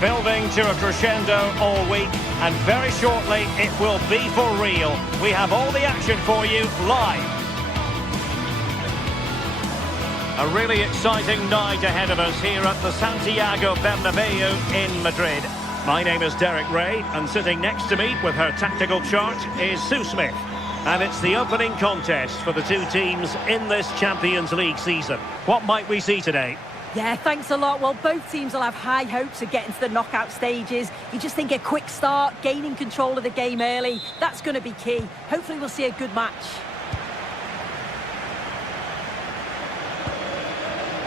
Building to a crescendo all week, and very shortly it will be for real. We have all the action for you live. A really exciting night ahead of us here at the Santiago Bernabeu in Madrid. My name is Derek Ray, and sitting next to me with her tactical chart is Sue Smith. And it's the opening contest for the two teams in this Champions League season. What might we see today? Yeah, thanks a lot. Well, both teams will have high hopes of getting to the knockout stages. You just think a quick start, gaining control of the game early, that's going to be key. Hopefully we'll see a good match.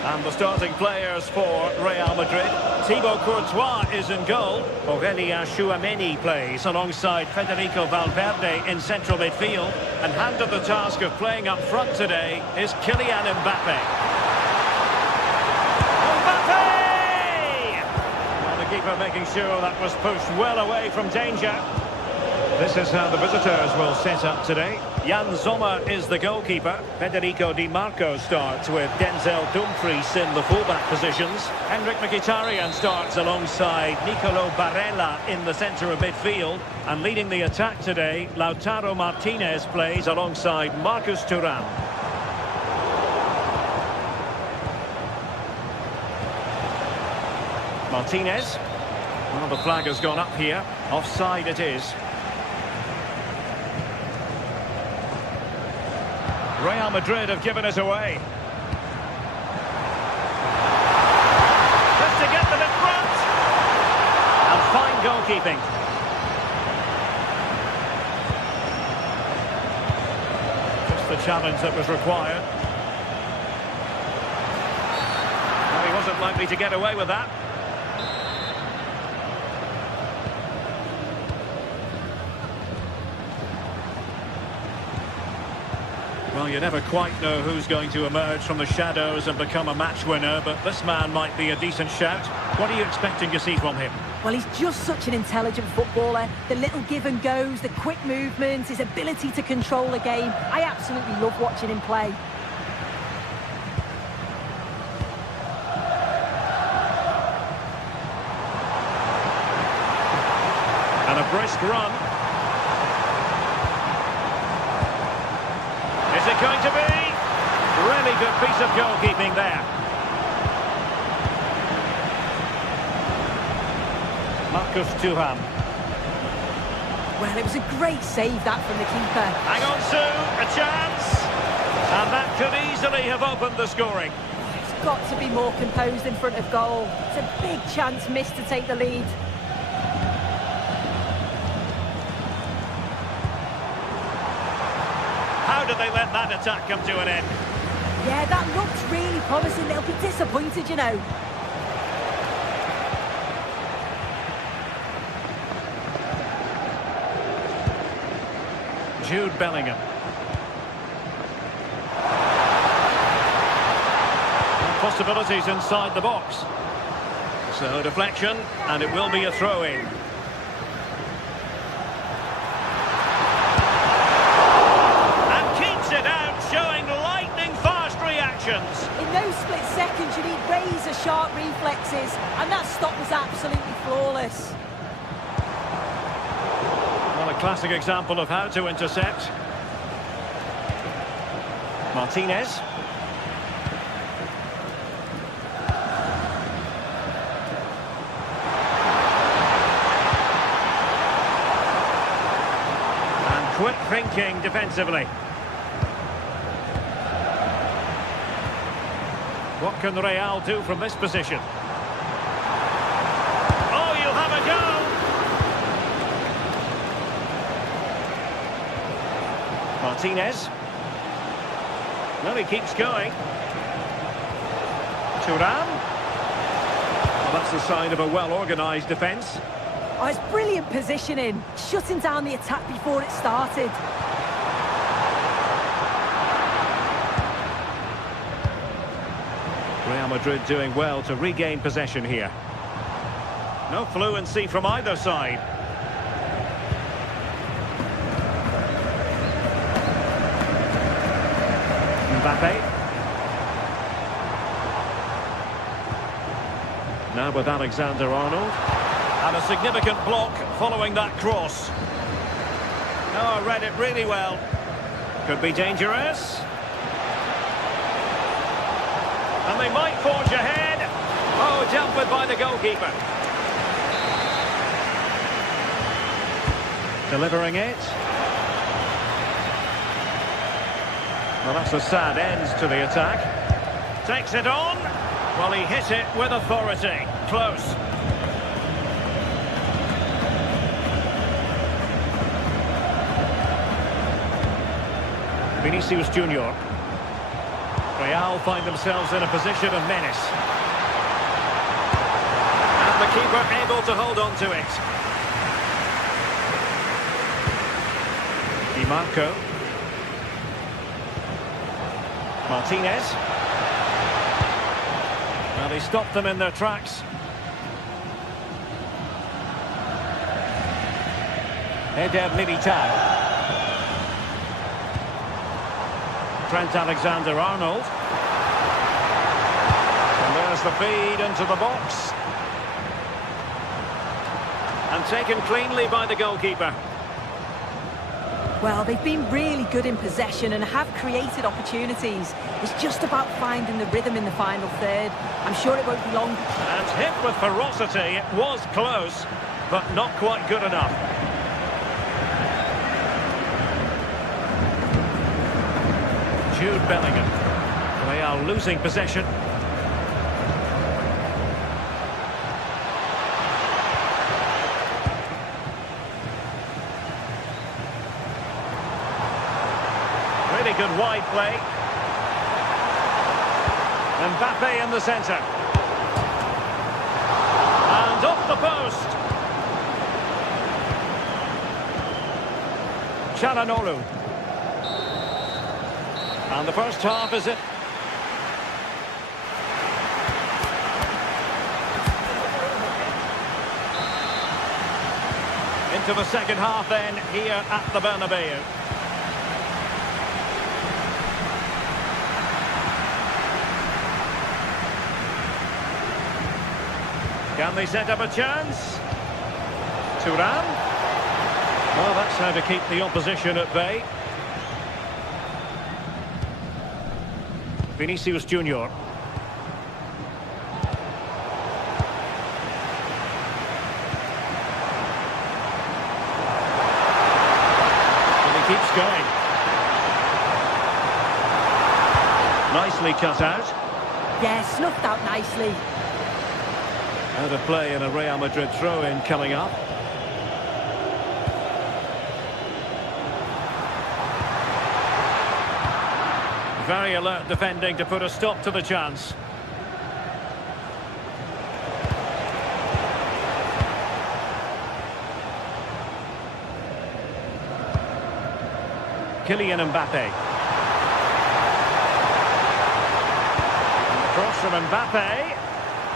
And the starting players for Real Madrid. Thibaut Courtois is in goal. Aurélien Tchouameni plays alongside Federico Valverde in central midfield. And handed the task of playing up front today is Kylian Mbappe. Well, the keeper making sure that was pushed well away from danger. This is how the visitors will set up today. Jan Sommer is the goalkeeper. Federico Di Marco starts with Denzel Dumfries in the fullback positions. Henrik Mkhitaryan starts alongside Nicolo Barella in the centre of midfield. And leading the attack today, Lautaro Martinez plays alongside Marcus Thuram. Martinez. Well, the flag has gone up here. Offside it is. Real Madrid have given it away. Just to get them in front. And fine goalkeeping. Just the challenge that was required. Well, he wasn't likely to get away with that. Well, you never quite know who's going to emerge from the shadows and become a match winner, but this man might be a decent shout. What are you expecting to see from him? Well, he's just such an intelligent footballer. The little give and goes, the quick movements, his ability to control the game. I absolutely love watching him play. And a brisk run. Is it going to be? Really good piece of goalkeeping there. Marcus Thuram. Well, it was a great save, that, from the keeper. Hang on, Sue, a chance. And that could easily have opened the scoring. He's got to be more composed in front of goal. It's a big chance missed to take the lead. How did they let that attack come to an end? Yeah, that looked really promising. They'll be disappointed, you know. Jude Bellingham. Possibilities inside the box. So deflection, and it will be a throw-in. In those split seconds, you need razor-sharp reflexes, and that stop was absolutely flawless. Well, a classic example of how to intercept. Martinez. And quick thinking defensively. What can Real do from this position? Oh, you'll have a go! Martinez. Well, he keeps going. Thuram. Well, that's the sign of a well-organised defence. Oh, it's brilliant positioning, shutting down the attack before it started. Real Madrid doing well to regain possession here. No fluency from either side. Mbappe. Now with Alexander-Arnold. And a significant block following that cross. Oh, read it really well. Could be dangerous. And they might forge ahead. Oh, dealt with by the goalkeeper. Delivering it. Well, that's a sad end to the attack. Takes it on. Well, he hit it with authority. Close. Vinicius Junior. Real find themselves in a position of menace. And the keeper able to hold on to it. Di Marco. Martinez. Well, he stopped them in their tracks. Eder Militao. Trent Alexander-Arnold. And there's the feed into the box. And taken cleanly by the goalkeeper. Well, they've been really good in possession and have created opportunities. It's just about finding the rhythm in the final third. I'm sure it won't be long. And hit with ferocity. It was close, but not quite good enough. Jude Bellingham. They are losing possession. Really good wide play. Mbappe in the centre. And off the post. Çalhanoğlu. And the first half is it. Into the second half then, here at the Bernabeu. Can they set up a chance? Thuram. Well, that's how to keep the opposition at bay. Vinicius Junior. And he keeps going. Nicely cut out. Yeah, snuffed out nicely. Out of play and a Real Madrid throw-in coming up. Very alert defending to put a stop to the chance. Kylian Mbappe. And the cross from Mbappe.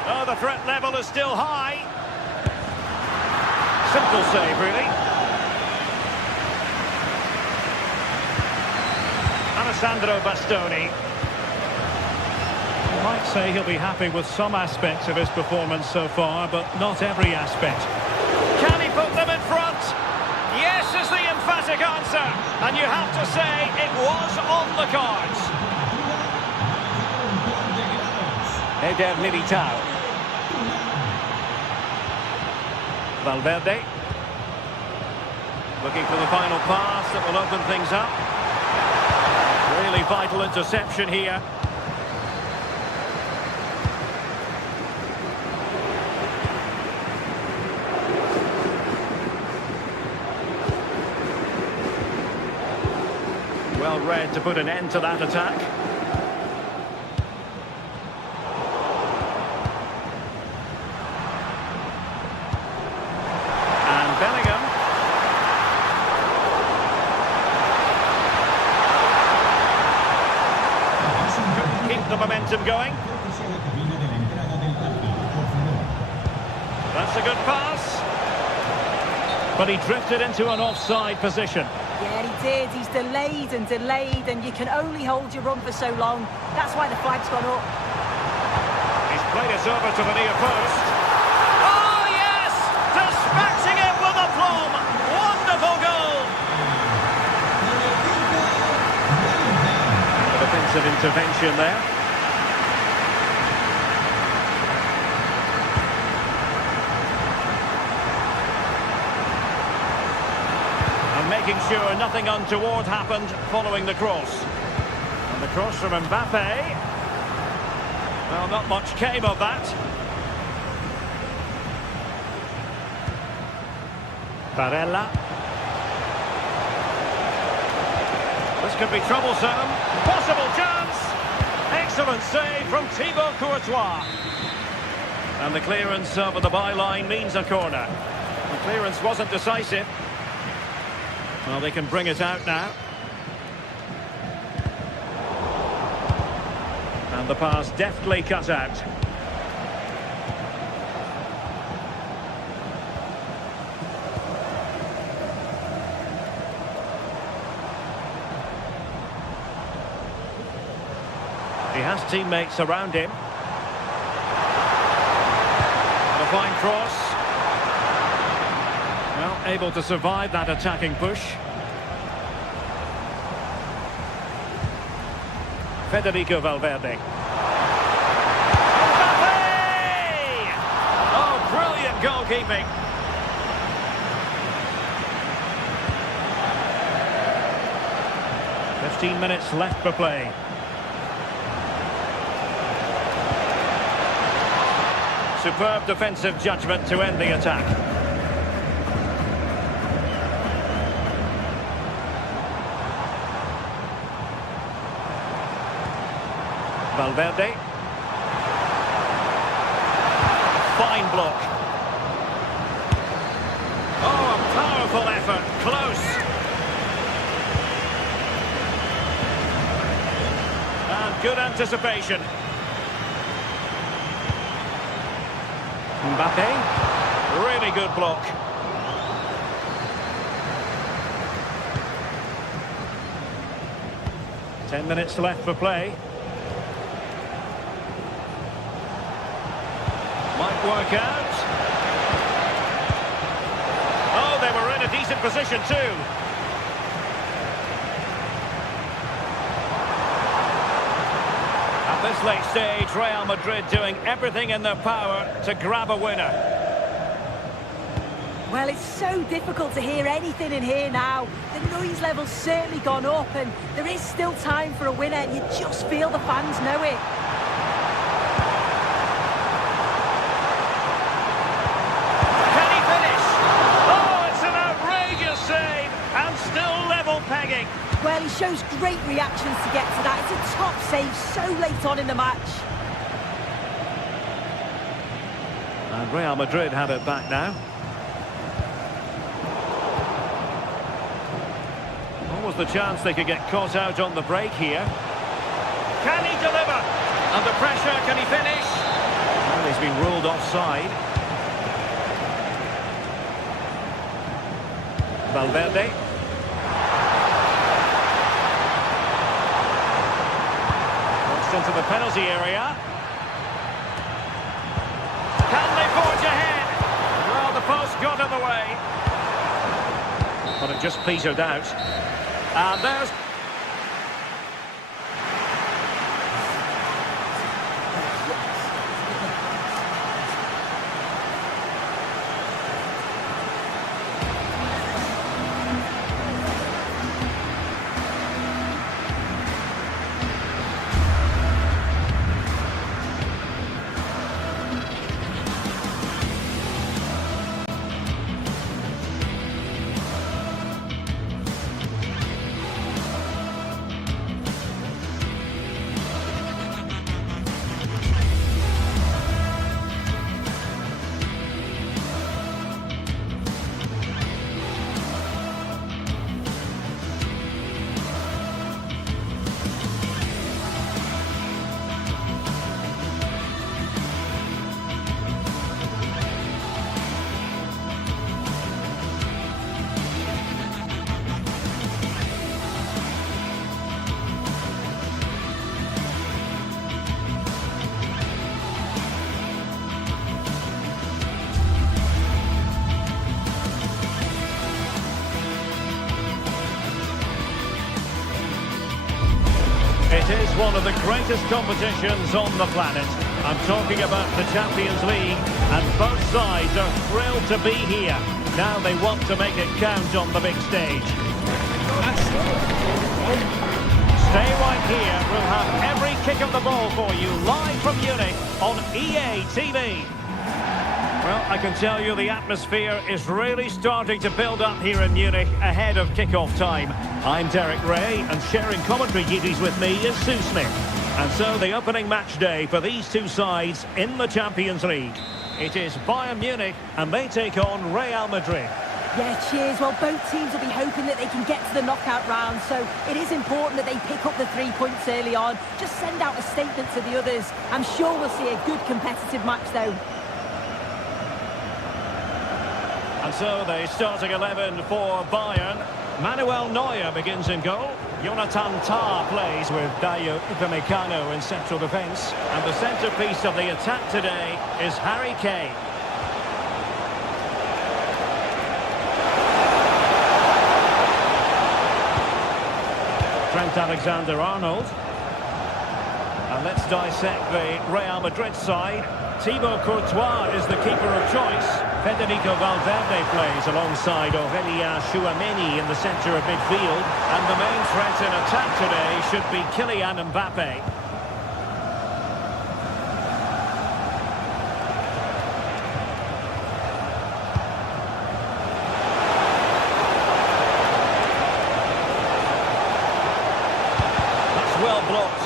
Oh, the threat level is still high. Simple save, really. Alessandro Bastoni. You might say he'll be happy with some aspects of his performance so far, but not every aspect. Can he put them in front? Yes is the emphatic answer. And you have to say it was on the cards. Eder Militao. Valverde. Looking for the final pass that will open things up. Really vital interception here. Well read to put an end to that attack. And Bellingham. Keep the momentum going. That's a good pass. But he drifted into an offside position. Yeah, he did. He's delayed, and you can only hold your run for so long. That's why the flag's gone up. He's played it over to the near post. Oh, yes! defensive intervention there. And making sure nothing untoward happened following the cross. And the cross from Mbappe. Well, not much came of that. Barella. This could be troublesome. Possible chance. Excellent save from Thibaut Courtois. And the clearance over the byline means a corner. The clearance wasn't decisive. Well, they can bring it out now. And the pass deftly cut out. He has teammates around him. And a fine cross. Well, able to survive that attacking push. Federico Valverde. Mbappe! Oh, brilliant goalkeeping. "15 minutes left for play. Superb defensive judgment to end the attack. Valverde. Fine block. Oh, a powerful effort. Close. And good anticipation. Mbappe. Really good block. Ten minutes left for play. Might work out. Oh, they were in a decent position too. At this late stage, Real Madrid doing everything in their power to grab a winner. Well, it's so difficult to hear anything in here now. The noise level's certainly gone up, and there is still time for a winner. You just feel the fans know it. Can he finish? Oh, it's an outrageous save, and still level pegging. Well, he shows great reactions to get to that. It's a top save so late on in the match. And Real Madrid have it back now. Almost the chance they could get caught out on the break here. Can he deliver? Under pressure, can he finish? Well, he's been ruled offside. Valverde. Into the penalty area. Can they forge ahead? Well, the post got in the way. But it just petered out. And there's... It is one of the greatest competitions on the planet. I'm talking about the Champions League, and both sides are thrilled to be here. Now they want to make it count on the big stage. Stay right here. We'll have every kick of the ball for you live from Munich on EA TV. Well, I can tell you the atmosphere is really starting to build up here in Munich ahead of kick-off time. I'm Derek Ray, and sharing commentary duties with me is Sue Smith. And so the opening match day for these two sides in the Champions League. It is Bayern Munich, and they take on Real Madrid. Yeah, cheers. Well, both teams will be hoping that they can get to the knockout round, so it is important that they pick up the 3 points early on. Just send out a statement to the others. I'm sure we'll see a good competitive match, though. And so the starting 11 for Bayern. Manuel Neuer begins in goal. Jonathan Tah plays with Dayo Upamecano in central defence. And the centrepiece of the attack today is Harry Kane. Trent Alexander-Arnold. And let's dissect the Real Madrid side. Thibaut Courtois is the keeper of choice. Federico Valverde plays alongside Aurélien Tchouaméni in the centre of midfield. And the main threat in attack today should be Kylian Mbappé. That's well blocked.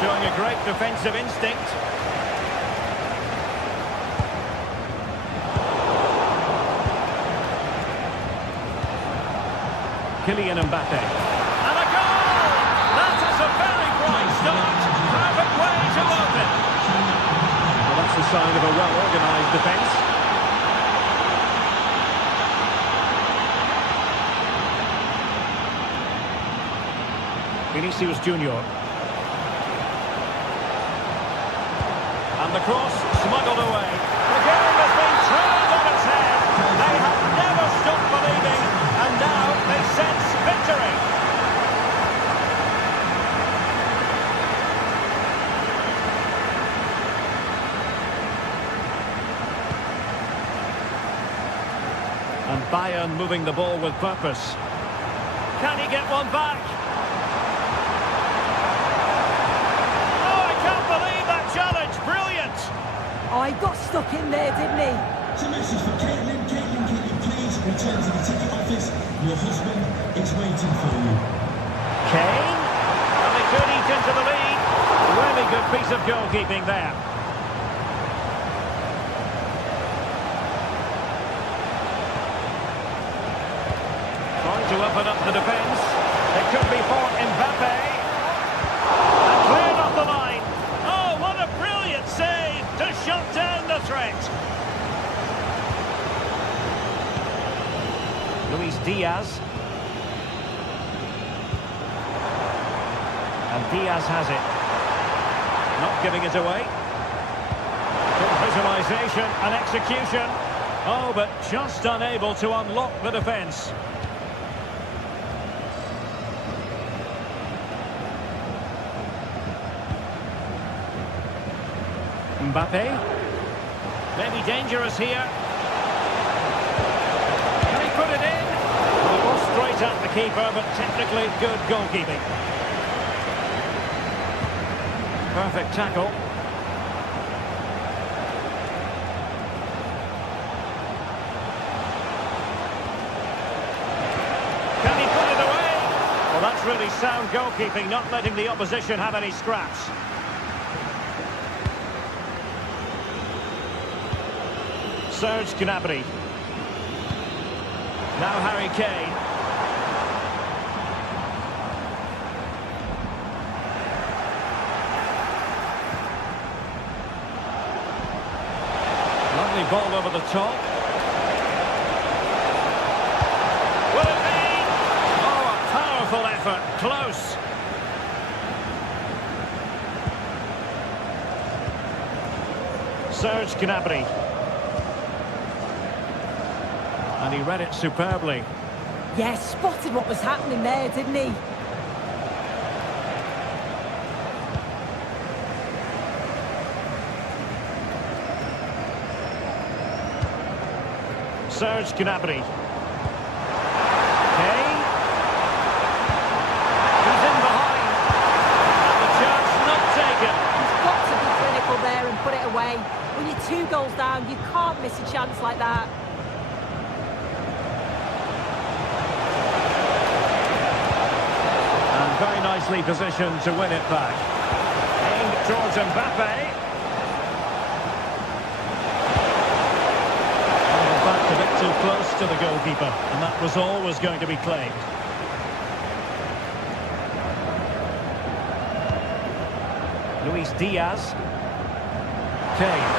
Showing a great defensive instinct. Kylian Mbappé. And a goal! That is a very bright start. Perfect way to open. Well, that's a sign of a well-organised defence. Vinicius Junior. And the cross smuggled away. The game has been turned on its head. They have never stopped believing, and now they sense victory. And Bayern moving the ball with purpose. Can he get one back? Oh, he got stuck in there, didn't he? It's a message for Caitlin. Caitlin, can you please return to the ticket office? Your husband is waiting for you. Kane? And they could eat into the lead. Really good piece of goalkeeping there. Trying to open up the defence. It could be for Mbappé. And cleared off the line. Oh, what a brilliant save to shut down the threat. Luis Diaz. And Diaz has it. Not giving it away. Good visualisation and execution. Oh, but just unable to unlock the defence. Mbappé. Maybe dangerous here. Can he put it in? Well, it was straight at the keeper, but technically good goalkeeping. Perfect tackle. Can he put it away? Well, that's really sound goalkeeping, not letting the opposition have any scraps. Serge Gnabry. Now Harry Kane. Lovely ball over the top. Will it be? Oh, a powerful effort. Close. Serge Gnabry. And he read it superbly. Yes, spotted what was happening there, didn't he? Serge Gnabry. Kane. He's in behind. And the chance not taken. He's got to be clinical there and put it away. When you're 2 goals down, you can't miss a chance like that. And very nicely positioned to win it back. Aimed towards Mbappe. A bit too close to the goalkeeper, and that was always going to be claimed. Luis Diaz. Kane.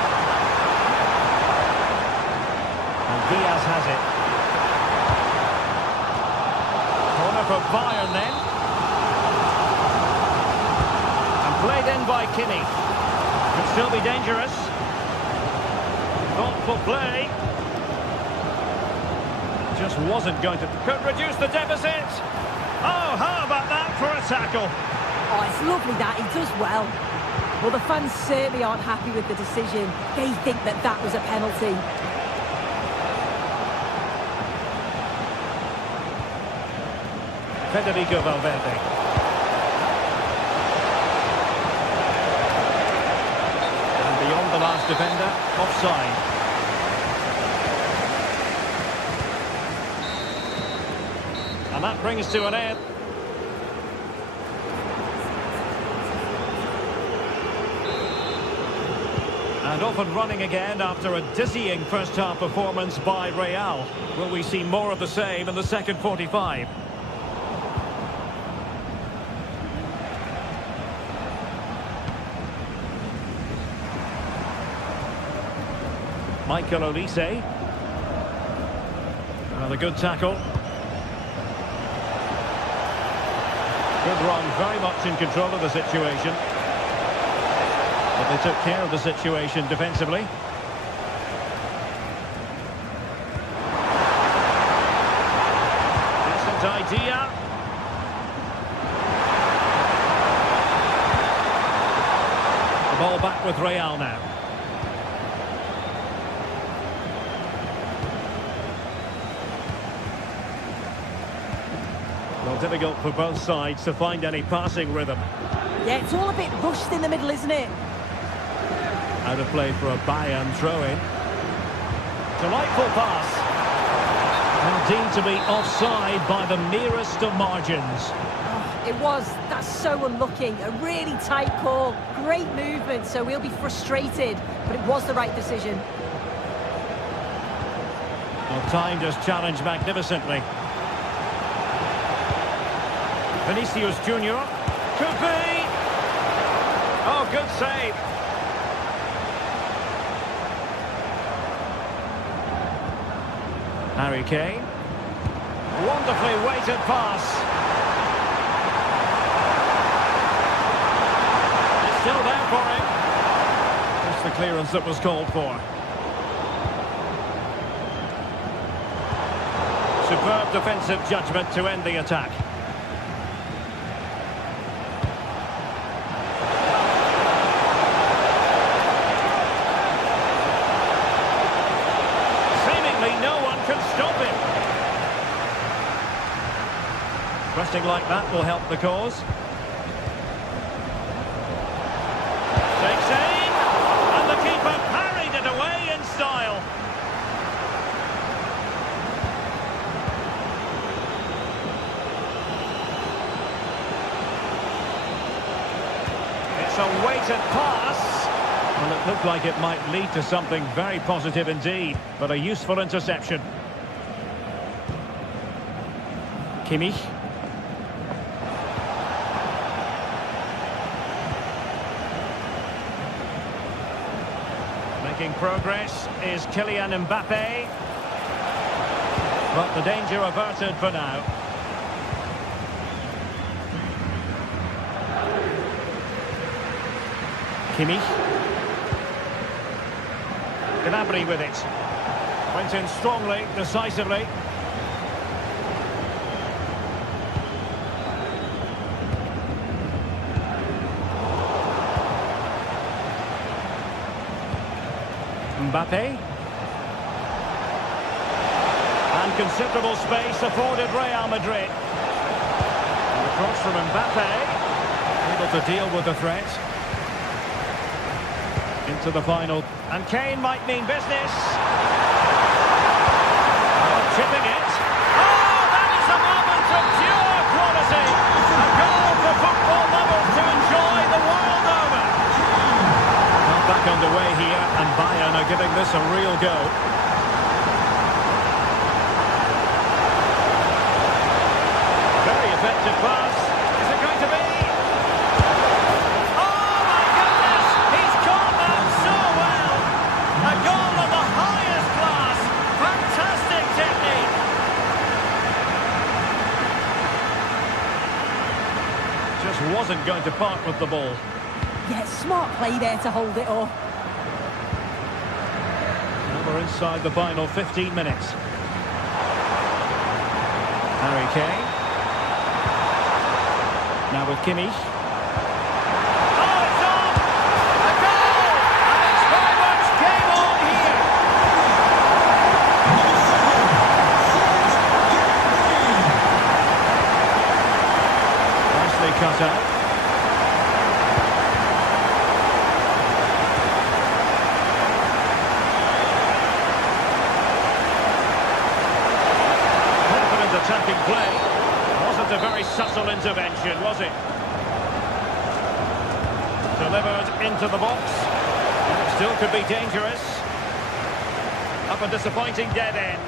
And Diaz has it. Corner for Bayern then. And played in by Kimmich. Could still be dangerous. Thoughtful play. Just wasn't going to... Could reduce the deficit. Oh, how about that for a tackle? Oh, it's lovely that. He does well. Well, the fans certainly aren't happy with the decision. They think that that was a penalty. Federico Valverde. And beyond the last defender, offside. And that brings to an end. And off and running again after a dizzying first-half performance by Real. Will we see more of the same in the second 45? Michael Olise. Another good tackle. Good run, very much in control of the situation. But they took care of the situation defensively. Decent idea. The ball back with Real now. Well, difficult for both sides to find any passing rhythm. Yeah, it's all a bit rushed in the middle, isn't it? Out of play for a Bayern throw-in. Delightful pass. And deemed to be offside by the merest of margins. Oh, it was. That's so unlucky. A really tight call. Great movement, so we'll be frustrated. But it was the right decision. Well, timed his challenge magnificently. Vinicius Junior. Could be. Oh, good save. Harry Kane. Wonderfully weighted pass. It's still there for him. Just the clearance that was called for. Superb defensive judgment to end the attack. Pressing like that will help the cause. Takes aim, and the keeper parried it away in style. It's a weighted pass. Well, it looked like it might lead to something very positive indeed, but a useful interception. Kimmich. Making progress is Kylian Mbappe. But the danger averted for now. Kimmich. Gnabry with it. Went in strongly, decisively. Mbappe. And considerable space afforded Real Madrid. And the cross from Mbappe. Able to deal with the threat. Into the final. And Kane might mean business. Oh, chipping it. Oh, that is a moment of pure quality. A goal for football lovers to enjoy the world over. Well, back underway here, and Bayern are giving this a real go. Very effective pass. Is it going to be? Oh my goodness! He's caught that so well! A goal of the highest class! Fantastic technique! Just wasn't going to part with the ball. Yeah, smart play there to hold it off. Now we're inside the final 15 minutes. Harry Kane. Now with Kimmich. Oh, it's on! A goal! And it's very much game on here. Nicely cut out. Attacking play. Wasn't a very subtle intervention, was it? Delivered into the box. Still could be dangerous. Up a disappointing dead end.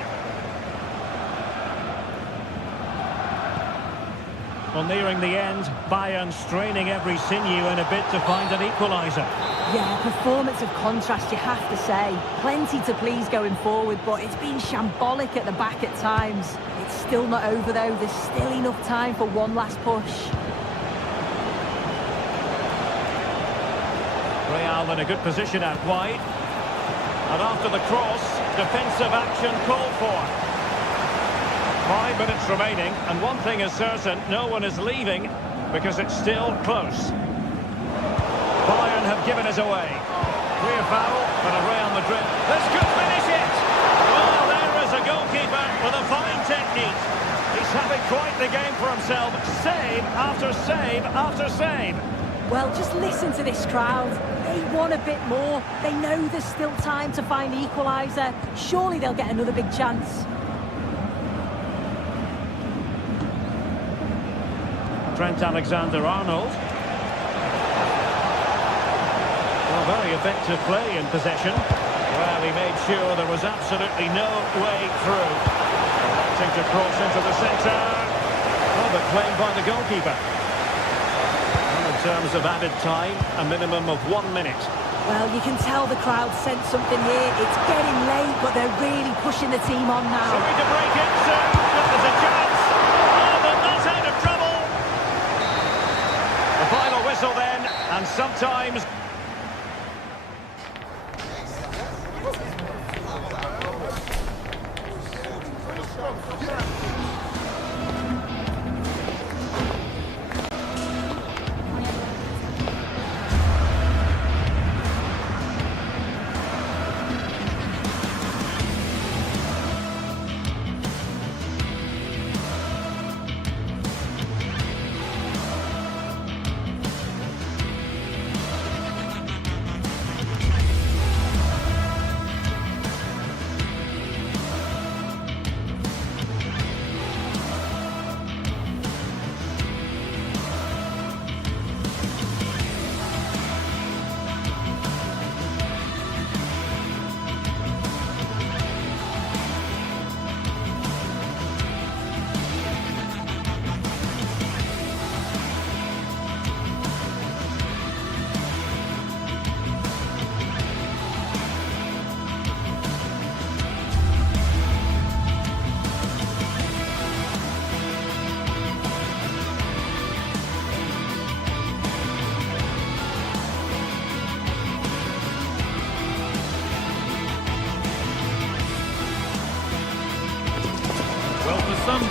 Well, nearing the end, Bayern straining every sinew in a bid to find an equaliser. Yeah, performance of contrast, you have to say. Plenty to please going forward, but it's been shambolic at the back at times. It's still not over, though. There's still enough time for one last push. Real in a good position out wide. And after the cross, defensive action called for. 5 minutes remaining, and one thing is certain, no one is leaving because it's still close. Bayern have given us away. Clear foul, but a Real Madrid. This could finish it! Well, there is a goalkeeper with a fine technique. He's having quite the game for himself. Save after save after save. Well, just listen to this crowd. They want a bit more. They know there's still time to find the equaliser. Surely they'll get another big chance. Trent Alexander-Arnold. Well, very effective play in possession. Well, he made sure there was absolutely no way through. Electing to cross into the centre. Oh, but claimed by the goalkeeper. Well, in terms of added time, a minimum of 1 minute. Well, you can tell the crowd sense something here. It's getting late, but they're really pushing the team on now. Sorry to break it, soon, but there's a chance. Oh, they're not out of trouble. The final whistle then, and sometimes...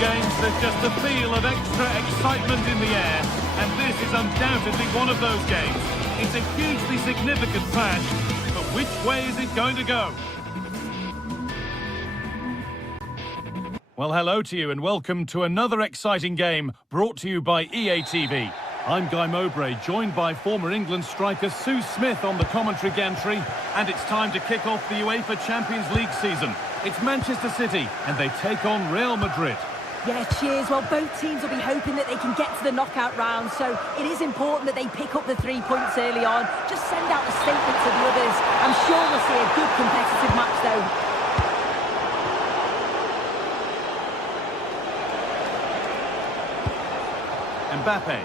games, there's just a feel of extra excitement in the air, and this is undoubtedly one of those games. It's a hugely significant clash, but which way is it going to go? Well, hello to you and welcome to another exciting game brought to you by EA TV. I'm Guy Mowbray, joined by former England striker Sue Smith on the commentary gantry, and it's time to kick off the UEFA Champions League season. It's Manchester City, and they take on Real Madrid. Yeah, cheers. Well, both teams will be hoping that they can get to the knockout round, so it is important that they pick up the 3 points early on. Just send out a statement to the others. I'm sure we'll see a good competitive match, though. Mbappe.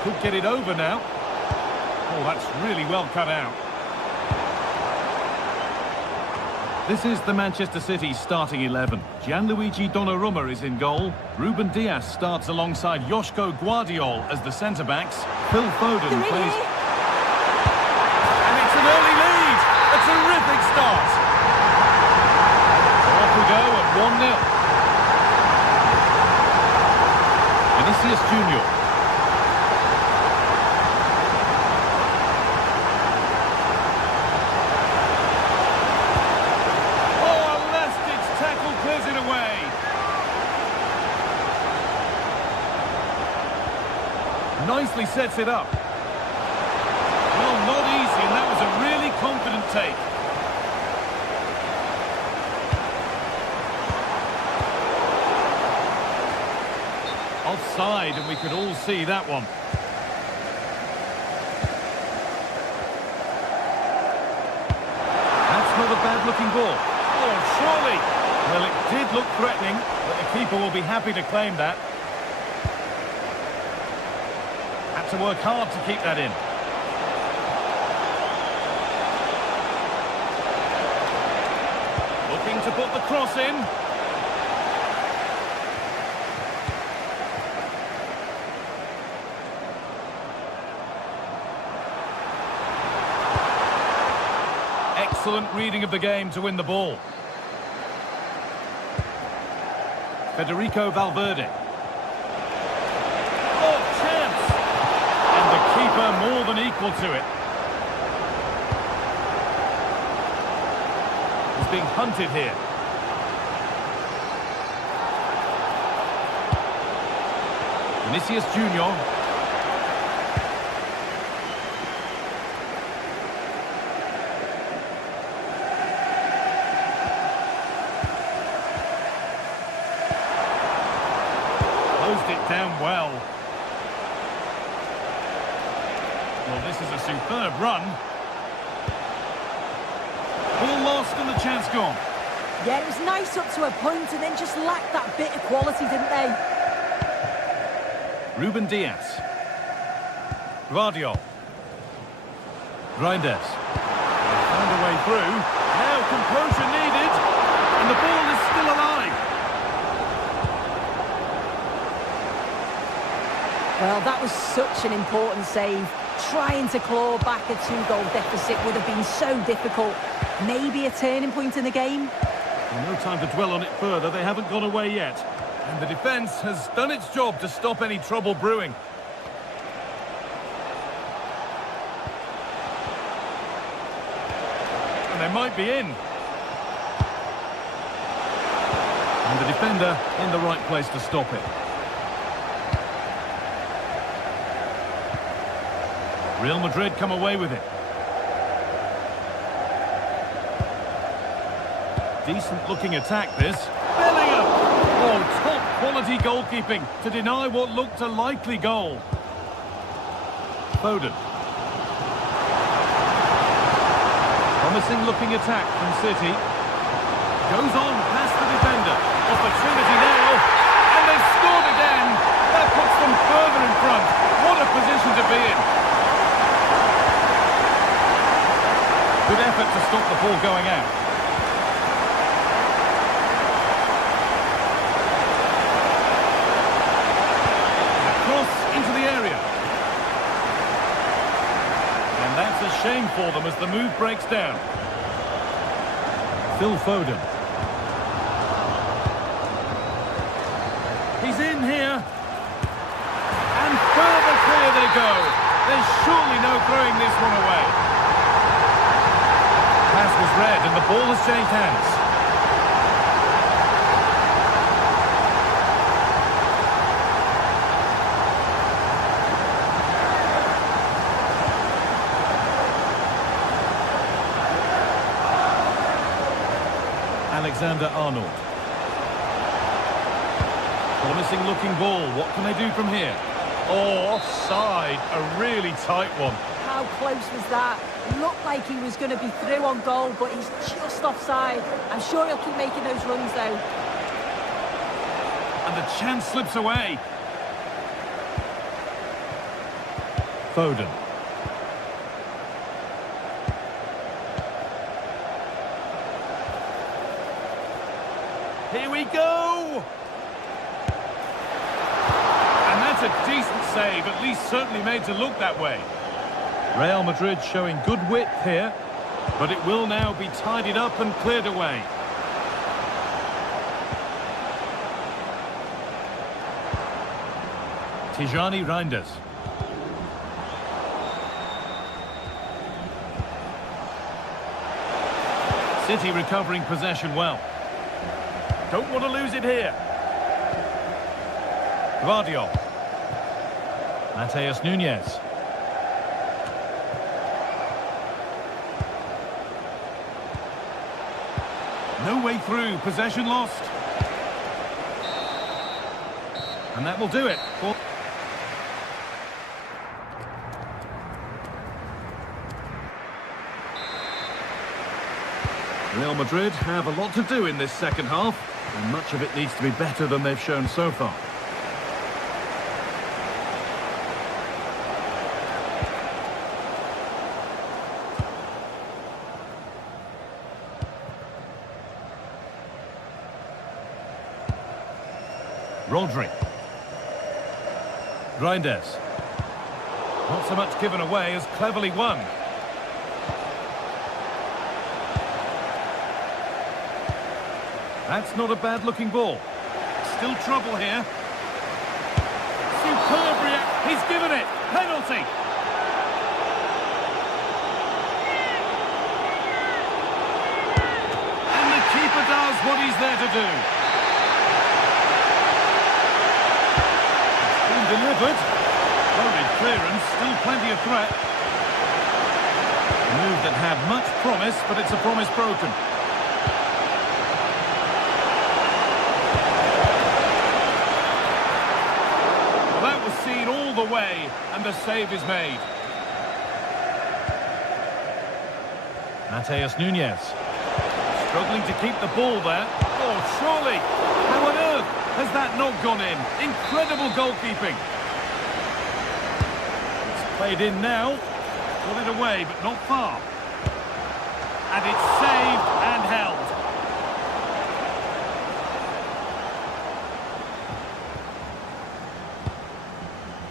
Could get it over now. Oh, that's really well cut out. This is the Manchester City starting 11. Gianluigi Donnarumma is in goal. Ruben Dias starts alongside Joško Guardiol as the centre-backs. Phil Foden plays... And it's an early lead! A terrific start! So off we go at 1-0. Vinicius Junior. Nicely sets it up. Well, not easy, and that was a really confident take. Offside, and we could all see that one. That's not a bad-looking ball. Oh, surely! Well, it did look threatening, but the keeper will be happy to claim that. To work hard to keep that in. Looking to put the cross in. Excellent reading of the game to win the ball. Federico Valverde. More than equal to it. He's being hunted here. Vinicius Junior. Closed it down well. Well, this is a superb run. Ball lost and the chance gone. Yeah, it was nice up to a point and then just lacked that bit of quality, didn't they? Ruben Dias. Guardiol. Reinders. Found a way through. Now composure needed. And the ball is still alive. Well, that was such an important save. Trying to claw back a 2-goal deficit would have been so difficult. Maybe a turning point in the game. Well, no time to dwell on it further. They haven't gone away yet. And the defence has done its job to stop any trouble brewing. And they might be in. And the defender in the right place to stop it. Real Madrid come away with it. Decent looking attack this. Bellingham! Oh, top quality goalkeeping to deny what looked a likely goal. Foden. Promising looking attack from City. Goes on past the defender. Opportunity now. And they've scored again. That puts them further in front. What a position to be in. Good effort to stop the ball going out. And a cross into the area. And that's a shame for them as the move breaks down. Phil Foden. option here. And further clear they go. There's surely no throwing this one away. Pass was read and the ball has changed hands. Alexander-Arnold. Promising looking ball. What can they do from here? Oh, offside. A really tight one. How close was that? Looked like he was going to be through on goal, but he's just offside. I'm sure he'll keep making those runs, though. And the chance slips away. Foden. Here we go! And that's a decent save, at least certainly made to look that way. Real Madrid showing good width here, but it will now be tidied up and cleared away. Tijani Reinders. City recovering possession well. Don't want to lose it here. Guardiola. Mateus Nunes. No way through. Possession lost. And that will do it. Real Madrid have a lot to do in this second half, and much of it needs to be better than they've shown so far. Rodri. Reinders. Not so much given away as cleverly won. That's not a bad-looking ball. Still trouble here. Superb react. He's given it. Penalty. And the keeper does what he's there to do. It's been delivered. Loaded clearance. Still plenty of threat. A move that had much promise, but it's a promise broken. Seen all the way, and the save is made. Mateus Nunes struggling to keep the ball there. Oh, surely! How on earth has that not gone in? Incredible goalkeeping. It's played in now. Got it away, but not far. And it's saved and held.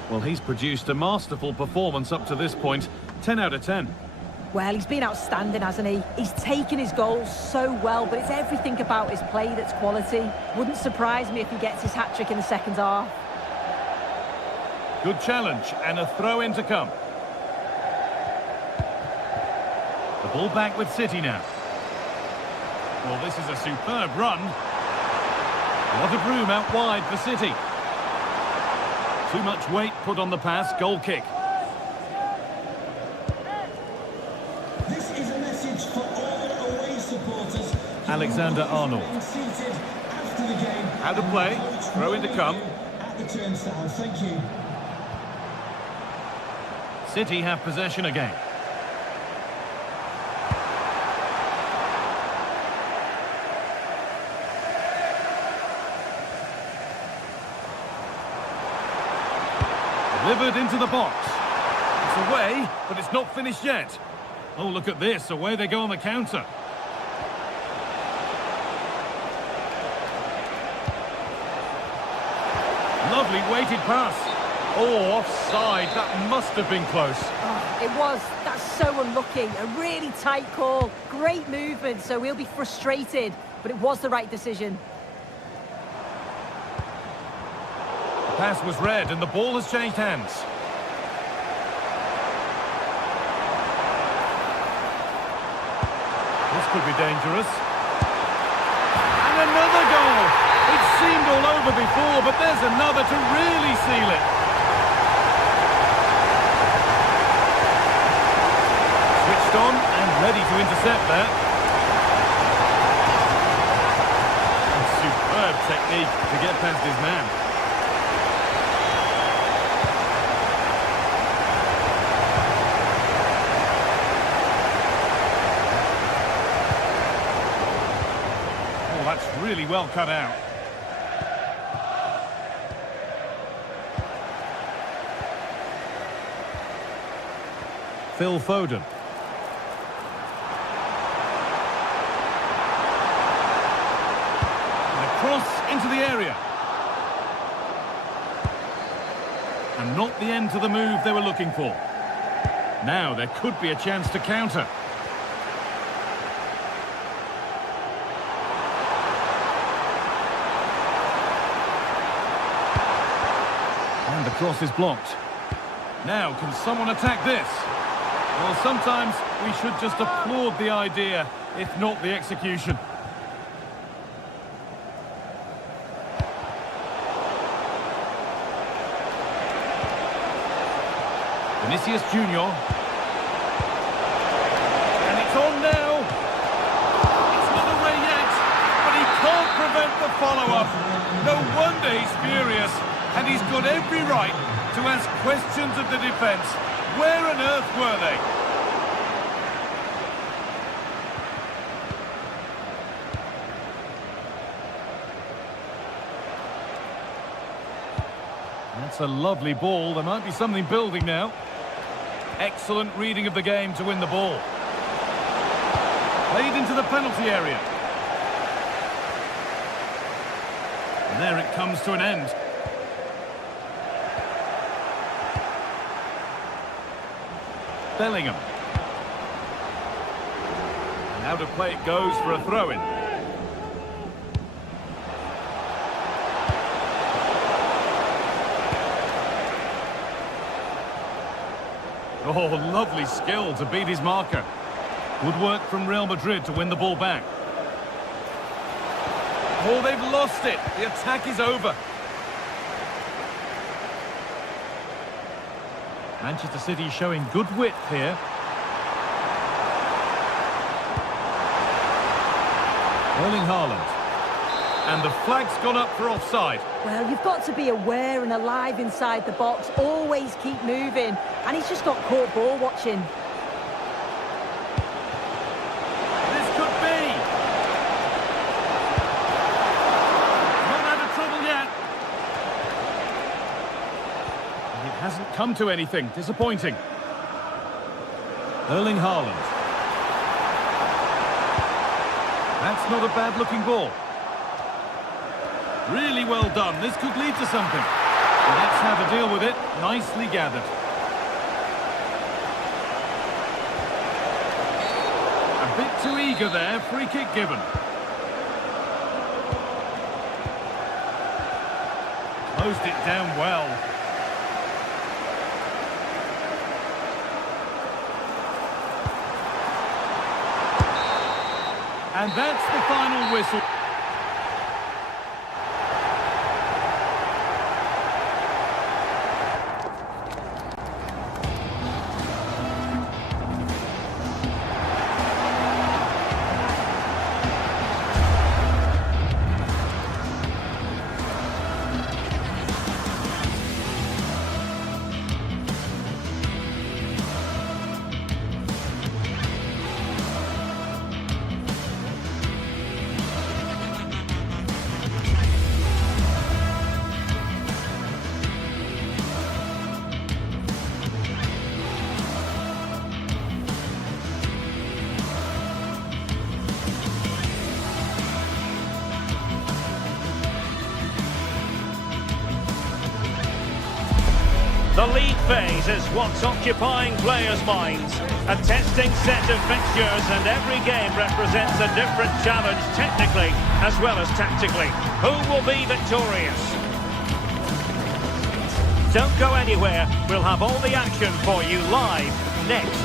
Well, he's produced a masterful performance up to this point. 10 out of 10. Well, he's been outstanding, hasn't he? He's taken his goals so well, but it's everything about his play that's quality. Wouldn't surprise me if he gets his hat-trick in the second half. Good challenge, and a throw-in to come. The ball back with City now. Well, this is a superb run. A lot of room out wide for City. Too much weight put on the pass, goal kick. This is a message for all away supporters. Alexander-Arnold. After the game. Out of play, throw in to come. At the turnstile, thank you. City have possession again. Delivered into the box. It's away, but it's not finished yet. Oh, look at this. Away they go on the counter. Lovely weighted pass. Oh, offside. That must have been close. Oh, it was. That's so unlucky. A really tight call. Great movement, so we'll be frustrated. But it was the right decision. pass was read and the ball has changed hands. This could be dangerous. And another goal! It seemed all over before, but there's another to really seal it. Switched on and ready to intercept that. And superb technique to get past his man. Oh, that's really well cut out. Phil Foden. And a cross into the area. And not the end to the move they were looking for. Now there could be a chance to counter. And the cross is blocked. Now, can someone attack this? Well, sometimes we should just applaud the idea, if not the execution. Vinicius Junior. And it's on now. It's not away yet, but he can't prevent the follow-up. No wonder he's furious, and he's got every right to ask questions of the defence. Where on earth were they? That's a lovely ball. There might be something building now. Excellent reading of the game to win the ball. Played into the penalty area. And there it comes to an end. Bellingham. And out of play it goes for a throw-in. Oh, lovely skill to beat his marker. Good work from Real Madrid to win the ball back. Oh, they've lost it. The attack is over. Manchester City showing good width here. Erling Haaland. And the flag's gone up for offside. Well, you've got to be aware and alive inside the box. Always keep moving. And he's just got caught ball watching. This could be. Not out of trouble yet. It hasn't come to anything. Disappointing. Erling Haaland. That's not a bad-looking ball. Really well done. This could lead to something. And that's how to deal with it. Nicely gathered. A bit too eager there. Free kick given. Closed it down well. And that's the final whistle. The league phase is what's occupying players' minds. A testing set of fixtures, and every game represents a different challenge technically as well as tactically. Who will be victorious? Don't go anywhere. We'll have all the action for you live next.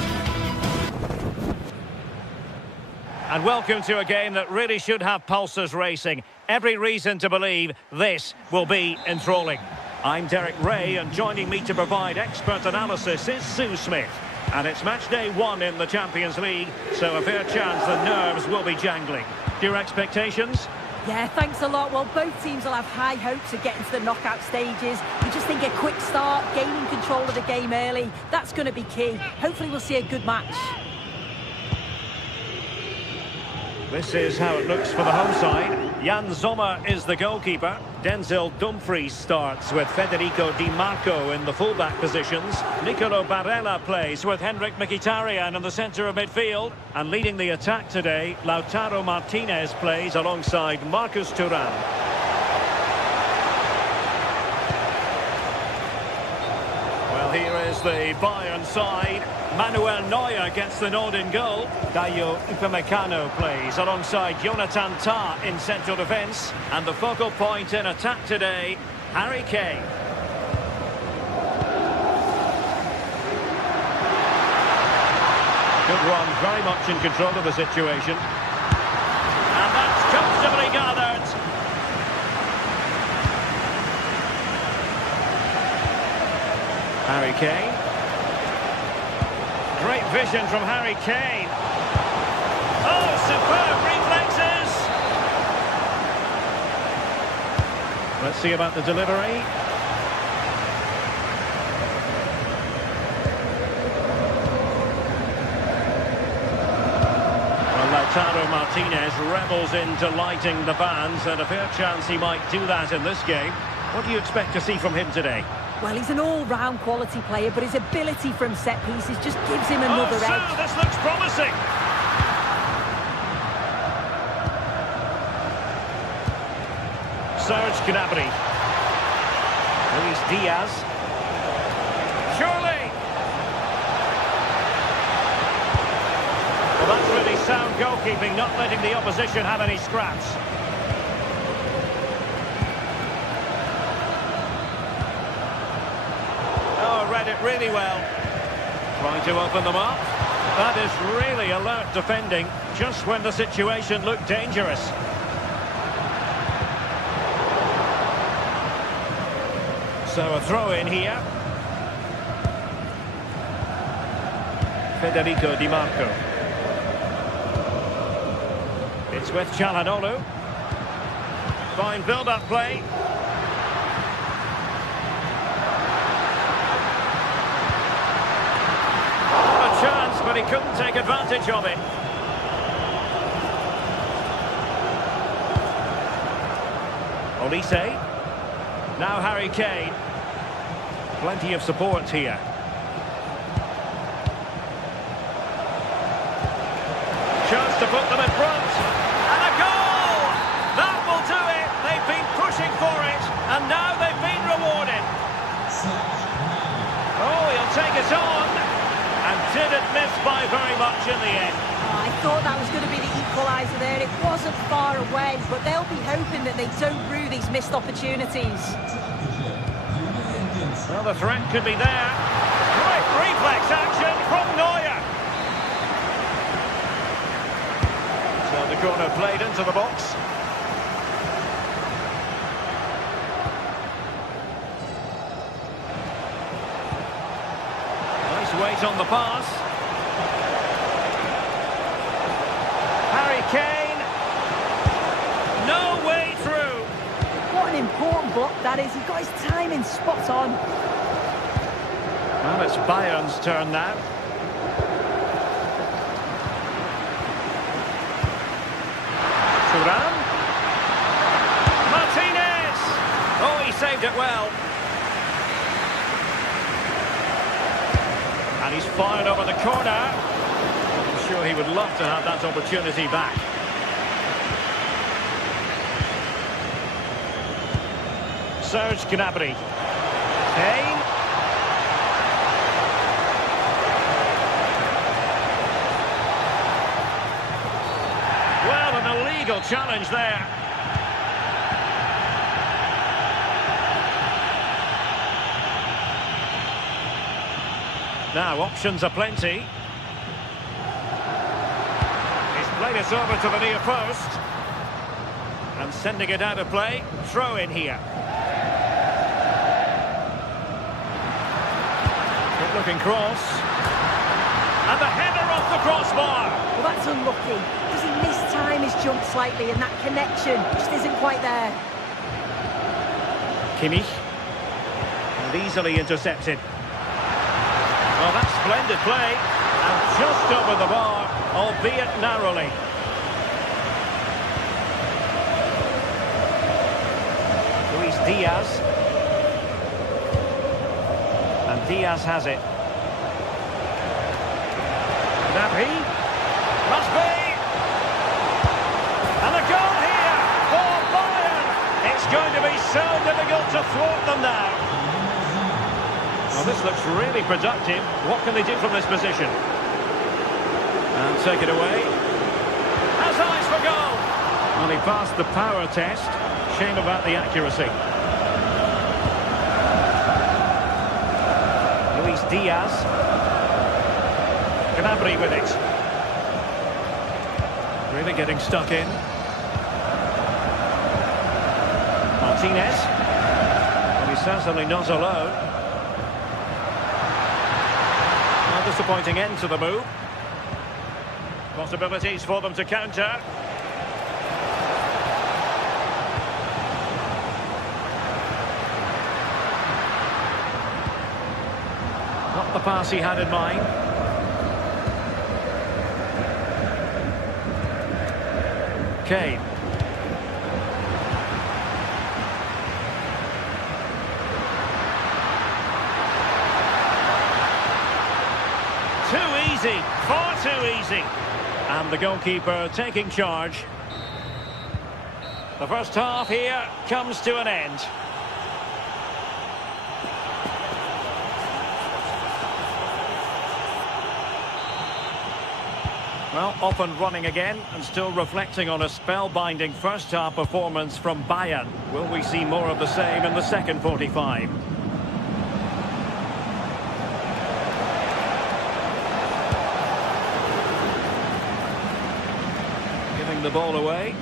And welcome to a game that really should have pulses racing. Every reason to believe this will be enthralling. I'm Derek Ray, and joining me to provide expert analysis is Sue Smith. And it's match day 1 in the Champions League, so a fair chance the nerves will be jangling. Your expectations? Yeah, thanks a lot. Well, both teams will have high hopes of getting to the knockout stages. We just think a quick start, gaining control of the game early, that's going to be key. Hopefully we'll see a good match. This is how it looks for the home side. Jan Sommer is the goalkeeper. Denzel Dumfries starts with Federico Di Marco in the fullback positions. Nicolo Barella plays with Henrik Mkhitaryan in the centre of midfield. And leading the attack today, Lautaro Martinez plays alongside Marcus Thuram. Well, here is the Bayern side. Manuel Neuer gets the nod in goal. Dayo Upamecano plays alongside Jonathan Tah in central defence. And the focal point in attack today, Harry Kane. Good run, very much in control of the situation. And that's comfortably gathered. Harry Kane. Great vision from Harry Kane. Oh, superb reflexes! Let's see about the delivery. Well, Lautaro Martinez revels in delighting the fans, and a fair chance he might do that in this game. What do you expect to see from him today? Well, he's an all-round quality player, but his ability from set pieces just gives him another edge. This looks promising. Serge Gnabry. Luis Diaz. Surely. Well, that's really sound goalkeeping, not letting the opposition have any scraps. Read it really well. Trying to open them up. That is really alert defending, just when the situation looked dangerous. So a throw in here. Federico Di Marco. It's with Çalhanoğlu. Fine build-up play. But he couldn't take advantage of it. Olise. Now Harry Kane. Plenty of support here. Chance to put them in front. And a goal! That will do it. They've been pushing for it, and now they've been rewarded. Oh, he'll take it on. And didn't miss by very much in the end. I thought that was going to be the equaliser there. It wasn't far away, but they'll be hoping that they don't rue these missed opportunities. Well, the threat could be there. Great reflex action from Neuer. So the corner played into the box. Wait on the pass. Harry Kane. No way through. What an important block that is. He got his timing spot on. Well, it's Bayern's turn now. Thuram. Martinez. Oh, he saved it well. And he's fired over the corner. I'm sure he would love to have that opportunity back. Serge Gnabry. Kane. Well, an illegal challenge there. Now, options are plenty. He's played it over to the near post. And sending it out of play. Throw in here. Good looking cross. And the header off the crossbar. Well, that's unlucky. Does he mistime his jump slightly and that connection just isn't quite there? Kimmich. And easily intercepted. Well, that's splendid play. And just over the bar, albeit narrowly. Luis Diaz. And Diaz has it. Gnabry. Must be. And a goal here for Bayern. It's going to be so difficult to thwart them now. Well, this looks really productive. What can they do from this position? And take it away. Has eyes for goal. Well, he passed the power test. Shame about the accuracy. Luis Diaz. Gnabry with it. Really getting stuck in. Martinez. Well, he's certainly not alone. Well, disappointing end to the move. Possibilities for them to counter. Not the pass he had in mind. Kane. Too easy, far too easy. And the goalkeeper taking charge. The first half here comes to an end. Well, off and running again, and still reflecting on a spellbinding first-half performance from Bayern. Will we see more of the same in the second 45? Giving the ball away.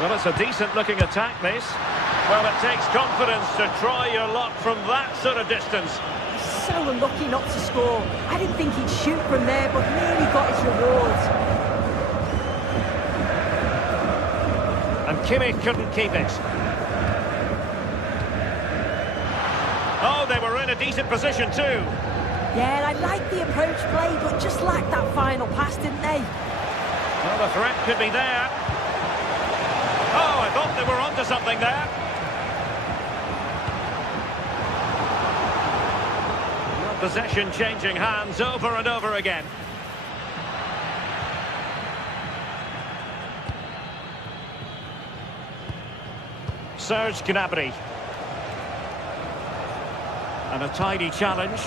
Well, it's a decent-looking attack, this. Well, it takes confidence to try your luck from that sort of distance. So unlucky not to score. I didn't think he'd shoot from there, but nearly got his rewards. And Kimmich couldn't keep it. Oh, they were in a decent position too. Yeah, I liked the approach play, but just lacked that final pass, didn't they? Well, the threat could be there. Oh, I thought they were onto something there. Possession changing hands over and over again. Serge Gnabry. And a tidy challenge.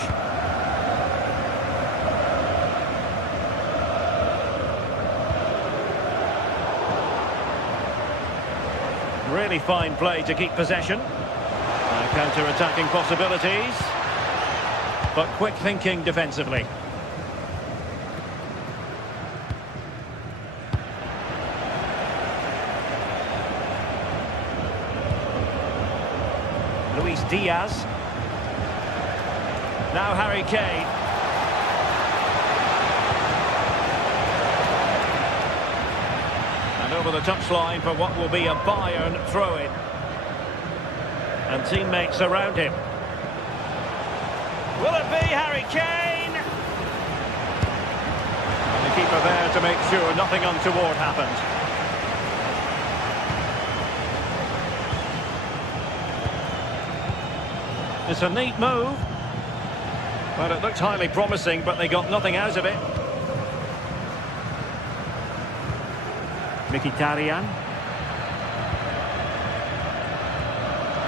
Really fine play to keep possession. Counter-attacking possibilities. But quick thinking defensively. Luis Diaz. Now Harry Kane. And over the touchline for what will be a Bayern throw-in. And teammates around him. Will it be Harry Kane? And the keeper there to make sure nothing untoward happened. It's a neat move. Well, it looked highly promising, but they got nothing out of it. Mkhitaryan.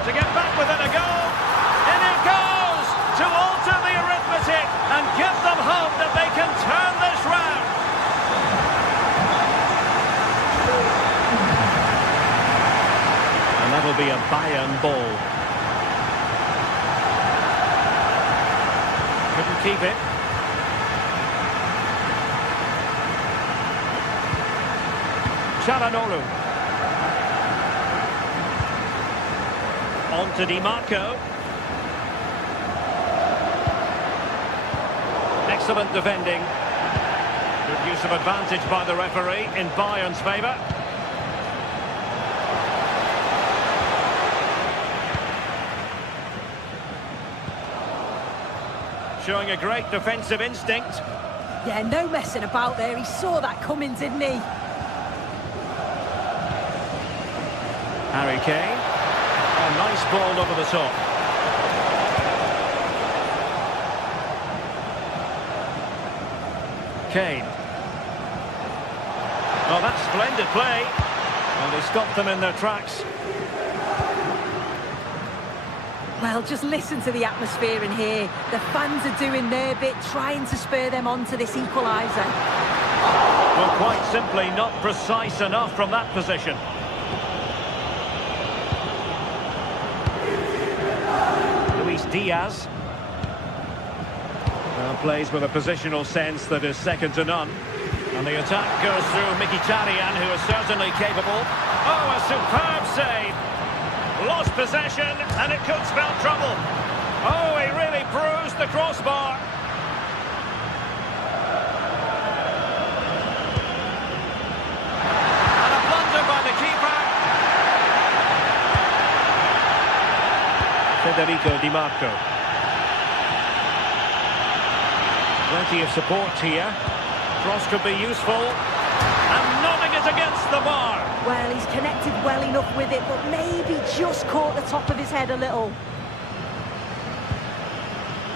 To get back within a goal. In it goes! To alter the arithmetic and give them hope that they can turn this round. And that'll be a Bayern ball. Couldn't keep it. Charanolu. On to Di Marco. Excellent defending. Good use of advantage by the referee in Bayern's favour. Showing a great defensive instinct. Yeah, no messing about there. He saw that coming, didn't he? Harry Kane. A nice ball over the top. Kane. Oh, that's splendid play. And they stopped them in their tracks. Well, just listen to the atmosphere in here. The fans are doing their bit, trying to spur them on to this equaliser. Well, quite simply not precise enough from that position. Luis Diaz. Well, plays with a positional sense that is second to none. And the attack goes through Mkhitaryan, who is certainly capable. Oh, a superb save! Lost possession, and it could spell trouble. Oh, he really bruised the crossbar. And a blunder by the keeper. Federico Di Marco. Plenty of support here. Cross could be useful. And nodding it against the bar. Well, he's connected well enough with it, but maybe just caught the top of his head a little.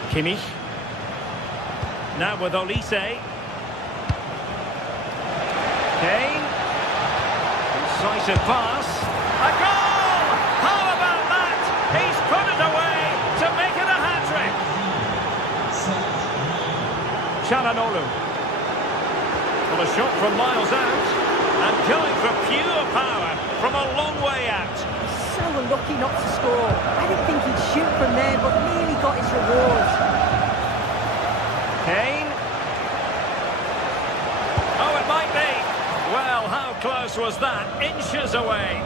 Kimmich. Now with Olise. Kane. Incisive pass. A goal! How about that? He's put it away to make it a hat-trick. Charanolu. Well, a shot from miles out. And going for pure power from a long way out. So unlucky not to score. I didn't think he'd shoot from there, but nearly got his reward. Kane. Oh, it might be. Well, how close was that? Inches away.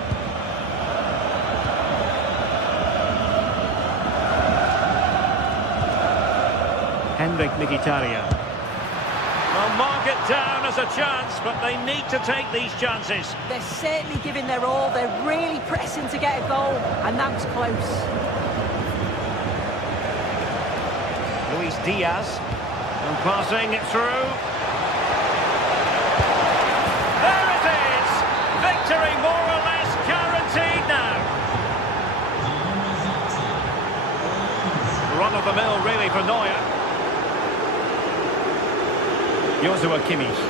Henrik Mkhitaryan. They'll mark it down as a chance, but they need to take these chances. They're certainly giving their all. They're really pressing to get a goal, and that was close. Luis Diaz. And passing it through. There it is! Victory more or less guaranteed now. Run of the mill really for Neuer. Joshua Kimmich.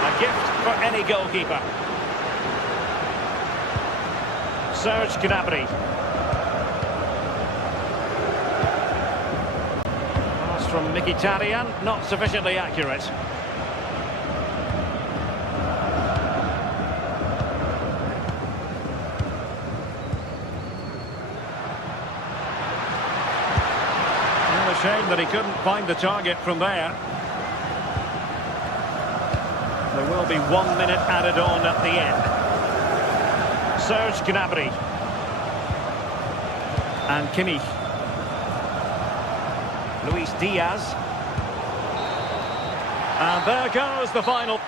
A gift for any goalkeeper. Serge Gnabry. Pass from Mkhitaryan, not sufficiently accurate. Shame that he couldn't find the target from there. There will be 1 minute added on at the end. Serge Gnabry. And Kimmich. Luis Diaz. And there goes the final.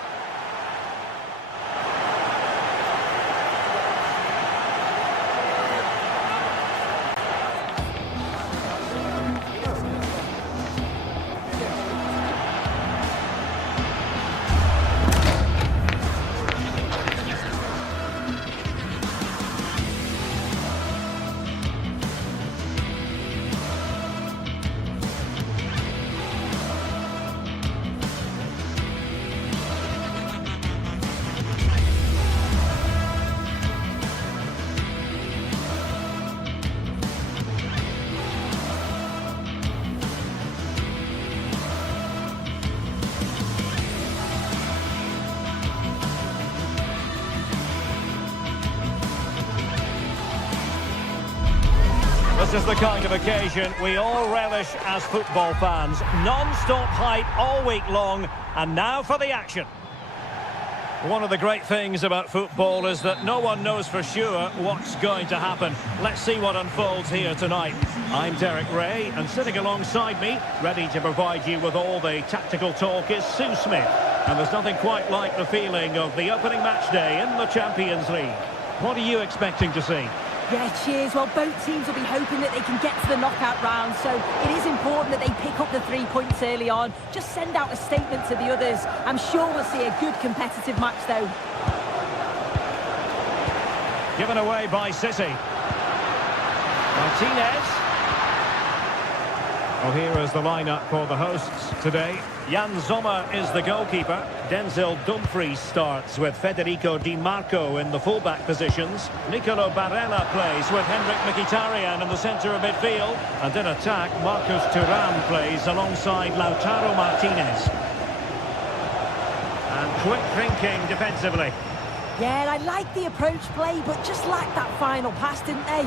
This is the kind of occasion we all relish as football fans. Non-stop hype all week long, and now for the action. One of the great things about football is that no one knows for sure what's going to happen. Let's see what unfolds here tonight. I'm Derek Ray, and sitting alongside me, ready to provide you with all the tactical talk, is Sue Smith. And there's nothing quite like the feeling of the opening match day in the Champions League. What are you expecting to see? Yeah, cheers. Well, both teams will be hoping that they can get to the knockout round, so it is important that they pick up the 3 points early on. Just send out a statement to the others. I'm sure we'll see a good competitive match, though. Given away by City. Martinez. Well, here is the lineup for the hosts today. Jan Sommer is the goalkeeper. Denzel Dumfries starts with Federico Di Marco in the fullback positions. Nicolo Barella plays with Henrik Mkhitaryan in the centre of midfield. And in attack, Marcus Thuram plays alongside Lautaro Martinez. And quick thinking defensively. Yeah, I like the approach play, but just lacked that final pass, didn't they?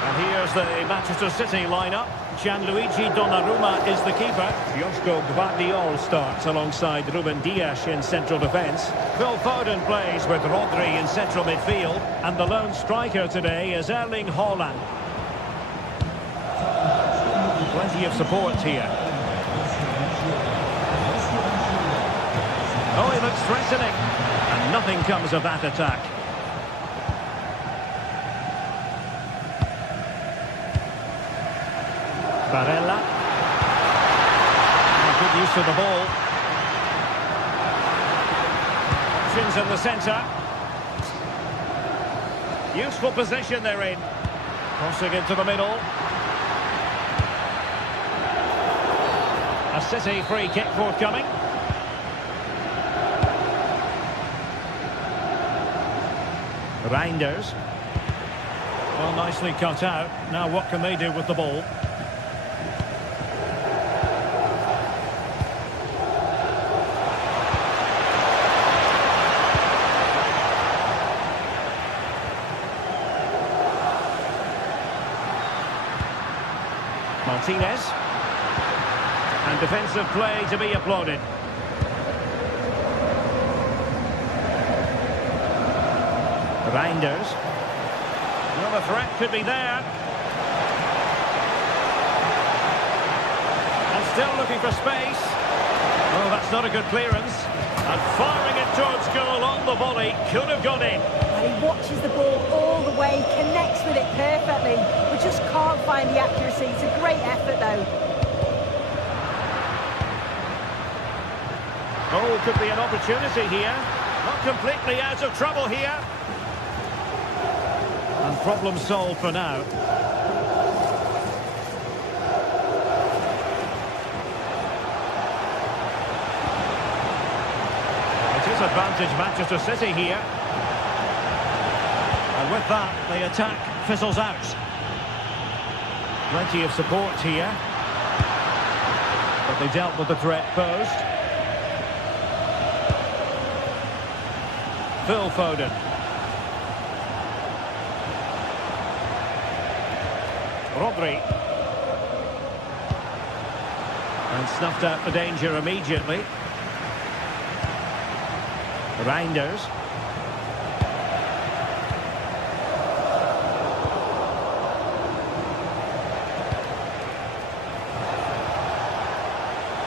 And here's the Manchester City lineup. Gianluigi Donnarumma is the keeper. Josko Gvardiol starts alongside Ruben Dias in central defence. Phil Foden plays with Rodri in central midfield. And the lone striker today is Erling Haaland. Plenty of support here. Oh, he looks threatening. And nothing comes of that attack. Barella. Good use of the ball. Options in the centre. Useful position they're in. Crossing into the middle. A City free kick forthcoming. Reinders. Well, nicely cut out. Now what can they do with the ball? Martinez. And defensive play to be applauded. Reinders. Well, the threat could be there. And still looking for space. Oh, that's not a good clearance. And firing it towards goal on the volley. Could have gone in. And he watches the ball all the way, connects with it perfectly, but just can't find the accuracy. It's a great effort, though. Oh, could be an opportunity here. Not completely out of trouble here. And problem solved for now. It is advantage Manchester City here. And with that, the attack fizzles out. Plenty of support here. But they dealt with the threat posed. Phil Foden. Rodri. And snuffed out the danger immediately. Reinders.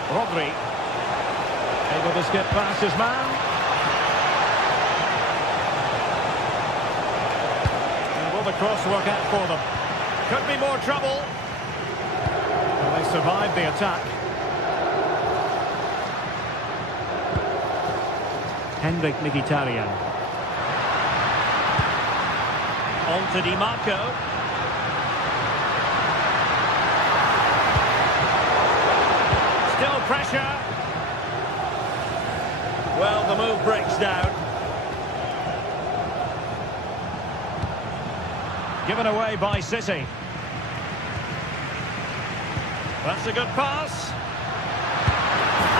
Rodri. Able to skip past his man. And will the cross work out for them? Could be more trouble. Well, they survived the attack. Henrik Mkhitaryan. On to Di Marco. Still pressure. Well, the move breaks down. Given away by City. That's a good pass.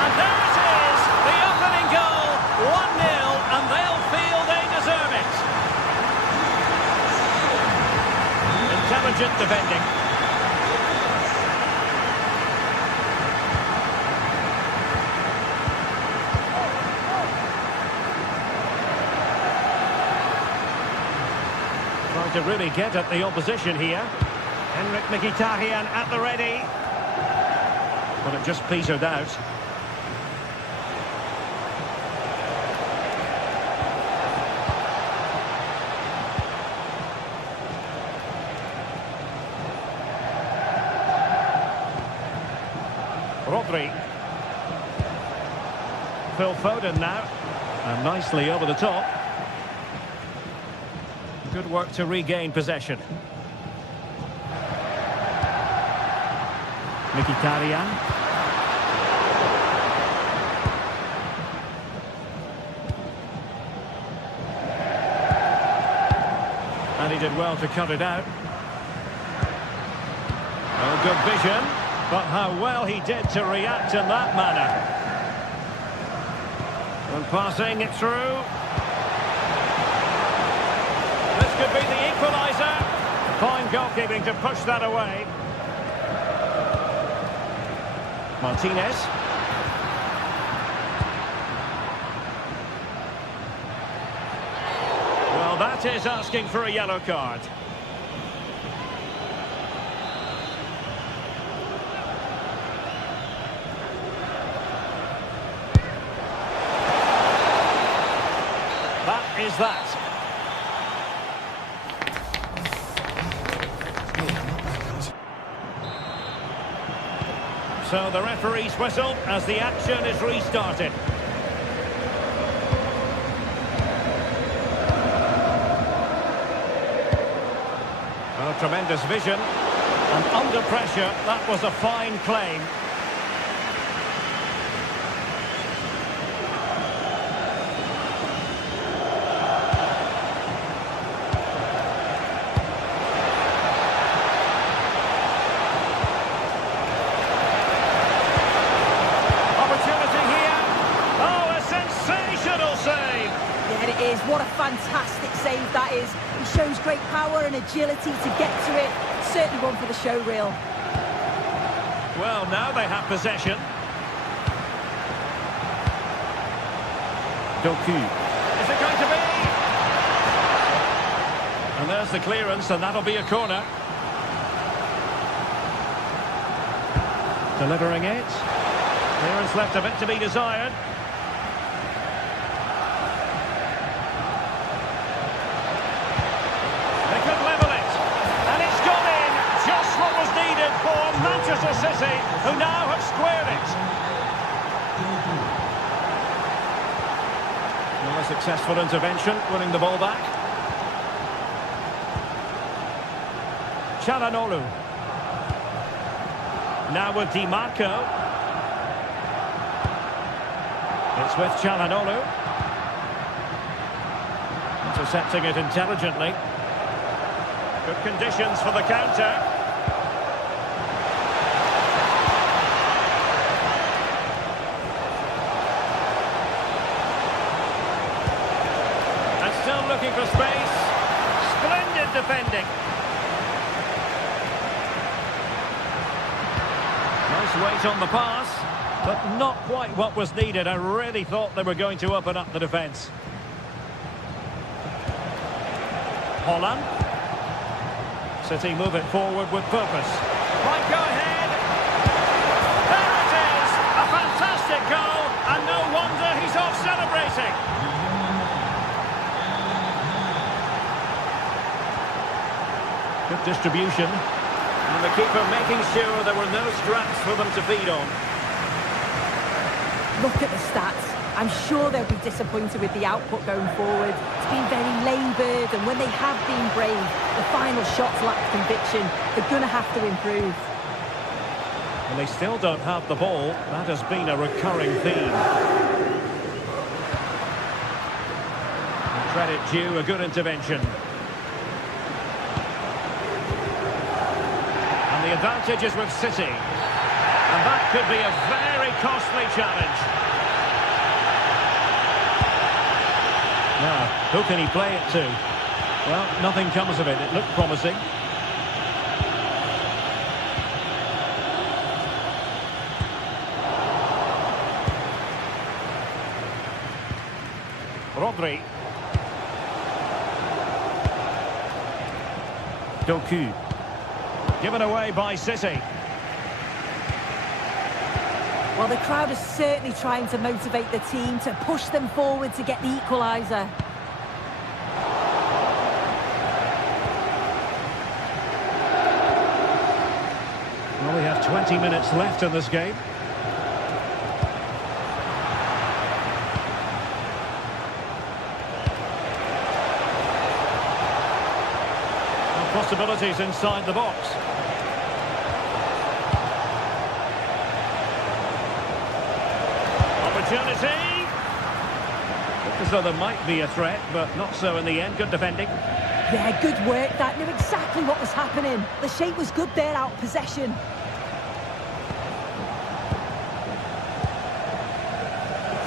And there it is, the opening goal, 1-0, and they'll feel they deserve it. intelligent defending. Trying to really get at the opposition here. Henrik Mkhitaryan at the ready. But it just petered out. Rodri. Phil Foden now. And nicely over the top. Good work to regain possession. Mkhitaryan. And he did well to cut it out. Oh, good vision. But how well he did to react in that manner. And passing it through. This could be the equaliser. Fine goalkeeping to push that away. Martinez. Well, that is asking for a yellow card. That is that. So the referee's whistle as the action is restarted. Oh, tremendous vision. And under pressure, that was a fine claim. What a fantastic save that is. He shows great power and agility to get to it. Certainly one for the show reel. Well, now they have possession. Doku. Is it going to be? And there's the clearance, and that'll be a corner. Delivering it. Clearance left a bit to be desired. Manchester City, who now have squared it. Well, a successful intervention, winning the ball back. Çalhanoğlu. Now with Di Marco. It's with Çalhanoğlu. Intercepting it intelligently. Good conditions for the counter. Looking for space. Splendid defending. Nice weight on the pass, but not quite what was needed. I really thought they were going to open up the defence. Holland. City move it forward with purpose. Might go ahead. There it is! A fantastic goal, and no wonder he's off celebrating. Good distribution. And the keeper making sure there were no scraps for them to feed on. Look at the stats. I'm sure they'll be disappointed with the output going forward. It's been very laboured, and when they have been brave, the final shots lack conviction. They're going to have to improve. And they still don't have the ball. That has been a recurring theme. And credit due, a good intervention. The advantage is with City. And that could be a very costly challenge. Now, who can he play it to? Well, nothing comes of it. It looked promising. Rodri. Doku. Given away by City. Well, the crowd is certainly trying to motivate the team to push them forward to get the equaliser. Well, we have 20 minutes left in this game. Possibilities inside the box. Opportunity. Looked as though there might be a threat, but not so in the end. Good defending. Yeah, good work. That knew exactly what was happening. The shape was good there, out of possession.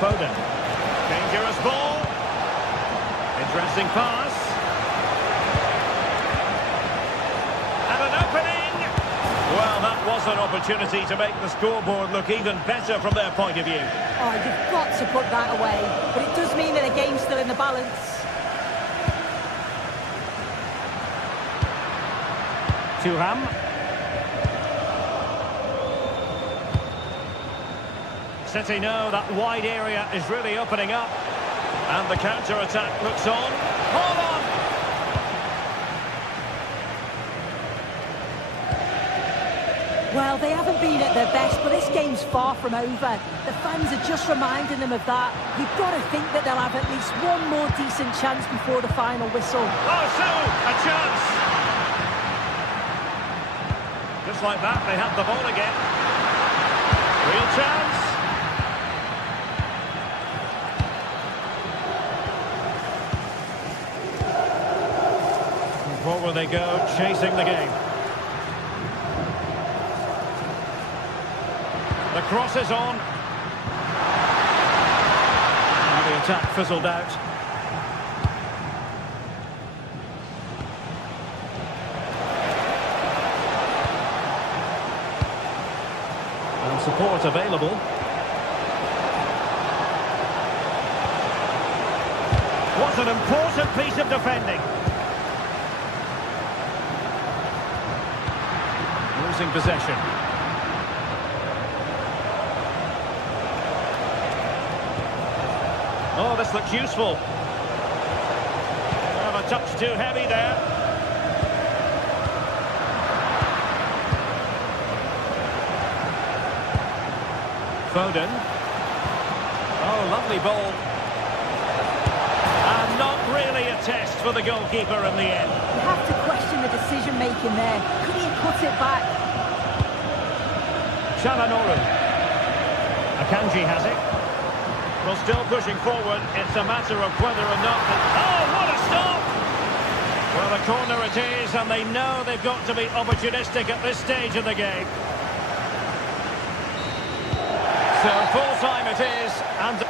Foden. Dangerous ball. Interesting pass. Well, that was an opportunity to make the scoreboard look even better from their point of view. Oh, you've got to put that away. But it does mean that the game's still in the balance. Thuram. City know that wide area is really opening up. And the counter-attack looks on. Hold on! Well, they haven't been at their best, but this game's far from over. The fans are just reminding them of that. You've got to think that they'll have at least one more decent chance before the final whistle. Oh, so, a chance! Just like that, they have the ball again. Real chance. And forward they go, chasing the game. The cross is on. And the attack fizzled out. And support available. What an important piece of defending. Losing possession. Oh, this looks useful. Oh, a touch too heavy there. Foden. Oh, lovely ball. And not really a test for the goalkeeper in the end. You have to question the decision-making there. Could he have put it back? Çalhanoğlu. Akanji has it. Well, still pushing forward. It's a matter of whether or not... Oh, what a stop! Well, a corner it is, and they know they've got to be opportunistic at this stage of the game. So, full time it is, and...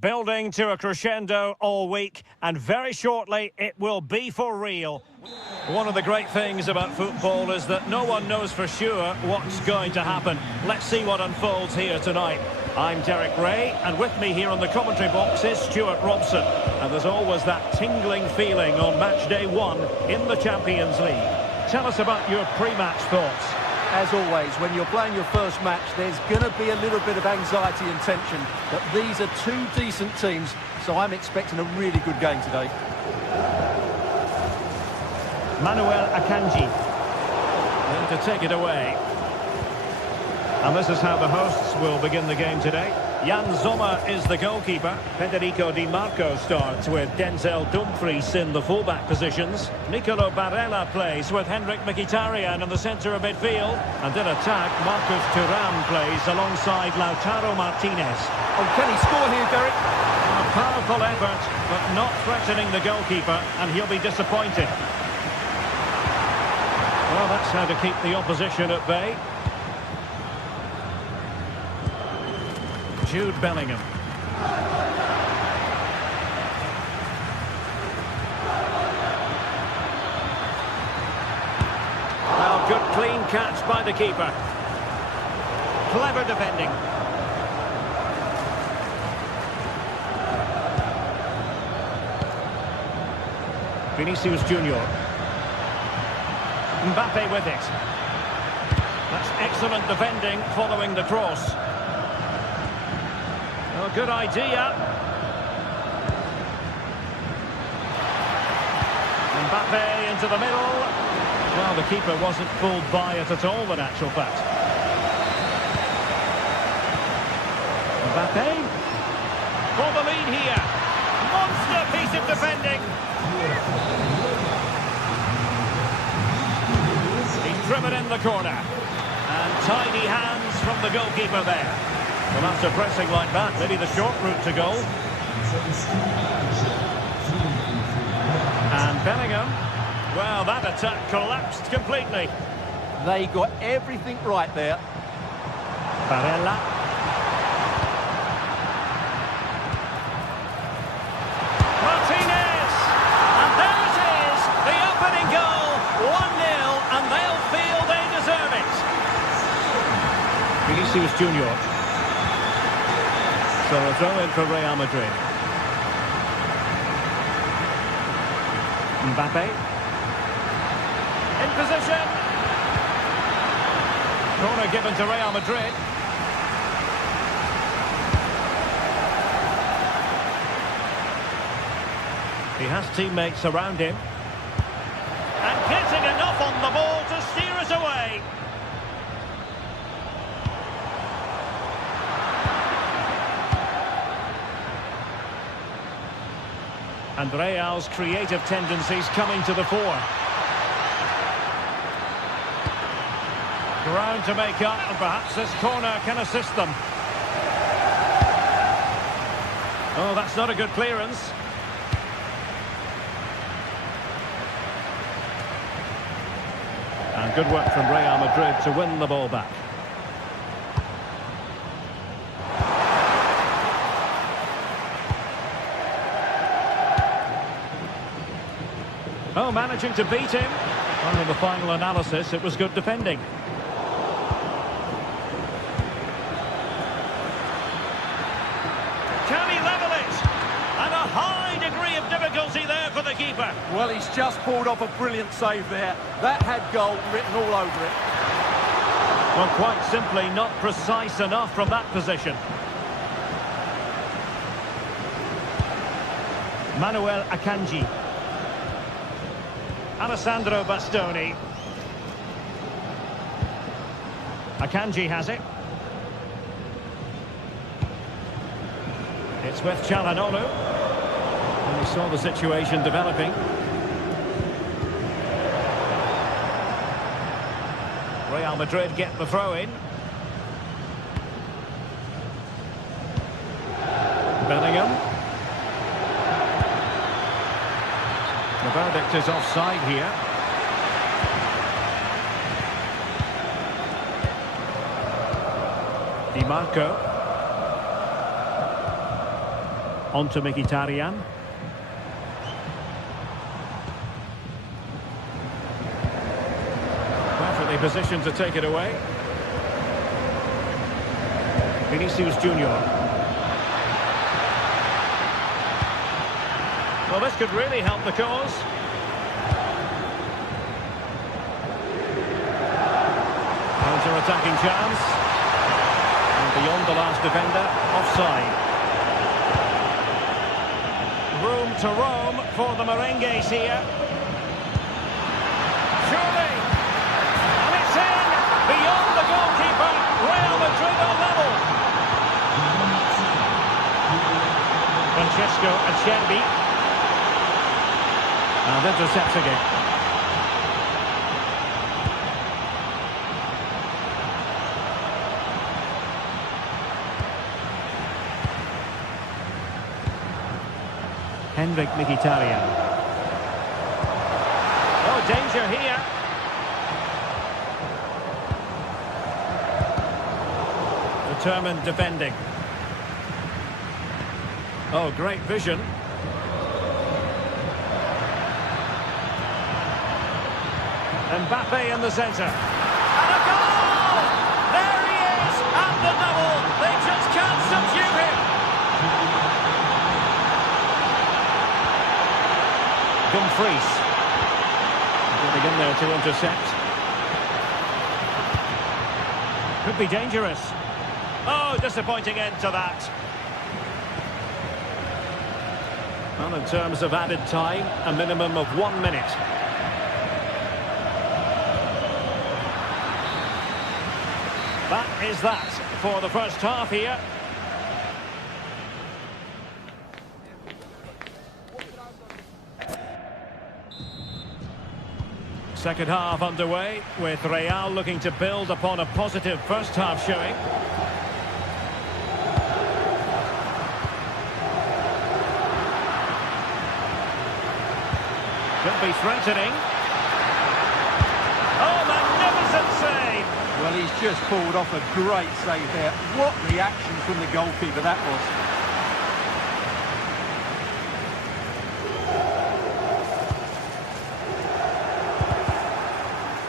building to a crescendo all week, and very shortly it will be for real. One of the great things about football is that no one knows for sure what's going to happen. Let's see what unfolds here tonight. I'm Derek Ray, and with me here on the commentary box is Stuart Robson. And there's always that tingling feeling on match day 1 in the Champions League. Tell us about your pre-match thoughts. As always, when you're playing your first match, there's going to be a little bit of anxiety and tension. But these are two decent teams, so I'm expecting a really good game today. Manuel Akanji going to take it away. And this is how the hosts will begin the game today. Jan Sommer is the goalkeeper. Federico Di Marco starts with Denzel Dumfries in the fullback positions. Nicolo Barella plays with Henrik Mkhitaryan in the centre of midfield. And in attack, Marcus Thuram plays alongside Lautaro Martinez. Oh, can he score here, Derek? A powerful effort, but not threatening the goalkeeper, and he'll be disappointed. Well, that's how to keep the opposition at bay. Jude Bellingham. Well, good clean catch by the keeper. Clever defending. Vinicius Junior. Mbappe with it. That's excellent defending following the cross. Oh, good idea. Mbappe into the middle. Well, the keeper wasn't fooled by it at all, in actual fact. Mbappe. For the lead here. Monster piece of defending. He's driven in the corner. And tidy hands from the goalkeeper there. Well, after pressing like that, maybe the short route to goal. And Bellingham. Well, that attack collapsed completely. They got everything right there. Barella. Martinez! And there it is! The opening goal! 1-0, and they'll feel they deserve it. Vinicius Junior. So a throw in for Real Madrid. Mbappe. In position. Corner given to Real Madrid. He has teammates around him. And getting enough on the ball to steer us away. And Real's creative tendencies coming to the fore. Ground to make up, and perhaps this corner can assist them. Oh, that's not a good clearance. And good work from Real Madrid to win the ball back. Oh, managing to beat him. Well, in the final analysis, it was good defending. Can he level it? And a high degree of difficulty there for the keeper. Well, he's just pulled off a brilliant save there. That had goal written all over it. Well, quite simply not precise enough from that position. Manuel Akanji. Alessandro Bastoni. Akanji has it. It's with Çalhanoğlu. And we saw the situation developing. Real Madrid get the throw in. Bellingham. The verdict is offside here. Di Marco. On to Mkhitaryan. Perfectly positioned to take it away. Vinicius Junior. Well, this could really help the cause. Counter-attacking chance. And beyond the last defender, offside. Room to roam for the merengues here. Surely. And it's in. Beyond the goalkeeper. Real Madrid on level. Francesco Acerbi. And intercepts again. Henrik Mkhitaryan. Oh, danger here. Determined defending. Oh, great vision. Mbappe in the centre. And a goal! There he is! At the double! They just can't subdue him! Dumfries. Getting in there to intercept. Could be dangerous. Oh, disappointing end to that. Well, in terms of added time, a minimum of 1 minute. That is that for the first half here. Second half underway, with Real looking to build upon a positive first half showing. Could be threatening. Oh, magnificent save! Well, he's just pulled off a great save there. What reaction from the goalkeeper that was.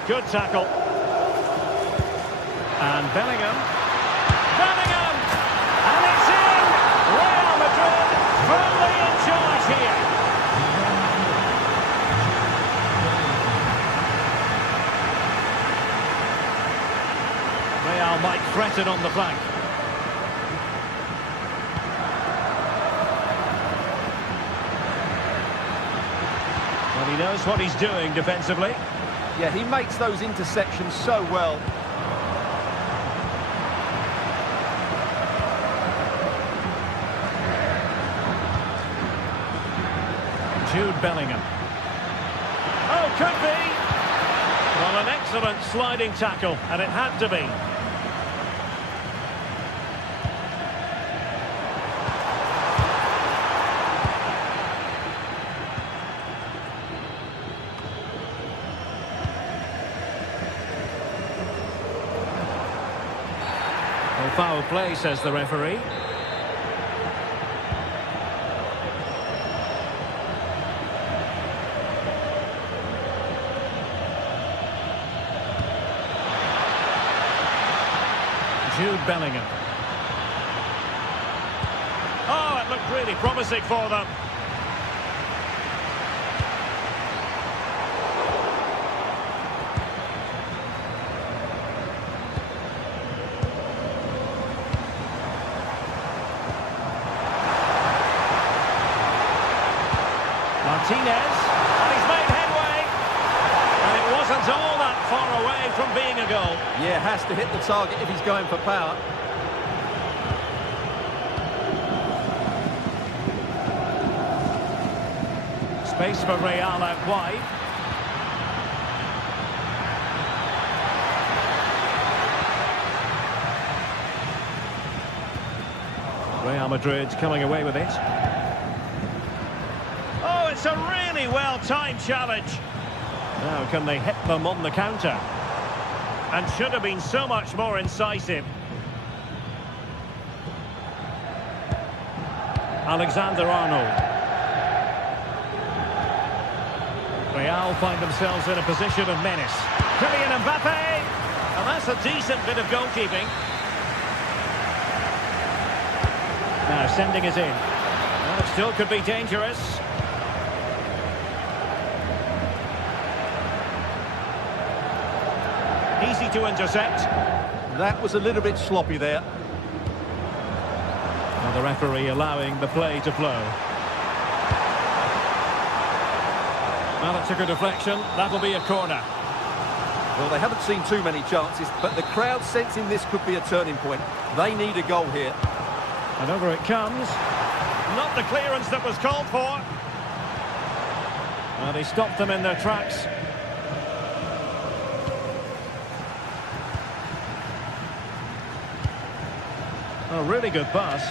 Good tackle. And Bellingham. Bellingham! And it's in! Real Madrid firmly in charge here. Real might threaten on the flank. Well, he knows what he's doing defensively. Yeah, he makes those interceptions so well. Jude Bellingham. Oh, could be! Well, an excellent sliding tackle, and it had to be. Foul play, says the referee. Jude Bellingham. Oh, it looked really promising for them. Martinez, and he's made headway, and it wasn't all that far away from being a goal. Yeah, has to hit the target if he's going for power. Space for Real out wide. Real Madrid coming away with it. It's a really well-timed challenge. Now, can they hit them on the counter? And should have been so much more incisive. Alexander-Arnold. Real find themselves in a position of menace. Kylian Mbappe! And that's a decent bit of goalkeeping. Now sending it in. Well, it still could be dangerous. Easy to intercept. That was a little bit sloppy there. Now the referee allowing the play to flow. Well, it took a deflection. That'll be a corner. Well, they haven't seen too many chances, but the crowd sensing this could be a turning point. They need a goal here. And over it comes. Not the clearance that was called for. Well, they stopped them in their tracks. A really good pass.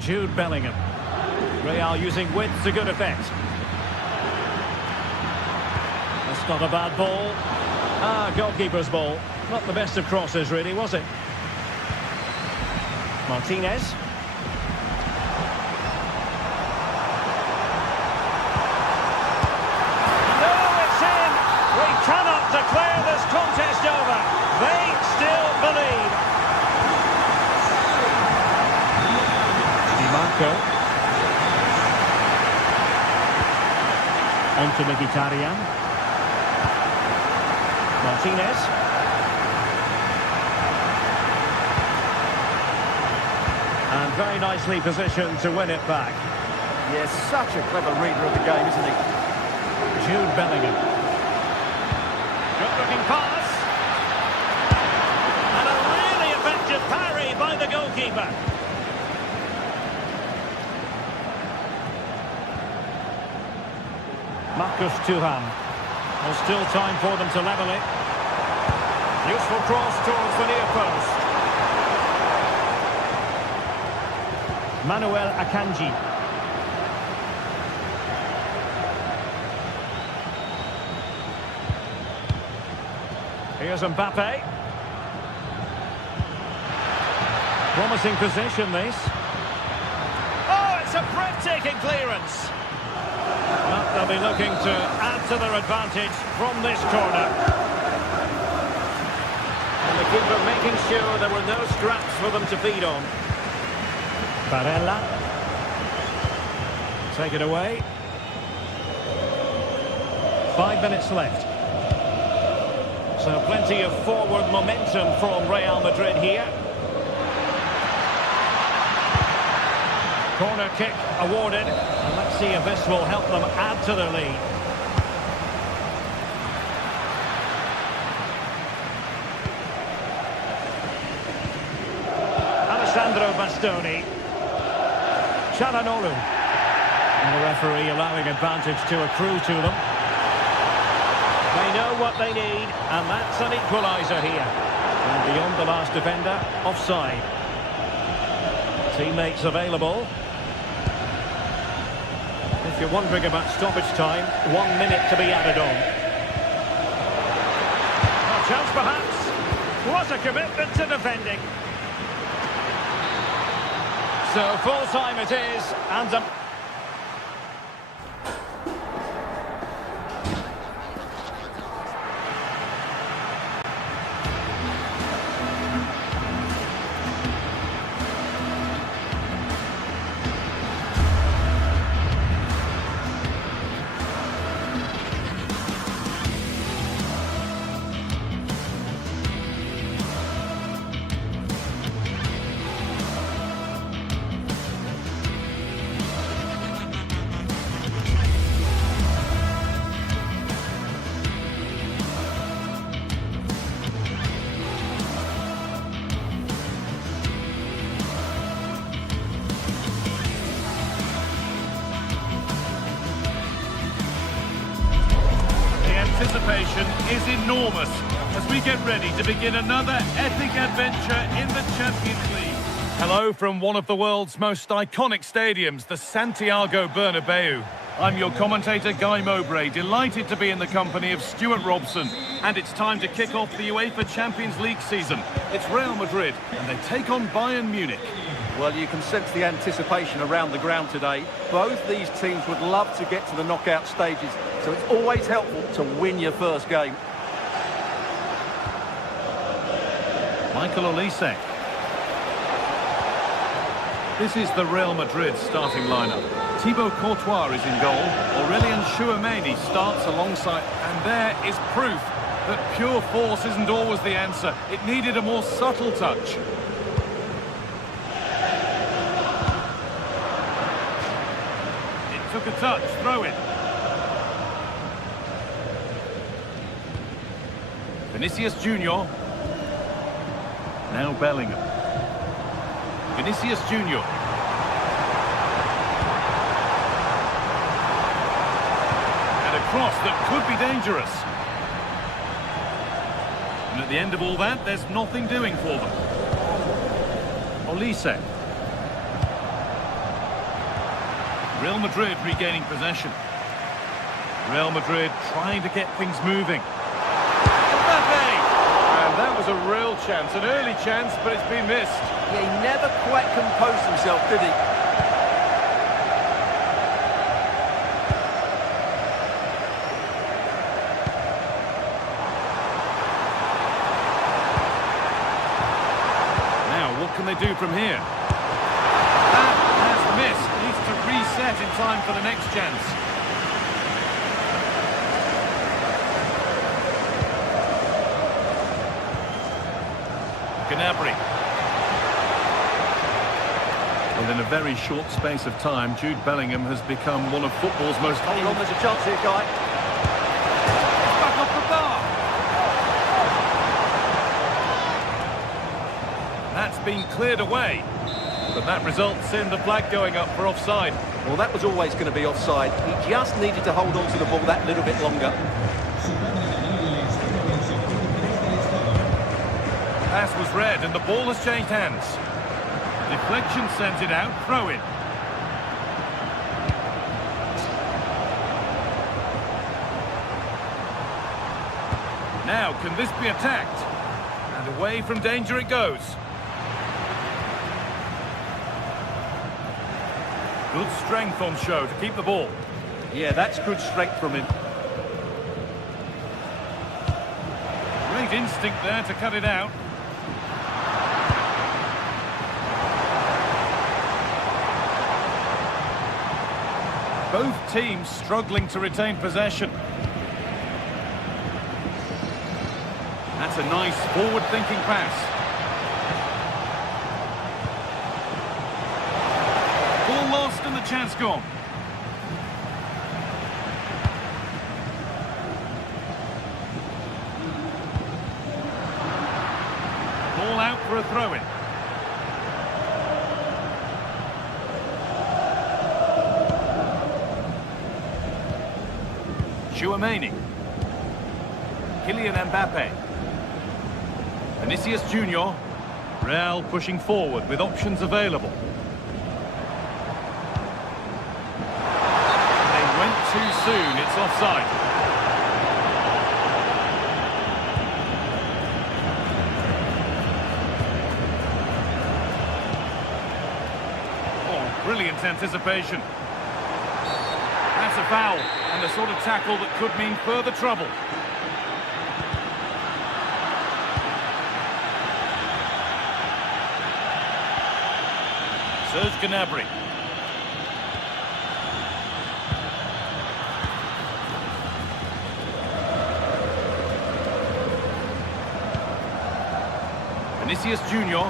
Jude Bellingham. Real using width to good effect. That's not a bad ball. Goalkeeper's ball. Not the best of crosses, really, was it? Martinez. No, it's in! We cannot declare this contest over. They still believe. Marco. On to Mkhitaryan. Martinez. And very nicely positioned to win it back. Yes, such a clever reader of the game, isn't he? Jude Bellingham. Good-looking pass. And a really effective parry by the goalkeeper. Marcus Thuram. Well, still time for them to level it. Useful cross towards the near post. Manuel Akanji. Here's Mbappe. Promising position, this. Oh, it's a breathtaking clearance. Well, they'll be looking to add to their advantage from this corner. And the keeper making sure there were no scraps for them to feed on. Barella. Take it away. 5 minutes left. So plenty of forward momentum from Real Madrid here. Corner kick awarded, and let's see if this will help them add to their lead. Alessandro Bastoni. Çalhanoğlu. And the referee allowing advantage to accrue to them. They know what they need, and that's an equaliser here. And beyond the last defender, offside. Teammates available. If you're wondering about stoppage time, 1 minute to be added on. A chance perhaps. What a commitment to defending. So full time it is, and anticipation is enormous as we get ready to begin another epic adventure in the Champions League. Hello from one of the world's most iconic stadiums, the Santiago Bernabeu. I'm your commentator, Guy Mowbray, delighted to be in the company of Stuart Robson. And it's time to kick off the UEFA Champions League season. It's Real Madrid, and they take on Bayern Munich. Well, you can sense the anticipation around the ground today. Both these teams would love to get to the knockout stages, so it's always helpful to win your first game. Michael Olise. This is the Real Madrid starting lineup. Thibaut Courtois is in goal. Aurélien Tchouameni starts alongside. And there is proof that pure force isn't always the answer. It needed a more subtle touch. It took a touch, throw it. Vinicius Junior. Now Bellingham. Vinicius Junior. And a cross that could be dangerous. And at the end of all that, there's nothing doing for them. Olise. Real Madrid regaining possession. Real Madrid trying to get things moving. And that was a real chance, an early chance, but it's been missed. Yeah, he never quite composed himself, did he? Now, what can they do from here? That has missed. Needs to reset in time for the next chance. Gnabry. Within a very short space of time, Jude Bellingham has become one of football's most... Hold on, there's a chance here, Guy. Back off the bar! That's been cleared away. But that results in the flag going up for offside. Well, that was always going to be offside. He just needed to hold on to the ball that little bit longer. Pass was red and the ball has changed hands. Deflection sends it out, throw in. Now, can this be attacked? And away from danger it goes. Good strength on show to keep the ball. Yeah, that's good strength from him. Great instinct there to cut it out. Both teams struggling to retain possession. That's a nice forward-thinking pass. Ball lost and the chance gone. Ball out for a throw-in. Tchouameni. Kylian Mbappe. Vinicius Junior. Real pushing forward with options available. They went too soon, it's offside. Oh, brilliant anticipation. That's a foul, and the sort of tackle that could mean further trouble. Serge Gnabry. Vinicius Junior.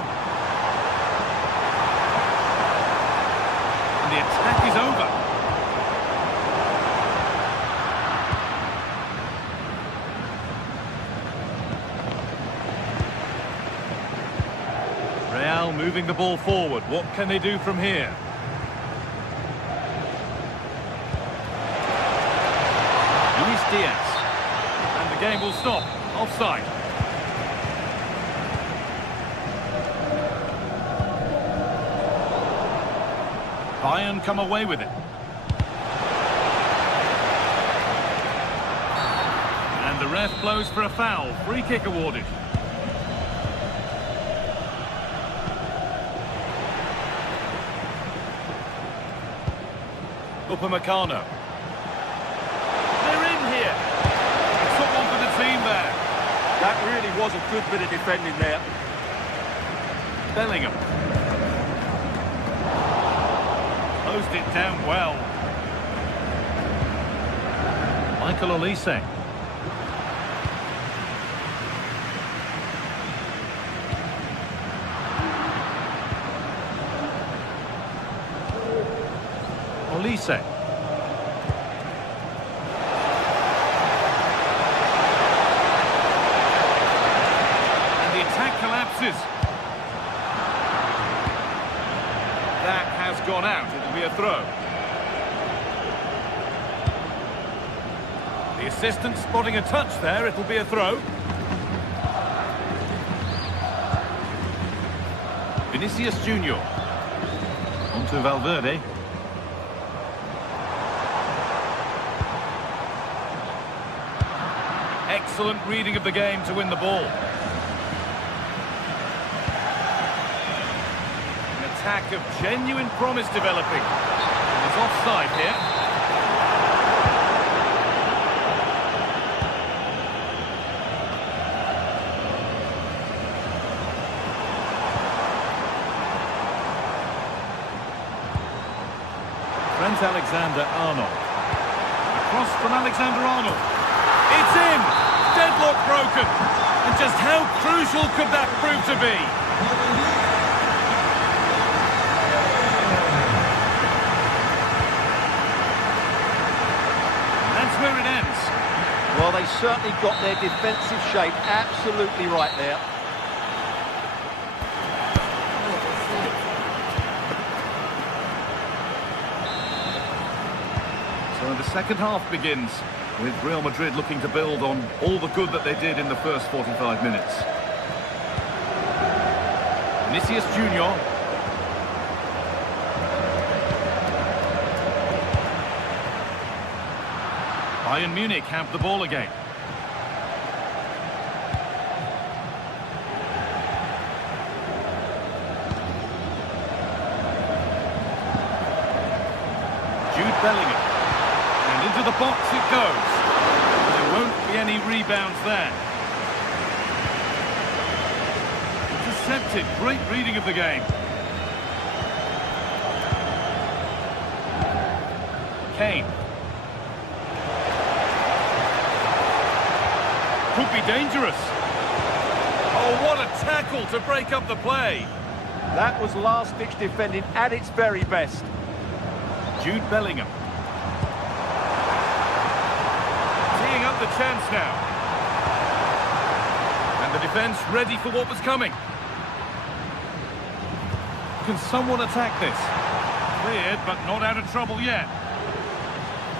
And the attack is over. Real moving the ball forward. What can they do from here? Luis Diaz. And the game will stop. Offside. Bayern come away with it. And the ref blows for a foul. Free kick awarded. Upamecano. They're in here. Someone for the team there. That really was a good bit of defending there. Bellingham. Closed it down well. Michael Olise. Olise. And the attack collapses. That has gone out. It'll be a throw. The assistant spotting a touch there. It'll be a throw. Vinicius Junior. On to Valverde. Excellent reading of the game to win the ball. An attack of genuine promise developing. It's offside here. Trent Alexander-Arnold. Across from Alexander-Arnold. It's in! Deadlock broken. And just how crucial could that prove to be? That's where it ends. Well, they certainly got their defensive shape absolutely right there. So the second half begins, with Real Madrid looking to build on all the good that they did in the first 45 minutes. Vinicius Junior. Bayern Munich have the ball again. Jude Bellingham. And into the box it goes. There won't be any rebounds there. Intercepted. Great reading of the game. Kane. Could be dangerous. Oh, what a tackle to break up the play. That was last-ditch defending at its very best. Jude Bellingham. Teeing up the chance now. And the defence ready for what was coming. Can someone attack this? Cleared, but not out of trouble yet.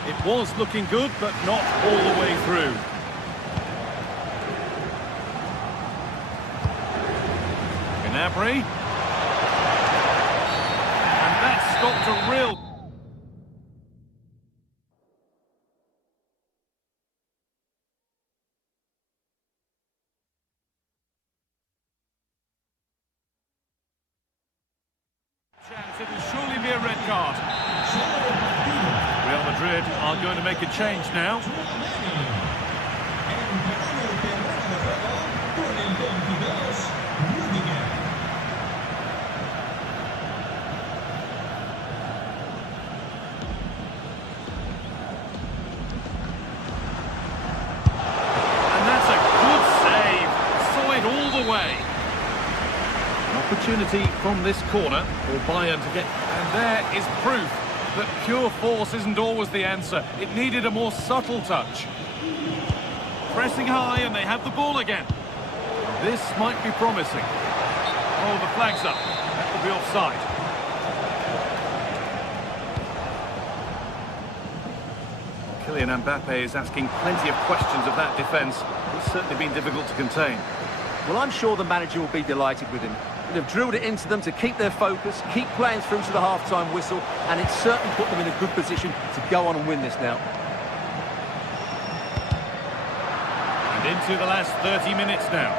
It was looking good, but not all the way through. Gnabry. And that stopped a real... chance. It'll surely be a red card. Real Madrid are going to make a change now. Opportunity from this corner for Bayern to get, and there is proof that pure force isn't always the answer. It needed a more subtle touch. Pressing high, and they have the ball again. This might be promising. Oh, the flag's up. That will be offside. Kylian Mbappe is asking plenty of questions of that defence. It's certainly been difficult to contain. Well, I'm sure the manager will be delighted with him. They've drilled it into them to keep their focus, keep playing through to the half-time whistle, and it's certainly put them in a good position to go on and win this now. And into the last 30 minutes now.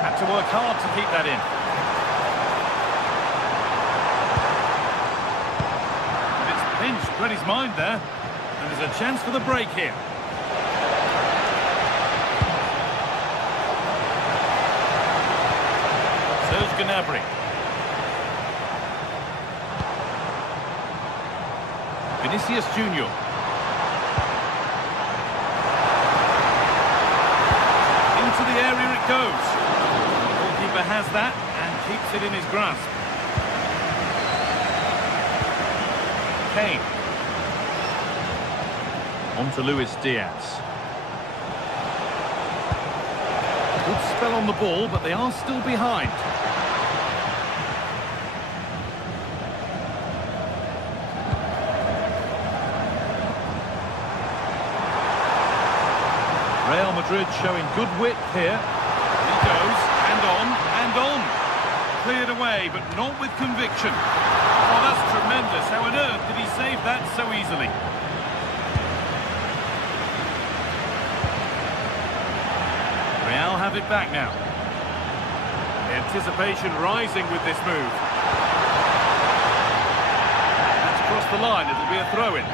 Had to work hard to keep that in. And it's pinched, read his mind there. And there's a chance for the break here. Gnabry. Vinicius Junior. Into the area it goes. The goalkeeper has that and keeps it in his grasp. Kane. On to Luis Diaz. Good spell on the ball, but they are still behind. Real Madrid showing good width here. He goes, and on. Cleared away, but not with conviction. Oh, that's tremendous. How on earth did he save that so easily? Real have it back now. The anticipation rising with this move. That's crossed the line. It'll be a throw-in.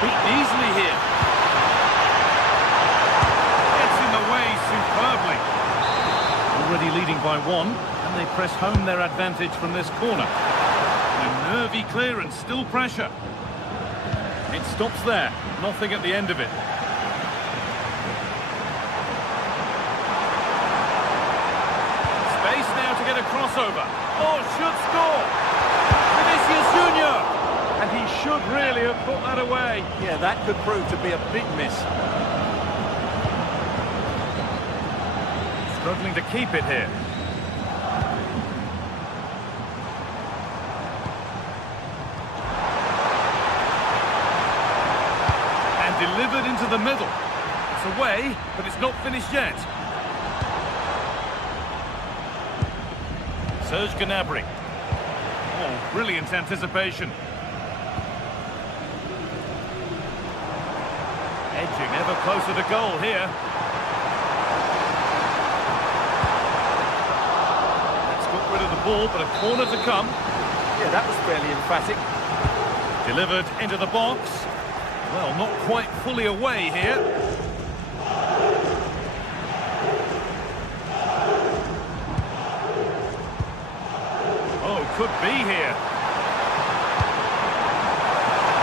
Beaten easily here. Gets in the way superbly. Already leading by one, and they press home their advantage from this corner. A nervy clearance, still pressure. It stops there, nothing at the end of it. Space now to get a crossover. Oh, should score! Vinicius Junior! And he should really have put that away. Yeah, that could prove to be a big miss. Struggling to keep it here. And delivered into the middle. It's away, but it's not finished yet. Serge Gnabry. Oh, brilliant anticipation. Edging ever closer to goal here. That's got rid of the ball, but a corner to come. Yeah, that was fairly emphatic. Delivered into the box. Well, not quite fully away here. Oh, could be here.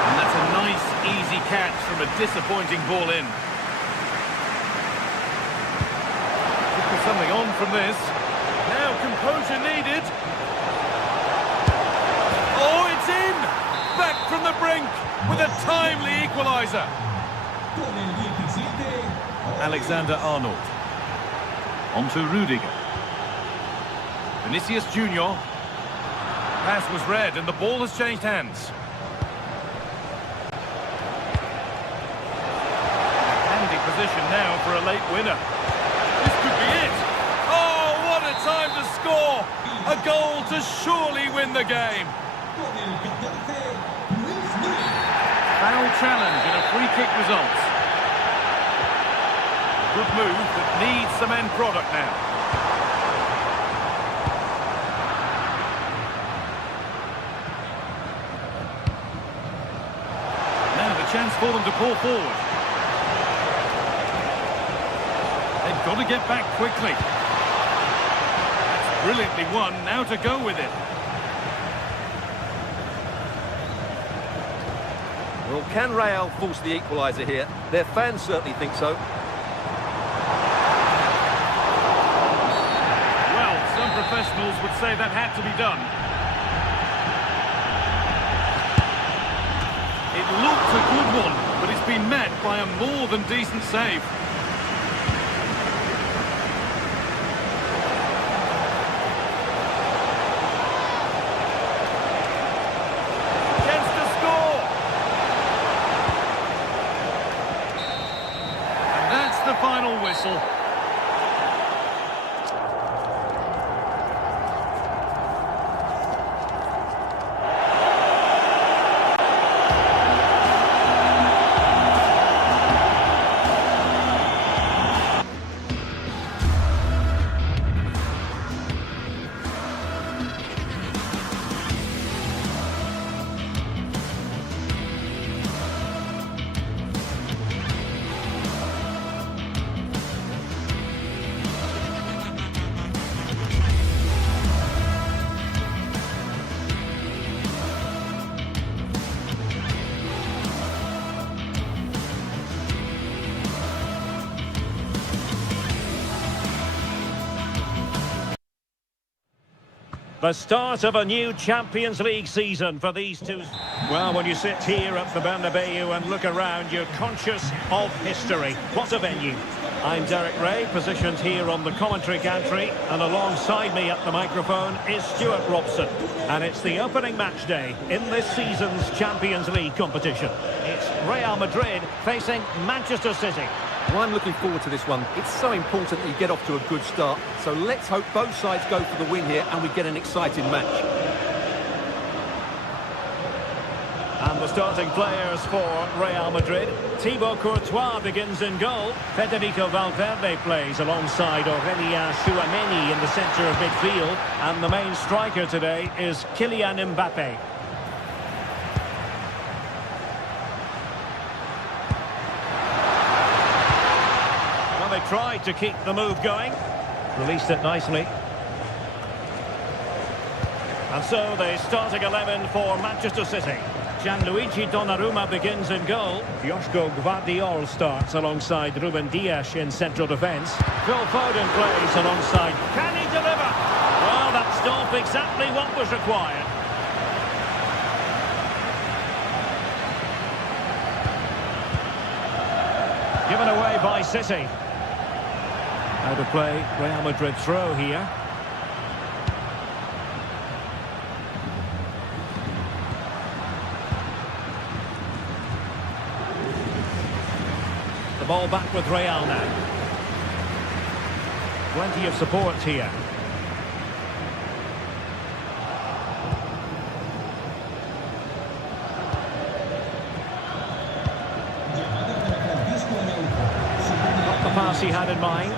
And that's a nice, easy catch from a disappointing ball in. Could be something on from this. Now composure needed. Oh, it's in! Back from the brink with a timely equaliser. Alexander-Arnold. On to Rudiger. Vinicius Junior. Pass was read and the ball has changed hands. Handy position now for a late winner. This could be it. Oh, what a time to score! A goal to surely win the game. Foul challenge and a free kick results. Good move that needs some end product now. Now the chance for them to pull forward. They've got to get back quickly. That's brilliantly won, now to go with it. Well, can Real force the equaliser here? Their fans certainly think so. Well, some professionals would say that had to be done. It looked a good one, but it's been met by a more than decent save. final whistle. The start of a new Champions League season for these two. Well, when you sit here at the Bernabeu and look around, you're conscious of history. What a venue. I'm Derek Ray, positioned here on the commentary gantry, and alongside me at the microphone is Stuart Robson. And it's the opening match day in this season's Champions League competition. It's Real Madrid facing Manchester City. Well, I'm looking forward to this one. It's so important that you get off to a good start. So let's hope both sides go for the win here and we get an exciting match. And the starting players for Real Madrid. Thibaut Courtois begins in goal. Federico Valverde plays alongside Aurélien Tchouameni in the centre of midfield. And the main striker today is Kylian Mbappé. Well, they tried to keep the move going. Released it nicely. And so the starting 11 for Manchester City. Gianluigi Donnarumma begins in goal. Joško Gvardiol starts alongside Ruben Dias in central defence. Phil Foden plays alongside. Can he deliver? Well, that's not exactly what was required. Given away by City. Out of play, Real Madrid throw here. The ball back with Real now. Plenty of support here. Not the pass he had in mind.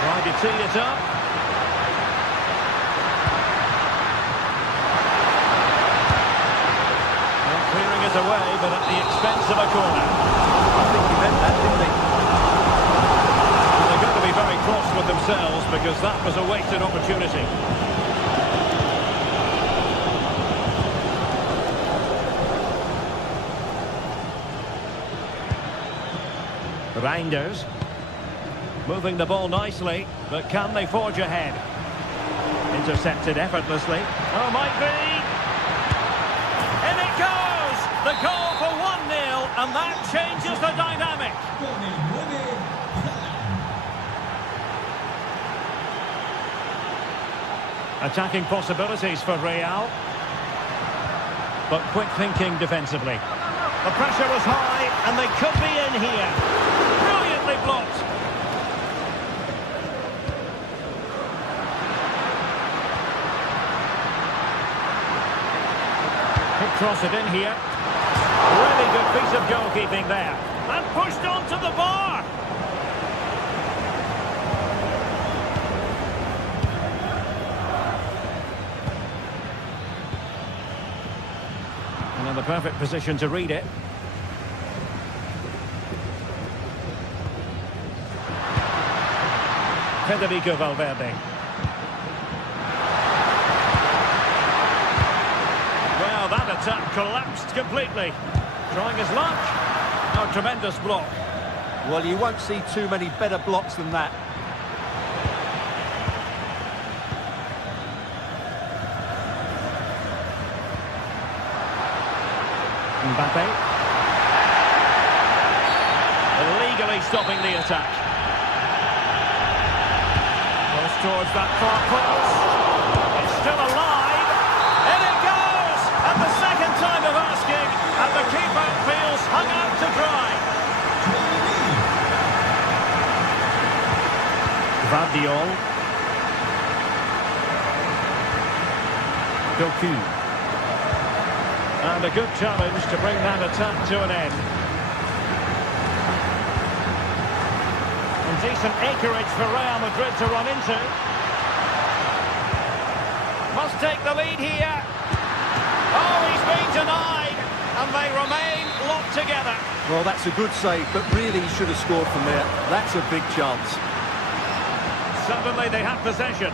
Tried to tee it up. Clearing it away, but at the expense of a corner. I think he meant that, didn't he? Well, they've got to be very cross with themselves because that was a wasted opportunity. Reinders. Moving the ball nicely, but can they forge ahead? Intercepted effortlessly. Oh, might be! In it goes! The goal for 1-0, and that changes the dynamic. Attacking possibilities for Real. But quick thinking defensively. The pressure was high, and they could be in here. Brilliantly blocked. Cross it in here. Really good piece of goalkeeping there. And pushed onto the bar. And in the perfect position to read it. Federico Valverde. That attack collapsed completely. Trying his luck. Oh, tremendous block. Well, you won't see too many better blocks than that. Mbappé. Illegally stopping the attack. Goes towards that far post. It's still alive. And the second time of Vardiol. Doku. And a good challenge to bring that attack to an end. And decent acreage for Real Madrid to run into. Must take the lead here. Oh, he's been denied. And they remain locked together. Well, that's a good save, but really he should have scored from there. That's a big chance. Suddenly they have possession.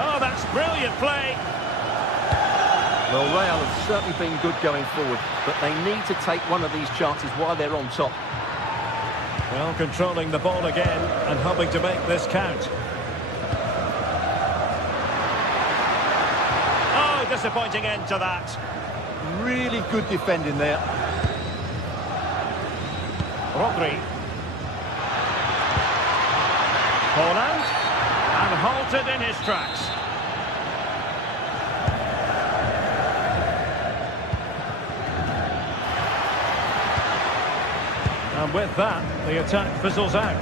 Oh, that's brilliant play. Well, Real have certainly been good going forward, but they need to take one of these chances while they're on top. Well, controlling the ball again and hoping to make this count. Oh, disappointing end to that. Really good defending there. Rodri. Holland. And halted in his tracks. And with that, the attack fizzles out.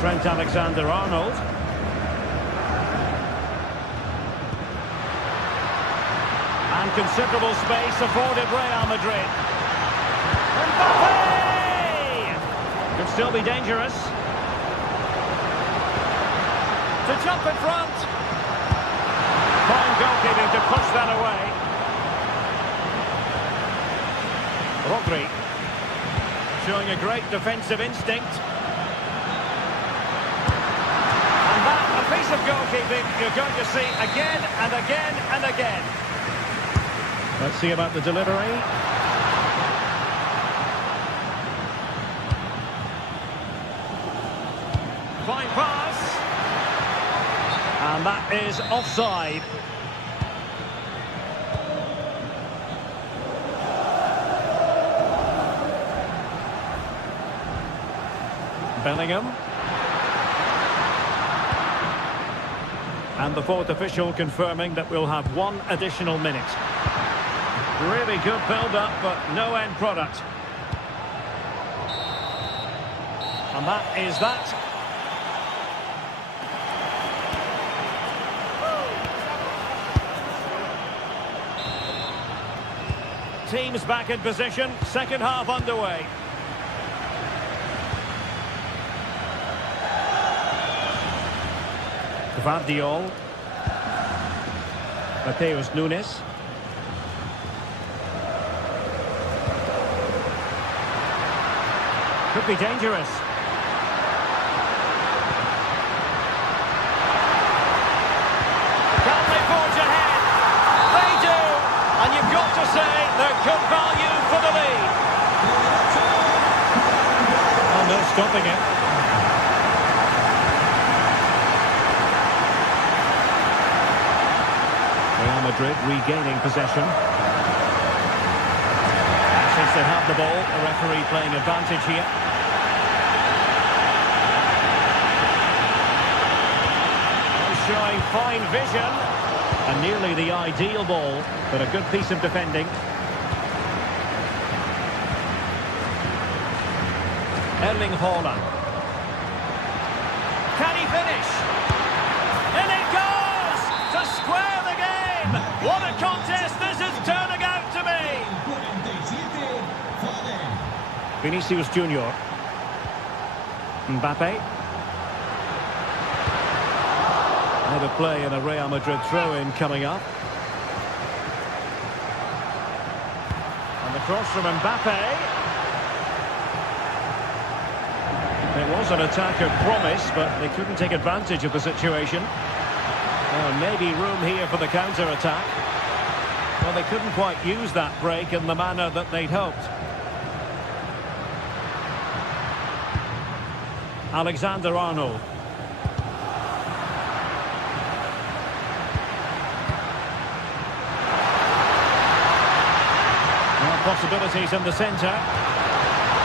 Trent Alexander-Arnold. And considerable space afforded Real Madrid. Mbappe! Could still be dangerous. To jump in front. Fine goalkeeping to push that away. Rodri. Showing a great defensive instinct. And that, a piece of goalkeeping you're going to see again and again and again. Let's see about the delivery. Fine pass. And that is offside. Bellingham. And the fourth official confirming that we'll have one additional minute. Really good build-up, but no end product. And that is that. Teams back in position, second half underway. Vardiol. Mateus Nunes. Could be dangerous. Can they forge ahead? They do. And you've got to say they're good value for the lead. Oh, no stopping it. Real Madrid regaining possession. Since they have the ball, the referee playing advantage here. Showing fine vision. And nearly the ideal ball, but a good piece of defending. Erling Haaland. Can he finish? In it goes! To square the game! What a contest this is turning out to be! Vinicius Junior. Mbappe. Head of play and a Real Madrid throw-in coming up. And the cross from Mbappe. It was an attack of promise, but they couldn't take advantage of the situation. Maybe room here for the counter-attack. Well, they couldn't quite use that break in the manner that they'd hoped. Alexander-Arnold. Possibilities in the centre.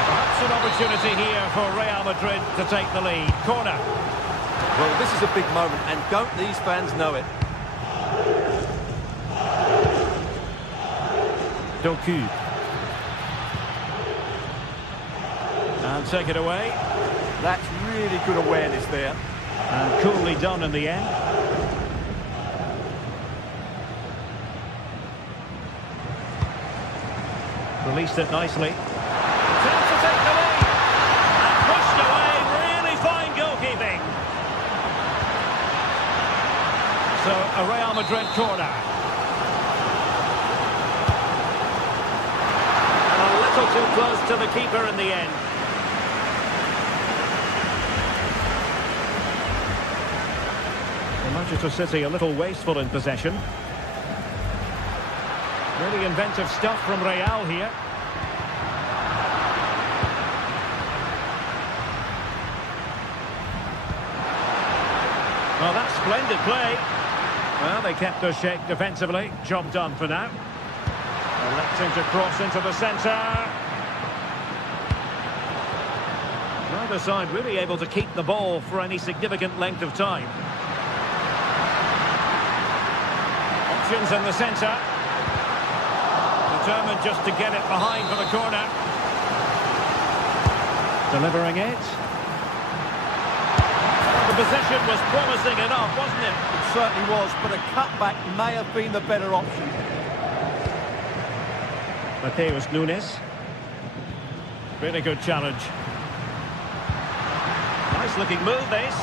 Perhaps an opportunity here for Real Madrid to take the lead. Corner. Well, this is a big moment, and don't these fans know it? Doku. take it away. That's really good awareness there. And coolly done in the end. Released it nicely. Attempts to take the lead. And pushed away. Really fine goalkeeping. So, a Real Madrid corner. And a little too close to the keeper in the end. Manchester City a little wasteful in possession. Really inventive stuff from Real here. Oh, that's splendid play. Well, they kept their shape defensively. Job done for now. Electing to cross into the centre. Neither side really able to keep the ball for any significant length of time. Options in the centre. Determined just to get it behind for the corner. Delivering it. Well, the position was promising enough, wasn't it? It certainly was, but a cutback may have been the better option. Mateus Nunes. Really good challenge. Nice looking move, this.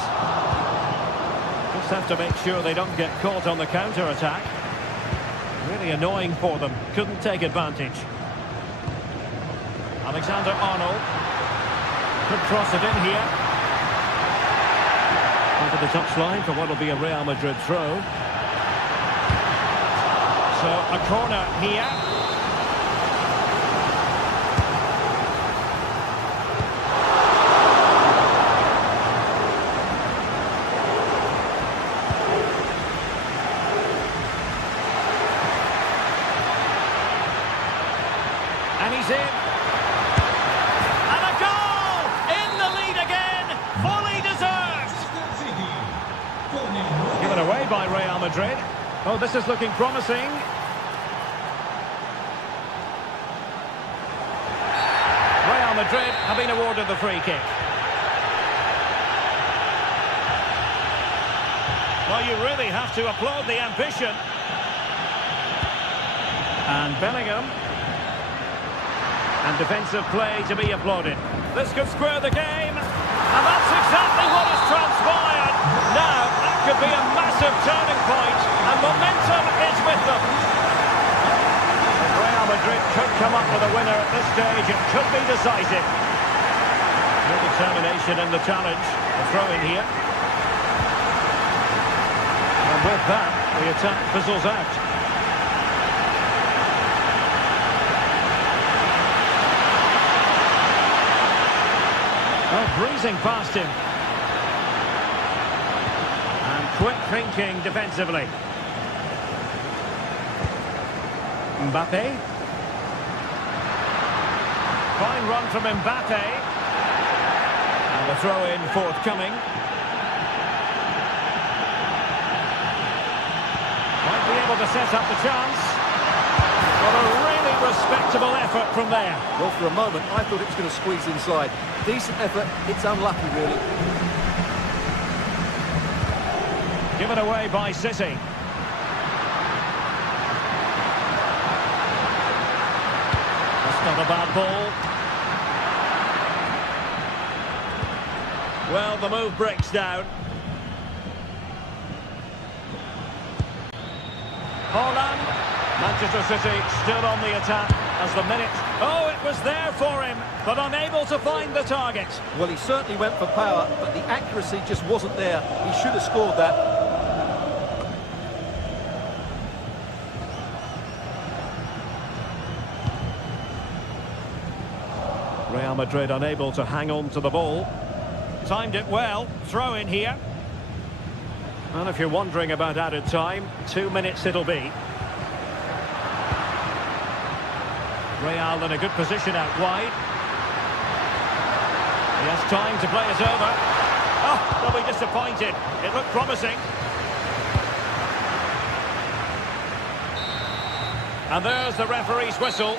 Just have to make sure they don't get caught on the counter-attack. Really annoying for them. Couldn't take advantage. Alexander-Arnold. Could cross it in here. Onto the touchline for what will be a Real Madrid throw. So, a corner here. And he's in. And a goal! In the lead again! Fully deserved! Given away by Real Madrid. Oh, this is looking promising. Real Madrid have been awarded the free kick. Well, you really have to applaud the ambition. And Bellingham. And defensive play to be applauded. This could square the game. And that's exactly what has transpired. Now, that could be a massive turning point. And momentum is with them. Real Madrid could come up with a winner at this stage. It could be decisive. No determination in the challenge. The throw-in here. And with that, the attack fizzles out. Oh, breezing past him. And quick thinking defensively. Mbappe. Fine run from Mbappe. And the throw-in forthcoming. Might be able to set up the chance. What a really respectable effort from there. Well, for a moment, I thought it was going to squeeze inside. Decent effort, it's unlucky, really. Given away by City. That's not a bad ball. Well, the move breaks down. Holland. Manchester City still on the attack as the minute... Oh, it was there for him, but unable to find the target. Well, he certainly went for power, but the accuracy just wasn't there. He should have scored that. Real Madrid unable to hang on to the ball. Timed it well. Throw in here. And if you're wondering about added time, 2 minutes it'll be. Real in a good position out wide. He has time to play it over. Oh, they'll be disappointed. It looked promising. And there's the referee's whistle.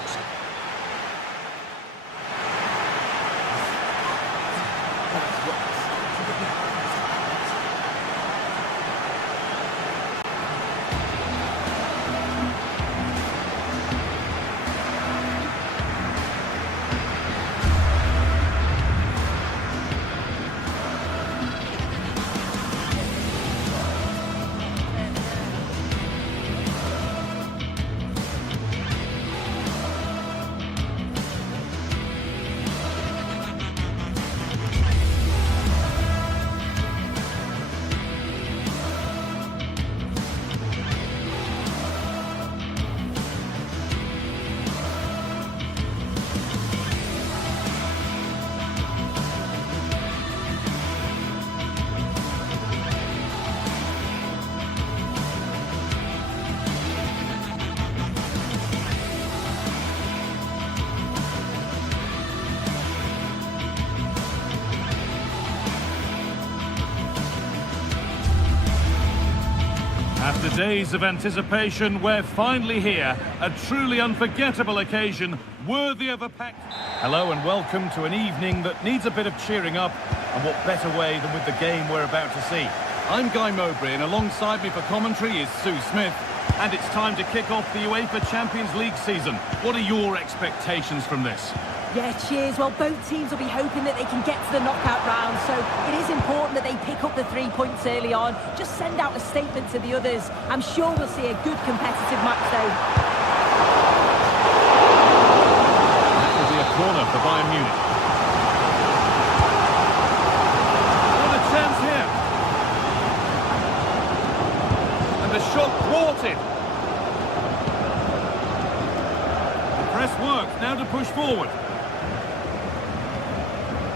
After days of anticipation, we're finally here. A truly unforgettable occasion, worthy of a packed... Hello and welcome to an evening that needs a bit of cheering up, and what better way than with the game we're about to see. I'm Guy Mowbray, and alongside me for commentary is Sue Smith, and it's time to kick off the UEFA Champions League season. What are your expectations from this? Yeah, cheers. Well, both teams will be hoping that they can get to the knockout round, so it is important that they pick up the 3 points early on. Just send out a statement to the others. I'm sure we'll see a good competitive match, though. That will be a corner for Bayern Munich. What a chance here. And the shot thwarted. The press works, now to push forward.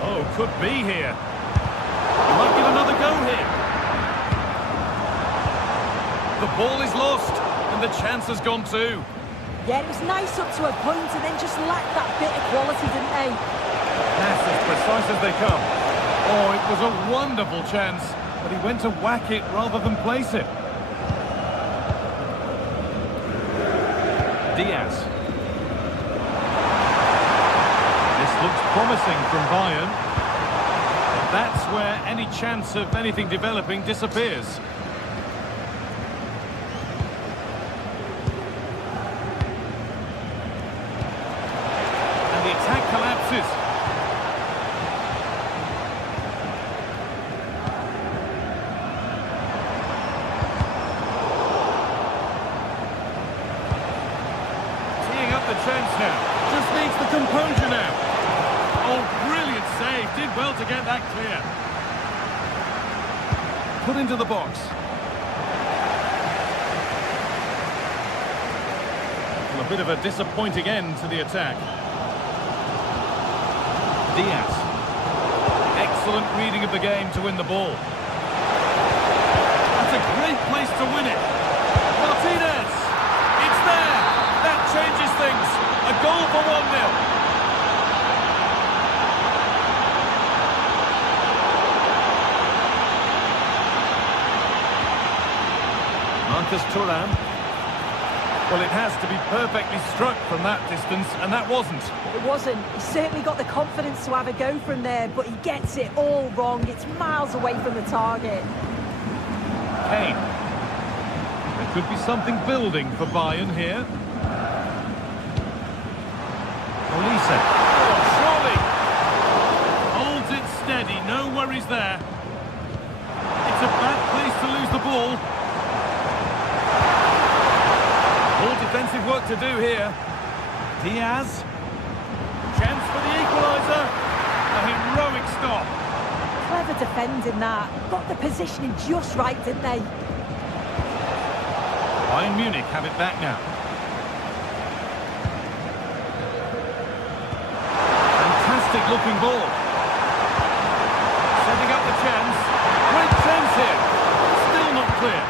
Oh, could be here. He might give another go here. The ball is lost, and the chance has gone too. Yeah, it was nice up to a point, and then just lacked that bit of quality, didn't they? That's as precise as they come. Oh, it was a wonderful chance, but he went to whack it rather than place it. Diaz. Looks promising from Bayern. That's where any chance of anything developing disappears. And the attack collapses. Teeing up the chance now. Just needs the composure now. Oh, brilliant save. Did well to get that clear. Put into the box. Well, a bit of a disappointing end to the attack. Diaz. Excellent reading of the game to win the ball. That's a great place to win it. Martinez. It's there. That changes things. A goal for 1-0. Thuram. Well, it has to be perfectly struck from that distance, and that wasn't. It wasn't. He certainly got the confidence to have a go from there, but he gets it all wrong. It's miles away from the target. Kane. There could be something building for Bayern here. Olise. Oh, surely. Holds it steady, no worries there. It's a bad place to lose the ball. All defensive work to do here. Diaz. Chance for the equaliser. A heroic stop. Clever defending that. Got the positioning just right, didn't they? Bayern Munich have it back now. Fantastic looking ball. Setting up the chance. Great chance here. Still not clear.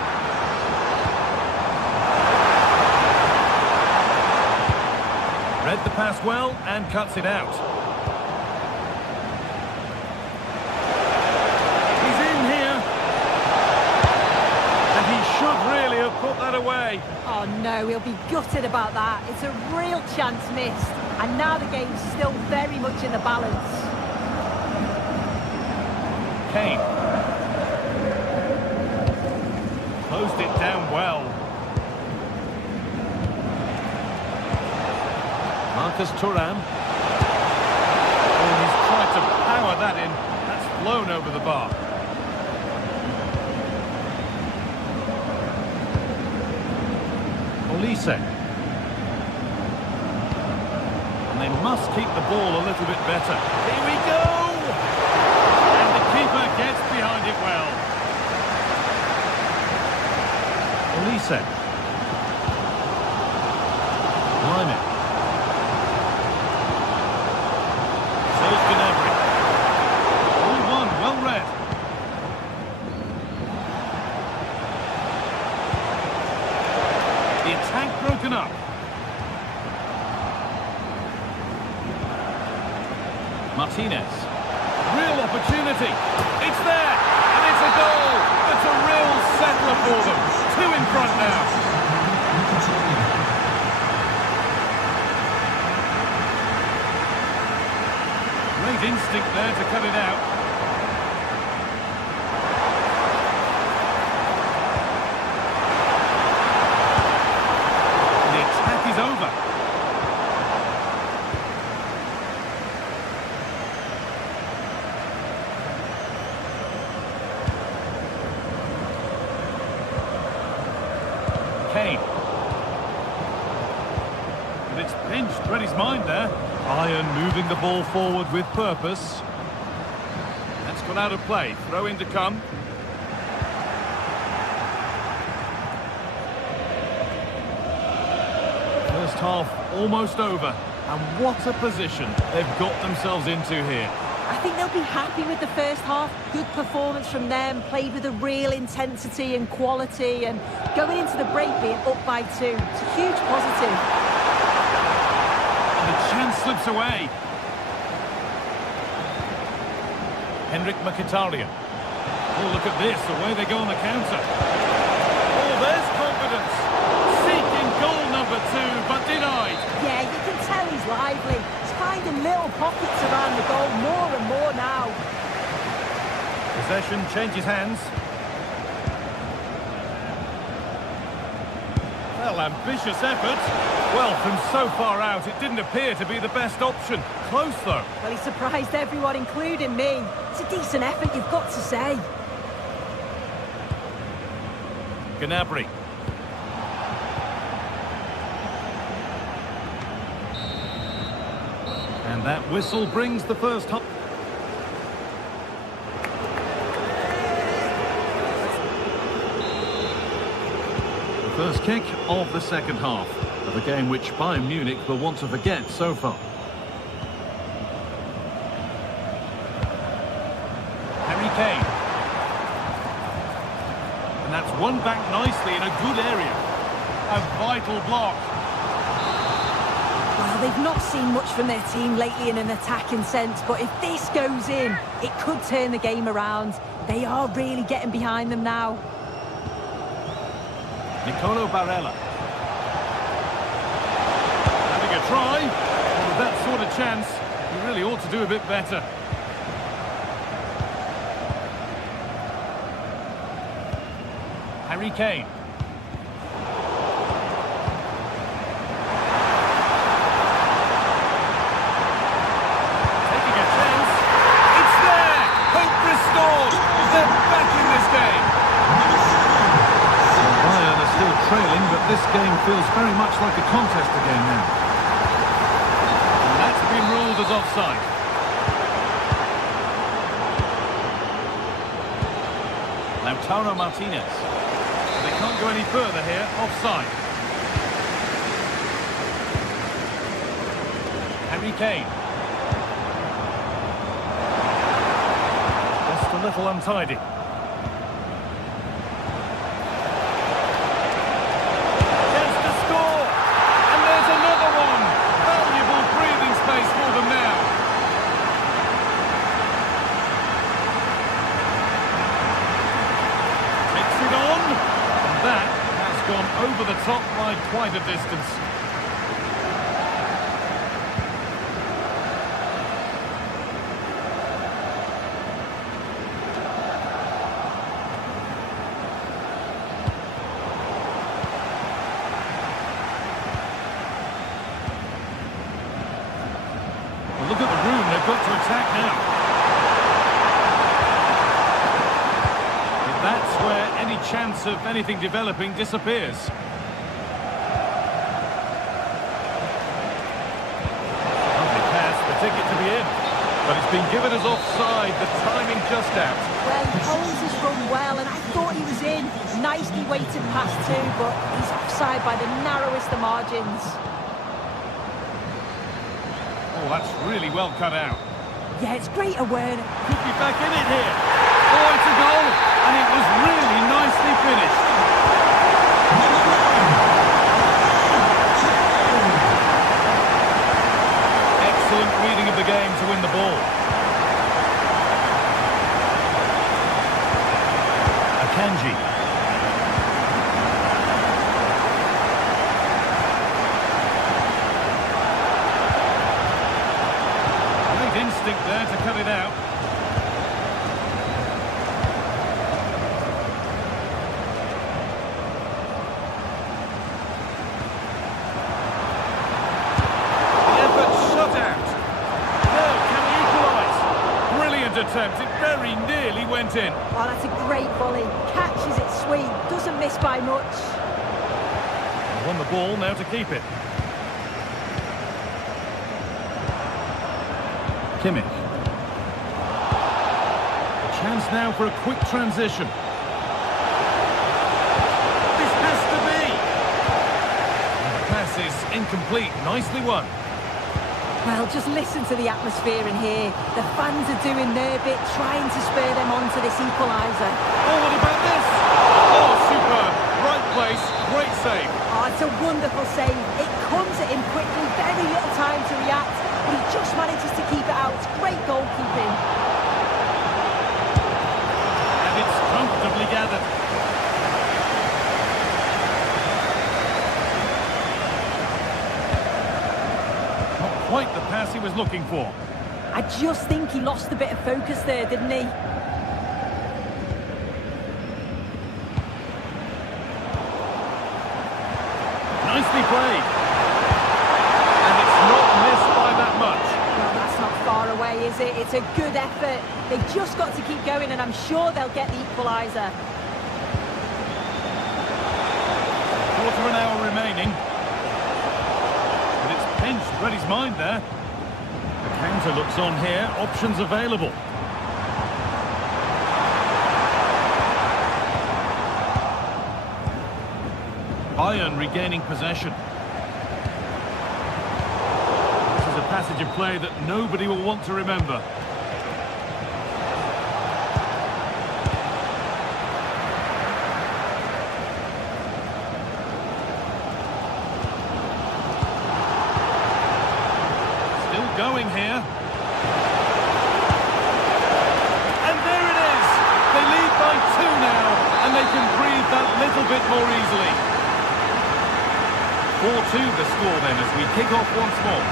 Read the pass well and cuts it out. He's in here. And he should really have put that away. Oh no, he'll be gutted about that. It's a real chance missed. And now the game's still very much in the balance. Kane. Closed it down well. Thuram. Oh, he's tried to power that in. That's flown over the bar. Olise. And they must keep the ball a little bit better. Here we go! And the keeper gets behind it well. Olise. Limit. Broken up. Martinez. Real opportunity. It's there, and it's a goal. It's a real settler for them. 2 in front now. Great instinct there to cut it out. The attack is over. Kane. And it's pinched, read his mind there. Iron moving the ball forward with purpose. That's gone out of play. Throw in to come. First half almost over. And what a position they've got themselves into here. I think they'll be happy with the first half. Good performance from them, played with a real intensity and quality, and going into the break being up by 2. It's a huge positive. The chance slips away. Henrik Mkhitaryan. Oh, look at this, away they go on the counter. Oh, there's confidence. Seeking goal number 2, but denied. Yeah, you can tell he's lively. He's finding little pockets around the goal more and more now. Possession changes hands. Well, ambitious effort. Well, from so far out, it didn't appear to be the best option. Close, though. Well, he surprised everyone, including me. It's a decent effort, you've got to say. Gnabry. And that whistle brings the first half. First kick of the second half of a game which Bayern Munich will want to forget so far. Harry Kane. And that's won back nicely in a good area. A vital block. Well, they've not seen much from their team lately in an attacking sense, but if this goes in, it could turn the game around. They are really getting behind them now. Nicolo Barella. Having a try. Well, with that sort of chance, he really ought to do a bit better. Harry Kane. Taking a chance. It's there! Hope restored! They're back in this game! Bayern are still trailing, but this game feels very much like a contest again now. And that's been ruled as offside. Lautaro Martinez. They can't go any further here, offside. Harry Kane. Just a little untidy. Over the top by quite a distance. Well, look at the room they've got to attack now. That's where any chance of anything developing disappears. Lovely pass, the ticket to be in. But it's been given as offside, the timing just out. Well, he holds his run well, and I thought he was in. Nicely weighted past 2, but he's offside by the narrowest of margins. Oh, that's really well cut out. Yeah, it's great awareness. Could be back in it here. Oh, it's a goal, and it was really nicely finished. Excellent reading of the game to win the ball. Akanji. went in. Oh, that's a great volley. Catches it sweet, doesn't miss by much. Won the ball, now to keep it. Kimmich. A chance now for a quick transition. This has to be. And the pass is incomplete. Nicely won. Well, just listen to the atmosphere in here. The fans are doing their bit, trying to spur them on to this equaliser. Oh, what about this? Oh, superb. Right place, great save. Oh, it's a wonderful save. It comes at him quickly, very little time to react, but he just manages to keep it out. It's great goalkeeping. And it's comfortably gathered. Not quite the pass he was looking for. I just think he lost a bit of focus there, didn't he? Nicely played. And it's not missed by that much. Well, that's not far away, is it? It's a good effort. They've just got to keep going, and I'm sure they'll get the equaliser. Quarter of an hour remaining. But it's pinched Reddy's mind there. The counter looks on here. Options available. Bayern regaining possession. This is a passage of play that nobody will want to remember. Still going here. And there it is! They lead by 2 now, and they can breathe that little bit more easily. 4-2 the score then as we kick off once more.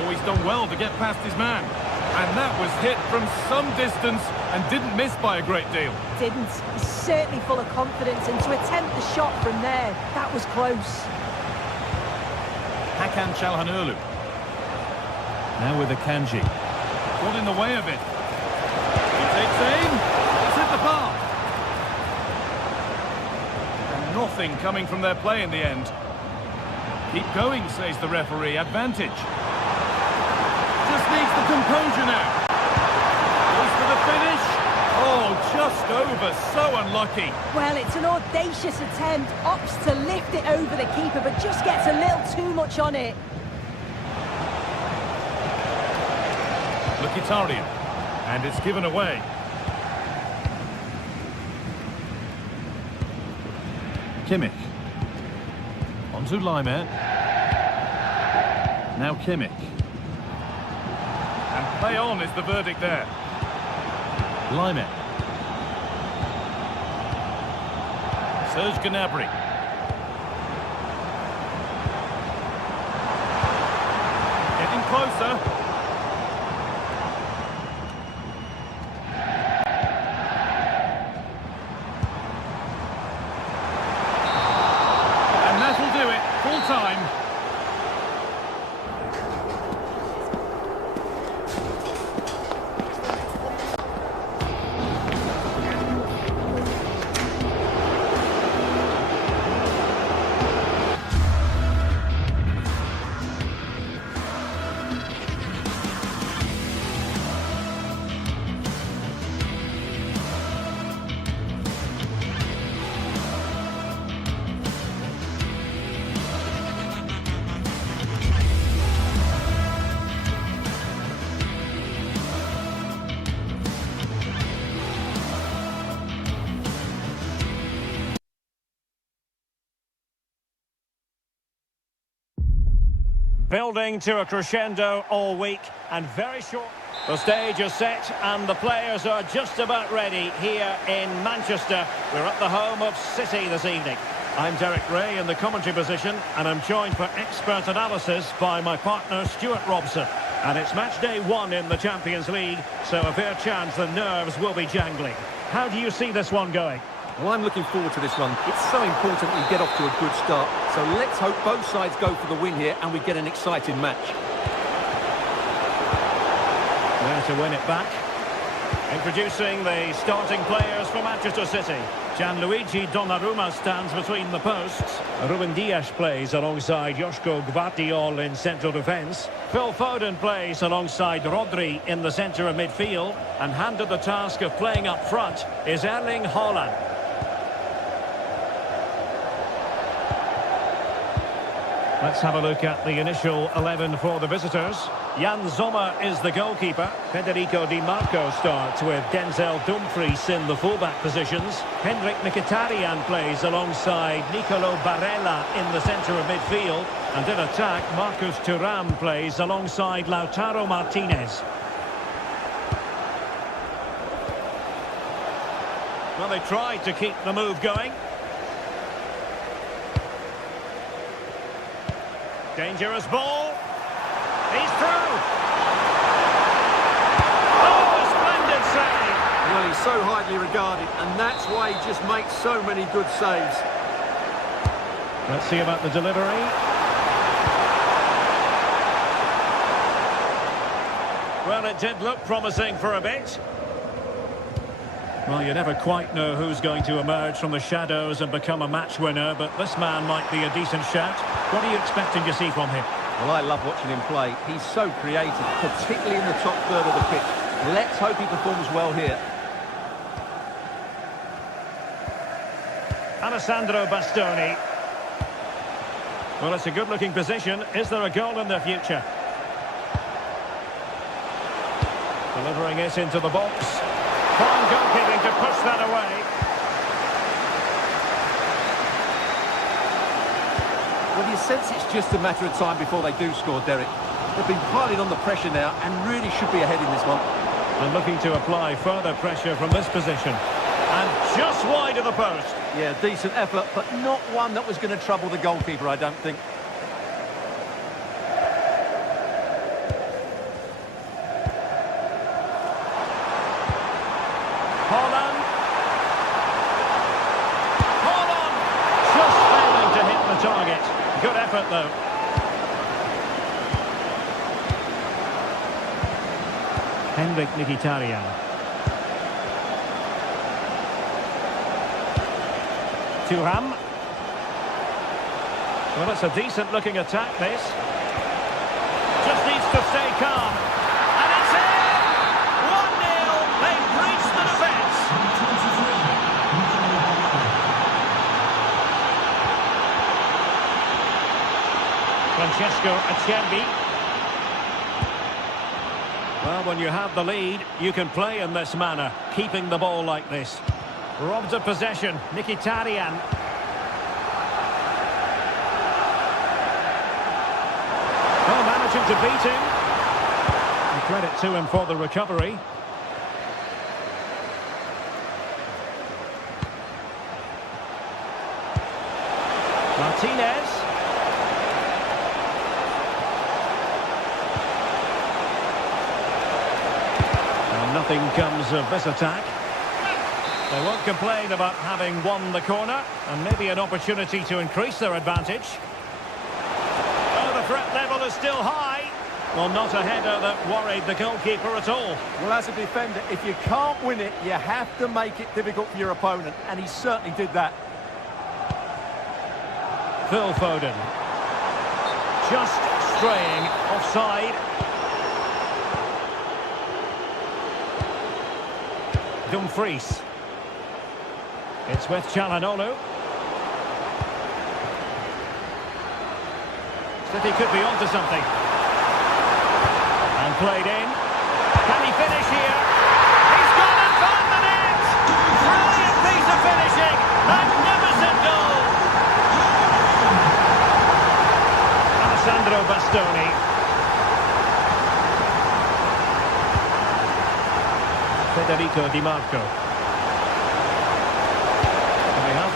Always done well to get past his man. And that was hit from some distance and didn't miss by a great deal. Didn't. He's certainly full of confidence, and to attempt the shot from there, that was close. Hakan Çalhanoğlu. Now with Akanji. Got in the way of it. Takes aim, it's hit the bar. And nothing coming from their play in the end. Keep going, says the referee. Advantage. Just needs the composure now. Goes for the finish. Oh, just over. So unlucky. Well, it's an audacious attempt. Opts to lift it over the keeper, but just gets a little too much on it. Mkhitaryan. And it's given away. Kimmich. On to Laimer. Now Kimmich. And play on is the verdict there. Laimer. Serge Gnabry. Getting closer. Time. Building to a crescendo all week, and very short. The stage is set and the players are just about ready here in Manchester. We're at the home of City this evening. I'm Derek Ray in the commentary position, and I'm joined for expert analysis by my partner Stuart Robson. And it's match day 1 in the Champions League, so a fair chance the nerves will be jangling. How do you see this one going? Well, I'm looking forward to this one. It's so important we get off to a good start. So let's hope both sides go for the win here and we get an exciting match. There to win it back. Introducing the starting players for Manchester City. Gianluigi Donnarumma stands between the posts. Ruben Dias plays alongside Joško Gvardiol in central defence. Phil Foden plays alongside Rodri in the centre of midfield. And handed the task of playing up front is Erling Haaland. Let's have a look at the initial 11 for the visitors. Jan Sommer is the goalkeeper. Federico Di Marco starts with Denzel Dumfries in the fullback positions. Henrik Mkhitaryan plays alongside Nicolo Barella in the centre of midfield. And in attack, Marcus Thuram plays alongside Lautaro Martinez. Well, they tried to keep the move going. Dangerous ball. He's through. Oh, a splendid save. Well, he's so highly regarded, and that's why he just makes so many good saves. Let's see about the delivery. Well, it did look promising for a bit. Well, you never quite know who's going to emerge from the shadows and become a match winner, but this man might be a decent shout. What are you expecting to see from him? Well, I love watching him play. He's so creative, particularly in the top third of the pitch. Let's hope he performs well here. Alessandro Bastoni. Well, it's a good-looking position. Is there a goal in the future? Delivering it into the box. Fine goalkeeping to push that away. Well, you sense it's just a matter of time before they do score, Derek. They've been piling on the pressure now and really should be ahead in this one. And looking to apply further pressure from this position. And just wide of the post. Yeah, decent effort, but not one that was going to trouble the goalkeeper, I don't think. Haaland. Just failing to hit the target. Good effort, though. Henrik Mkhitaryan. Thuram. Well, it's a decent-looking attack, this. Just needs to stay calm. And it's in! 1-0. They've breached the defence. Francesco Acerbi. Well, when you have the lead, you can play in this manner, keeping the ball like this. Robbed of possession, Mkhitaryan. Oh, managing to beat him. And credit to him for the recovery. Martinez. And nothing comes of this attack. They won't complain about having won the corner, and maybe an opportunity to increase their advantage. Oh, the threat level is still high. Well, not a header that worried the goalkeeper at all. Well, as a defender, if you can't win it, you have to make it difficult for your opponent, and he certainly did that. Phil Foden. Just straying offside. Dumfries. It's with Çalhanoğlu. City could be onto something. And played in. Can he finish here? He's gone and found the net! Brilliant piece of finishing! Magnificent goal! Alessandro Bastoni. Federico Di Marco.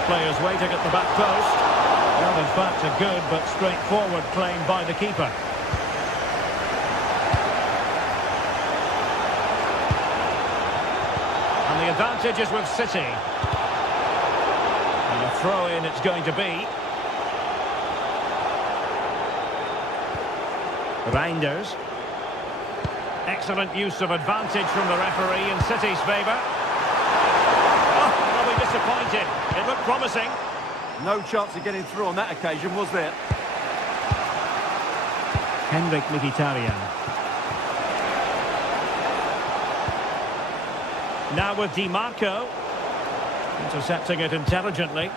Players waiting at the back post. Well, in fact, a good but straightforward claim by the keeper. And the advantage is with City. And a throw-in it's going to be. Reinders. Excellent use of advantage from the referee in City's favour. Oh, they'll be disappointed. It looked promising. No chance of getting through on that occasion, was there? Henrik Mkhitaryan. Now with DiMarco. Intercepting it intelligently.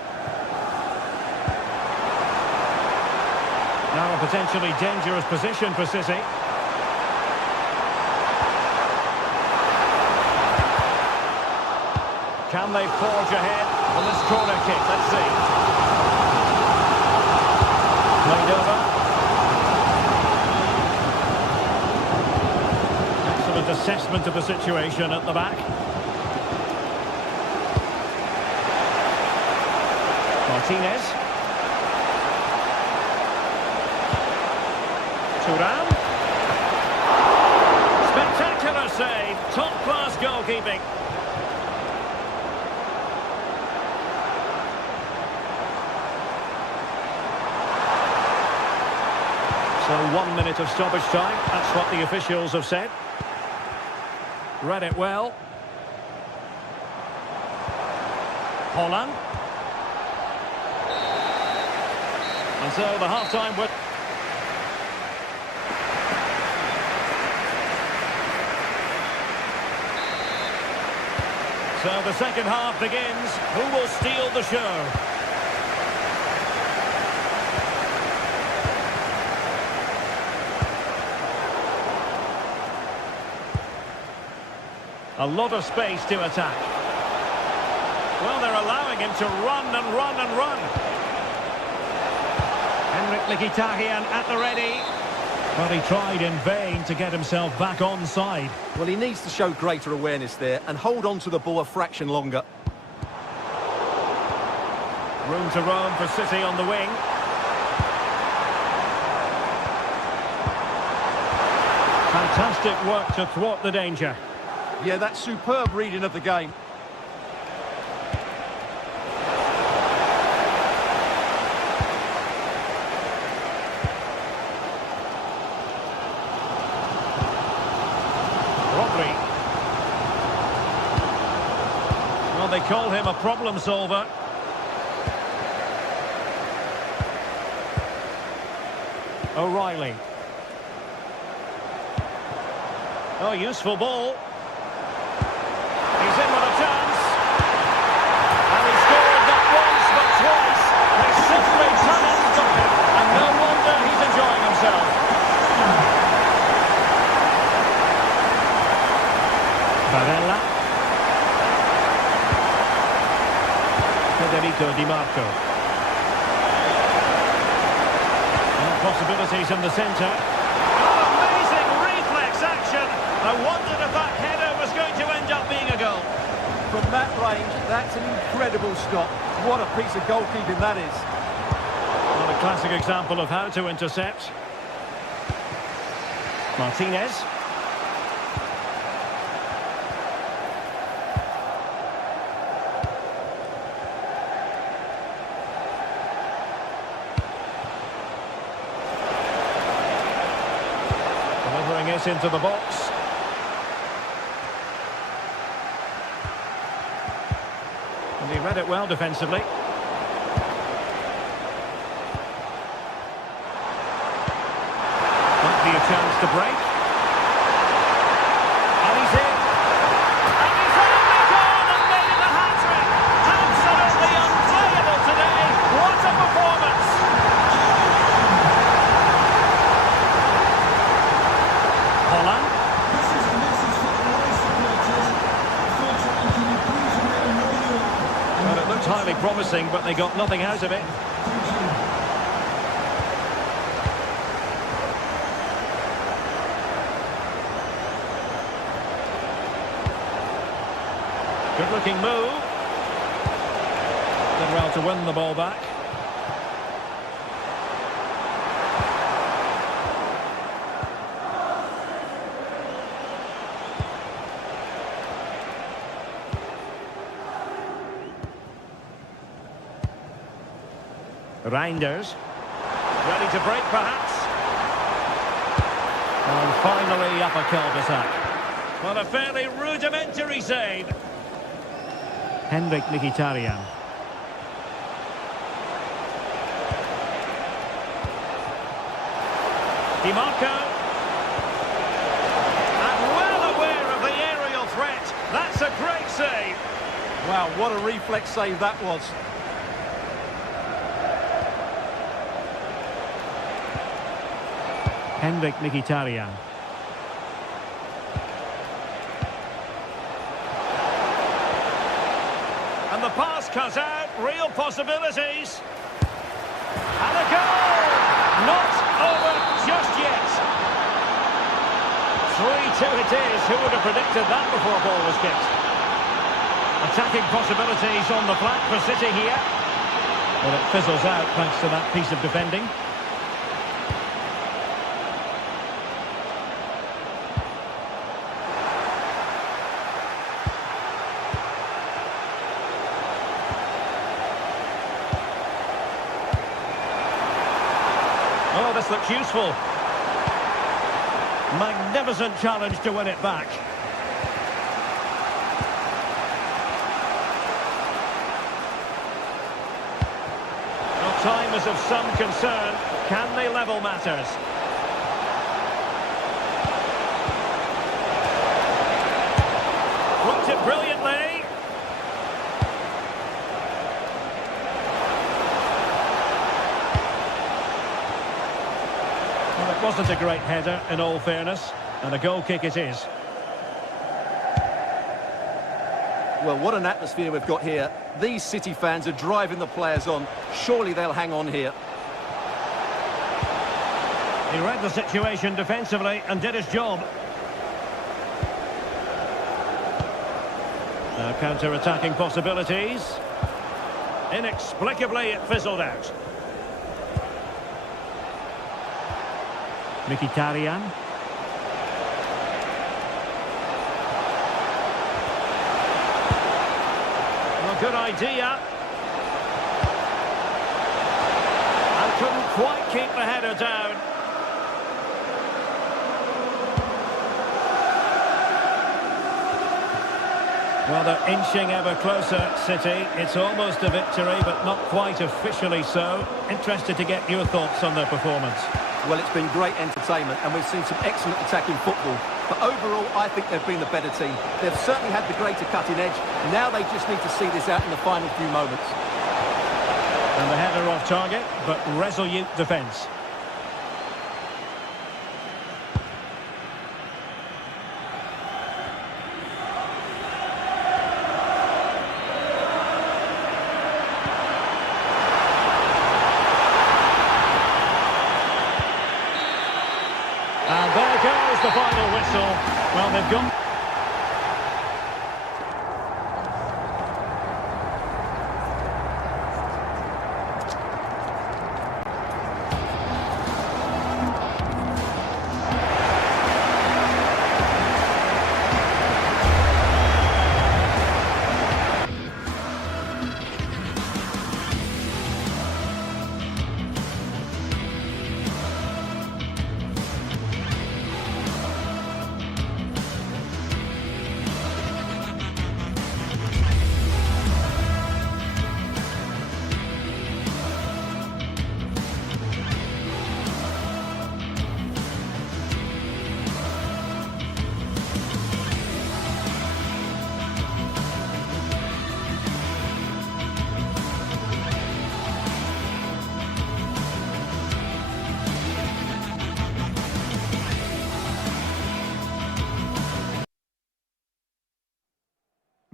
Now a potentially dangerous position for City. Can they forge ahead on this corner kick? Let's see. Played over. Excellent assessment of the situation at the back. Martinez. Thuram. Spectacular save. Top-class goalkeeping. So 1 minute of stoppage time. That's what the officials have said. Read it well. Holland. And so the half-time would... So the second half begins. Who will steal the show? A lot of space to attack. Well, they're allowing him to run and run and run. Henrik Mkhitaryan at the ready. But he tried in vain to get himself back onside. Well, he needs to show greater awareness there and hold on to the ball a fraction longer. Room to roam for City on the wing. Fantastic work to thwart the danger. Yeah, that's superb reading of the game. Well, they call him a problem solver. O'Reilly. Oh, useful ball. He's in with a chance. And he scored not once but twice. They simply cannot stop him. And no wonder he's enjoying himself. Barella. DiMarco. And possibilities in the centre. Oh, amazing reflex action. I wondered if that header was going to end up being a goal. From that range, that's an incredible stop. What a piece of goalkeeping that is. Well, a classic example of how to intercept. Martinez. Delivering it into the box. And he read it well defensively. Might be a chance to break. And he's in. And he's only gone and made it a hat-trick. Absolutely unplayable today. What a performance. Holland. This is a message for the Royal supporters. Unfortunately, can you please remain where you are? Well, it looked highly promising, but they got nothing out of it. Thank you. Good-looking move. Did well to win the ball back. Reinders. Ready to break, perhaps. Finally up a cul-de-sac. Well, a fairly rudimentary save. Henrik Mkhitaryan. DiMarco. And well aware of the aerial threat. That's a great save. Wow, what a reflex save that was. Henrik Mkhitaryan. And the pass cut out, real possibilities. And a goal! Not over just yet. 3-2 it is. Who would have predicted that before a ball was kicked? Attacking possibilities on the flank for City here. Well, it fizzles out thanks to that piece of defending. Oh, this looks useful. Magnificent challenge to win it back. Well, time is of some concern. Can they level matters? Blocked it brilliantly. Well, it wasn't a great header, in all fairness, and a goal kick it is. Well, what an atmosphere we've got here. These City fans are driving the players on. Surely they'll hang on here. He read the situation defensively and did his job. Now counter-attacking possibilities. Inexplicably, it fizzled out. Mkhitaryan. Well, good idea. And couldn't quite keep the header down. Well, they're inching ever closer, City. It's almost a victory, but not quite officially so. Interested to get your thoughts on their performance. Well, it's been great entertainment, and we've seen some excellent attacking football. But overall, I think they've been the better team. They've certainly had the greater cutting edge. Now they just need to see this out in the final few moments. And the header off target, but resolute defence. And there goes the final whistle. Well, they've gone.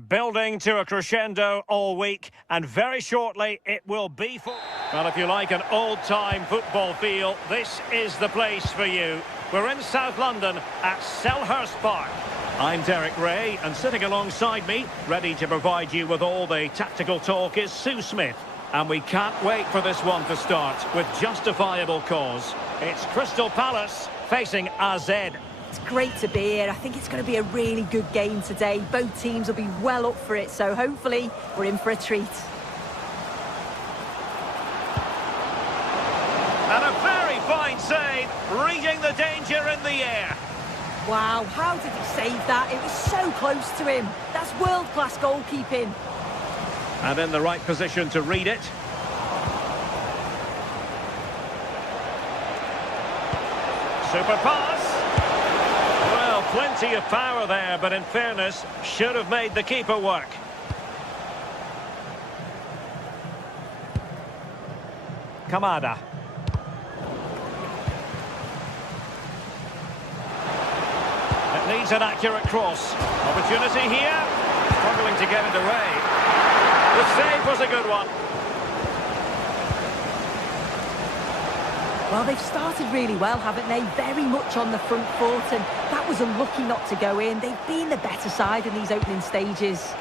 Building to a crescendo all week, and very shortly it will be for... Well, if you like an old-time football feel, this is the place for you. We're in South London at Selhurst Park. I'm Derek Ray, and sitting alongside me, ready to provide you with all the tactical talk, is Sue Smith. And we can't wait for this one to start, with justifiable cause. It's Crystal Palace facing AZ. It's great to be here. I think it's going to be a really good game today. Both teams will be well up for it, so hopefully we're in for a treat. And a very fine save, reading the danger in the air. Wow, how did he save that? It was so close to him. That's world-class goalkeeping. And in the right position to read it. Super pass. Well, plenty of power there, but in fairness, should have made the keeper work. Kamada. It needs an accurate cross. Opportunity here. Struggling to get it away. The save was a good one. Well, they've started really well, haven't they? Very much on the front foot, and that was unlucky not to go in. They've been the better side in these opening stages.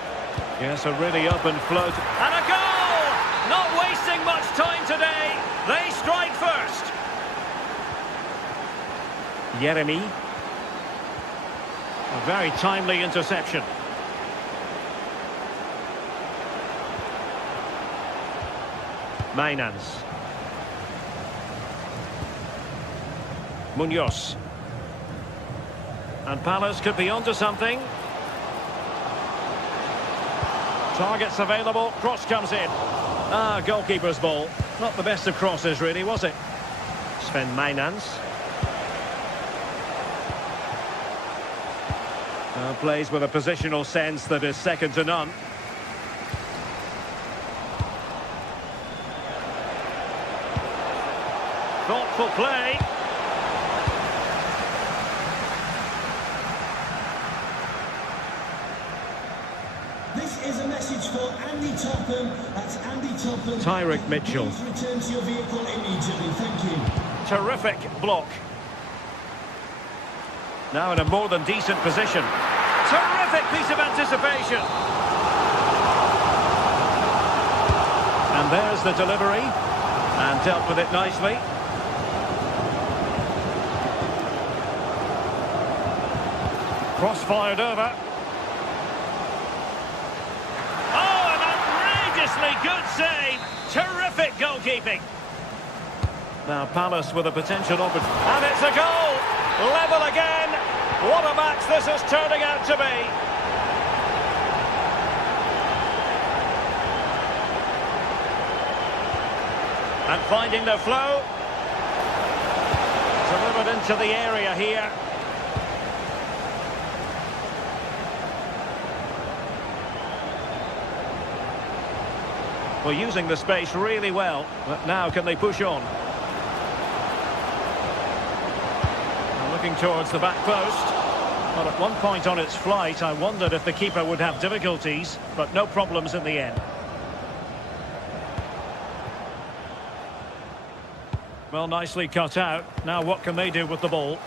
Yes, a really open float. And a goal! Not wasting much time today. They strike first. Yeremy. A very timely interception. Mainans. Munoz. And Palace could be onto something. Targets available, cross comes in. Ah, goalkeeper's ball. Not the best of crosses, really, was it? Sven Mainans. Plays with a positional sense that is second to none. Thoughtful play. This is a message for Andy Topham. That's Andy Topham. Tyrick Mitchell. Please return to your vehicle immediately. Thank you. Terrific block. Now in a more than decent position. Terrific piece of anticipation. And there's the delivery. And dealt with it nicely. Cross-fired over. Oh, an outrageously good save. Terrific goalkeeping. Now Palace with a potential opportunity. And it's a goal. Level again. What a match this is turning out to be. And finding the flow. Delivered into the area here. Well, using the space really well. But now can they push on? And looking towards the back post. Well, at one point on its flight, I wondered if the keeper would have difficulties, but no problems in the end. Well, nicely cut out. Now what can they do with the ball?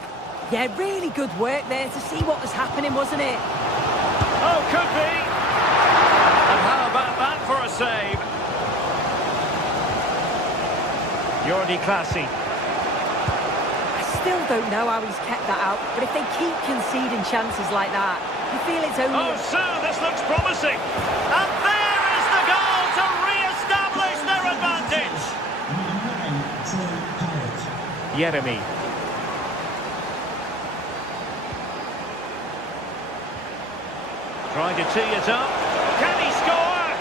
Yeah, really good work there to see what was happening, wasn't it? Oh, could be! And how about that for a save? Jordi Classy. I still don't know how he's kept that out, but if they keep conceding chances like that, you feel it's only... Oh, so this looks promising. And there is the goal to re-establish their advantage. Yeremy. Trying to tee it up. Can he score?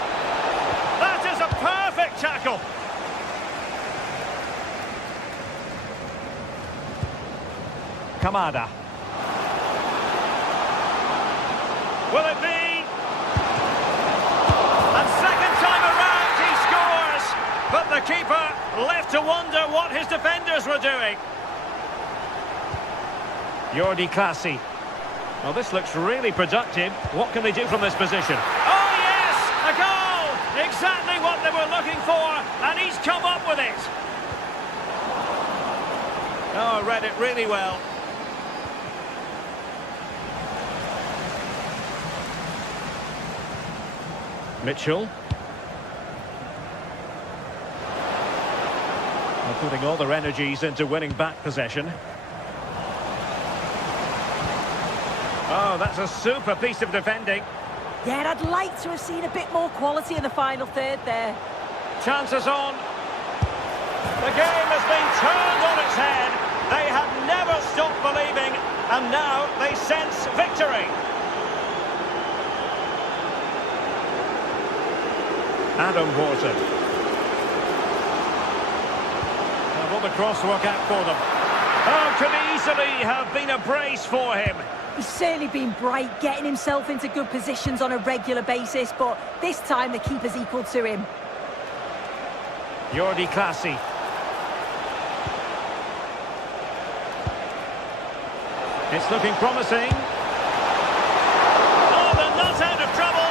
That is a perfect tackle. Kamada. Will it be? And second time around he scores. But the keeper left to wonder what his defenders were doing. Jordi Classy. Well, this looks really productive. What can they do from this position? Oh, yes! A goal! Exactly what they were looking for, and he's come up with it. Oh, read it really well. Mitchell. They're putting all their energies into winning back possession. Oh, that's a super piece of defending. Yeah, I'd like to have seen a bit more quality in the final third there. Chances on. The game has been turned on its head. They have never stopped believing, and now they victory. Adam Wharton. And will the cross work out for them? Oh, could easily have been a brace for him. He's certainly been bright, getting himself into good positions on a regular basis, but this time the keeper's equal to him. Jordi Clasie. It's looking promising. Oh, they're not out of trouble.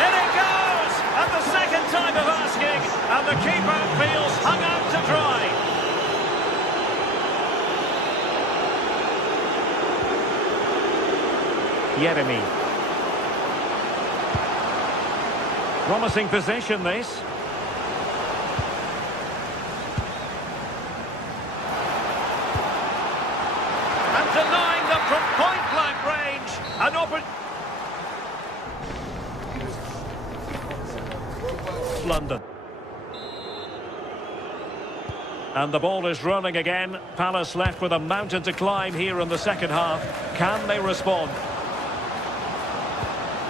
In it goes! At the second time of asking, and the keeper feels hung out to dry. Jeremy. Promising position, this. And denying them from point-blank range. An London. And the ball is rolling again. Palace left with a mountain to climb here in the second half. Can they respond?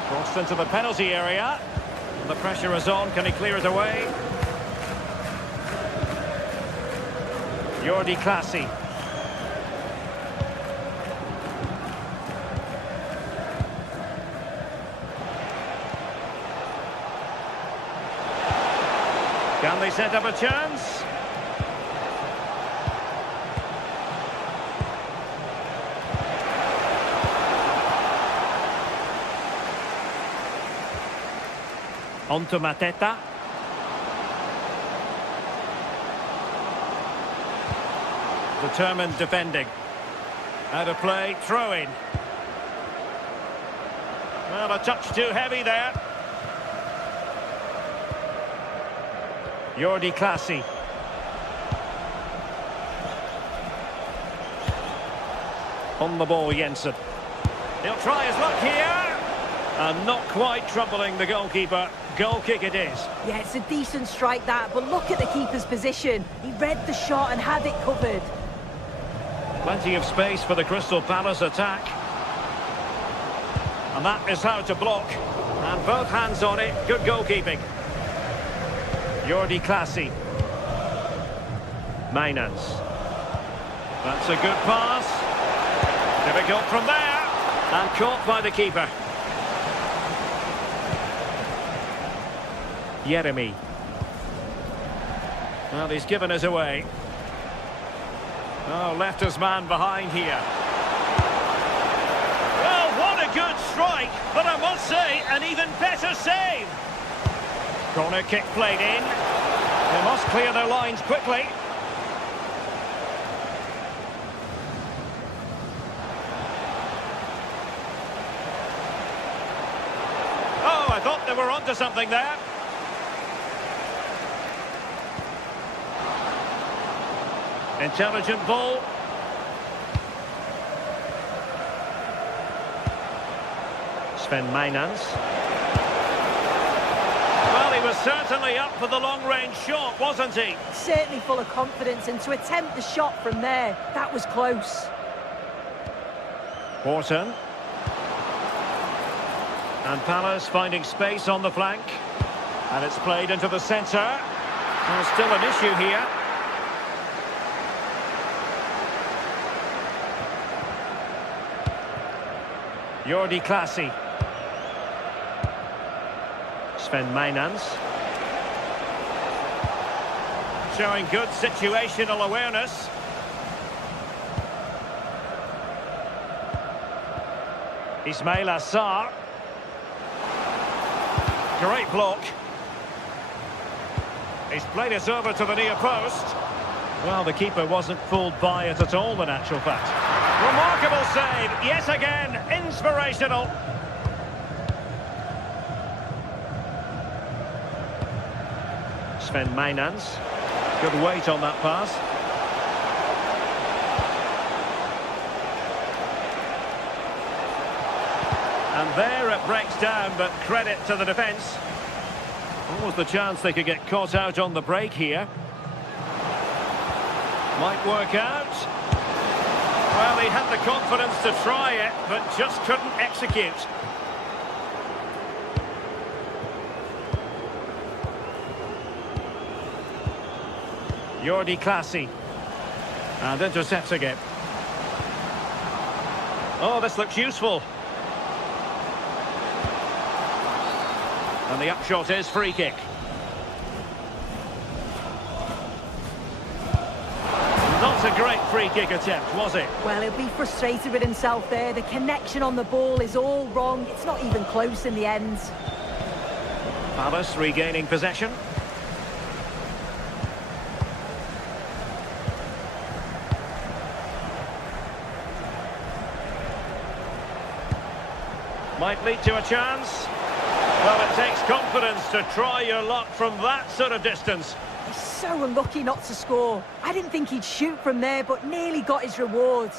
Crossed into the penalty area. The pressure is on. Can he clear it away? Jordi Clasie. Can they set up a chance? On to Mateta. Determined defending. Out of play, throw in. Well, a touch too heavy there. Jordi Clasie. On the ball, Jensen. He'll try his luck here. And not quite troubling the goalkeeper. Goal kick it is. Yeah, it's a decent strike that, but look at the keeper's position. He read the shot and had it covered. Plenty of space for the Crystal Palace attack. And that is how to block. And both hands on it. Good goalkeeping. Jordi Clasie. Mainans. That's a good pass. Difficult from there. And caught by the keeper. Jeremy. Well, he's given us away. Oh, left his man behind here. Well, what a good strike, but I must say, an even better save. Corner kick played in. They must clear their lines quickly. Oh, I thought they were onto something there. Intelligent ball. Sven Mainans. Well, he was certainly up for the long-range shot, wasn't he? Certainly full of confidence, and to attempt the shot from there, that was close. Wharton. And Palace finding space on the flank. And it's played into the centre. There's still an issue here. Jordi Clasie. Sven Mainans. Showing good situational awareness. Ismail Assar. Great block. He's played it over to the near post. Well, the keeper wasn't fooled by it at all, in actual fact. Remarkable save, yet again, inspirational. Sven Mainans. Good weight on that pass. And there it breaks down, but credit to the defence. What was the chance they could get caught out on the break here? Might work out. Well, he had the confidence to try it, but just couldn't execute. Jordi Clasie. And intercepts again. Oh, this looks useful. And the upshot is free kick. Not a great free kick attempt, was it? Well, he'll be frustrated with himself there. The connection on the ball is all wrong. It's not even close in the end. Palace regaining possession. Might lead to a chance. Well, it takes confidence to try your luck from that sort of distance. He's so unlucky not to score. I didn't think he'd shoot from there, but nearly got his reward.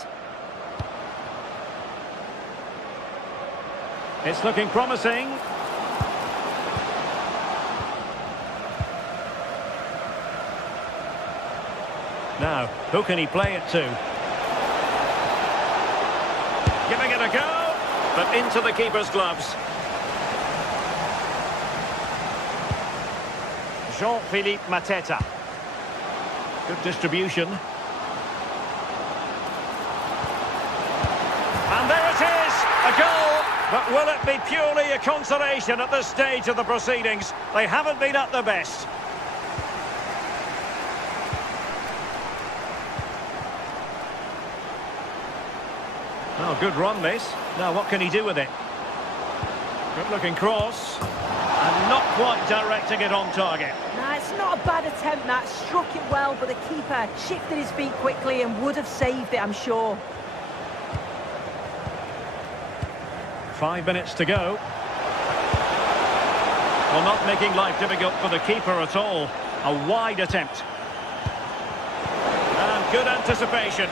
It's looking promising. Now, who can he play it to? Giving it a go, but into the keeper's gloves. Jean-Philippe Mateta. Good distribution. And there it is, a goal. But will it be purely a consolation at this stage of the proceedings? They haven't been at their best. Oh, good run this. Now what can he do with it? Good looking cross. And not quite directing it on target. Nah, it's not a bad attempt, that. Struck it well, but the keeper shifted his feet quickly and would have saved it, I'm sure. 5 minutes to go. Well, not making life difficult for the keeper at all. A wide attempt. And good anticipation.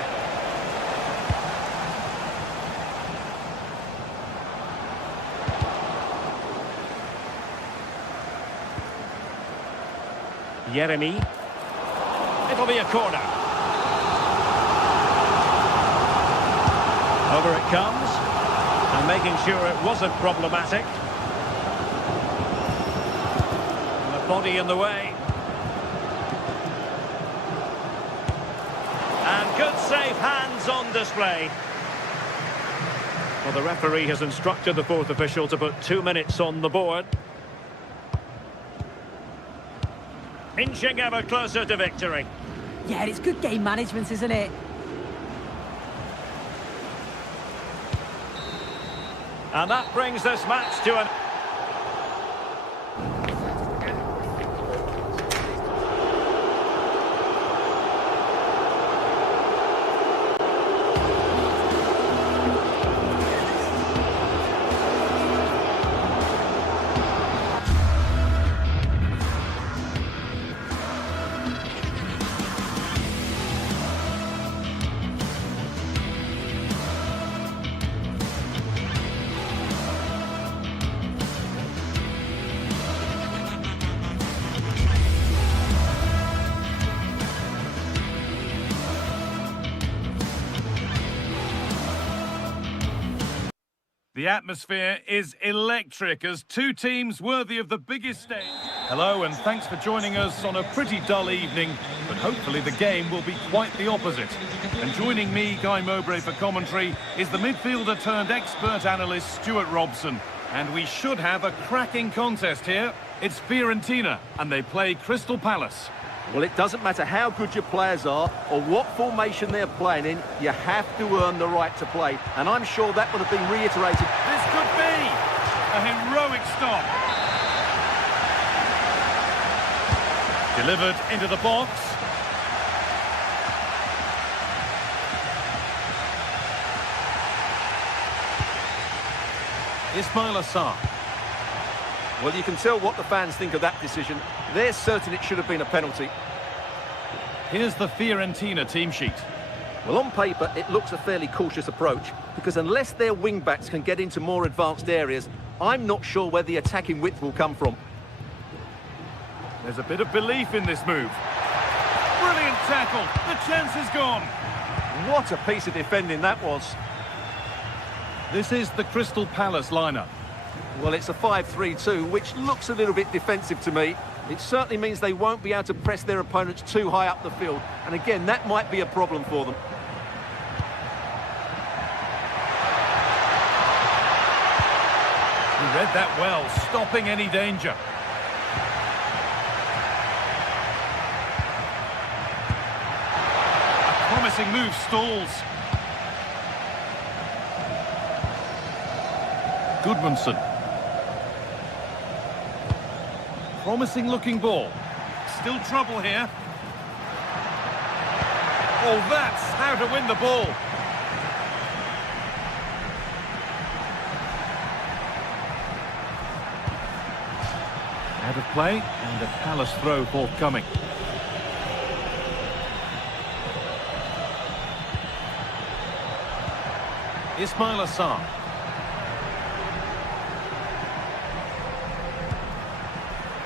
Jeremy. It'll be a corner. Over it comes. And making sure it wasn't problematic. And the body in the way. And good safe hands on display. Well, the referee has instructed the fourth official to put 2 minutes on the board. Inching ever closer to victory. Yeah, it's good game management, isn't it? And that brings this match to an... The atmosphere is electric as two teams worthy of the biggest stage. Hello and thanks for joining us on a pretty dull evening, but hopefully the game will be quite the opposite. And joining me, Guy Mowbray, for commentary is the midfielder turned expert analyst Stuart Robson. And we should have a cracking contest here. It's Fiorentina and they play Crystal Palace. Well, it doesn't matter how good your players are or what formation they're playing in, you have to earn the right to play. And I'm sure that would have been reiterated. This could be a heroic stop. Delivered into the box. Ismail Assar. Well, you can tell what the fans think of that decision. They're certain it should have been a penalty. Here's the Fiorentina team sheet. Well, on paper, it looks a fairly cautious approach, because unless their wing-backs can get into more advanced areas, I'm not sure where the attacking width will come from. There's a bit of belief in this move. Brilliant tackle. The chance is gone. What a piece of defending that was. This is the Crystal Palace lineup. Well, it's a 5-3-2, which looks a little bit defensive to me. It certainly means they won't be able to press their opponents too high up the field. And again, that might be a problem for them. He read that well, stopping any danger. A promising move stalls. Goodmanson. Promising looking ball. Still trouble here. Oh, that's how to win the ball. Out of play, and a Palace throw forthcoming. Ismail Assar.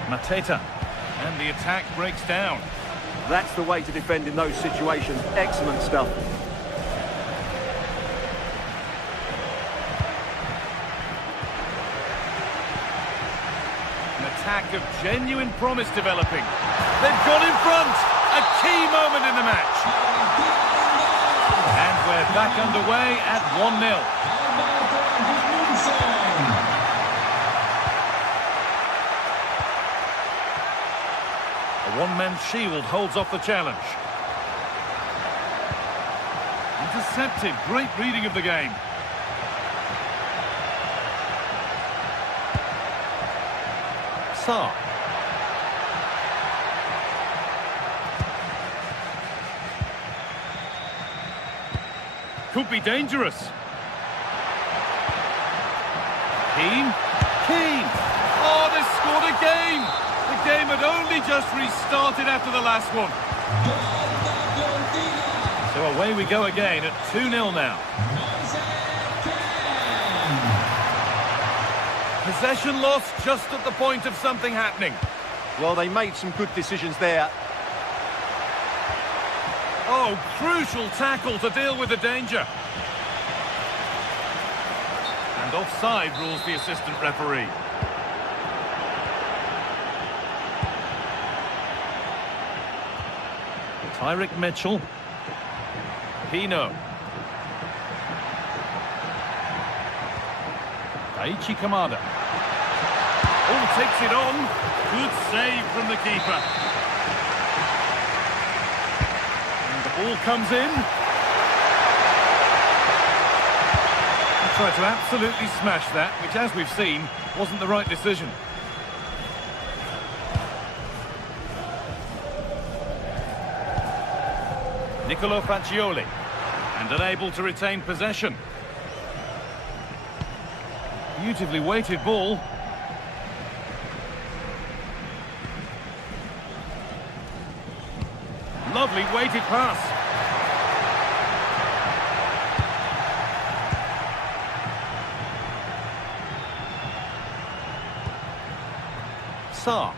Mateta, and the attack breaks down. That's the way to defend in those situations. Excellent stuff. An attack of genuine promise developing. They've gone in front. A key moment in the match. And we're back underway at 1-0. One-man shield holds off the challenge. Intercepted. Great reading of the game. Sarr. Could be dangerous. Keane. Keane. Oh, they scored again. The game had only just restarted after the last one. So away we go again at 2-0 now. Possession lost just at the point of something happening. Well, they made some good decisions there. Oh, crucial tackle to deal with the danger. And offside rules the assistant referee. Tyrick Mitchell. Pino. Daichi Kamada. Oh, takes it on. Good save from the keeper. And the ball comes in. He tried to absolutely smash that, which, as we've seen, wasn't the right decision. Nicolo Faccioli, and unable to retain possession. Beautifully weighted ball. Lovely weighted pass. Sarr.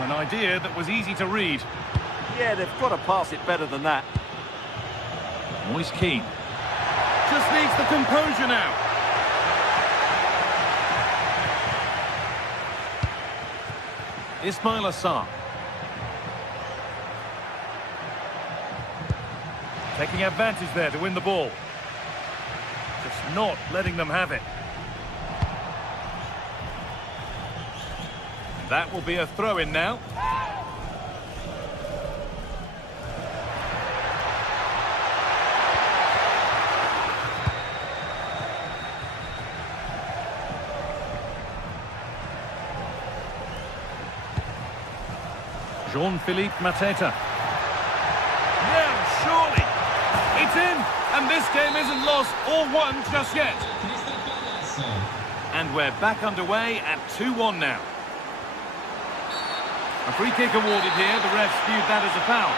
An idea that was easy to read. Yeah, they've got to pass it better than that. Moise Keane. Just needs the composure now. Ismail Assar. Taking advantage there to win the ball. Just not letting them have it. That will be a throw-in now. Jean-Philippe Mateta. Yeah, surely. It's in, and this game isn't lost or won just yet. And we're back underway at 2-1 now. A free kick awarded here. The refs viewed that as a foul.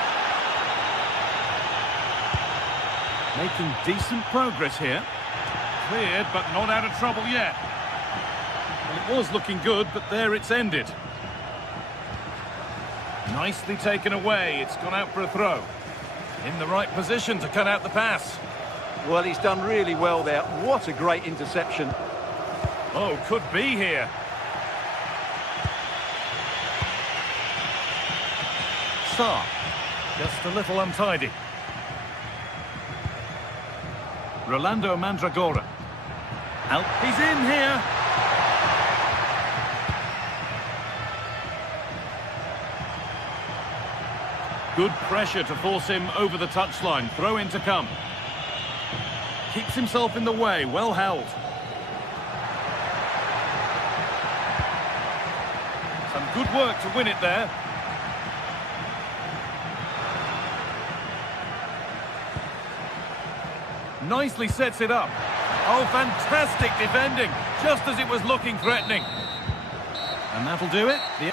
Making decent progress here. Cleared, but not out of trouble yet. Well, it was looking good, but there it's ended. Nicely taken away. It's gone out for a throw. In the right position to cut out the pass. Well, he's done really well there. What a great interception. Oh, could be here. Sarr. Just a little untidy. Rolando Mandragora. He's in here. Good pressure to force him over the touchline. Throw in to come. Keeps himself in the way. Well held. Some good work to win it there. Nicely sets it up. Oh, fantastic defending, just as it was looking threatening. And that'll do it. The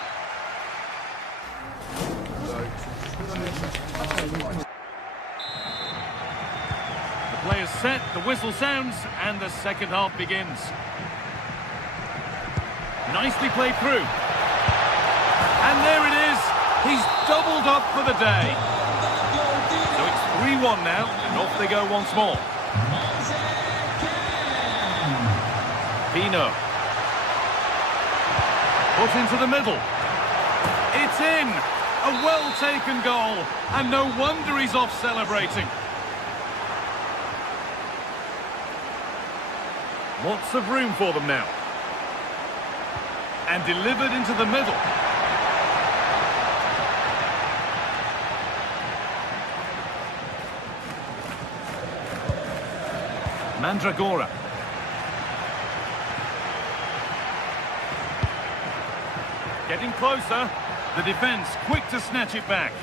player's set, the whistle sounds, and the second half begins. Nicely played through. And there it is. He's doubled up for the day. So it's 3-1 now, and off they go once more. Pino. Put into the middle. It's in! A well-taken goal, and no wonder he's off celebrating. Lots of room for them now. And delivered into the middle. Mandragora. Getting closer. The defence quick to snatch it back.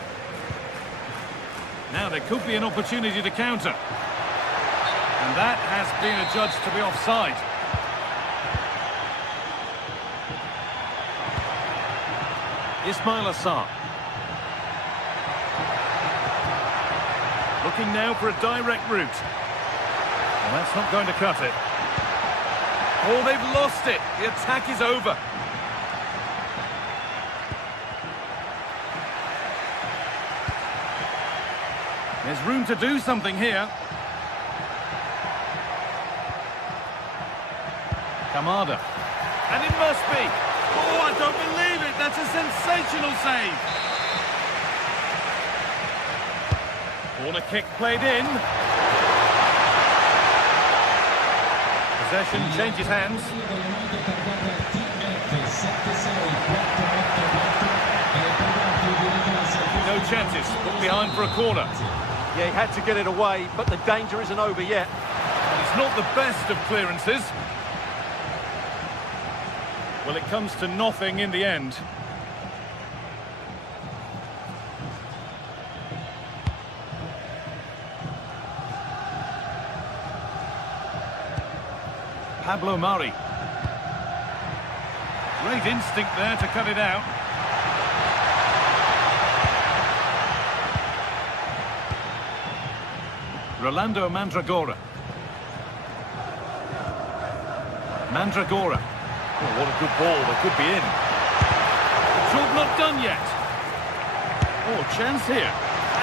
Now there could be an opportunity to counter. And that has been adjudged to be offside. Ismail Assar. Looking now for a direct route. Well, that's not going to cut it. Oh, they've lost it. The attack is over. There's room to do something here. Kamada. And it must be. Oh, I don't believe it. That's a sensational save. Corner kick played in. Possession changes hands. No chances. Put behind for a corner. Yeah, he had to get it away, but the danger isn't over yet. It's not the best of clearances. Well, it comes to nothing in the end. Pablo Mari. Great instinct there to cut it out. Rolando Mandragora. Mandragora. Oh, what a good ball. They could be in. Job not done yet. Oh, chance here.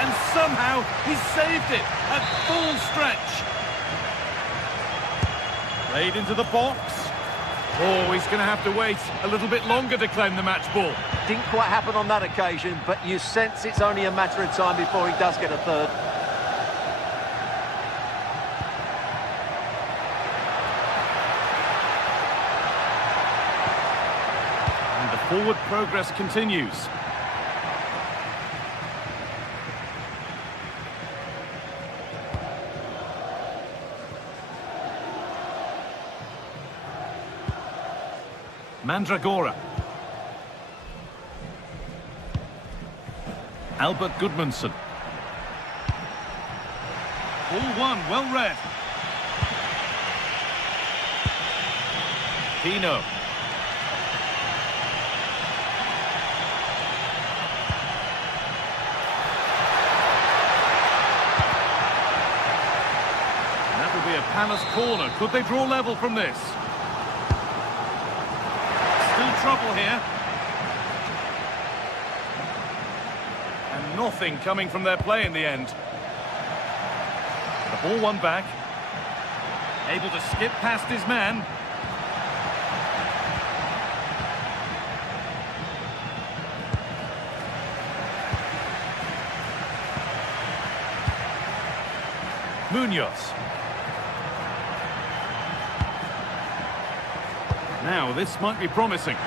And somehow he saved it at full stretch. Played into the box. Oh, he's going to have to wait a little bit longer to claim the match ball. Didn't quite happen on that occasion, but you sense it's only a matter of time before he does get a third. Forward progress continues. Mandragora. Albert Gudmundsson. Ball one, well read. Pino. Palace corner. Could they draw level from this? Still trouble here. nothing coming from their play in the end. The ball won back. Able to skip past his man. Munoz. Now, this might be promising. The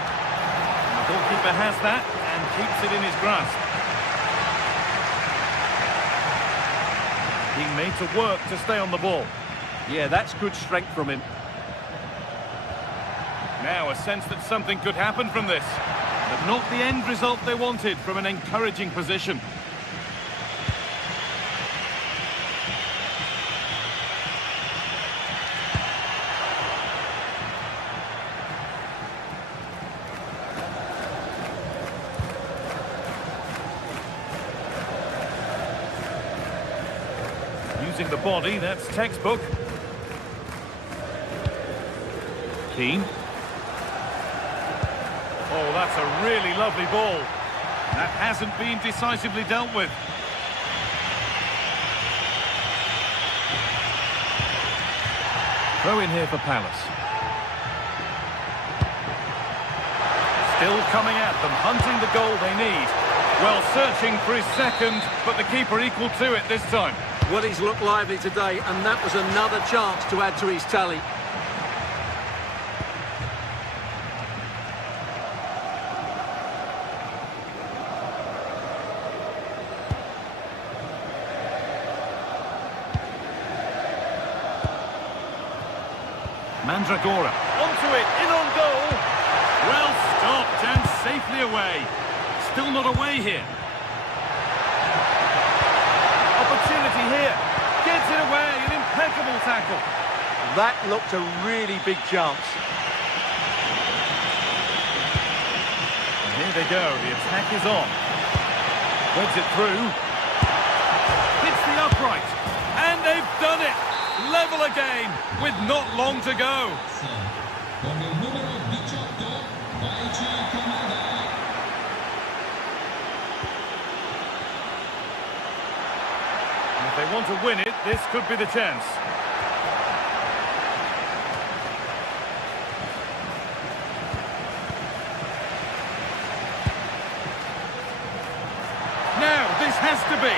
goalkeeper has that and keeps it in his grasp. Being made to work to stay on the ball. Yeah, that's good strength from him. Now, a sense that something could happen from this. But not the end result they wanted from an encouraging position. Using the body, that's textbook. Keane. Oh, that's a really lovely ball. That hasn't been decisively dealt with. Throw in here for Palace. Still coming at them, hunting the goal they need. Well, searching for his second, but the keeper equal to it this time. Well, he's looked lively today, and that was another chance to add to his tally. Mandragora, onto it, in on goal. Well stopped and safely away. Still not away here. Opportunity here. Gets it away, an impeccable tackle. That looked a really big chance. And here they go, the attack is on. Threads it through. Hits the upright. And they've done it. Level again, with not long to go. Con il numero 18, Baeci Kamada. If they want to win it, this could be the chance. Now, this has to be.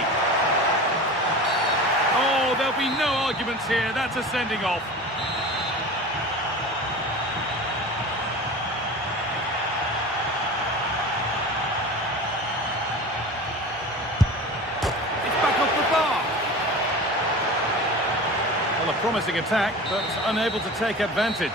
Oh, there'll be no arguments here. That's a sending off. It's back off the bar. Well, a promising attack, but unable to take advantage.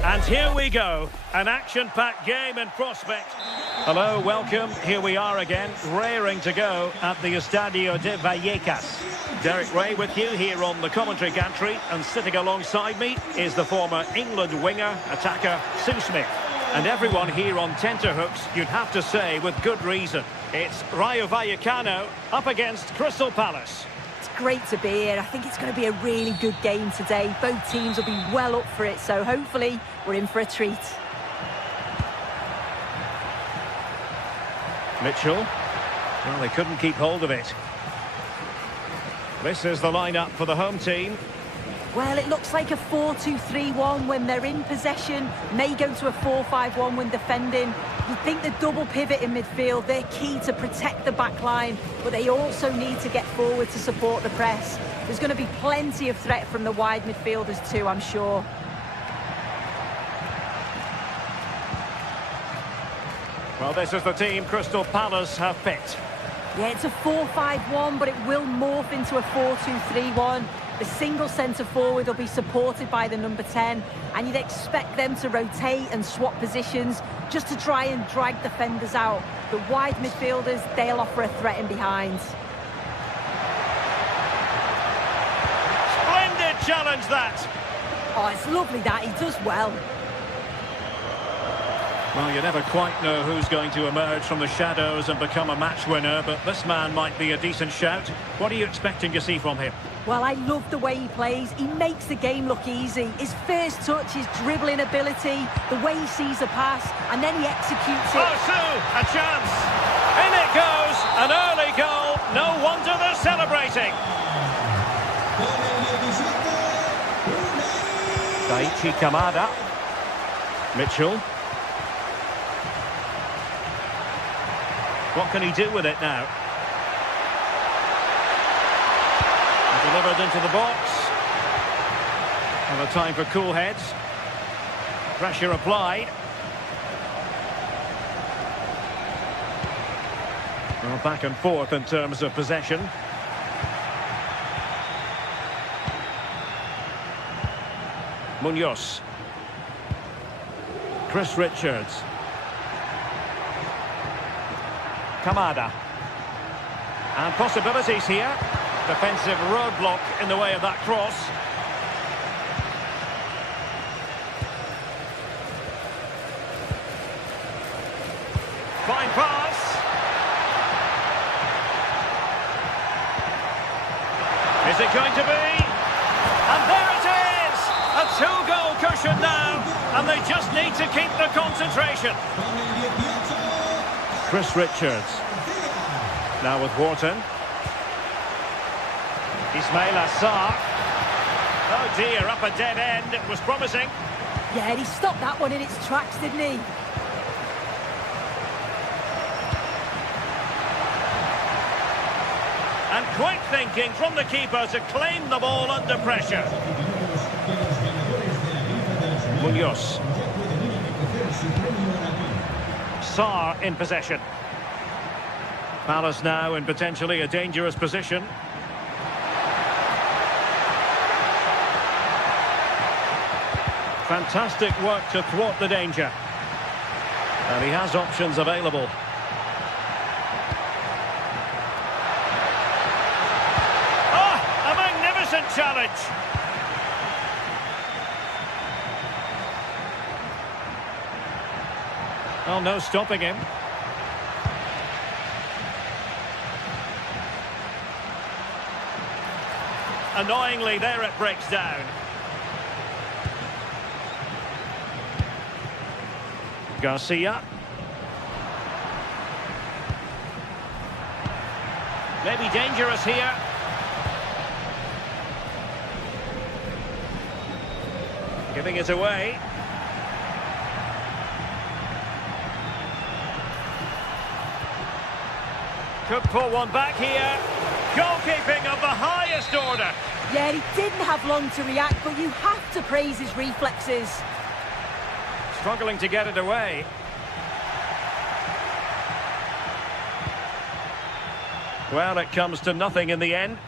And here we go, an action-packed game in prospect. Hello, welcome. Here we are again, raring to go at the Estadio de Vallecas. Derek Ray with you here on the commentary gantry, and sitting alongside me is the former England winger, attacker, Sue Smith. And everyone here on tenterhooks, you'd have to say, with good reason. It's Rayo Vallecano up against Crystal Palace. Great to be here. I think it's going to be a really good game today. Both teams will be well up for it, so hopefully we're in for a treat. Mitchell. Well, they couldn't keep hold of it. This is the lineup for the home team. Well, it looks like a 4-2-3-1 when they're in possession. May go to a 4-5-1 when defending. You think the double pivot in midfield, they're key to protect the back line, but they also need to get forward to support the press. There's going to be plenty of threat from the wide midfielders too, I'm sure. Well, this is the team Crystal Palace have picked. Yeah, it's a 4-5-1, but it will morph into a 4-2-3-1. The single centre-forward will be supported by the number 10, and you'd expect them to rotate and swap positions just to try and drag defenders out. The wide midfielders, they'll offer a threat in behind. Splendid challenge, that! Oh, it's lovely that, he does well. Well, you never quite know who's going to emerge from the shadows and become a match winner, but this man might be a decent shout. What are you expecting to see from him? Well, I love the way he plays. He makes the game look easy. His first touch, his dribbling ability, the way he sees a pass, and then he executes it. Oh, Sue, a chance! In it goes! An early goal. No wonder they're celebrating. Daichi Kamada. Mitchell. What can he do with it now? Delivered into the box. And a time for cool heads. Pressure applied. Well, back and forth in terms of possession. Munoz. Chris Richards. Kamada. And possibilities here. Defensive roadblock in the way of that cross. Fine pass. Is it going to be? And there it is! A two-goal cushion now, and they just need to keep the concentration. Chris Richards. Now with Wharton. Ismail Assar. Oh dear, up a dead end. It was promising. Yeah, and he stopped that one in its tracks, didn't he? And quick thinking from the keeper to claim the ball under pressure. Munoz. Sarr in possession. Palace now in potentially a dangerous position. Fantastic work to thwart the danger. And he has options available. Oh, a magnificent challenge. Oh, no stopping him. Annoyingly, there it breaks down. Garcia. Maybe dangerous here. Giving it away. Could pull one back here. Goalkeeping of the highest order. Yeah, he didn't have long to react, but you have to praise his reflexes. Struggling to get it away. Well, it comes to nothing in the end.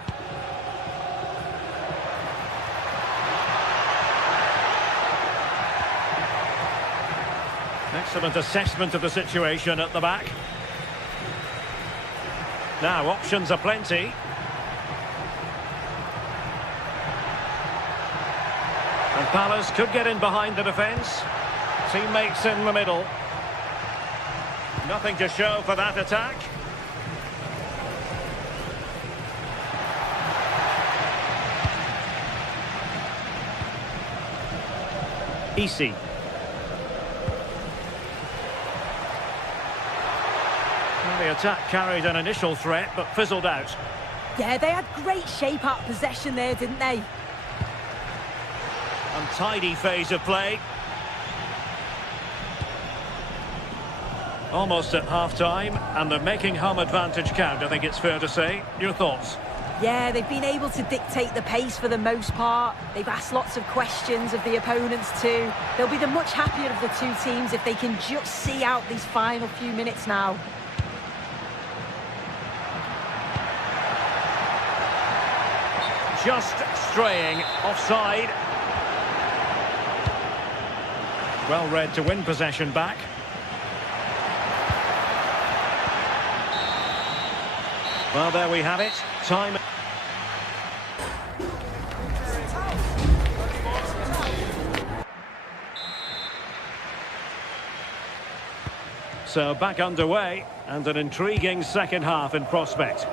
Excellent assessment of the situation at the back. Now, options are plenty. And Palace could get in behind the defence. Teammates in the middle. Nothing to show for that attack. Easy. Well, the attack carried an initial threat, but fizzled out. Yeah, they had great shape out possession there, didn't they? Untidy phase of play. Almost at half-time, and they're making home advantage count, I think it's fair to say. Your thoughts? Yeah, they've been able to dictate the pace for the most part. They've asked lots of questions of the opponents too. They'll be the much happier of the two teams if they can just see out these final few minutes now. Just straying offside. Well read to win possession back. Well, there we have it. Time. So back underway, and an intriguing second half in prospect.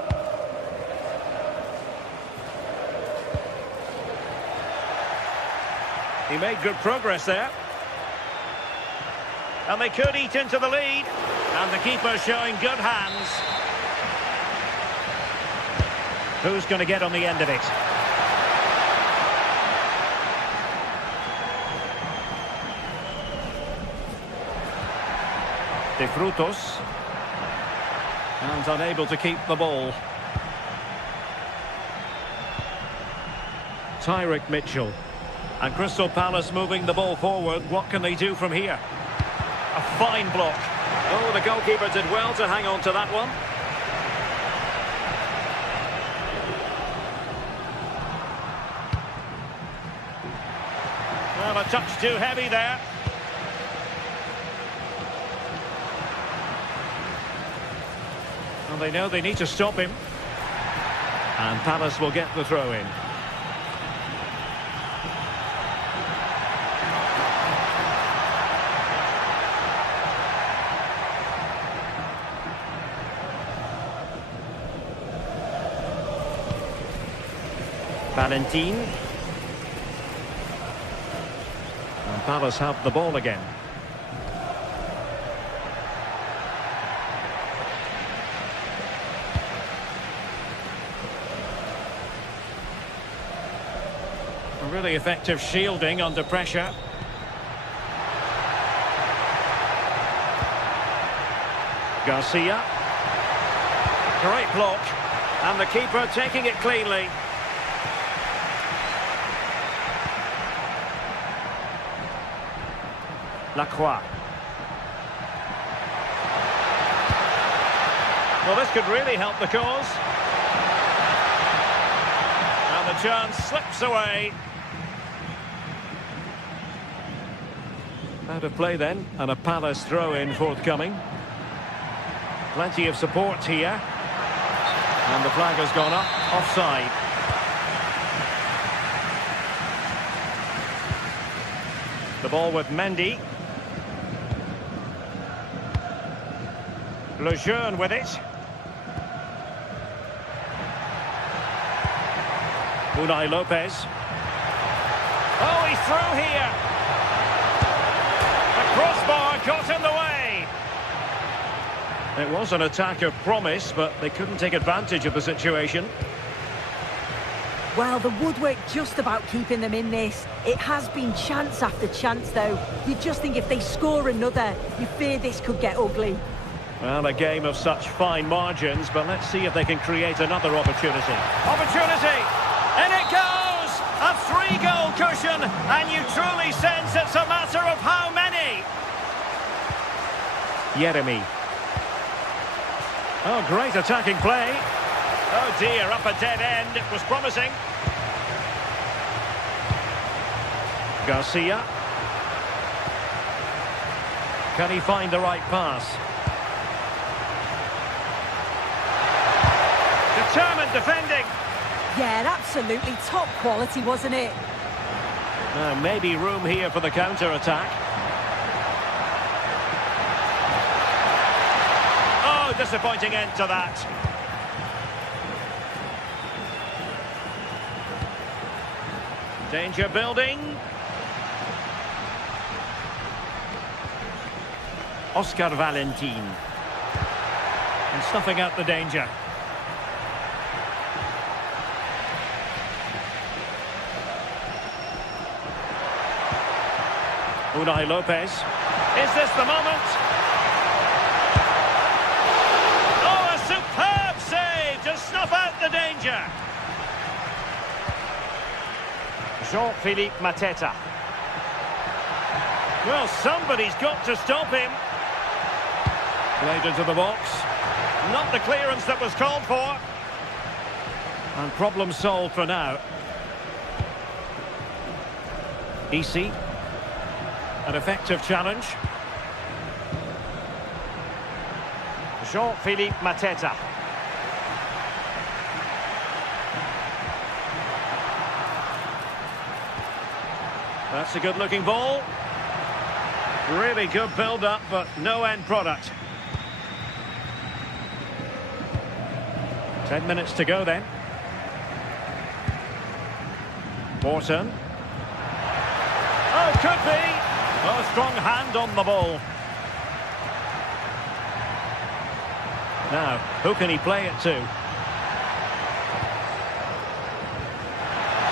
He made good progress there. And they could eat into the lead. And the keeper showing good hands. Who's going to get on the end of it? De Frutos. And unable to keep the ball. Tyrick Mitchell. And Crystal Palace moving the ball forward. What can they do from here? A fine block. Oh, the goalkeeper did well to hang on to that one. Well, a touch too heavy there. Well, they know they need to stop him. And Palace will get the throw in. Valentin. And Palace have the ball again. A really effective shielding under pressure. Garcia. Great block. And the keeper taking it cleanly. Lacroix. Well, this could really help the cause. And the chance slips away. Out of play then, and a Palace throw-in forthcoming. Plenty of support here. And the flag has gone up, offside. The ball with Mendy. Lejeune with it. Unai Lopez. Oh, he's through here. The crossbar got in the way. It was an attack of promise, but they couldn't take advantage of the situation. Well, the woodwork just about keeping them in this. It has been chance after chance, though. You just think if they score another, you fear this could get ugly. Well, a game of such fine margins, but let's see if they can create another opportunity. Opportunity! In it goes! A 3-goal cushion, and you truly sense it's a matter of how many. Yeremy. Oh, great attacking play. Oh dear, up a dead end. It was promising. Garcia. Can he find the right pass? Determined defending. Yeah, absolutely top quality, wasn't it? Maybe room here for the counter-attack. Oh, disappointing end to that. Danger building. Oscar Valentin. And snuffing out the danger. Unai Lopez. Is this the moment? Oh, a superb save to snuff out the danger. Jean-Philippe Mateta. Well, somebody's got to stop him. Played into the box. Not the clearance that was called for. And problem solved for now. Easy. An effective challenge. Jean-Philippe Mateta. That's a good-looking ball. Really good build-up, but no end product. 10 minutes to go then. Morton. Oh, could be. Oh, strong hand on the ball. Now, who can he play it to?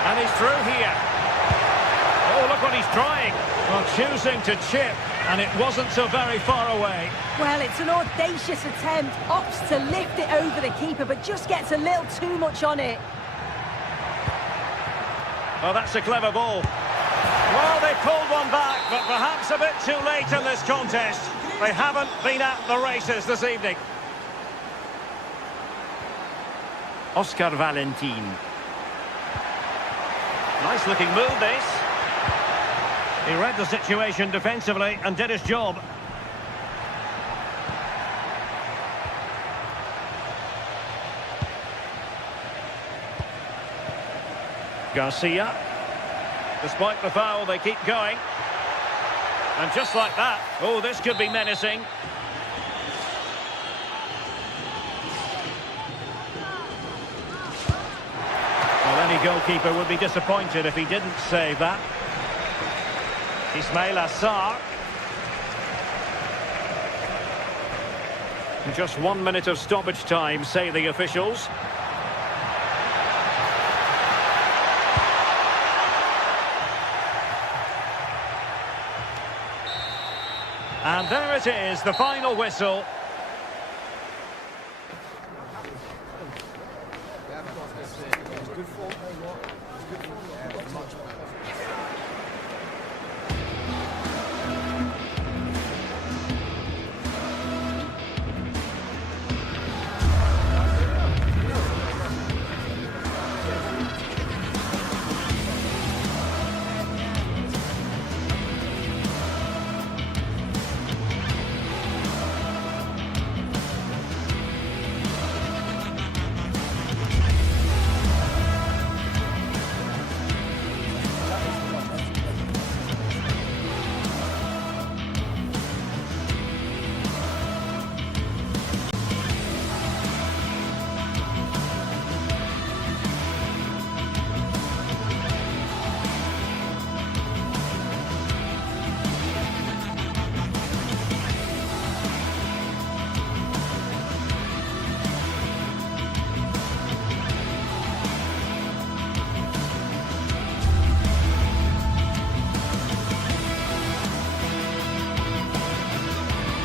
And he's through here. Oh, look what he's trying. Well, choosing to chip, and it wasn't so very far away. Well, it's an audacious attempt. Opts to lift it over the keeper, but just gets a little too much on it. Oh, that's a clever ball. Well, they pulled one back, but perhaps a bit too late in this contest. They haven't been at the races this evening. Oscar Valentin. Nice looking move, this. He read the situation defensively and did his job. Garcia. Despite the foul, they keep going. And just like that, oh, this could be menacing. Well, any goalkeeper would be disappointed if he didn't save that. Ismail Assar. Just 1 minute of stoppage time, say the officials. And there it is, the final whistle.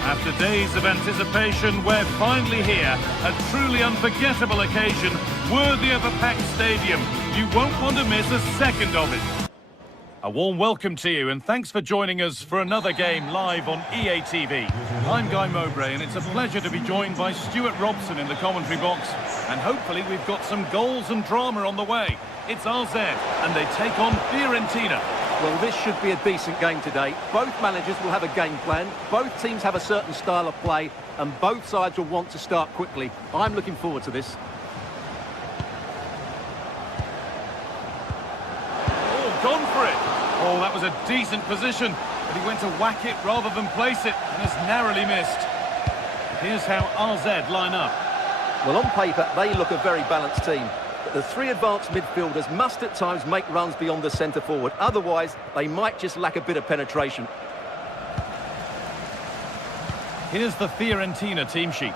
After days of anticipation, we're finally here. A truly unforgettable occasion, worthy of a packed stadium. You won't want to miss a second of it. A warm welcome to you, and thanks for joining us for another game live on EA TV. I'm Guy Mowbray, and it's a pleasure to be joined by Stuart Robson in the commentary box. And hopefully we've got some goals and drama on the way. It's RZ, and they take on Fiorentina. Well, this should be a decent game today. Both managers will have a game plan. Both teams have a certain style of play, and both sides will want to start quickly. I'm looking forward to this. Oh, gone for it. Oh, that was a decent position, but he went to whack it rather than place it, and has narrowly missed. Here's how RZ line up. Well, on paper, they look a very balanced team. But the three advanced midfielders must at times make runs beyond the centre forward. Otherwise, they might just lack a bit of penetration. Here's the Fiorentina team sheet.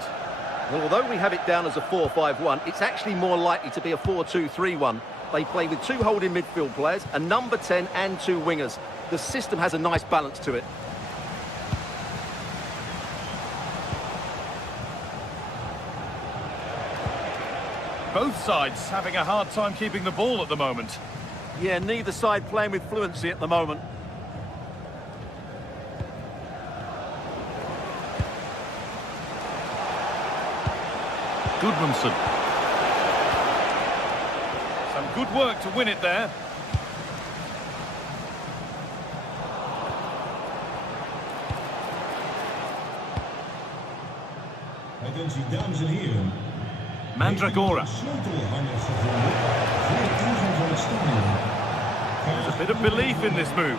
Well, although we have it down as a 4-5-1, it's actually more likely to be a 4-2-3-1. They play with two holding midfield players, a number 10 and two wingers. The system has a nice balance to it. Both sides having a hard time keeping the ball at the moment. Yeah, neither side playing with fluency at the moment. Goodmanson. Some good work to win it there. Attentie dames en heren. Mandragora. Sleutelhangers gevonden voor de ingang van het stadion. There's a bit of belief in this move,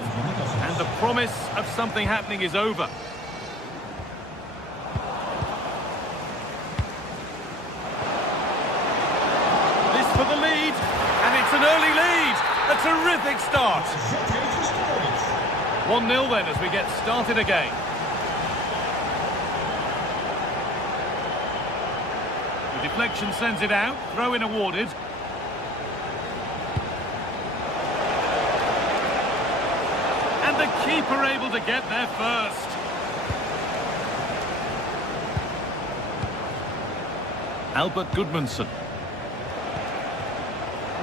and the promise of something happening is over. This for the lead, and it's an early lead. A terrific start. 1-0 then as we get started again. The deflection sends it out, throw-in awarded. And the keeper able to get there first. Albert Goodmanson.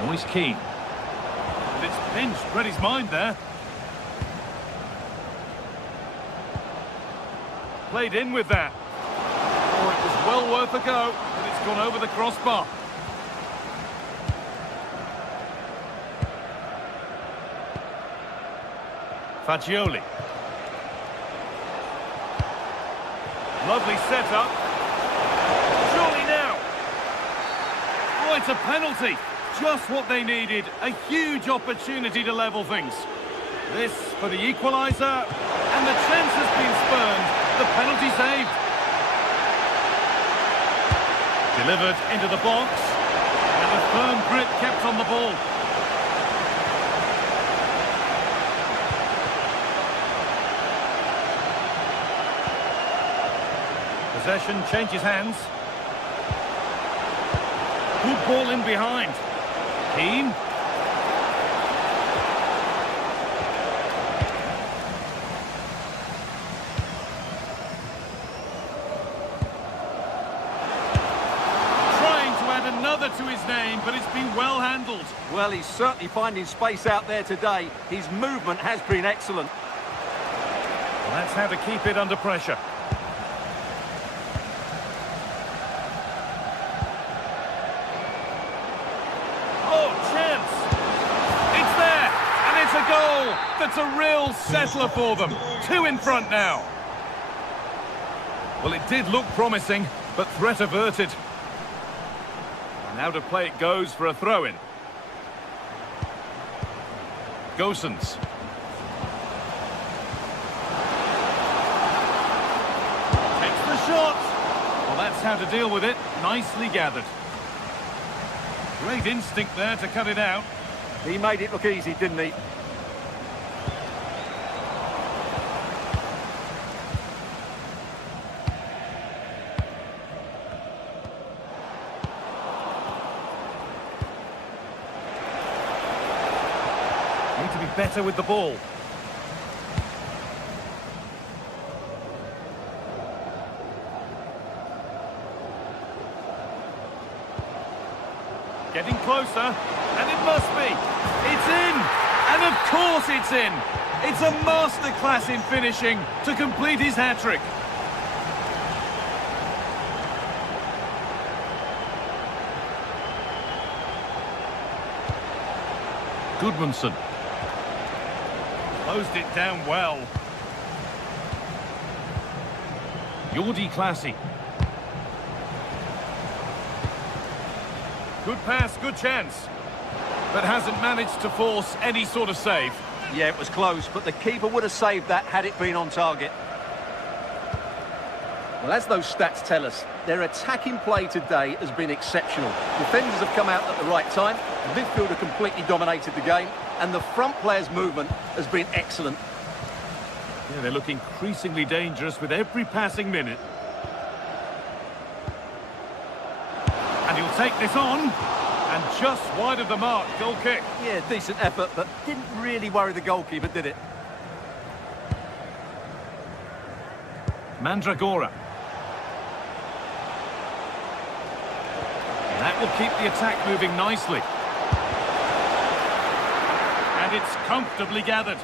Royce Keane. And it's pinched, read his mind there. Played in with that. Oh, it was well worth a go, but it's gone over the crossbar. Fagioli. Lovely setup. Surely now. Oh, it's a penalty. Just what they needed. A huge opportunity to level things. This for the equaliser. And the chance has been spurned. The penalty saved. Delivered into the box. And a firm grip kept on the ball. Possession changes hands. Good ball in behind. Keane. Trying to add another to his name, but it's been well handled. Well, he's certainly finding space out there today. His movement has been excellent. Well, that's how to keep it under pressure. A goal that's a real settler for them. 2 in front now. Well, it did look promising, but threat averted. And now to play it goes for a throw-in. Gosens. Takes the shot. Well, that's how to deal with it. Nicely gathered. Great instinct there to cut it out. He made it look easy, didn't he? Need to be better with the ball. Getting closer, and it must be. It's in, and of course it's in. It's a masterclass in finishing to complete his hat-trick. Goodmanson. Closed it down well. Jordi Classy. Good pass, good chance. But hasn't managed to force any sort of save. Yeah, it was close, but the keeper would have saved that had it been on target. Well, as those stats tell us, their attacking play today has been exceptional. Defenders have come out at the right time, the midfielder completely dominated the game, and the front player's movement has been excellent. Yeah, they look increasingly dangerous with every passing minute. And he'll take this on, and just wide of the mark, goal kick. Yeah, decent effort, but didn't really worry the goalkeeper, did it? Mandragora. That will keep the attack moving nicely. but it's comfortably gathered.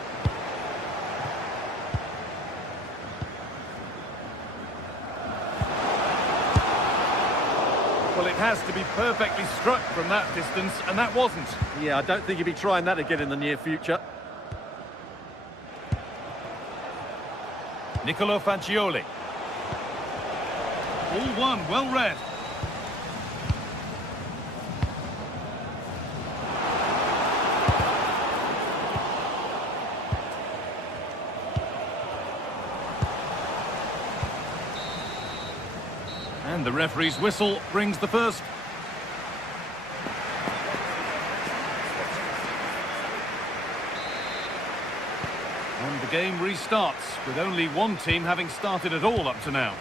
Well, it has to be perfectly struck from that distance, and that wasn't. Yeah, I don't think he'll be trying that again in the near future. Nicolo Fagioli. All one, well read. And the referee's whistle brings the first. And the game restarts, with only one team having started at all up to now.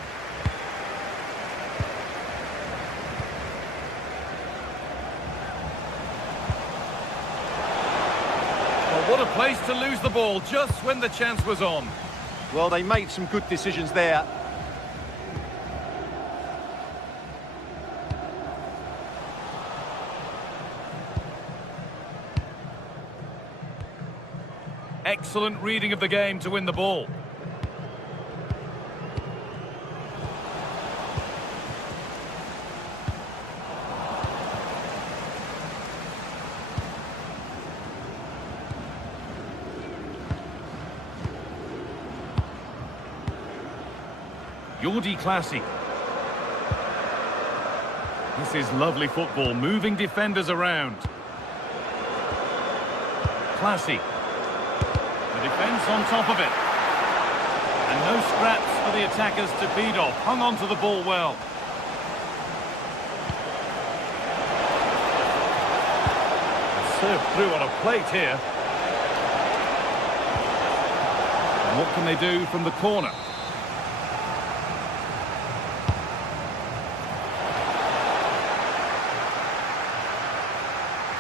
Well, what a place to lose the ball just when the chance was on. Well, they made some good decisions there. Excellent reading of the game to win the ball. Jordi Clasie. This is lovely football, moving defenders around. Clasie. The defence on top of it. And no scraps for the attackers to feed off. Hung on to the ball well. Served through on a plate here. And what can they do from the corner?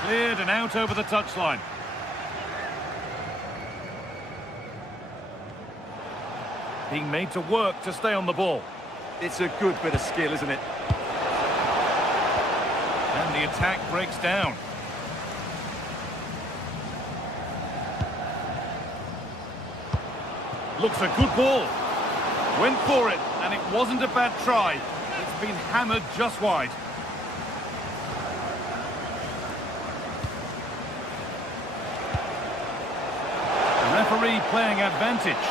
Cleared and out over the touchline. Being made to work to stay on the ball. It's a good bit of skill, isn't it? And the attack breaks down. Looks a good ball. Went for it, and it wasn't a bad try. It's been hammered just wide. The referee playing advantage.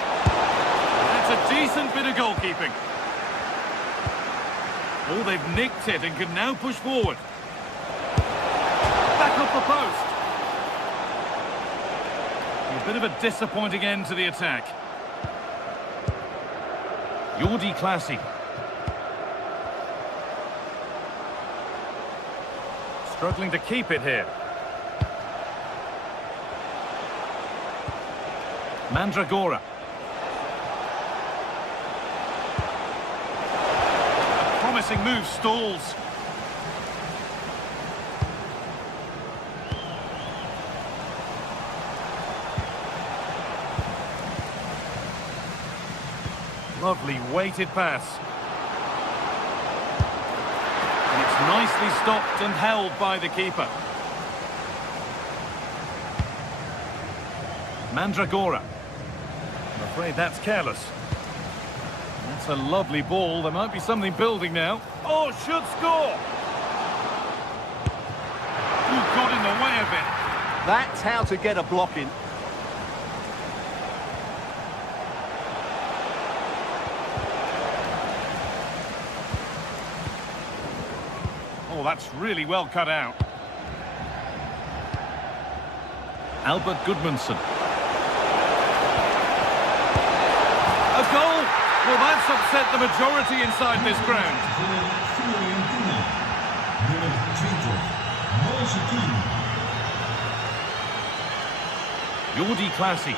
That's a decent bit of goalkeeping. Oh, they've nicked it and can now push forward. Back off the post. A bit of a disappointing end to the attack. Jordi Clasie. Struggling to keep it here. Mandragora. A promising move stalls. Lovely weighted pass. And it's nicely stopped and held by the keeper. Mandragora. I'm afraid that's careless. That's a lovely ball. There might be something building now. Oh, should score! Who got in the way of it? That's how to get a block in. Oh, that's really well cut out. Albert Gudmundsson. A goal! Well, that's upset the majority inside this ground. Jordi Clasie.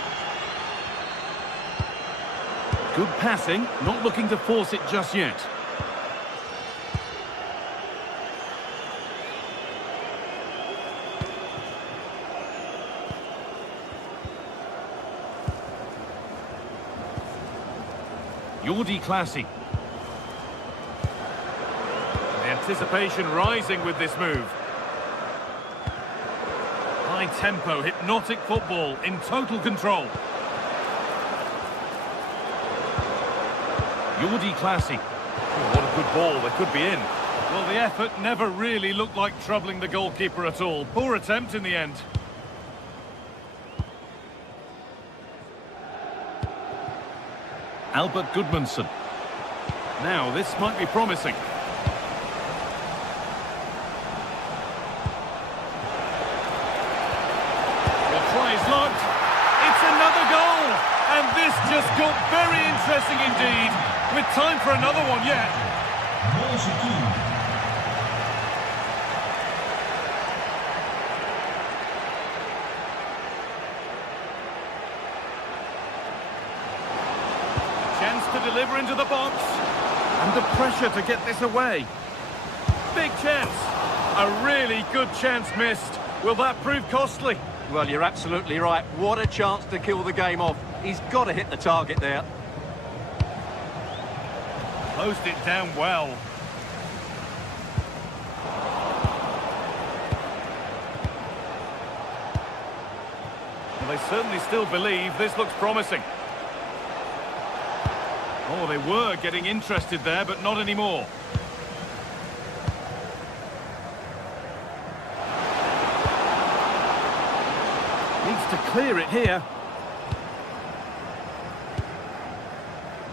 Good passing, not looking to force it just yet. Jordi Clasie. The anticipation rising with this move. High tempo, hypnotic football in total control. Jordi Classy. Oh, what a good ball, they could be in. Well, the effort never really looked like troubling the goalkeeper at all. Poor attempt in the end. Albert Gudmundsson. Now, this might be promising. The try is locked. It's another goal! And this just got very interesting indeed. With time for another one yet. Chance to deliver into the box. Under pressure to get this away. Big chance. A really good chance missed. Will that prove costly? Well, you're absolutely right. What a chance to kill the game off. He's got to hit the target there. Closed it down well. Well, they certainly still believe this looks promising. Oh, they were getting interested there, but not anymore. Needs to clear it here.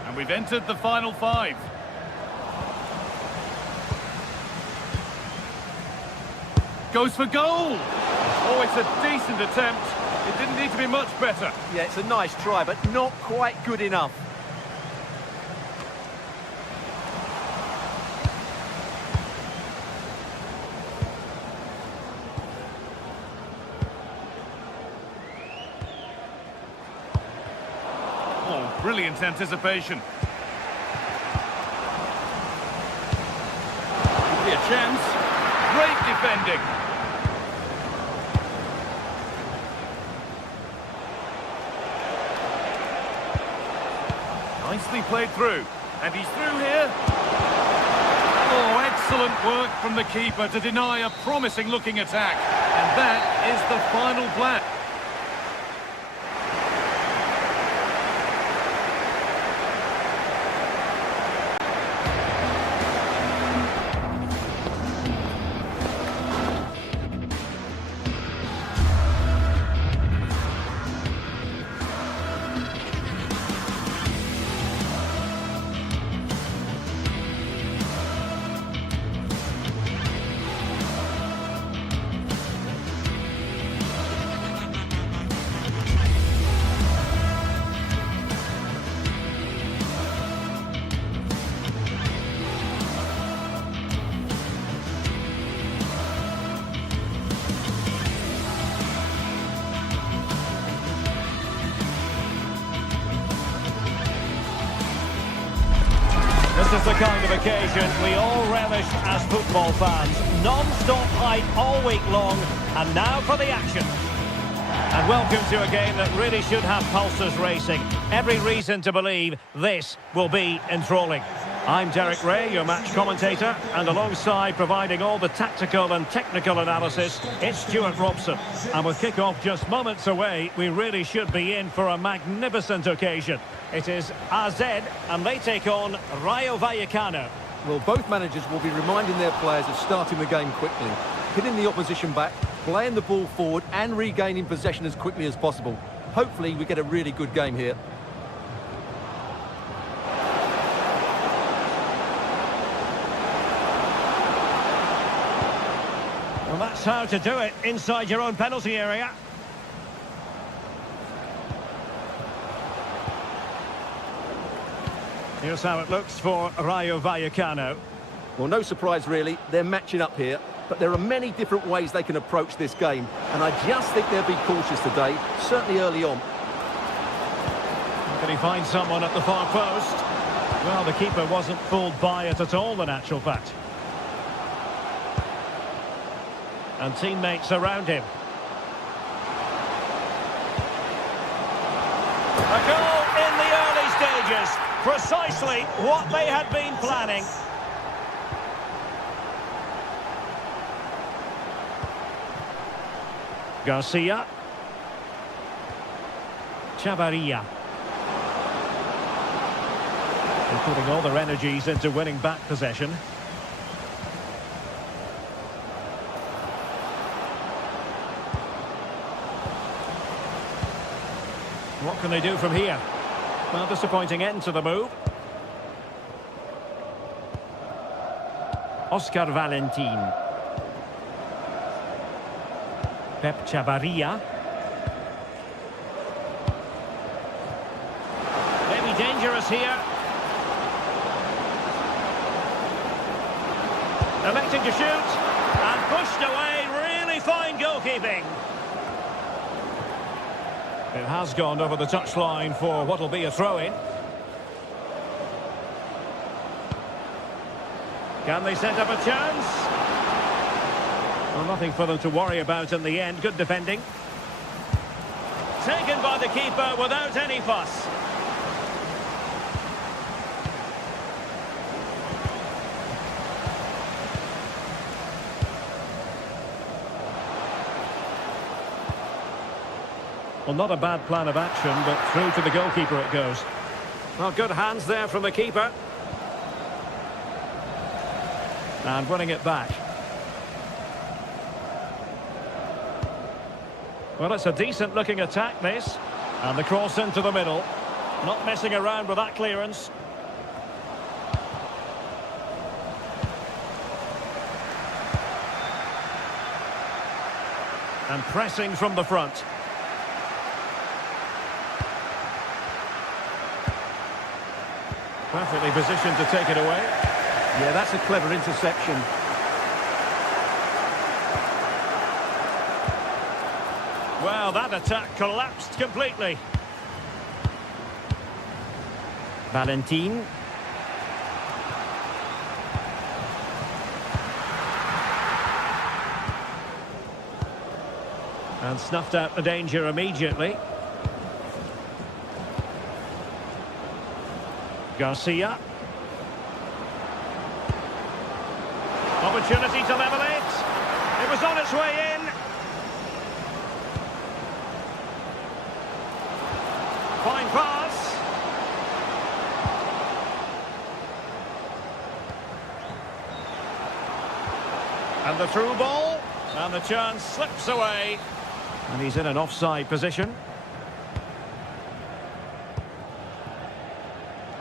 And we've entered the final 5. Goes for goal! Oh, it's a decent attempt. It didn't need to be much better. Yeah, it's a nice try, but not quite good enough. Oh, brilliant anticipation. Could be a chance. Great defending. Nicely played through. And he's through here. Oh, excellent work from the keeper to deny a promising-looking attack. And that is the final blank. This is the kind of occasion we all relish as football fans. Non-stop hype all week long, and now for the action. And welcome to a game that really should have pulses racing. Every reason to believe this will be enthralling. I'm Derek Ray, your match commentator, and alongside providing all the tactical and technical analysis, it's Stuart Robson. And with kick-off just moments away, we really should be in for a magnificent occasion. It is AZ, and they take on Rayo Vallecano. Well, both managers will be reminding their players of starting the game quickly, hitting the opposition back, playing the ball forward and regaining possession as quickly as possible. Hopefully we get a really good game here. Well, that's how to do it inside your own penalty area. Here's how it looks for Rayo Vallecano. Well, no surprise really, they're matching up here, but there are many different ways they can approach this game, and I just think they'll be cautious today, certainly early on. Can he find someone at the far post? Well, the keeper wasn't fooled by it at all, in actual fact. And teammates around him. A goal in the early stages. Precisely what they had been planning. Garcia. Chavarria. They're putting all their energies into winning back possession. What can they do from here? Well, disappointing end to the move. Oscar Valentin. Pep Chavarria. Maybe dangerous here. Electing to shoot. And pushed away. Really fine goalkeeping. It has gone over the touchline for what will be a throw-in. Can they set up a chance? Well, nothing for them to worry about in the end. Good defending. Taken by the keeper without any fuss. Well, not a bad plan of action, but through to the goalkeeper it goes. Well, good hands there from the keeper. And winning it back. Well, it's a decent-looking attack, this. And the cross into the middle. Not messing around with that clearance. And pressing from the front. Perfectly positioned to take it away. Yeah, that's a clever interception. Well, that attack collapsed completely. Valentin. And snuffed out the danger immediately. Garcia. Opportunity to level it. It was on its way in. Fine pass. And the through ball. And the chance slips away. And he's in an offside position.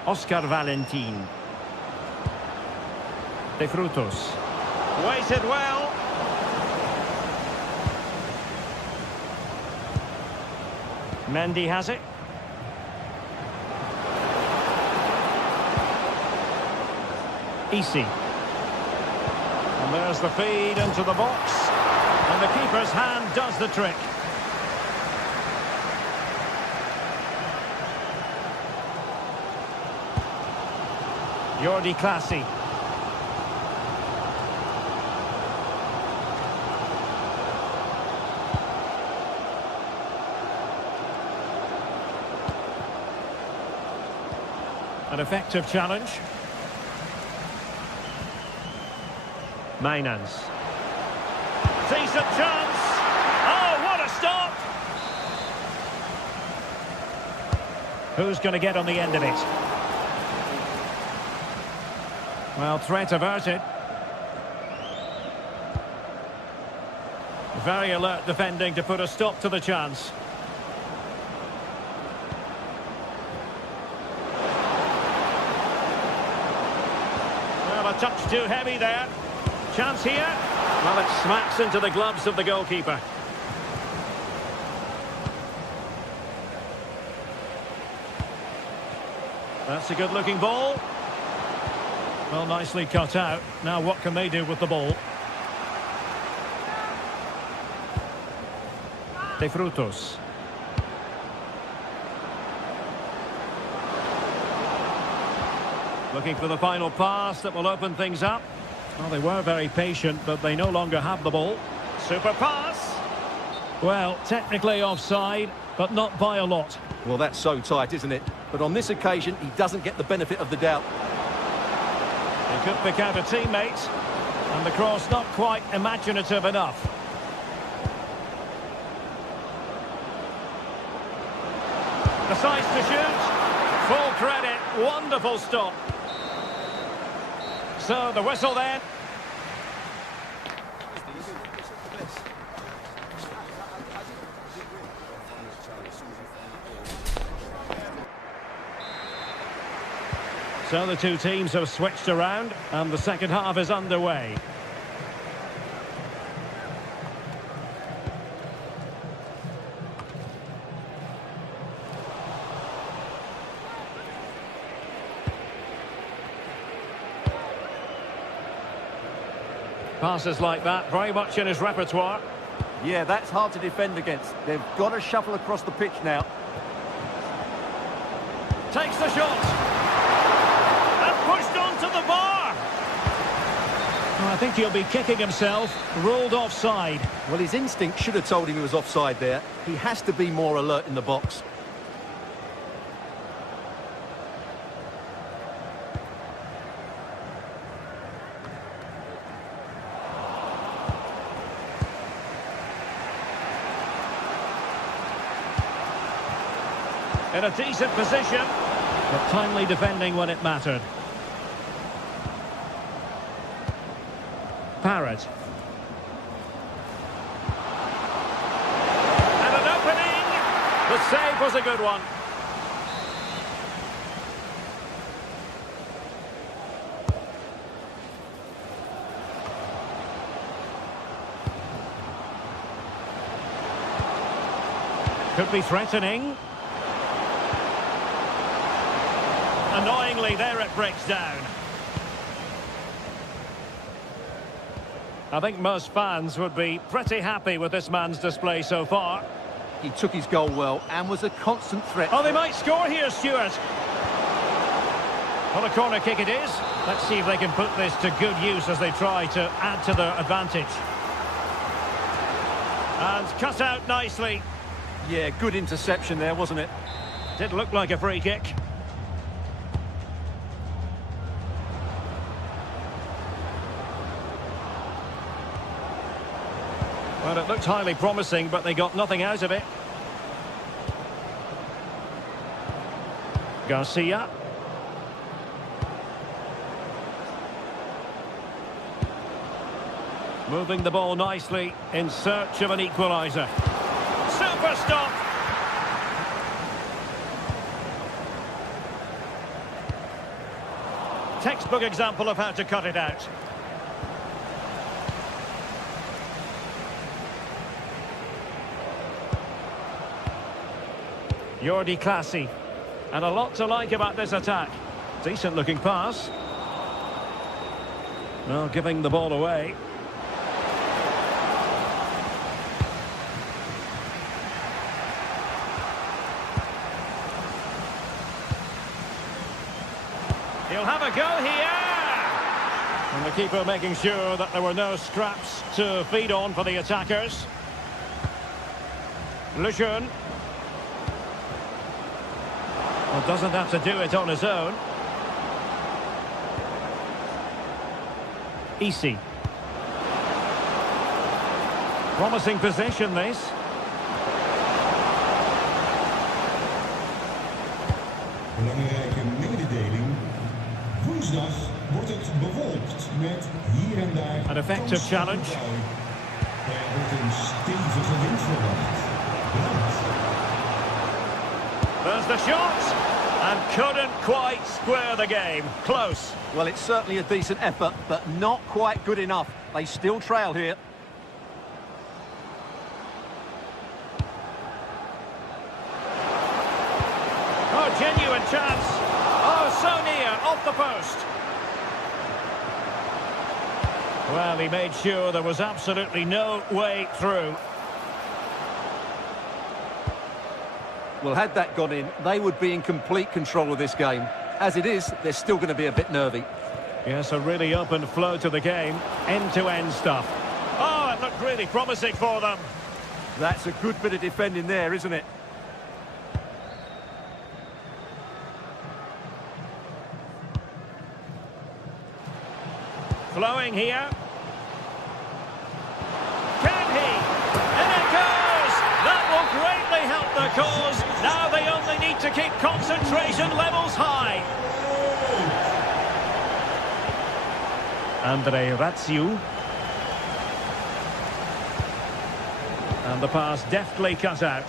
Oscar Valentin. De Frutos. Waited well. Mendy has it. Easy. And there's the feed into the box. And the keeper's hand does the trick. Jordi Clasie. An effective challenge. Mainans. Decent chance. Oh, what a stop! Who's going to get on the end of it? Well, threat averted. Very alert defending to put a stop to the chance. Well, a touch too heavy there. Chance here. Well, it smacks into the gloves of the goalkeeper. That's a good-looking ball. Well, nicely cut out. Now what can they do with the ball? De Frutos. Looking for the final pass that will open things up. Well, they were very patient, but they no longer have the ball. Super pass. Well, technically offside, but not by a lot. Well, that's so tight, isn't it? But on this occasion, he doesn't get the benefit of the doubt. He could pick out a teammate, and the cross not quite imaginative enough. Decides to shoot. Full credit. Wonderful stop. So the whistle then. So the two teams have switched around and the second half is underway. Passes like that, very much in his repertoire. Yeah, that's hard to defend against. They've got to shuffle across the pitch now. Takes the shot. And pushed onto the bar. Well, I think he'll be kicking himself. Ruled offside. Well, his instinct should have told him he was offside there. He has to be more alert in the box. In a decent position, but timely defending when it mattered. Parrott. And an opening! The save was a good one. Could be threatening. Annoyingly, there it breaks down. I think most fans would be pretty happy with this man's display so far. He took his goal well and was a constant threat. Oh, they might score here, Stuart. Well, a corner kick it is. Let's see if they can put this to good use as they try to add to their advantage. And cut out nicely. Yeah, good interception there, wasn't it? Did look like a free kick. Well, it looked highly promising, but they got nothing out of it. Garcia. Moving the ball nicely in search of an equaliser. Super stop! Textbook example of how to cut it out. Jordi Classy. And a lot to like about this attack. Decent looking pass. Well, giving the ball away. He'll have a go here! And the keeper making sure that there were no scraps to feed on for the attackers. Lejeune. Well, doesn't have to do it on his own. Easy. Promising position, this. Belangrijke mededeling. Woensdag wordt het bewolkt met hier en daar... An effective challenge. Er wordt een stevige wind verwacht. There's the shot, and couldn't quite square the game. Close. Well, it's certainly a decent effort, but not quite good enough. They still trail here. Oh, genuine chance. Oh, so near, off the post. Well, he made sure there was absolutely no way through. Well, had that gone in, they would be in complete control of this game. As it is, they're still going to be a bit nervy. Yes, a really open flow to the game. End-to-end stuff. Oh, it looked really promising for them. That's a good bit of defending there, isn't it? Flowing here. Can he? And it goes! That will greatly help the cause. Now they only need to keep concentration levels high. Andre Ratsiu. And the pass deftly cut out.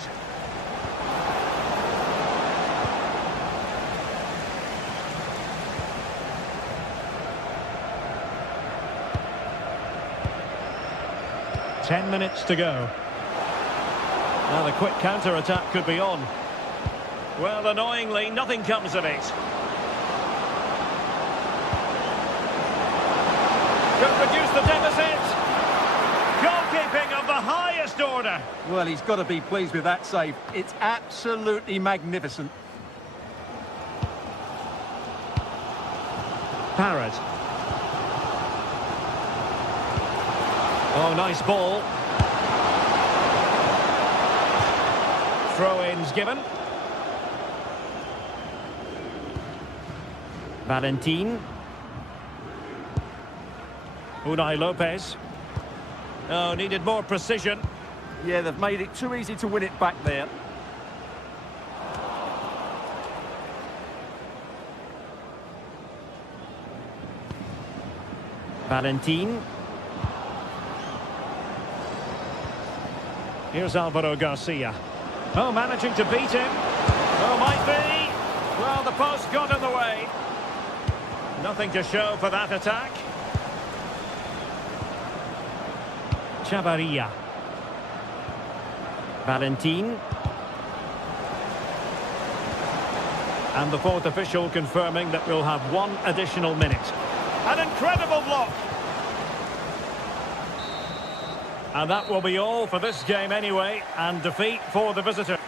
Ten minutes to go. Now the quick counter-attack could be on. Well, annoyingly, nothing comes of it. Could reduce the deficit. Goalkeeping of the highest order. Well, he's got to be pleased with that save. It's absolutely magnificent. Parrott. Oh, nice ball. Throw-ins given. Valentin. Unai Lopez. Oh, needed more precision. Yeah, they've made it too easy to win it back there. Valentin. Here's Alvaro Garcia. Oh, managing to beat him. Oh, might be. Well, the post got in the way. Nothing to show for that attack. Chavarria. Valentin. And the fourth official confirming that we'll have one additional minute. An incredible block. And that will be all for this game anyway, and defeat for the visitor.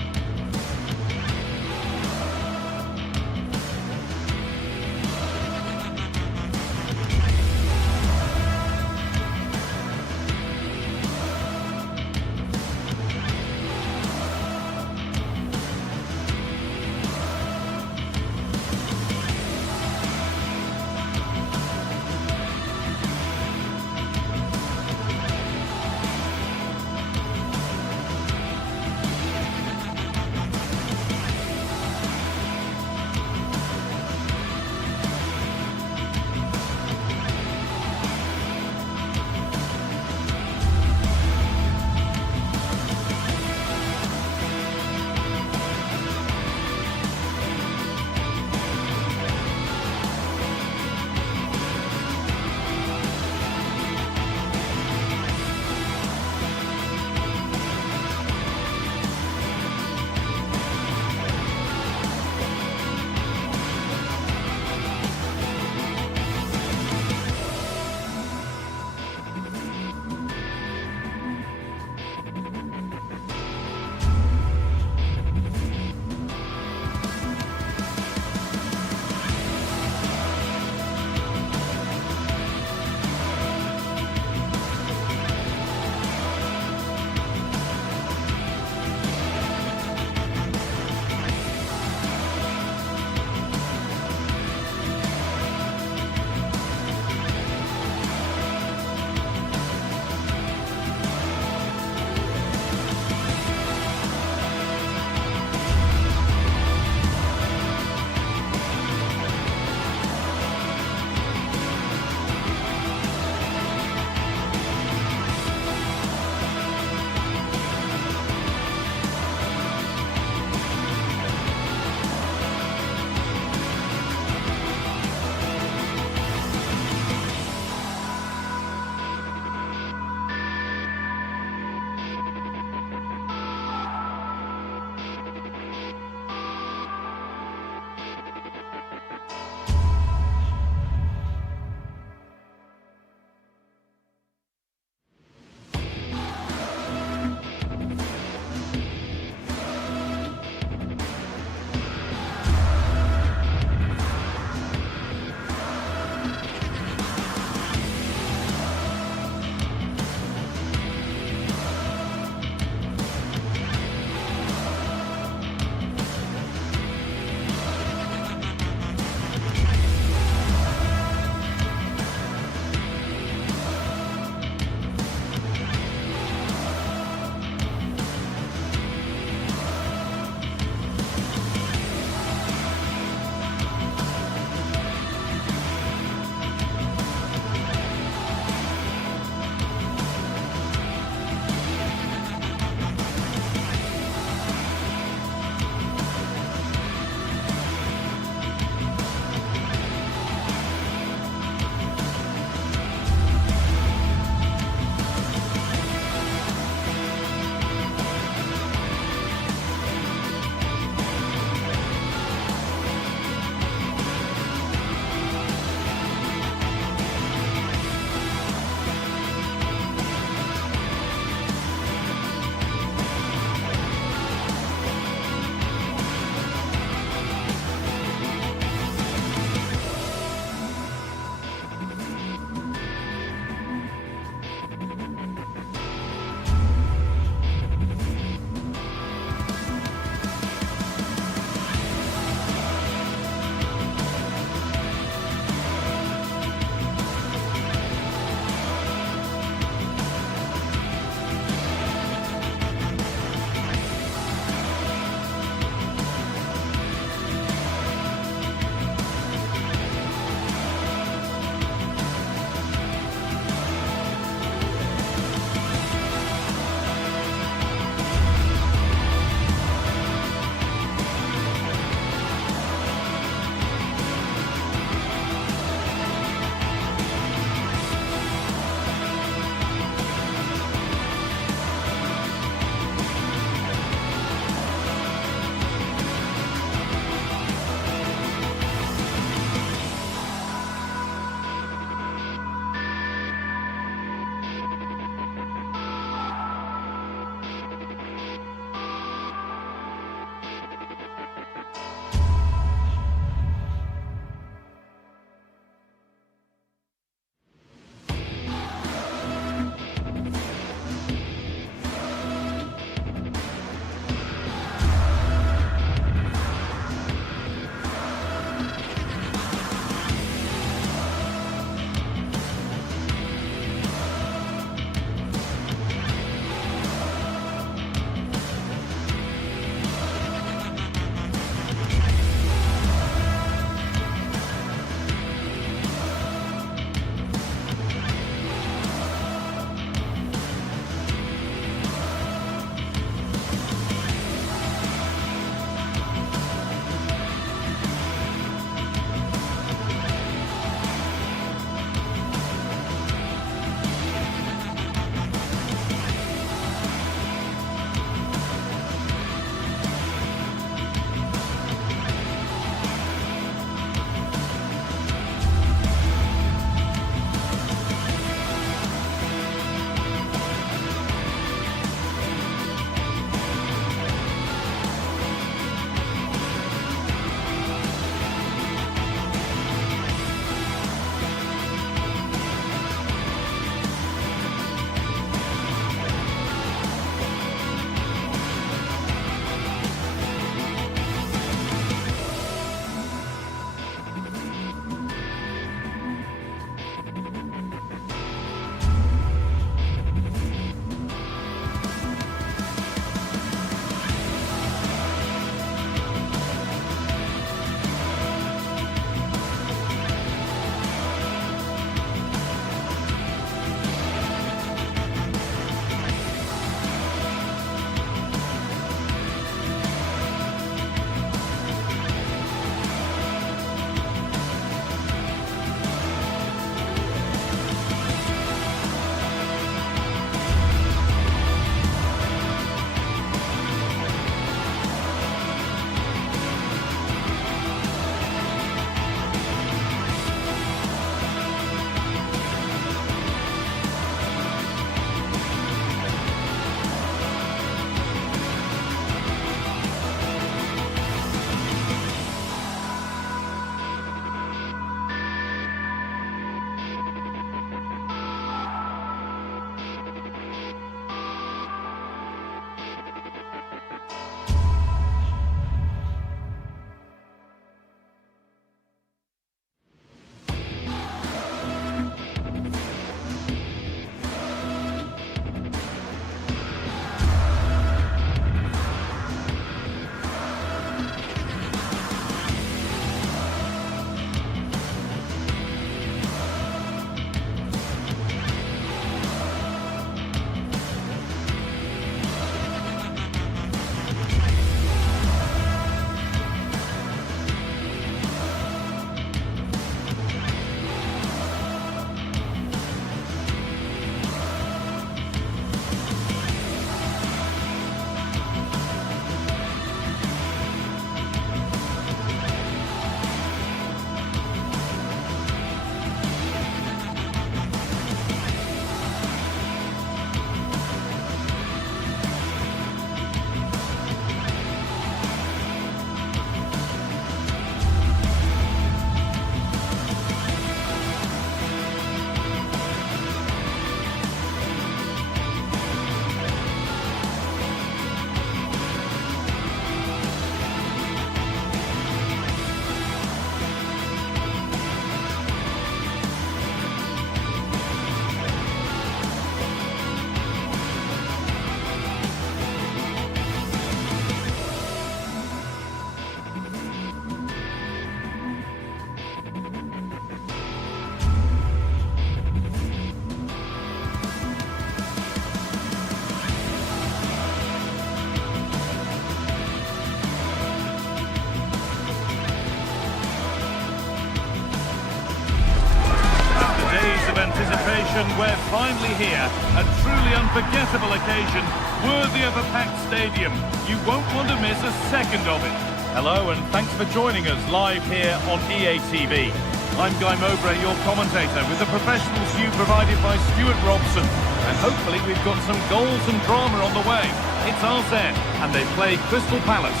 anticipation, we're finally here. A truly unforgettable occasion, worthy of a packed stadium. You won't want to miss a second of it. Hello, and thanks for joining us live here on EA TV. I'm Guy Mowbray, your commentator, with the professional view provided by Stuart Robson. And hopefully we've got some goals and drama on the way. It's RZ, and they play Crystal Palace.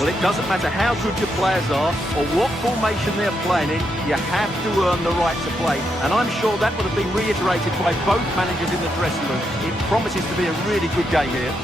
Well, it doesn't matter how good your players are or what formation they're playing in, you have to earn the right to play. And I'm sure that would have been reiterated by both managers in the dressing room. It promises to be a really good game here.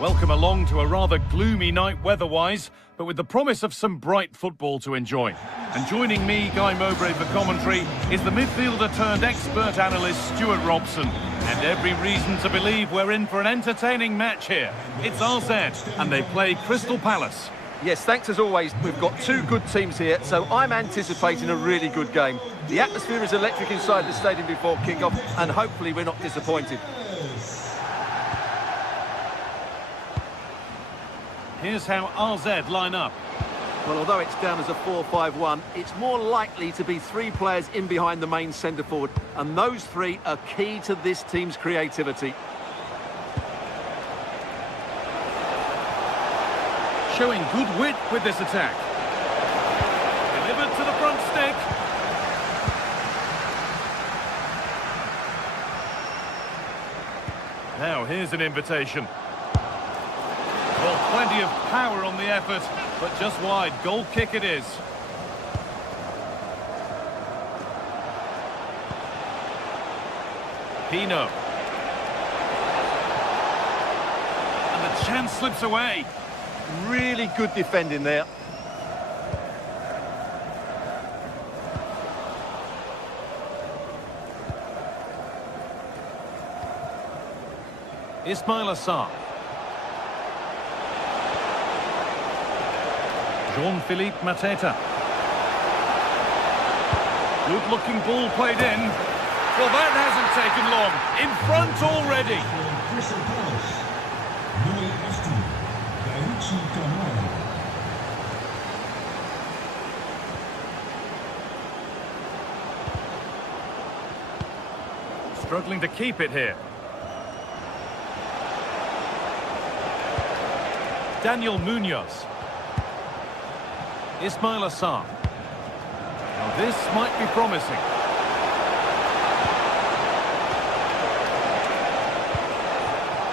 Welcome along to a rather gloomy night weather-wise, but with the promise of some bright football to enjoy. And joining me, Guy Mowbray, for commentary, is the midfielder-turned-expert analyst Stuart Robson. And every reason to believe we're in for an entertaining match here. It's RZ, and they play Crystal Palace. Yes, thanks as always. We've got two good teams here, so I'm anticipating a really good game. The atmosphere is electric inside the stadium before kick-off, and hopefully we're not disappointed. Here's how RZ line up. Well, although it's down as a 4-5-1, it's more likely to be three players in behind the main centre-forward, and those three are key to this team's creativity. Showing good wit with this attack. Delivered to the front stick. Now, here's an invitation. Well, plenty of power on the effort, but just wide. Goal kick it is. Pino. And the chance slips away. Really good defending there. Ismail Assar. Jean-Philippe Mateta. Good-looking ball played in. Well, that hasn't taken long. In front already. Crystal Palace. Louis Aston. Daichi Kamara. Struggling to keep it here. Daniel Munoz. Ismail Assar. Now this might be promising.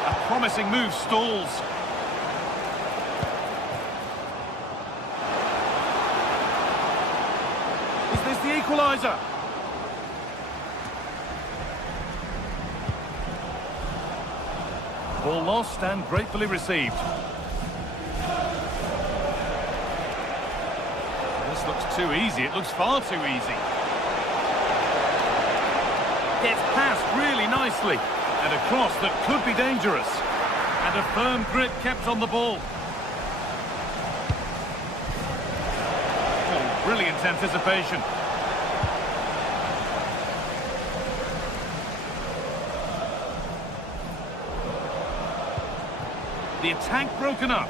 A promising move stalls. Is this the equaliser? Ball lost and gratefully received. Looks too easy. It looks far too easy. Gets past really nicely. And a cross that could be dangerous. And a firm grip kept on the ball. Oh, brilliant anticipation. The attack broken up.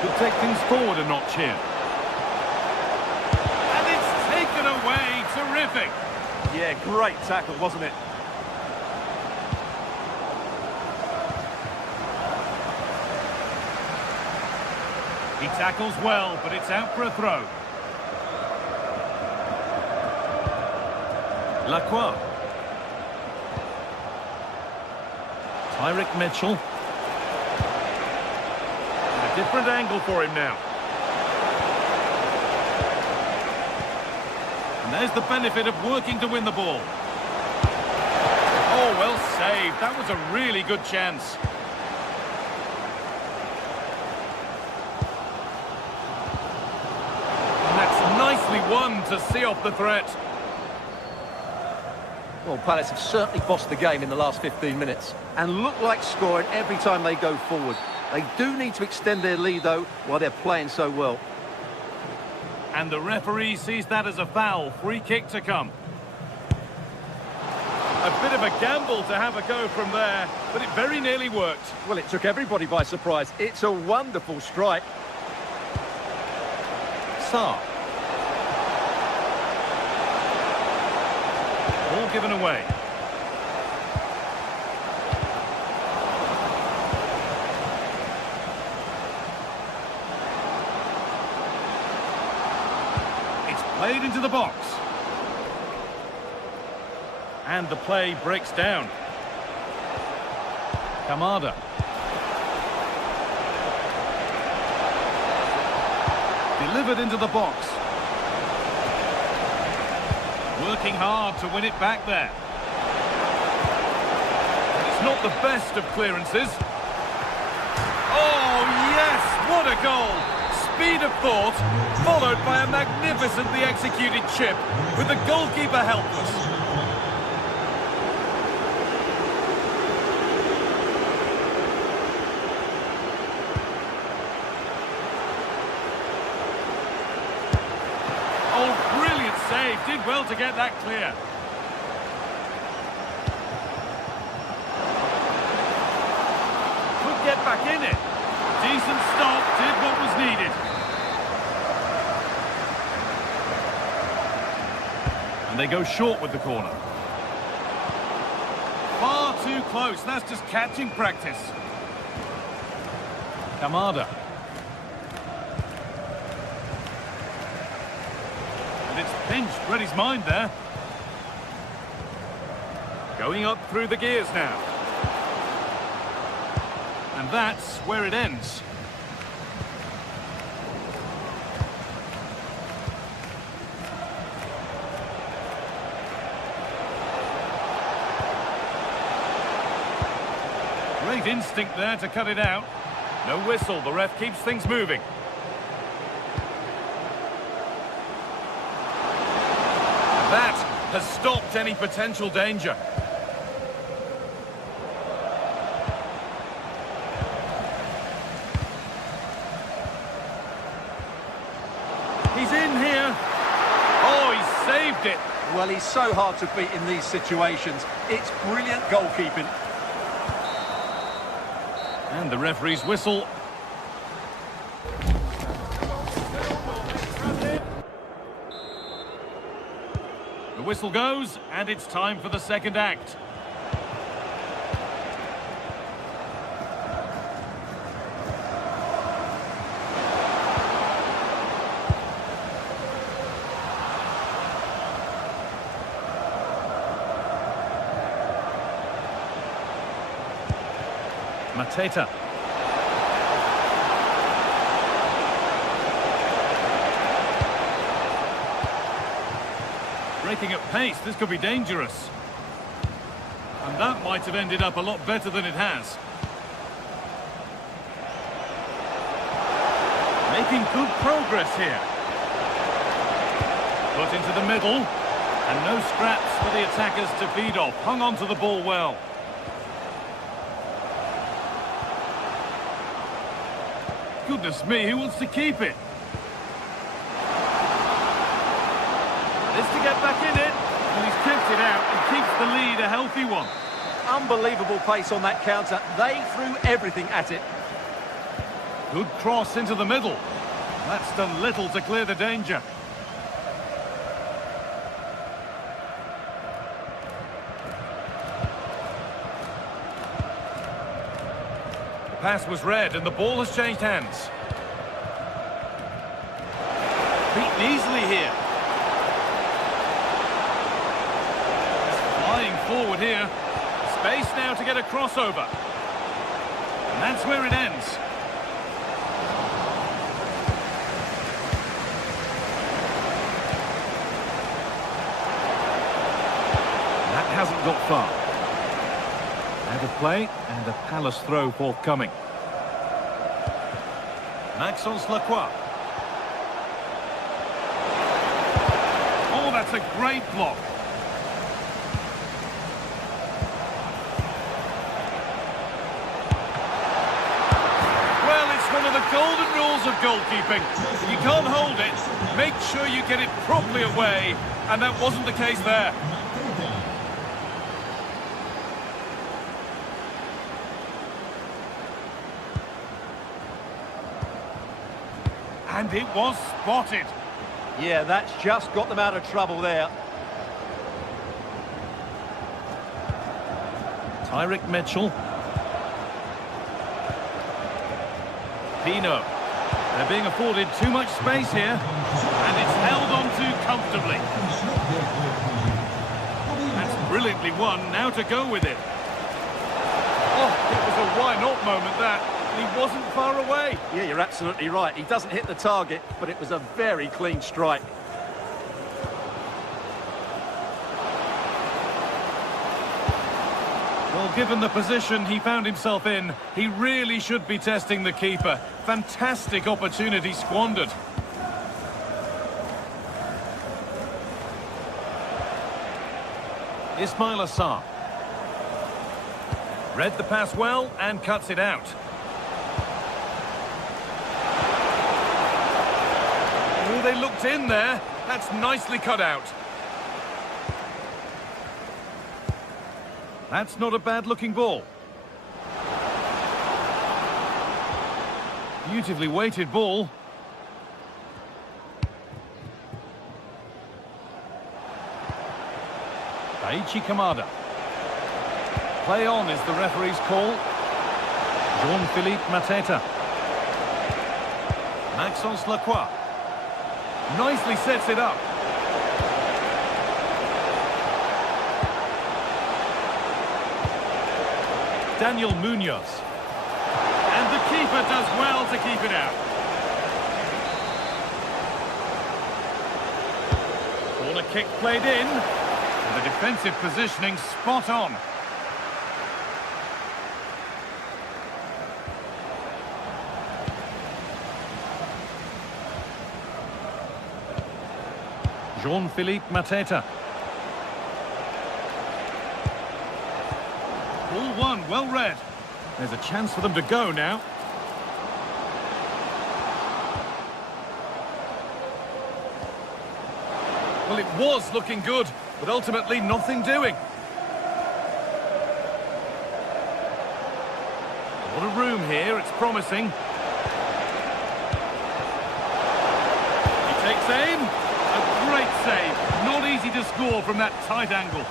Could take things forward a notch here. And it's taken away. Terrific. Yeah, great tackle, wasn't it? He tackles well, but it's out for a throw. Lacroix. Tyrick Mitchell. Different angle for him now. And there's the benefit of working to win the ball. Oh, well saved. That was a really good chance. And that's nicely won to see off the threat. Well, Palace have certainly bossed the game in the last 15 minutes and look like scoring every time they go forward. They do need to extend their lead, though, while they're playing so well. And the referee sees that as a foul. Free kick to come. A bit of a gamble to have a go from there, but it very nearly worked. Well, it took everybody by surprise. It's a wonderful strike. Saar. Ball given away. It's played into the box. And the play breaks down. Kamada. Delivered into the box. Working hard to win it back there. It's not the best of clearances. Oh, yes! What a goal! Speed of thought, followed by a magnificently executed chip, with the goalkeeper helpless. Oh, brilliant save. Did well to get that clear. Could get back in it. Decent stop. Did what was needed. And they go short with the corner. Far too close. That's just catching practice. Kamada. It's pinched, read his mind there. Going up through the gears now. And that's where it ends. Great instinct there to cut it out. No whistle, the ref keeps things moving. That has stopped any potential danger. He's in here. Oh, he saved it. Well, he's so hard to beat in these situations. It's brilliant goalkeeping. And the referee's whistle. The whistle goes, and it's time for the second act. Mateta. Breaking at pace, this could be dangerous. And that might have ended up a lot better than it has. Making good progress here. Put into the middle. And no scraps for the attackers to feed off. Hung on to the ball well. Goodness me, who wants to keep it? This to get back in it, and he's kept it out and keeps the lead a healthy one. Unbelievable pace on that counter. They threw everything at it. Good cross into the middle. That's done little to clear the danger. The pass was read and the ball has changed hands. Beaten easily here. Flying forward here. Space now to get a crossover. And that's where it ends. That hasn't got far. Out of play and a Palace throw forthcoming. Maxence Lacroix. Oh, that's a great block. are the golden rules of goalkeeping. If you can't hold it, make sure you get it properly away, and that wasn't the case there. And it was spotted. Yeah, that's just got them out of trouble there. Tyrick Mitchell. Pino. They're being afforded too much space here. And it's held on to comfortably. That's brilliantly won. Now to go with it. Oh, it was a why not moment, that. He wasn't far away. Yeah, you're absolutely right. He doesn't hit the target, but it was a very clean strike. Well, given the position he found himself in, he really should be testing the keeper. Fantastic opportunity squandered. Ismail Assar. Read the pass well and cuts it out. Oh, they looked in there. That's nicely cut out. That's not a bad-looking ball. Beautifully weighted ball. Daichi Kamada. Play on is the referee's call. Jean-Philippe Mateta. Maxence Lacroix. Nicely sets it up. Daniel Munoz. And the keeper does well to keep it out. Corner kick played in. And the defensive positioning spot on. Jean-Philippe Mateta. Ball one, well read. There's a chance for them to go now. Well, it was looking good, but ultimately nothing doing. A lot of room here, it's promising. He takes aim. A great save. Not easy to score from that tight angle.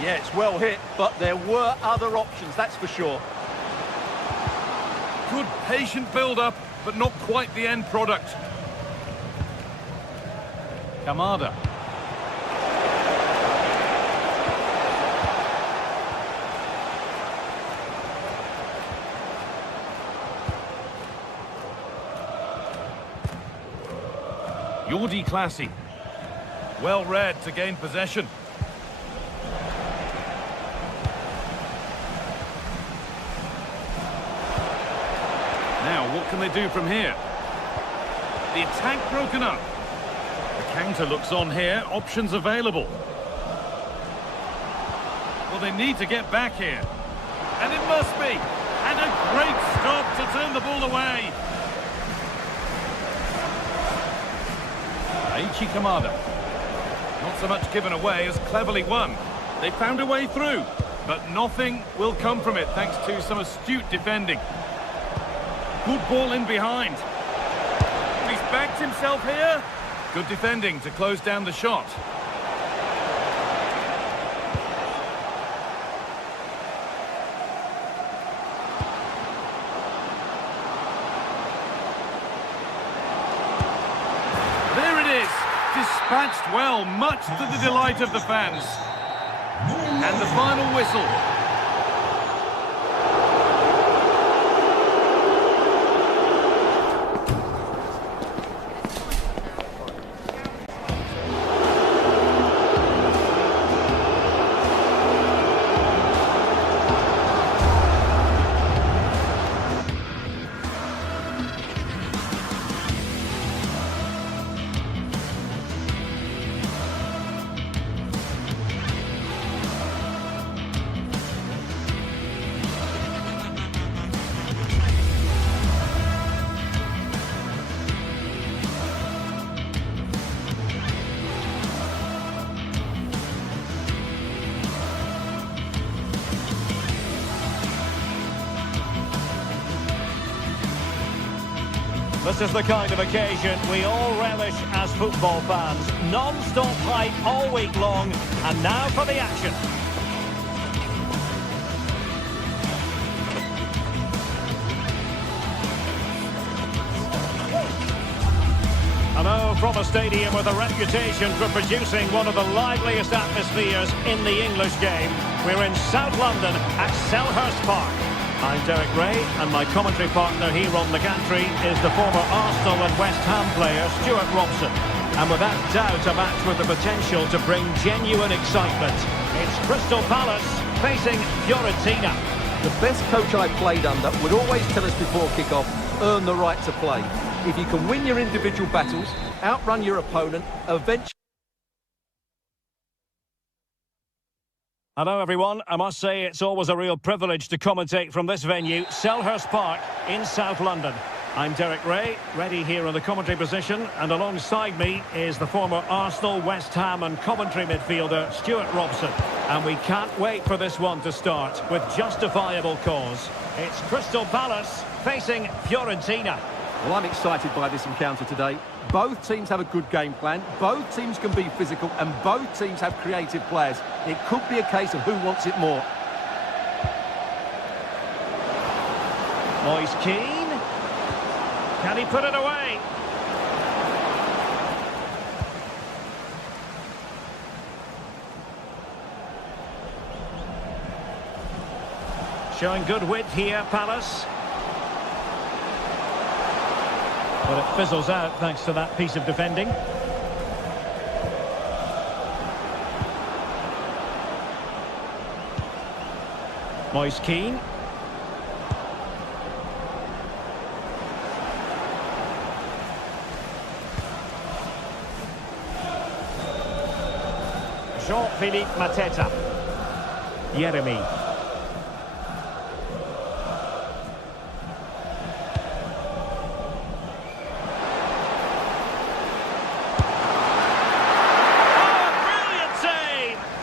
Yeah, it's well hit, but there were other options, that's for sure. Good patient build-up, but not quite the end product. Kamada. Jordi Classy. Well read to gain possession. Now, what can they do from here? The attack broken up. The counter looks on here. Options available. Well, they need to get back here. And it must be. And a great stop to turn the ball away. Daichi Kamada. Not so much given away as cleverly won. They found a way through, but nothing will come from it thanks to some astute defending. Good ball in behind. He's backed himself here. Good defending to close down the shot. There it is. Dispatched well, much to the delight of the fans. And the final whistle. This is the kind of occasion we all relish as football fans. Non-stop hype all week long, and now for the action. I know, from a stadium with a reputation for producing one of the liveliest atmospheres in the English game, we're in South London at Selhurst Park. I'm Derek Ray, and my commentary partner here on the gantry is the former Arsenal and West Ham player Stuart Robson. And without doubt, a match with the potential to bring genuine excitement. It's Crystal Palace facing Fiorentina. The best coach I played under would always tell us before kick-off, earn the right to play. If you can win your individual battles, outrun your opponent, eventually... Hello everyone, I must say it's always a real privilege to commentate from this venue, Selhurst Park in South London. I'm Derek Ray, ready here in the commentary position, and alongside me is the former Arsenal, West Ham and Coventry midfielder Stuart Robson. And we can't wait for this one to start with justifiable cause. It's Crystal Palace facing Fiorentina. Well, I'm excited by this encounter today. Both teams have a good game plan, both teams can be physical, and both teams have creative players. It could be a case of who wants it more. Moise Keane. Can he put it away? Showing good width here, Palace. But it fizzles out thanks to that piece of defending. Moise Keane. Jean-Philippe Mateta. Yeremy.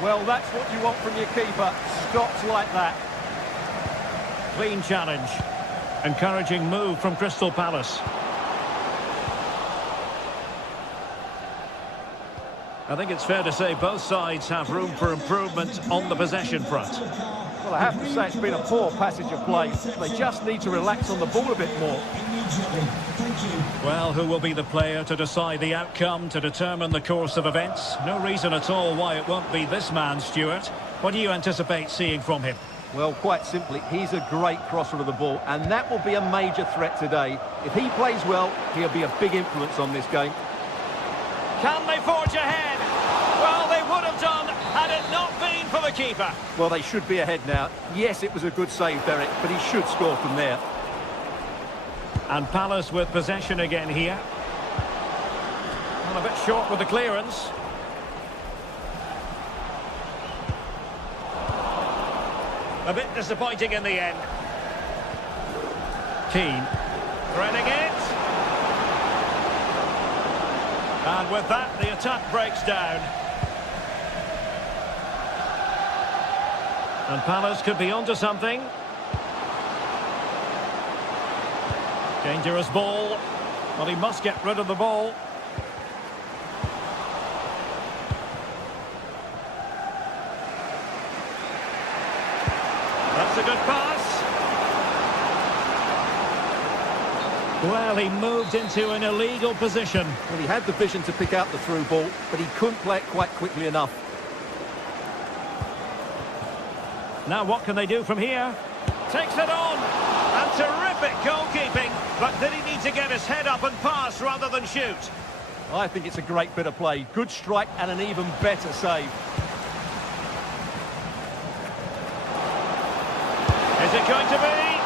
Well, that's what you want from your keeper. Stops like that. Clean challenge. Encouraging move from Crystal Palace. I think it's fair to say both sides have room for improvement on the possession front. Well, I have to say it's been a poor passage of play. They just need to relax on the ball a bit more. Well, who will be the player to decide the outcome, to determine the course of events? No reason at all why it won't be this man, Stuart. What do you anticipate seeing from him? Well, quite simply, he's a great crosser of the ball, and that will be a major threat today. If he plays well, he'll be a big influence on this game. Can they forge ahead? Well, they would have done had it not been for the keeper. Well, they should be ahead now. Yes, it was a good save, Derek, but he should score from there. And Palace with possession again here. Well, a bit short with the clearance. A bit disappointing in the end. Keane. Threading it. And with that, the attack breaks down. And Palace could be onto something. Dangerous ball. Well, he must get rid of the ball. That's a good pass. Well, he moved into an illegal position. Well, he had the vision to pick out the through ball, but he couldn't play it quite quickly enough. Now what can they do from here? Takes it on. And terrific goalkeeping. But did he need to get his head up and pass rather than shoot? I think it's a great bit of play. Good strike and an even better save. Is it going to be?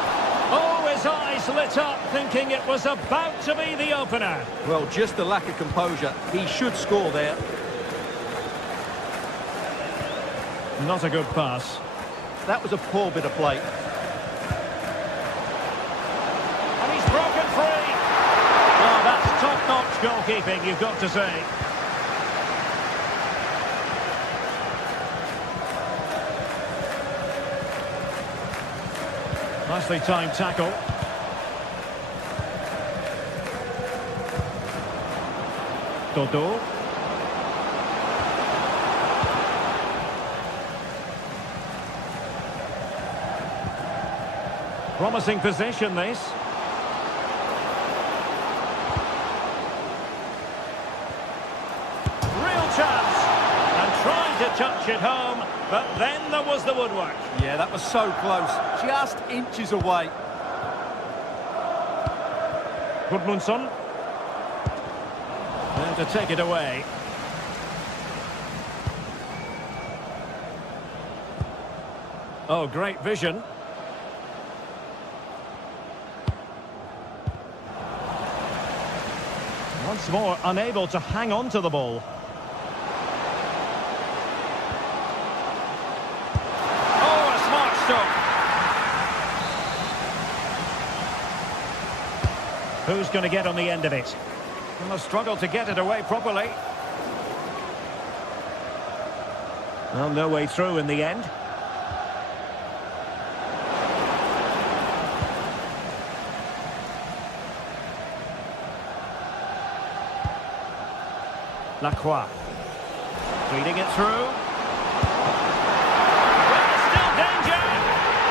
Oh, his eyes lit up, thinking it was about to be the opener. Well, just the lack of composure. He should score there. Not a good pass. That was a poor bit of play. And he's broken free. Well, that's top-notch goalkeeping, you've got to say. Nicely timed tackle. Toto. Promising position, this. Real chance. And trying to touch it home, but then there was the woodwork. Yeah, that was so close. Just inches away. Gudmundsson. And to take it away. Oh, great vision. Once more, unable to hang on to the ball. Oh, a smart stop. Who's going to get on the end of it? And they'll struggle to get it away properly. Well, no way through in the end. Lacroix. Feeding it through. Well, still danger.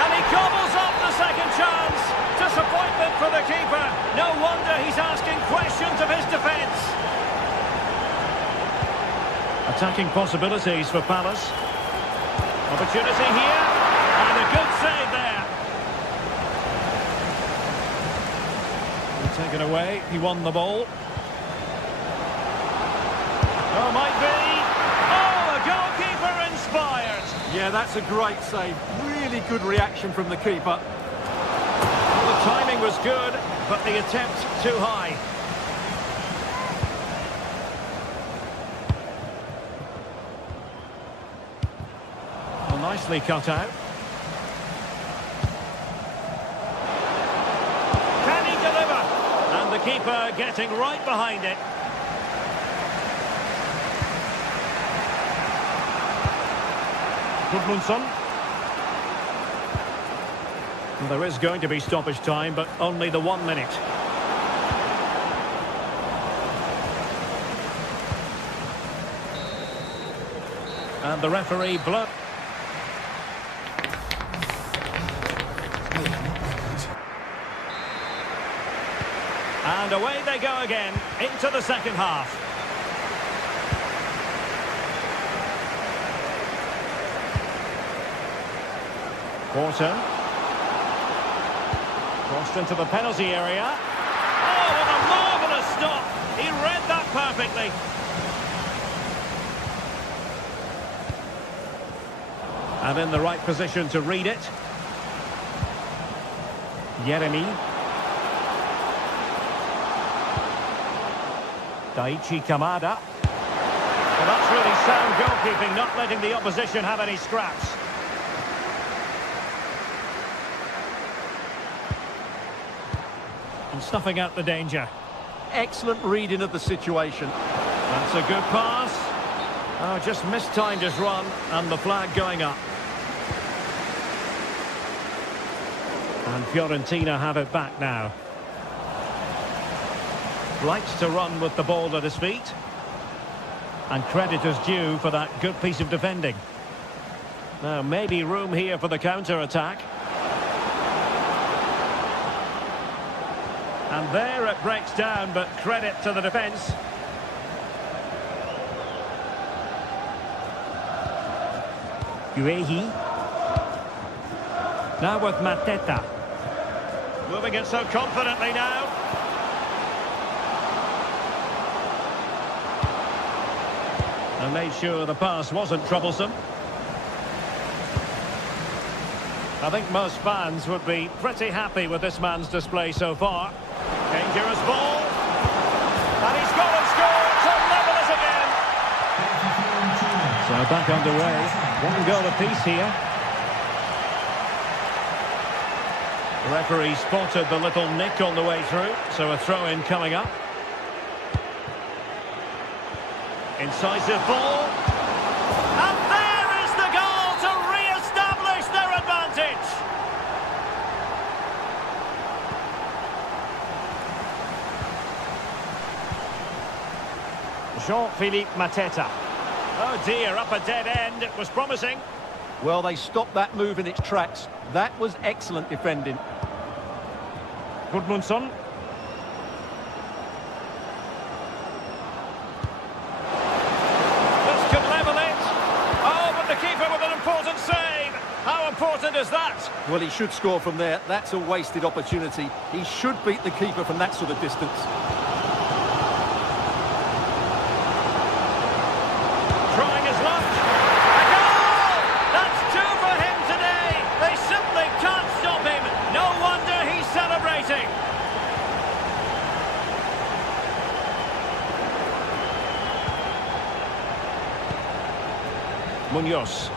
And he gobbles up the second chance. Disappointment for the keeper. No wonder he's asking questions of his defence. Attacking possibilities for Palace. Opportunity here. And a good save there. He'll take it away. He won the ball. Oh, might be. Oh, a goalkeeper inspired. Yeah, that's a great save. Really good reaction from the keeper. Well, the timing was good, but the attempt too high. Well, nicely cut out. Can he deliver? And the keeper getting right behind it. Gudmundsson. There is going to be stoppage time, but only the 1 minute. And the referee blows. And away they go again into the second half. Quarter. Crossed into the penalty area. Oh, what a marvellous stop. He read that perfectly. And in the right position to read it. Yeremy. Daichi Kamada. Well, that's really sound goalkeeping, not letting the opposition have any scraps. And snuffing out the danger. Excellent reading of the situation. That's a good pass. Oh, just mistimed his run, and the flag going up. And Fiorentina have it back now. Likes to run with the ball at his feet. And credit is due for that good piece of defending. Now, maybe room here for the counter-attack. And there it breaks down, but credit to the defence. Guehi. Now with Mateta. Moving it so confidently now. And made sure the pass wasn't troublesome. I think most fans would be pretty happy with this man's display so far. Dangerous ball. And he's got and scored to level it again. So back underway. 1 goal apiece here. The referee spotted the little nick on the way through, so a throw-in coming up. Incisive ball. And there is the goal to re-establish their advantage. Jean-Philippe Mateta. Oh dear, up a dead end. It was promising. Well, they stopped that move in its tracks. That was excellent defending. Gudmundsson. This could level it. Oh, but the keeper with an important save. How important is that? Well, he should score from there. That's a wasted opportunity. He should beat the keeper from that sort of distance. Trying his luck. A goal! That's two for him today. They simply can't stop him. No wonder he's celebrating. Munoz.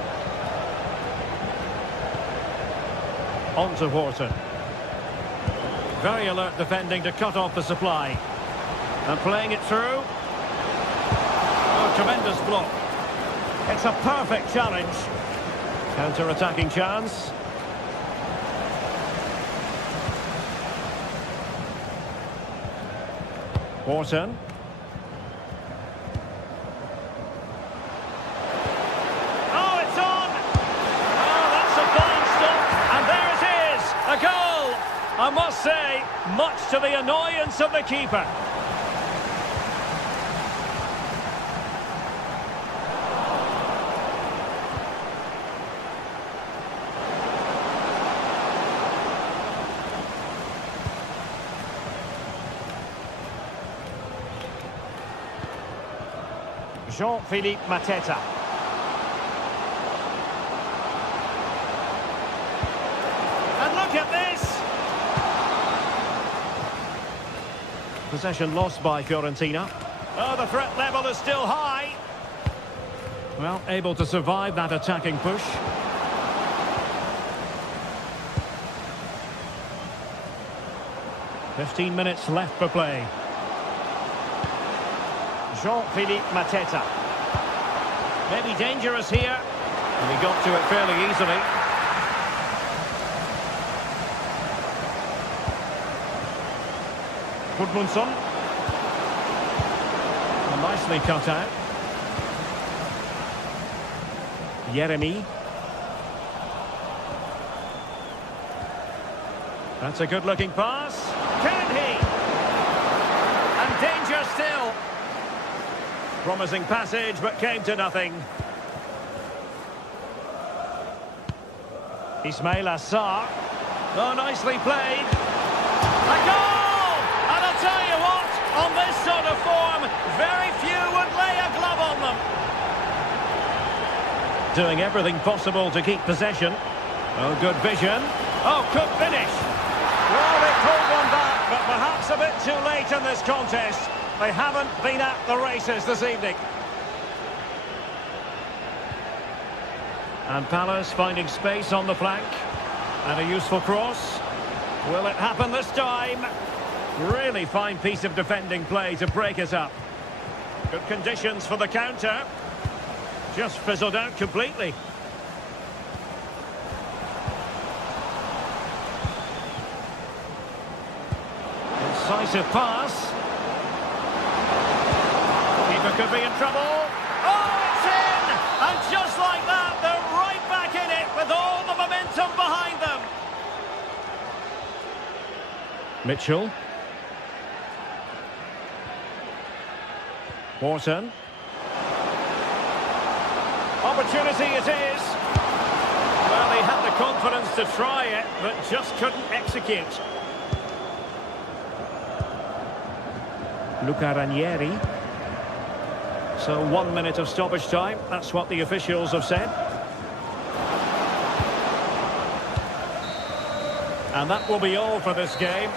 On to Wharton. Very alert defending to cut off the supply. And playing it through. Oh, tremendous block. It's a perfect challenge. Counter-attacking chance. Wharton. Oh, it's on! Oh, that's a fine stop. And there it is, a goal! I must say, much to the annoyance of the keeper. Jean-Philippe Mateta. And look at this! Possession lost by Fiorentina. Oh, the threat level is still high. Well, able to survive that attacking push. "15 minutes left for play. Jean-Philippe Mateta. Maybe dangerous here. And he got to it fairly easily. Gudmundsson. Nicely cut out. Jeremy. That's a good-looking pass. Can he? And danger still. Promising passage, but came to nothing. Ismail Assar. Oh, nicely played. A goal! And I'll tell you what, on this sort of form, very few would lay a glove on them. Doing everything possible to keep possession. Oh, good vision. Oh, could finish. Well, they pulled one back, but perhaps a bit too late in this contest. They haven't been at the races this evening. And Palace finding space on the flank. And a useful cross. Will it happen this time? Really fine piece of defending play to break it up. Good conditions for the counter. Just fizzled out completely. Incisive pass. Could be in trouble. Oh, it's in! And just like that, they're right back in it with all the momentum behind them. Mitchell. Wharton. Opportunity it is. Well, he had the confidence to try it, but just couldn't execute. Luca Ranieri. So 1 minute of stoppage time, that's what the officials have said. And that will be all for this game.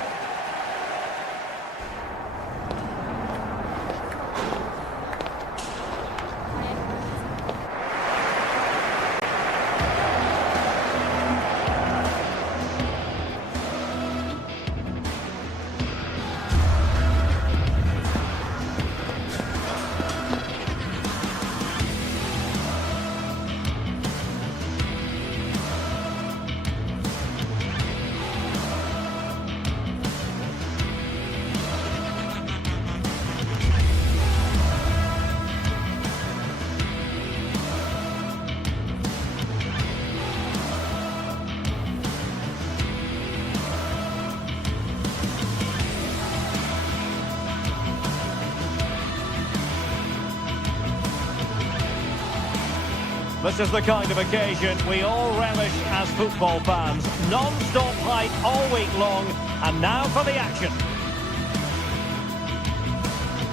This is the kind of occasion we all relish as football fans. Non-stop hype all week long, and now for the action.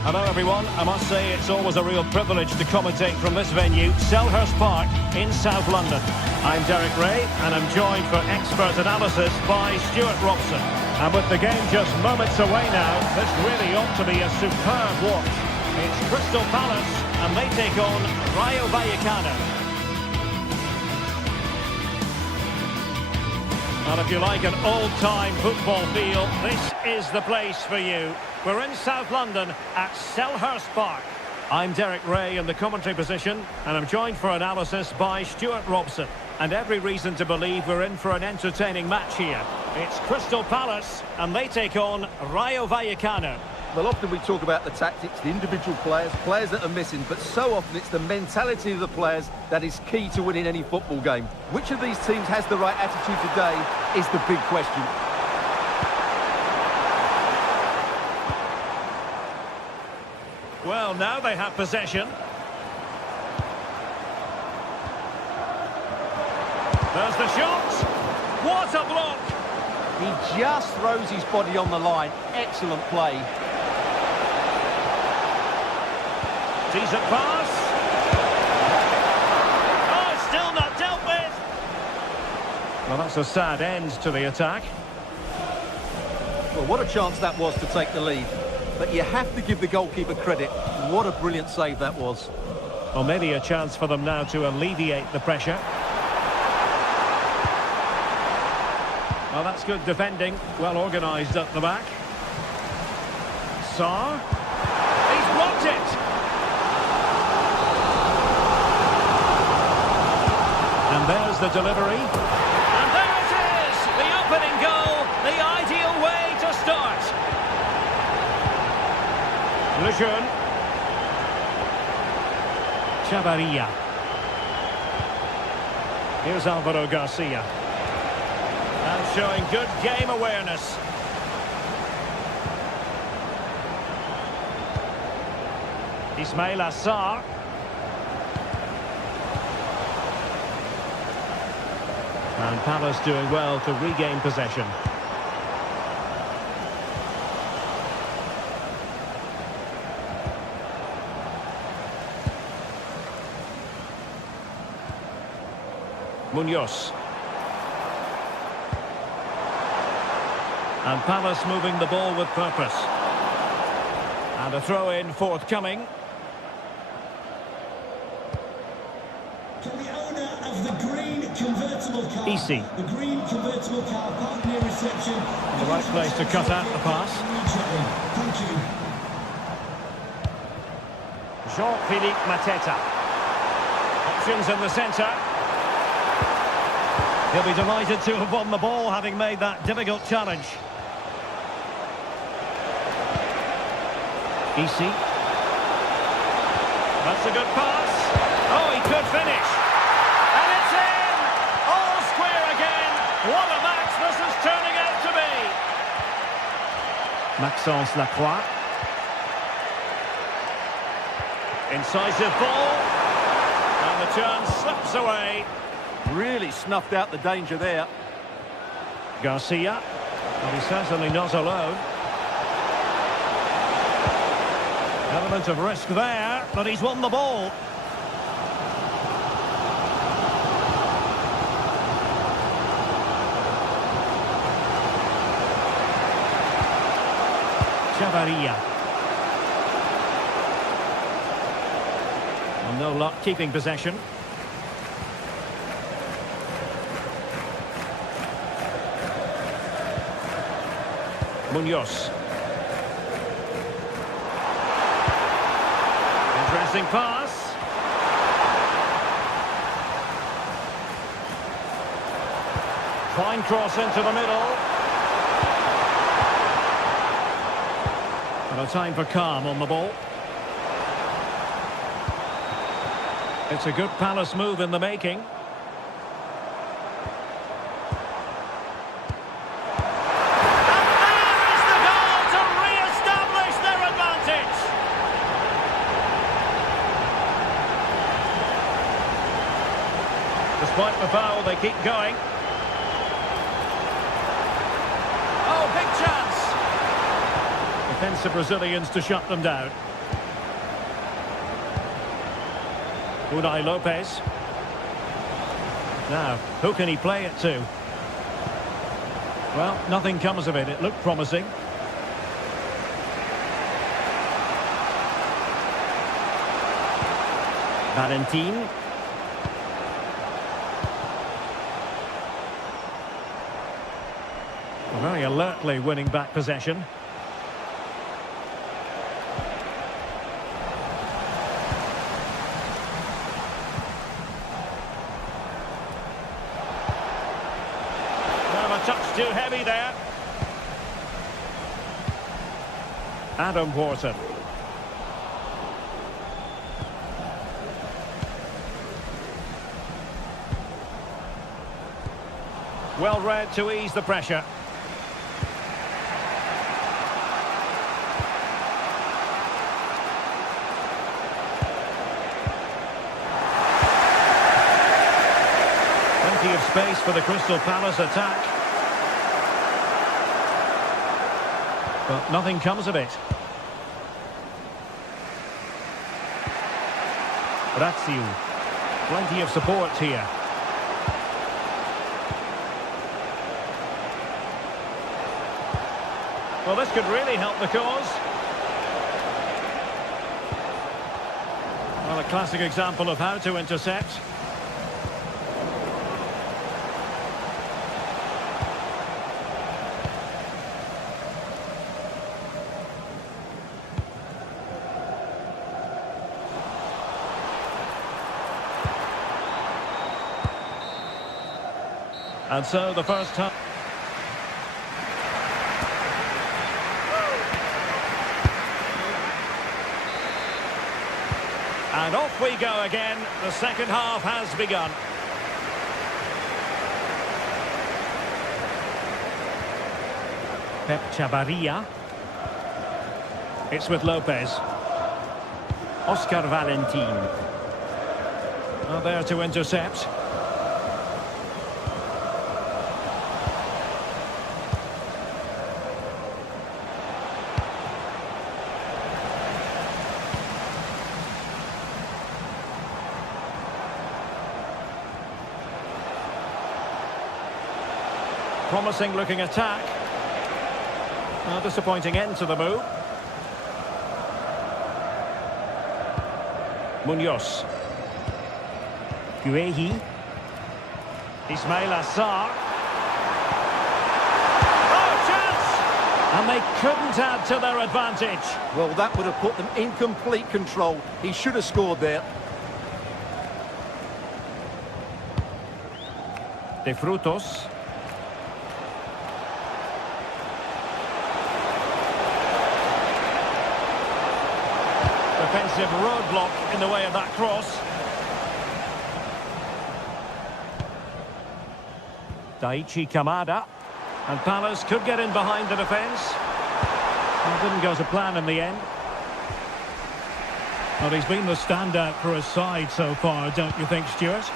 Hello everyone, I must say it's always a real privilege to commentate from this venue, Selhurst Park in South London. I'm Derek Ray, and I'm joined for expert analysis by Stuart Robson. And with the game just moments away now, this really ought to be a superb watch. It's Crystal Palace, and they take on Rayo Vallecano. And if you like an old-time football feel, this is the place for you. We're in South London at Selhurst Park. I'm Derek Ray in the commentary position, and I'm joined for analysis by Stuart Robson. And every reason to believe we're in for an entertaining match here. It's Crystal Palace, and they take on Rayo Vallecano. Well, often we talk about the tactics, the individual players that are missing, but so often it's the mentality of the players that is key to winning any football game. Which of these teams has the right attitude today is the big question. Well, now they have possession. There's the shot. What a block! He just throws his body on the line. Excellent play. Decent pass. Oh, still not dealt with. Well, that's a sad end to the attack. Well, what a chance that was to take the lead. But you have to give the goalkeeper credit. What a brilliant save that was. Well, maybe a chance for them now to alleviate the pressure. Well, that's good defending. Well organised at the back. Sarr. He's blocked it. And there's the delivery. And there it is! The opening goal, the ideal way to start. Lejeune. Chavarria. Here's Alvaro Garcia. And showing good game awareness. Ismail Assar. And Palace doing well to regain possession. Munoz. And Palace moving the ball with purpose. And a throw-in forthcoming. Can the owner of the green convertible car, Easy. the green convertible car park near reception, The right place to cut out the pass. Thank you. Jean-Philippe Mateta. Options in the centre. He'll be delighted to have won the ball, having made that difficult challenge. Easy. That's a good pass. Oh, he could finish. And it's in! All square again. What a match this is turning out to be. Maxence Lacroix. Incisive ball. And the chance slips away. Really snuffed out the danger there. Garcia. Well, he's certainly not alone. Element of risk there, but he's won the ball. Chavarria. Well, no luck keeping possession. Munoz. Interesting pass. Fine cross into the middle. And a time for calm on the ball. It's a good Palace move in the making. they keep going. Oh, big chance! Defensive Brazilians to shut them down. Unai Lopez. Now, who can he play it to? Well, nothing comes of it. It looked promising. Valentin. Very alertly winning back possession. Well, a touch too heavy there. Adam Wharton. Well read to ease the pressure. Plenty of space for the Crystal Palace attack. But nothing comes of it. Razio. Plenty of support here. Well, this could really help the cause. Well, a classic example of how to intercept. And so the first time. And off we go again. The second half has begun. Pep Chavarria. It's with Lopez. Oscar Valentin. Well, there to intercept. Promising looking attack. A disappointing end to the move. Munoz. Guehi. Ismail Assar. Oh, chance! And they couldn't add to their advantage. Well, that would have put them in complete control. He should have scored there. De Frutos. Defensive roadblock in the way of that cross. Daichi Kamada. And Palace could get in behind the defence. Well, didn't go to plan in the end. Well, he's been the standout for his side so far, don't you think, Stuart?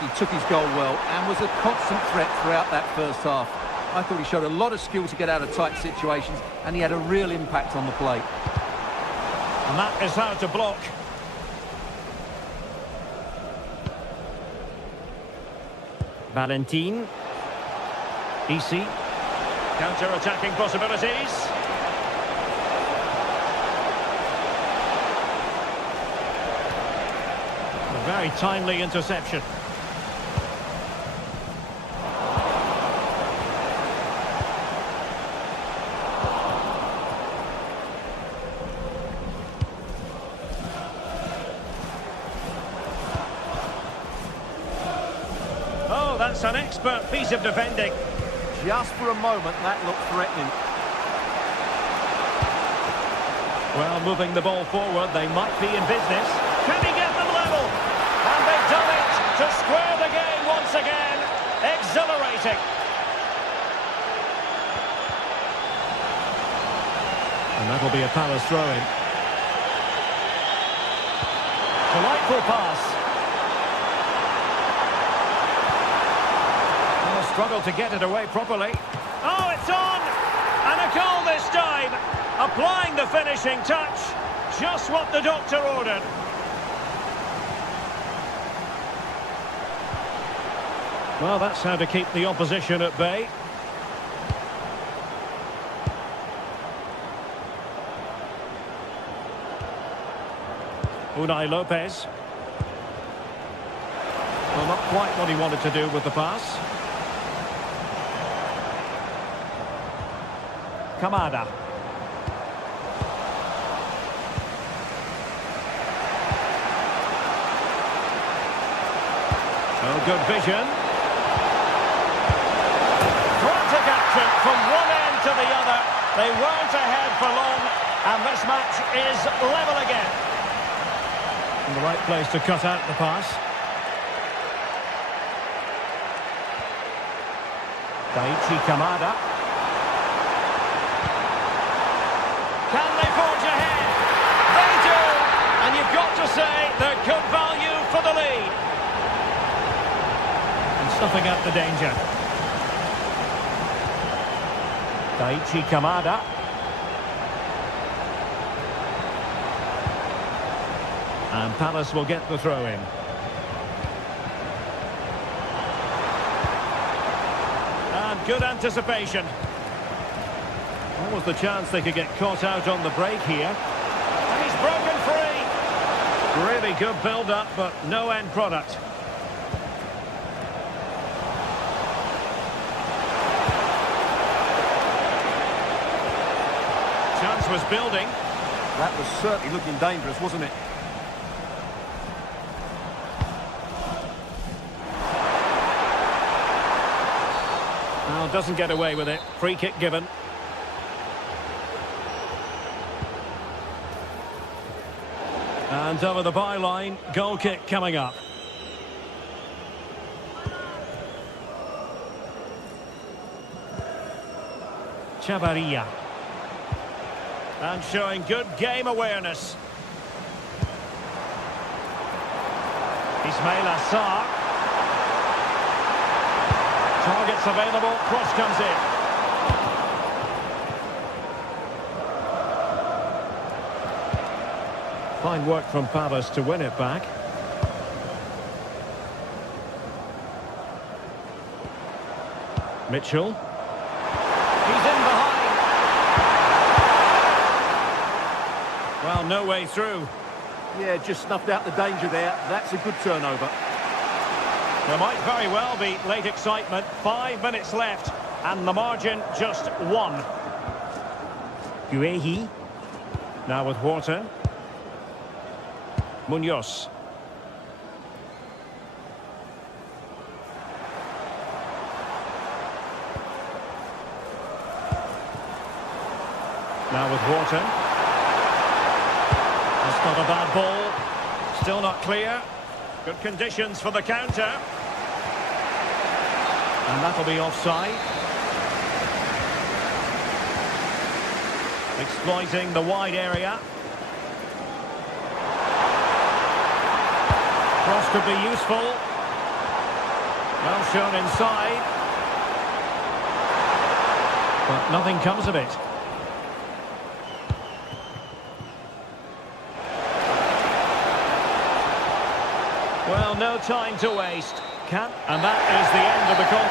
He took his goal well and was a constant threat throughout that first half. I thought he showed a lot of skill to get out of tight situations, and he had a real impact on the play. And that is how to block. Valentin. Easy. Counter-attacking possibilities. A very timely interception. Oh, that's an expert piece of defending. Just for a moment, that looked threatening. Well, moving the ball forward, they might be in business. Can he get them level? And they've done it to square the game once again. Exhilarating. And that'll be a Palace throw-in. Delightful pass. struggled to get it away properly. Oh, it's on! And a goal this time! Applying the finishing touch. Just what the doctor ordered. Well, that's how to keep the opposition at bay. Unai Lopez. Well, not quite what he wanted to do with the pass. Kamada. Oh, good vision. Frantic action from one end to the other. They weren't ahead for long, and this match is level again. In the right place to cut out the pass. Daichi Kamada. Can they forge ahead? They do! And you've got to say they're good value for the lead. And stuffing out the danger. Daichi Kamada. And Palace will get the throw in. And good anticipation. What was the chance they could get caught out on the break here? And he's broken free. Really good build-up, but no end product. Chance was building. That was certainly looking dangerous, wasn't it? Well, doesn't get away with it. Free kick given. And over the byline, goal kick coming up. Chavarria. And showing good game awareness. Ismail Assar. Targets available, cross comes in. Fine work from Palace to win it back. Mitchell. He's in behind. Well, no way through. Yeah, just snuffed out the danger there. That's a good turnover. There might very well be late excitement. 5 minutes left, and the margin just 1. Guehi. Now with Wharton. Munoz. Now with Wharton. That's not a bad ball. Still not clear. Good conditions for the counter. And that'll be offside. Exploiting the wide area. Cross could be useful. Well shown inside. But nothing comes of it. Well, no time to waste. And that is the end of the call.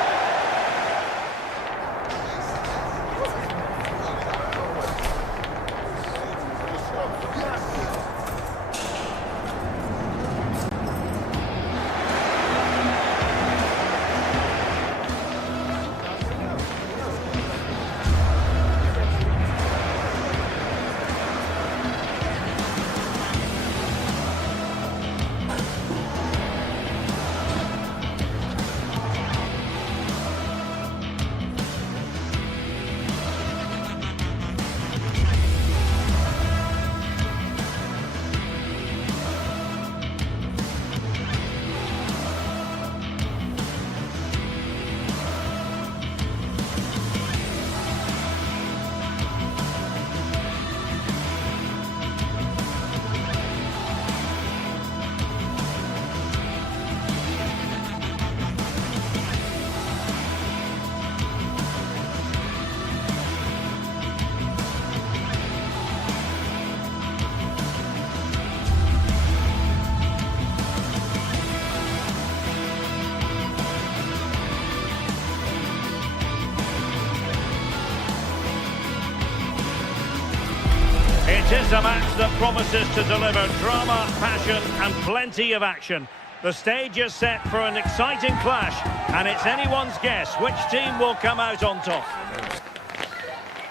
It is a match that promises to deliver drama, passion and plenty of action. The stage is set for an exciting clash, and it's anyone's guess which team will come out on top.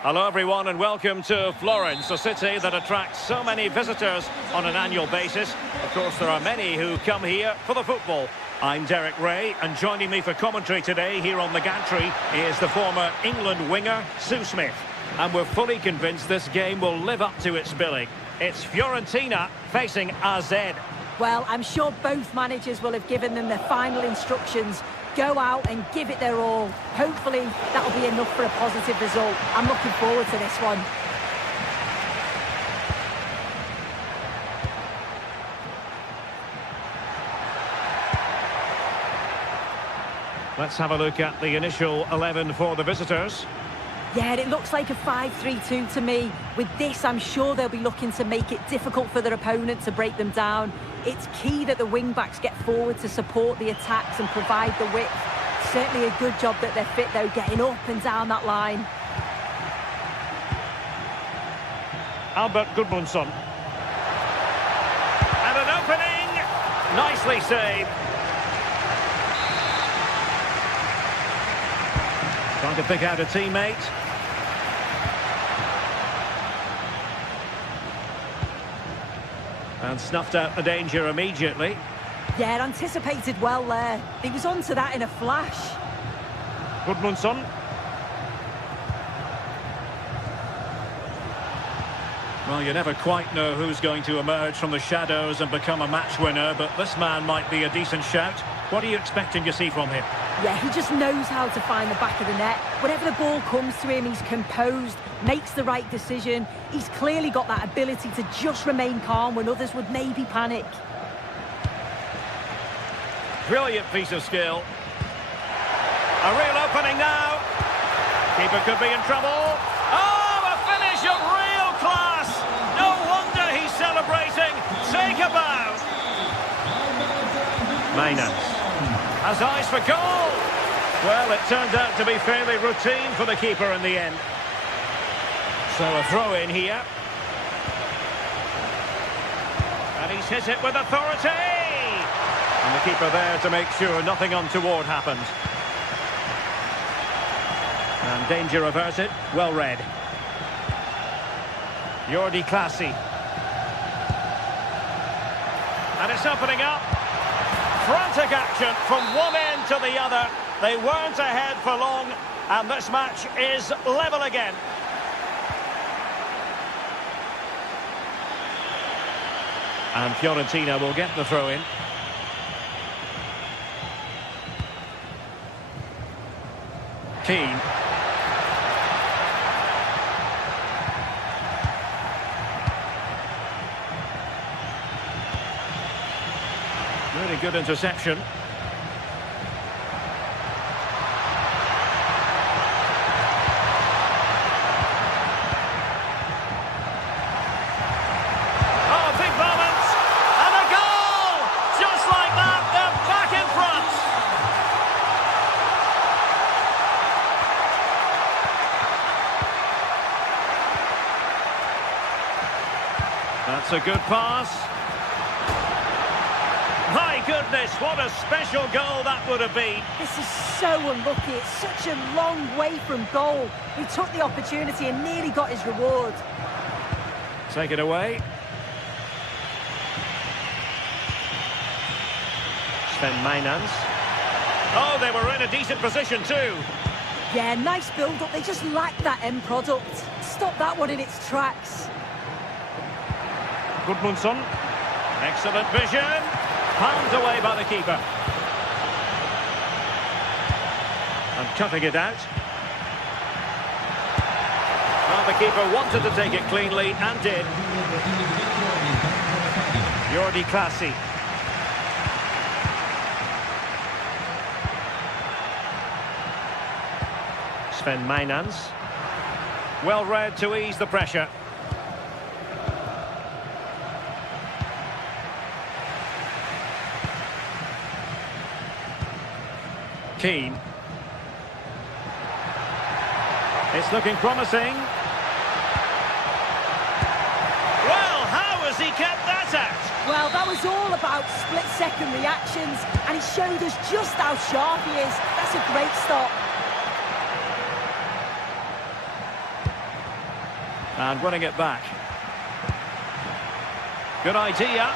Hello everyone and welcome to Florence, a city that attracts so many visitors on an annual basis. Of course, there are many who come here for the football. I'm Derek Ray, and joining me for commentary today here on the gantry is the former England winger, Sue Smith. And we're fully convinced this game will live up to its billing. It's Fiorentina facing AZ. Well, I'm sure both managers will have given them their final instructions. Go out and give it their all. Hopefully, that'll be enough for a positive result. I'm looking forward to this one. Let's have a look at the initial 11 for the visitors. Yeah, it looks like a 5-3-2 to me. With this, I'm sure they'll be looking to make it difficult for their opponent to break them down. It's key that the wing-backs get forward to support the attacks and provide the width. Certainly a good job that they're fit, though, getting up and down that line. Albert Gudmundsson. And an opening! Nicely saved. Trying to pick out a teammate. And snuffed out the danger immediately. Yeah, anticipated well there. He was onto that in a flash. Gudmundsson. Well, you never quite know who's going to emerge from the shadows and become a match winner, but this man might be a decent shout. What are you expecting to see from him? Yeah, he just knows how to find the back of the net. Whenever the ball comes to him, he's composed, makes the right decision. He's clearly got that ability to just remain calm when others would maybe panic. Brilliant piece of skill. A real opening now. Keeper could be in trouble. Oh, a finish of real class. No wonder he's celebrating. Take a bow. Maynard has eyes for goal. Well, it turned out to be fairly routine for the keeper in the end. So a throw in here. And he's hit it with authority. And the keeper there to make sure nothing untoward happened. And danger averted. Well read. Jordi Clasie. And it's opening up. Frantic action from one end to the other. They weren't ahead for long, and this match is level again. And Fiorentina will get the throw-in. Keane. Really good interception. Oh, big moment! And a goal! Just like that, they're back in front! That's a good pass. My goodness, what a special goal that would have been. This is so unlucky. It's such a long way from goal. He took the opportunity and nearly got his reward. Take it away. Sven Maynans. Oh, they were in a decent position too. Yeah, nice build-up. They just lacked that end product. Stop that one in its tracks. Gudmundsson. Excellent vision. Palmed away by the keeper. And cutting it out. Well, the keeper wanted to take it cleanly and did. Jordi Clasie. Sven Maynans. Well read to ease the pressure. Keane. It's looking promising. he kept that out? Well, that was all about split-second reactions, and he showed us just how sharp he is. That's a great stop. And winning it back. Good idea.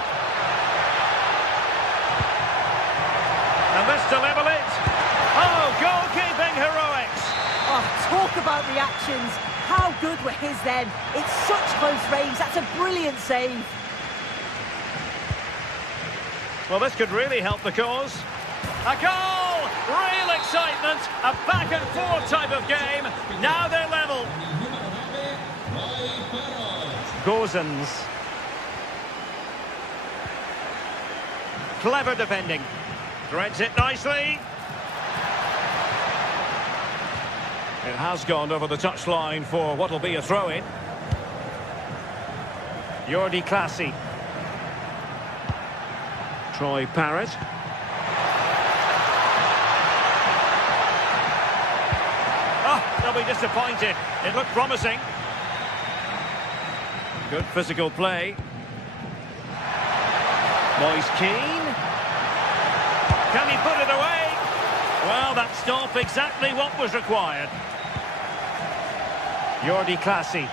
And this to level it. Oh, goalkeeping heroics. Oh, talk about reactions. How good were his then? It's such close range. That's a brilliant save. Well, this could really help the cause. A goal! Real excitement. A back-and-forth type of game. Now they're level. Gozens. Clever defending. Threads it nicely. It has gone over the touchline for what will be a throw-in. Jordi Clasie. Troy Parrott. Oh, they'll be disappointed. It looked promising. Good physical play. Moise Keane. Can he put it away? Well, that stop exactly what was required. Jordi Clasie.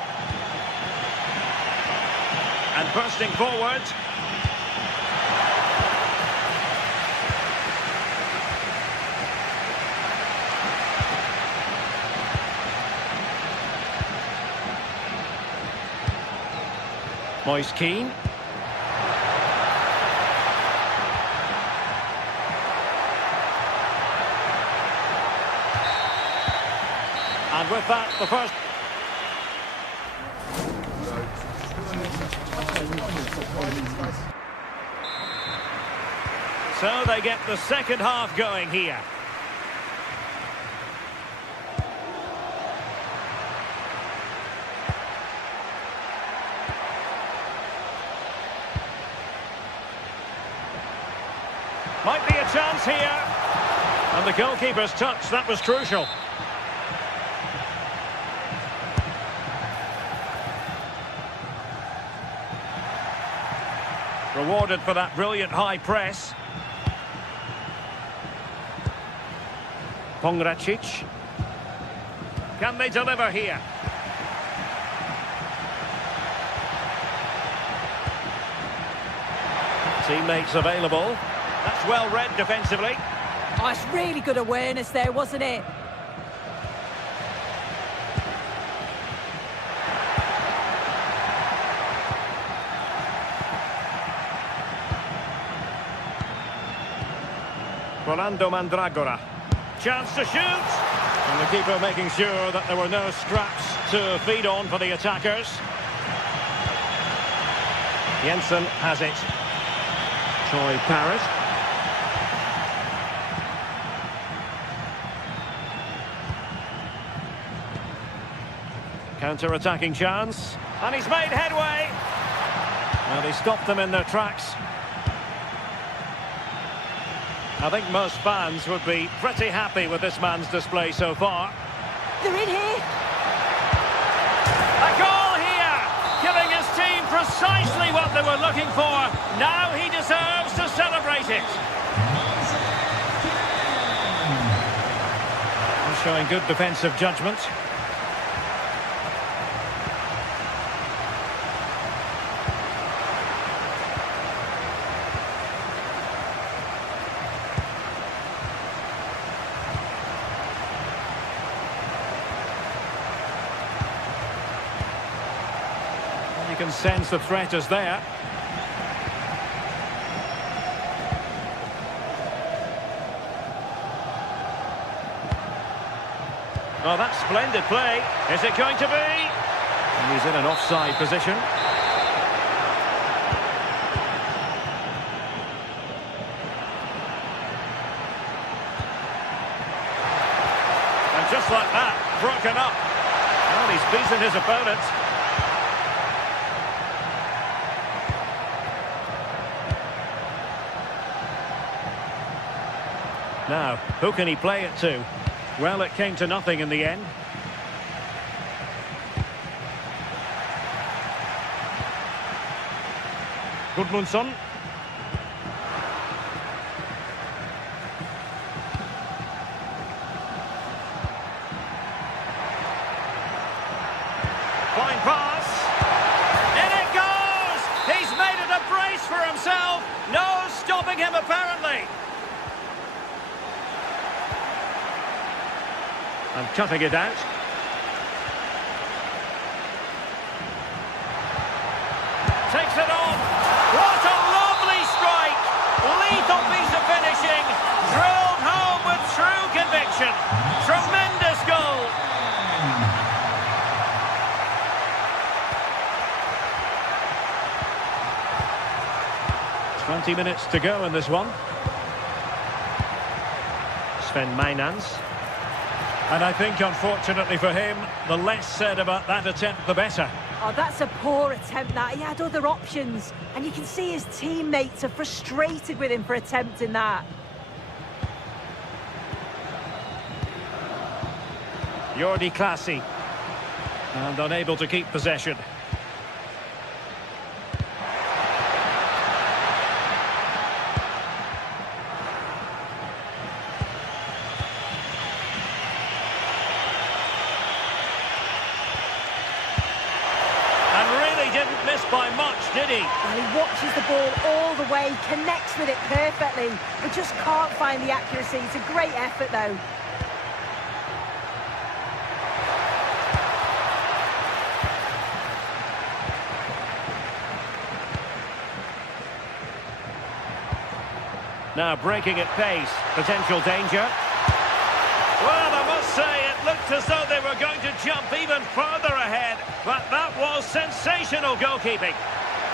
And bursting forward. Moise Keane. And with that, the first... So they get the second half going here. Might be a chance here. And the goalkeeper's touch, that was crucial. Rewarded for that brilliant high press. Pongracic. Can they deliver here? Teammates available. That's well read defensively. Oh, it's really good awareness there, wasn't it? Rolando Mandragora. Chance to shoot. And the keeper making sure that there were no scraps to feed on for the attackers. Jensen has it. Troy Parrott. Counter-attacking chance. And he's made headway. Well, he stopped them in their tracks. I think most fans would be pretty happy with this man's display so far. They're in here. A goal here! Giving his team precisely what they were looking for. Now he deserves to celebrate it. He's showing good defensive judgment. You can sense the threat is there. Oh, that's splendid play. Is it going to be? And he's in an offside position. And just like that, broken up. Well, he's beaten his opponent. Now, who can he play it to? Well, it came to nothing in the end. Gudmundsson. Fine pass. In it goes! He's made it a brace for himself. No stopping him, apparently. And cutting it out. Takes it on. What a lovely strike! Lethal piece of finishing. Drilled home with true conviction. Tremendous goal. 20 minutes to go in this one. Sven Mainans. And I think, unfortunately for him, the less said about that attempt, the better. Oh, that's a poor attempt, that. He had other options. And you can see his teammates are frustrated with him for attempting that. Jordi Classy. And unable to keep possession. Didn't miss by much, did he? Well, he watches the ball all the way, connects with it perfectly, but just can't find the accuracy. It's a great effort, though. Now breaking at pace, potential danger. Well, I must say, it looked as though they were going to jump even further ahead, but that was sensational goalkeeping.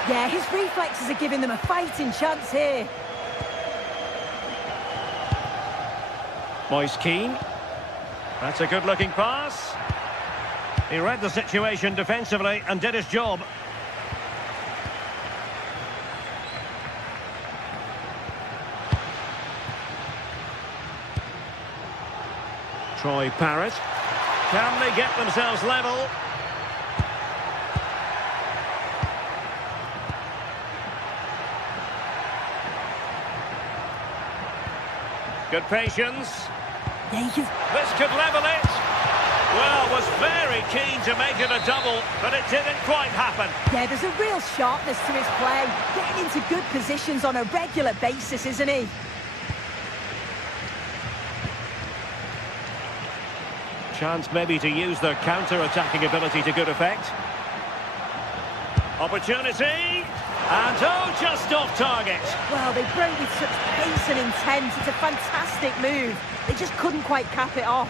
Yeah, his reflexes are giving them a fighting chance here. Moise Keane. That's a good-looking pass. He read the situation defensively and did his job. Troy Parrott. Can they get themselves level? Good patience. Yeah, This could level it. Well, was very keen to make it a double, but it didn't quite happen. Yeah, there's a real sharpness to his play. Getting into good positions on a regular basis, isn't he? Chance maybe to use their counter-attacking ability to good effect. Opportunity. And oh, just off target. Well, they broke with such pace and intent. It's a fantastic move. They just couldn't quite cap it off.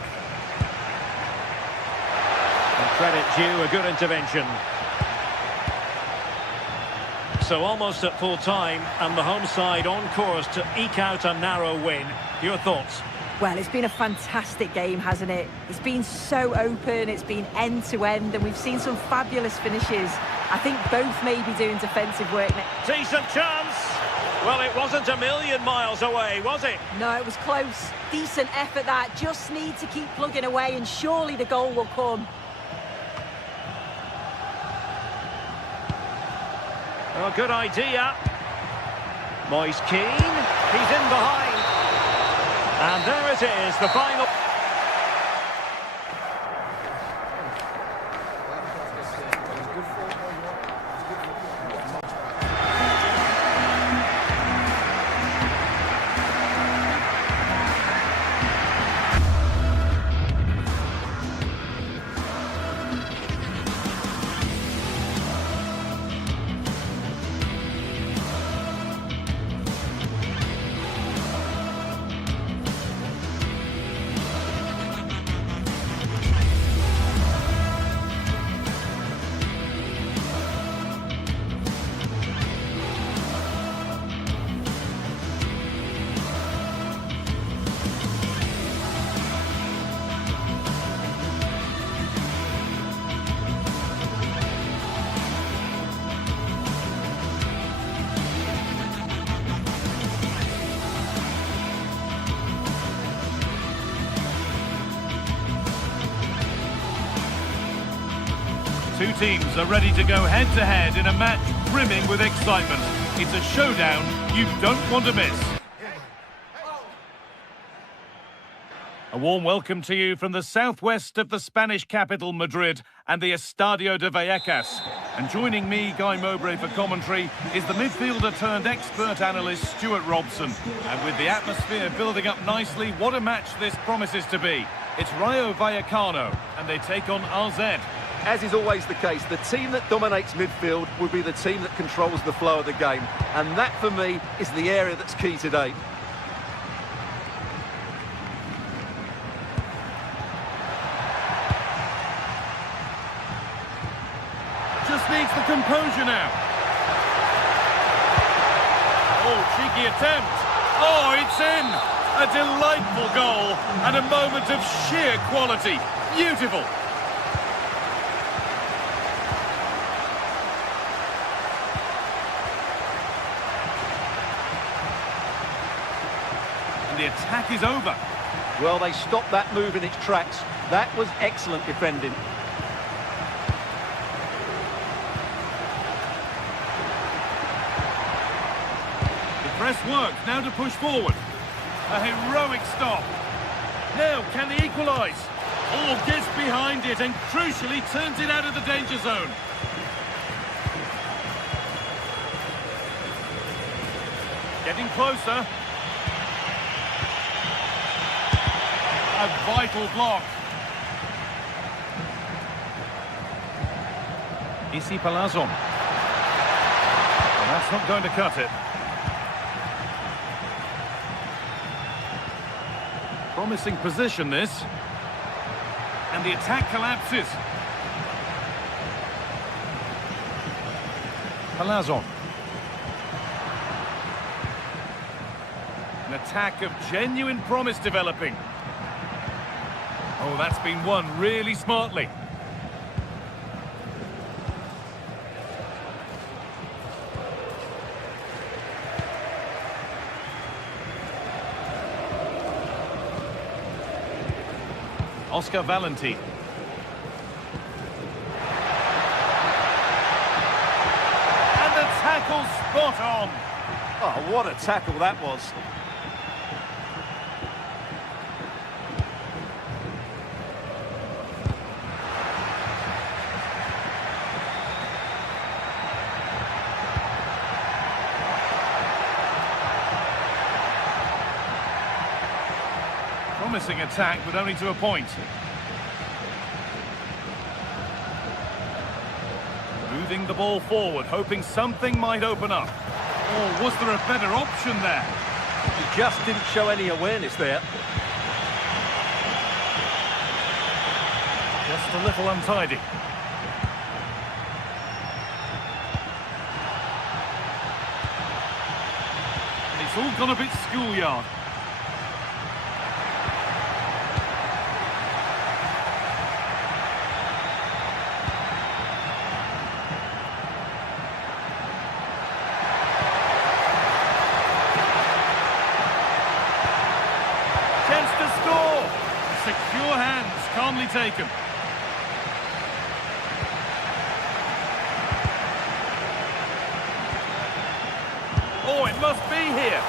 And credit due, a good intervention. So almost at full time, and the home side on course to eke out a narrow win. Your thoughts? Well, it's been a fantastic game, hasn't it? It's been so open, it's been end-to-end, and we've seen some fabulous finishes. I think both may be doing defensive work now. Decent chance. Well, it wasn't a million miles away, was it? No, it was close. Decent effort, that. Just need to keep plugging away, and surely the goal will come. Oh, good idea. Moise Keane. He's in behind. And there it is, the final. Two teams are ready to go head-to-head in a match brimming with excitement. It's a showdown you don't want to miss. A warm welcome to you from the southwest of the Spanish capital, Madrid, and the Estadio de Vallecas. And joining me, Guy Mowbray, for commentary is the midfielder-turned-expert analyst, Stuart Robson. And with the atmosphere building up nicely, what a match this promises to be. It's Rayo Vallecano, and they take on RZ. As is always the case, the team that dominates midfield will be the team that controls the flow of the game. And that, for me, is the area that's key today. Just needs the composure now. Oh, cheeky attempt. Oh, it's in. A delightful goal and a moment of sheer quality. Beautiful. And the attack is over. Well, they stopped that move in its tracks. That was excellent defending. Press works, now to push forward. A heroic stop. Now, can they equalise? Oh, gets behind it and crucially turns it out of the danger zone. Getting closer. A vital block. Isi Palazon. Well, that's not going to cut it. Promising position, this. And the attack collapses. Palazon. An attack of genuine promise developing. Oh, that's been won really smartly. Oscar Valentin. And the tackle spot on. Oh, what a tackle that was. Promising attack, but only to a point. Moving the ball forward, hoping something might open up. Oh, was there a better option there? He just didn't show any awareness there. Just a little untidy. It's all gone a bit schoolyard. Secure hands, calmly taken. Oh, it must be here.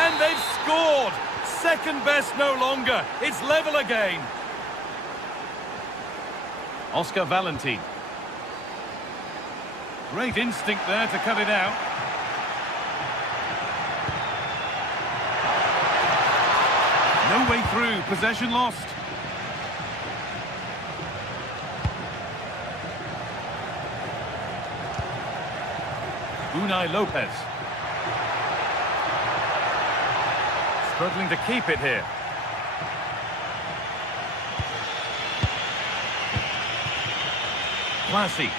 And they've scored. Second best no longer. It's level again. Oscar Valentin. Great instinct there to cut it out. No way through. Possession lost. Unai Lopez. Struggling to keep it here. Classy.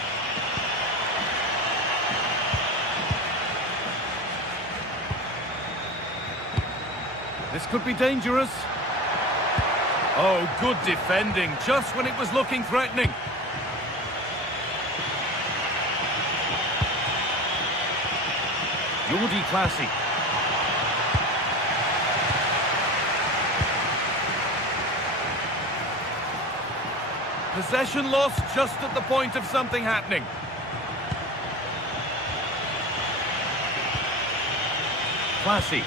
This could be dangerous. Oh, good defending, just when it was looking threatening. Jordi Classy. Possession lost just at the point of something happening. Classy.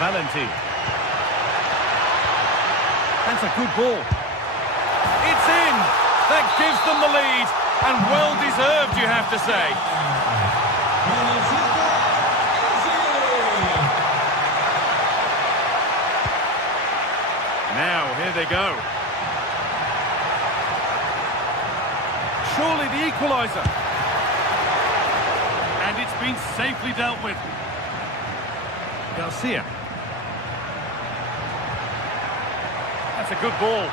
Valentine. That's a good ball. It's in! That gives them the lead, and well deserved, you have to say. Now, here they go. Surely the equaliser. And it's been safely dealt with. Garcia. That's a good ball.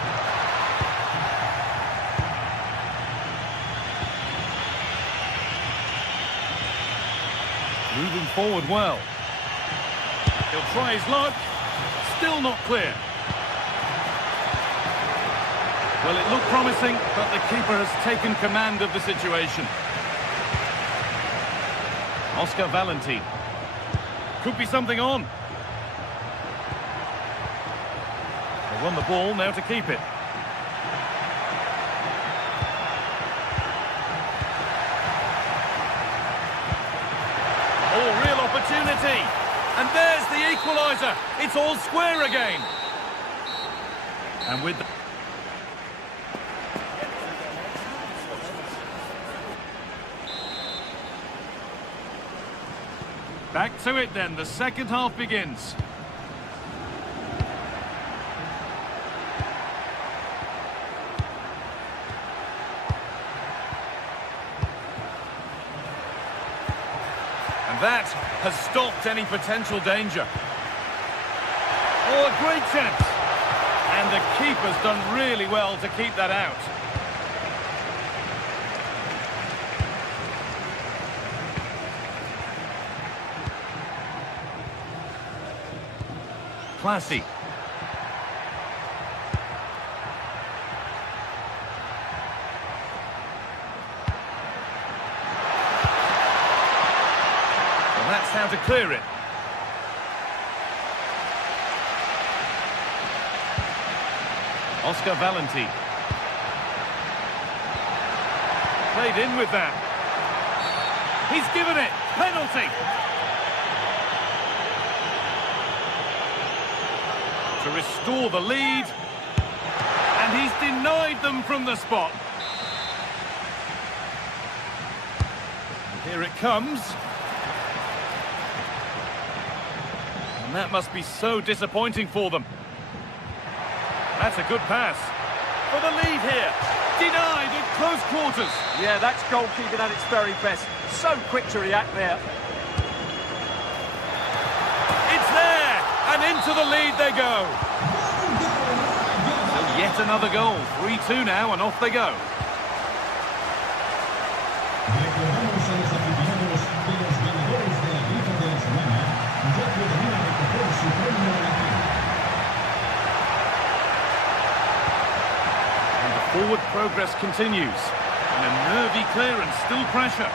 Moving forward well. He'll try his luck. Still not clear. Well, it looked promising, but the keeper has taken command of the situation. Oscar Valentine. Could be something on. They won the ball, now to keep it. Oh, real opportunity. And there's the equaliser. It's all square again. And with the... Back to it then, the second half begins. And that has stopped any potential danger. Oh, a great chance. And the keeper's done really well to keep that out. Classy. Well, that's how to clear it. Oscar Valentine. Played in with that. He's given it. Penalty. To restore the lead, and he's denied them from the spot. And here it comes. And that must be so disappointing for them. That's a good pass. For the lead here. Denied at close quarters. Yeah, that's goalkeeping at its very best. So quick to react there. It's there! And into the lead they go. So yet another goal. 3-2 now, and off they go. And the forward progress continues. And a nervy clearance, still pressure.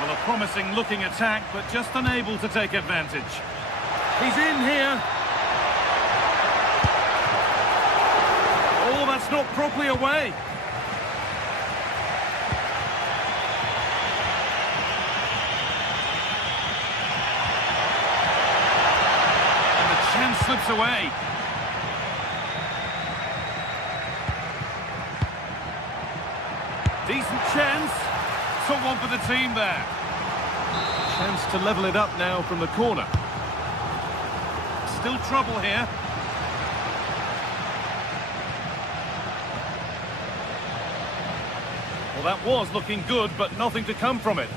Well, a promising looking attack, but just unable to take advantage. He's in here. Oh, that's not properly away. And the chance slips away. Decent chance. Top one for the team there. Chance to level it up now from the corner. Still trouble here. Well, that was looking good, but nothing to come from it.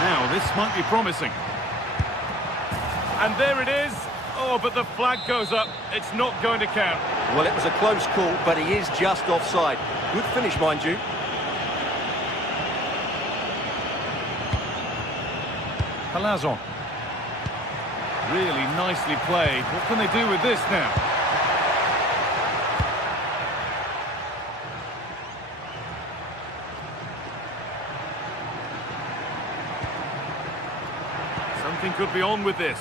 Now, this might be promising. And there it is. Oh, but the flag goes up. It's not going to count. Well, it was a close call, but he is just offside. Good finish, mind you. Palazon. Really nicely played. What can they do with this now? Some Something could be on with this.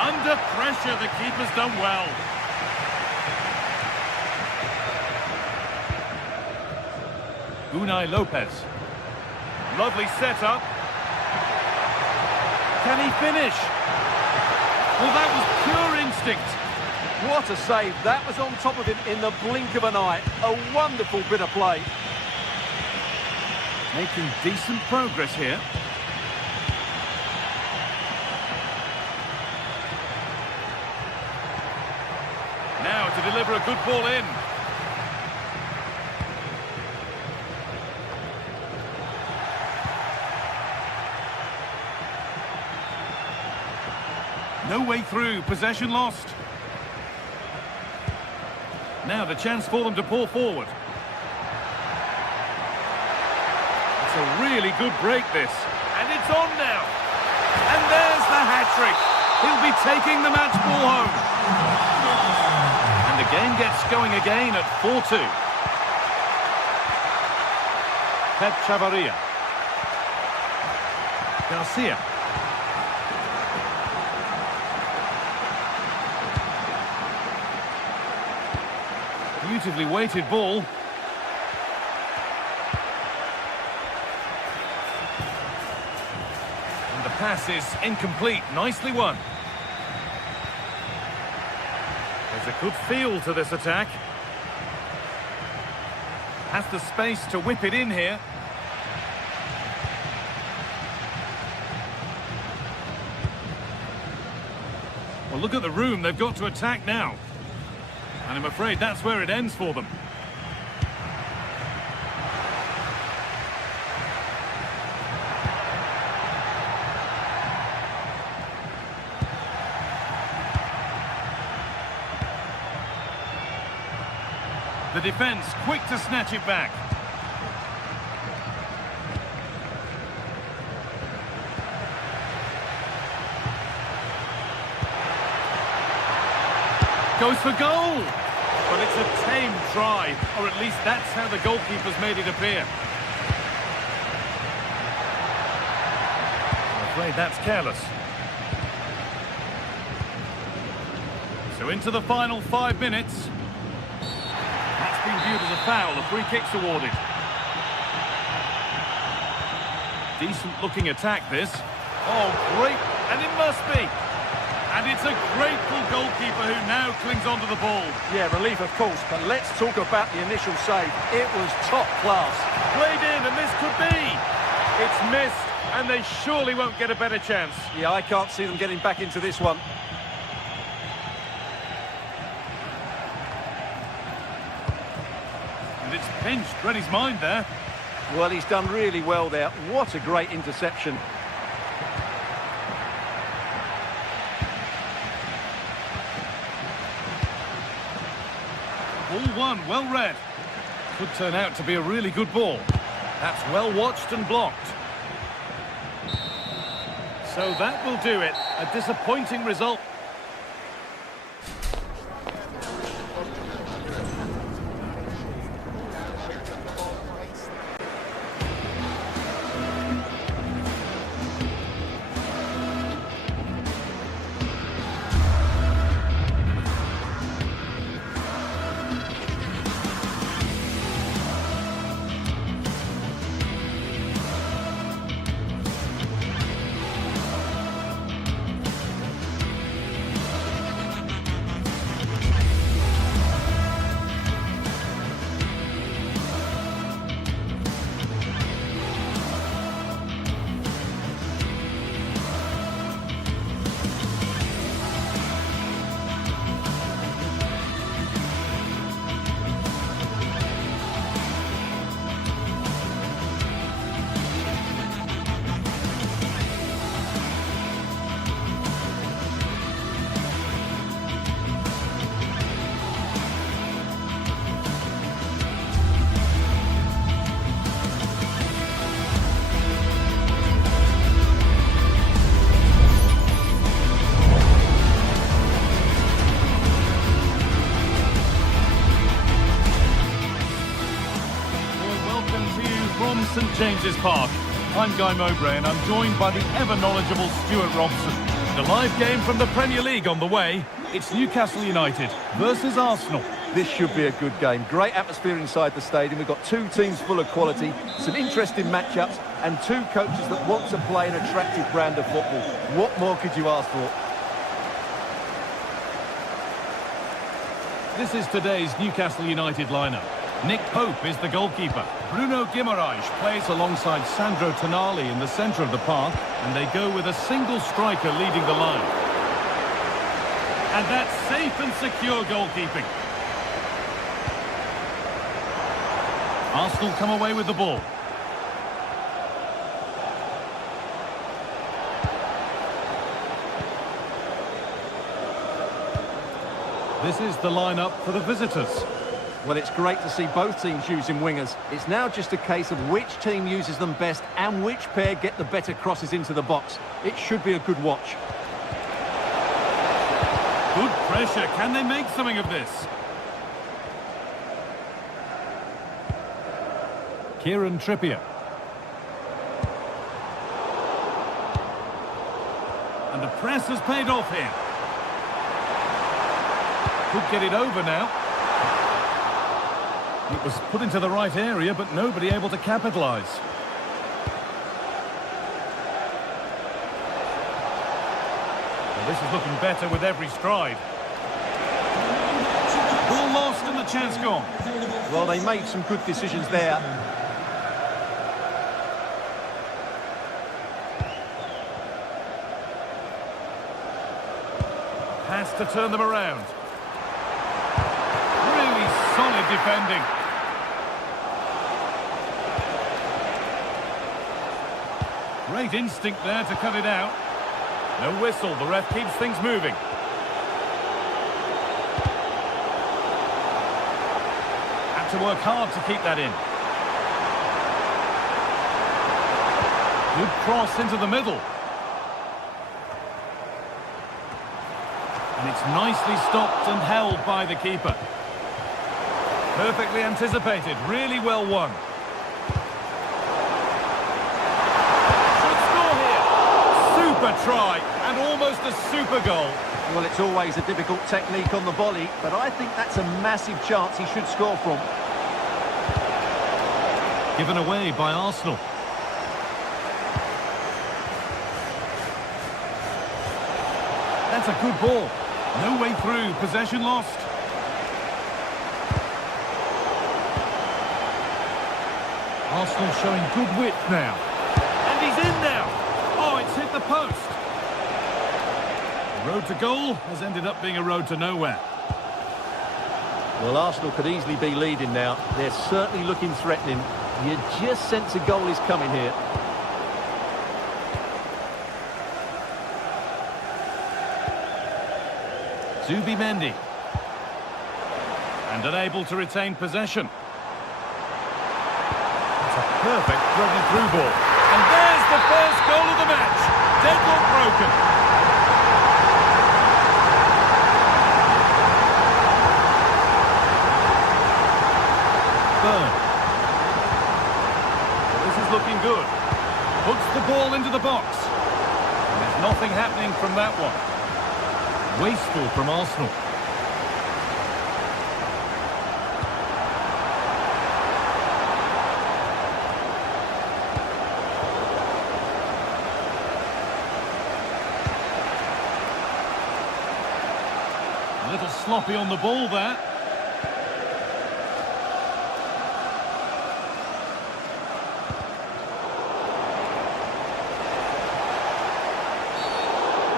Under pressure, the keeper's done well. Unai Lopez. Lovely setup. Can he finish? Well, that was pure instinct. What a save. That was on top of him in the blink of an eye. A wonderful bit of play. Making decent progress here. Now to deliver a good ball in. No way through, possession lost. Now the chance for them to pull forward. It's a really good break, this. And it's on now. And there's the hat-trick. He'll be taking the match ball home. And the game gets going again at 4-2. Pep Chavarria. Garcia. Beautifully weighted ball. And the pass is incomplete. Nicely won. There's a good feel to this attack. Has the space to whip it in here. Well, look at the room they've got to attack now. And I'm afraid that's where it ends for them. The defence quick to snatch it back. Goes for goal! But it's a tame try, or at least that's how the goalkeeper's made it appear. I'm afraid that's careless. So into the final 5 minutes. That's been viewed as a foul, a free kick's awarded. Decent looking attack, this. Oh, great, and it must be. And it's a grateful goalkeeper who now clings onto the ball. Yeah, relief of course, but let's talk about the initial save. It was top class. Played in, and this could be. It's missed, and they surely won't get a better chance. Yeah, I can't see them getting back into this one. And it's pinched, read his mind there. Well, he's done really well there. What a great interception. Ball one, well read. Could turn out to be a really good ball. That's well watched and blocked. So that will do it. A disappointing result. St James's Park. I'm Guy Mowbray and I'm joined by the ever-knowledgeable Stuart Robson. The live game from the Premier League on the way. It's Newcastle United versus Arsenal. This should be a good game. Great atmosphere inside the stadium. We've got two teams full of quality, some interesting matchups, and two coaches that want to play an attractive brand of football. What more could you ask for? This is today's Newcastle United lineup. Nick Pope is the goalkeeper. Bruno Guimaraes plays alongside Sandro Tonali in the centre of the park, and they go with a single striker leading the line. And that's safe and secure goalkeeping. Arsenal come away with the ball. This is the lineup for the visitors. Well, it's great to see both teams using wingers. It's now just a case of which team uses them best and which pair get the better crosses into the box. It should be a good watch. Good pressure. Can they make something of this? Kieran Trippier. And the press has paid off here. Could get it over now. It was put into the right area, but nobody able to capitalise. Well, this is looking better with every stride. Ball lost and the chance gone. Well, they made some good decisions there. Has to turn them around. Really solid defending. Great instinct there to cut it out. No whistle, the ref keeps things moving. Had to work hard to keep that in. Good cross into the middle. And it's nicely stopped and held by the keeper. Perfectly anticipated, really well won. Should score here. Super try, and almost a super goal. Well, it's always a difficult technique on the volley, but I think that's a massive chance he should score from. Given away by Arsenal. That's a good ball. No way through, possession lost. Arsenal showing good width now. And he's in now. Oh, it's hit the post. The road to goal has ended up being a road to nowhere. Well, Arsenal could easily be leading now. They're certainly looking threatening. You just sense a goal is coming here. Zubimendi. And unable to retain possession. It's a perfect threaded through ball. And there's the first goal of the match. Deadlock broken. Burn. This is looking good. Puts the ball into the box. And there's nothing happening from that one. Wasteful from Arsenal. A little sloppy on the ball there.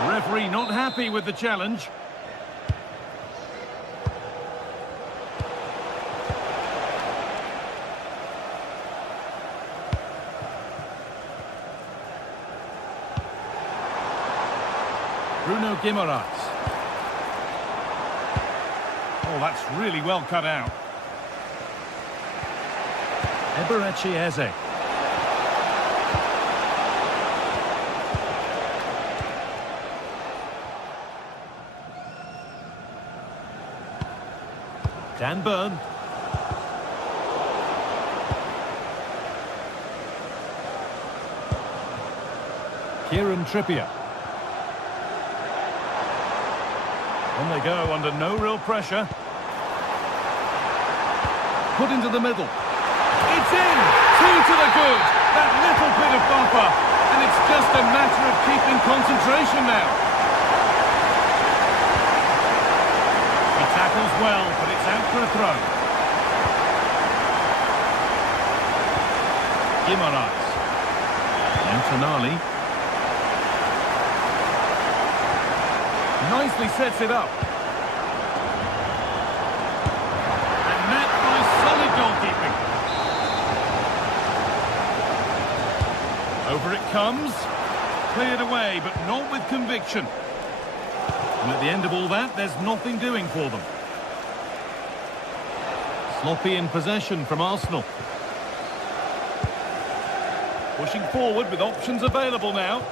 Referee not happy with the challenge. Bruno Guimaraes. Oh, that's really well cut out. Eberechi Eze. Dan Burn. Kieran Trippier. On they go under no real pressure. Put into the middle. It's in! 2 to the good! That little bit of buffer. And it's just a matter of keeping concentration now. He tackles well, but it's out for a throw. Guimaraes. Now Tonali. Nicely sets it up. And met by solid goalkeeping. Over it comes. Cleared away, but not with conviction. And at the end of all that, there's nothing doing for them. Sloppy in possession from Arsenal. Pushing forward with options available now.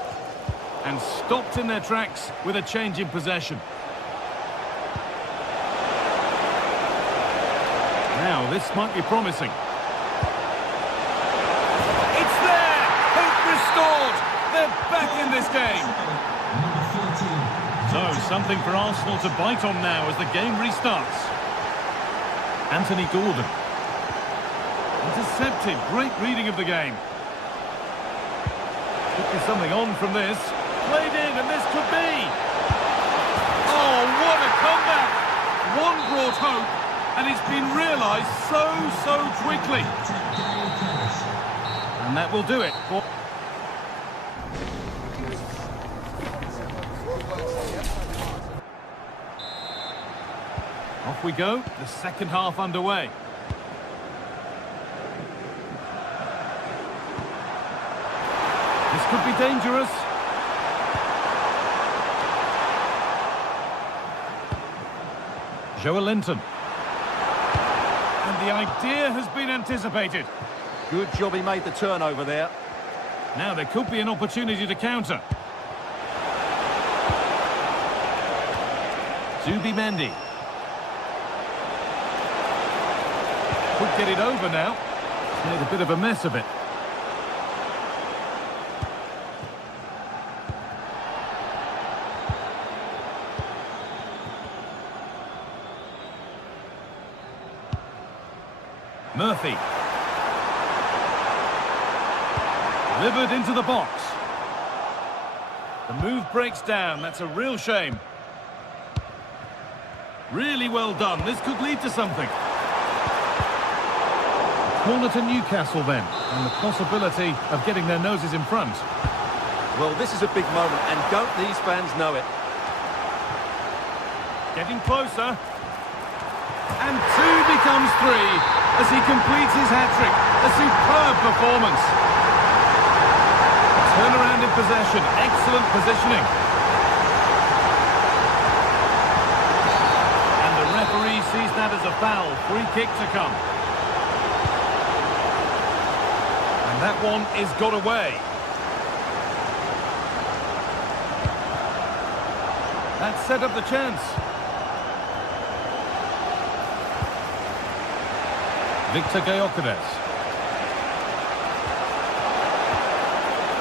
And stopped in their tracks with a change in possession. Now, this might be promising. It's there! Hope restored! They're back in this game! So, something for Arsenal to bite on now as the game restarts. Anthony Gordon. Intercepted. Great reading of the game. Could be something on from this. Played in, and this could be. Oh, what a comeback! One brought hope, and it's been realised so quickly. And that will do it. Off we go, the second half underway. This could be dangerous. Joelinton. And the idea has been anticipated. Good job he made the turnover there. Now there could be an opportunity to counter. Zubimendi. Could get it over now. He's made a bit of a mess of it. Murphy. Delivered into the box. The move breaks down. That's a real shame. Really well done. This could lead to something. Corner to Newcastle then, and the possibility of getting their noses in front. Well, this is a big moment, and don't these fans know it? Getting closer. And 2 becomes 3 as he completes his hat-trick. A superb performance. Turnaround in possession. Excellent positioning. And the referee sees that as a foul. Free kick to come. And that one is got away. That set up the chance. Victor Gyökeres.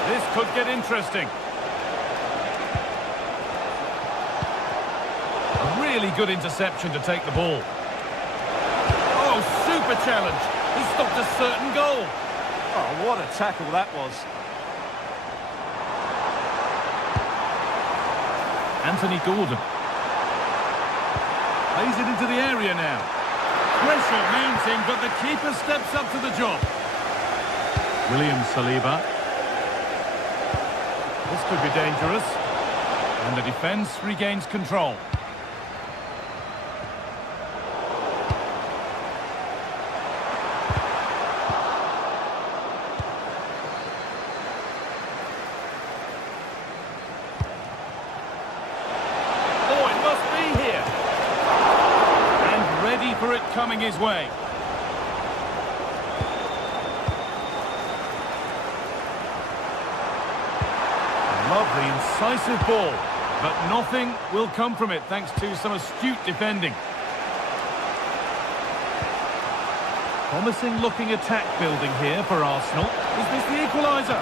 This could get interesting. A really good interception to take the ball. Oh, super challenge. He stopped a certain goal. Oh, what a tackle that was. Anthony Gordon. Plays it into the area now. Pressure mounting, but the keeper steps up to the job. William Saliba. This could be dangerous. And the defence regains control. Oh, it must be here. And ready for it coming his way. Lovely, incisive ball, but nothing will come from it thanks to some astute defending. Promising looking attack building here for Arsenal. Is this the equaliser?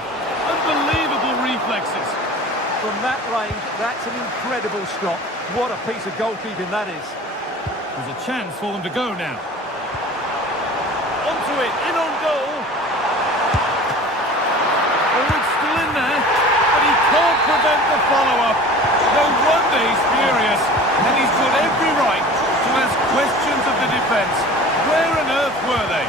Unbelievable reflexes. From that range, that's an incredible stop. What a piece of goalkeeping that is. There's a chance for them to go now. Onto it, in on goal. Oh, it's still in there, but he can't prevent the follow-up. No wonder he's furious, and he's got every right to ask questions of the defence. Where on earth were they?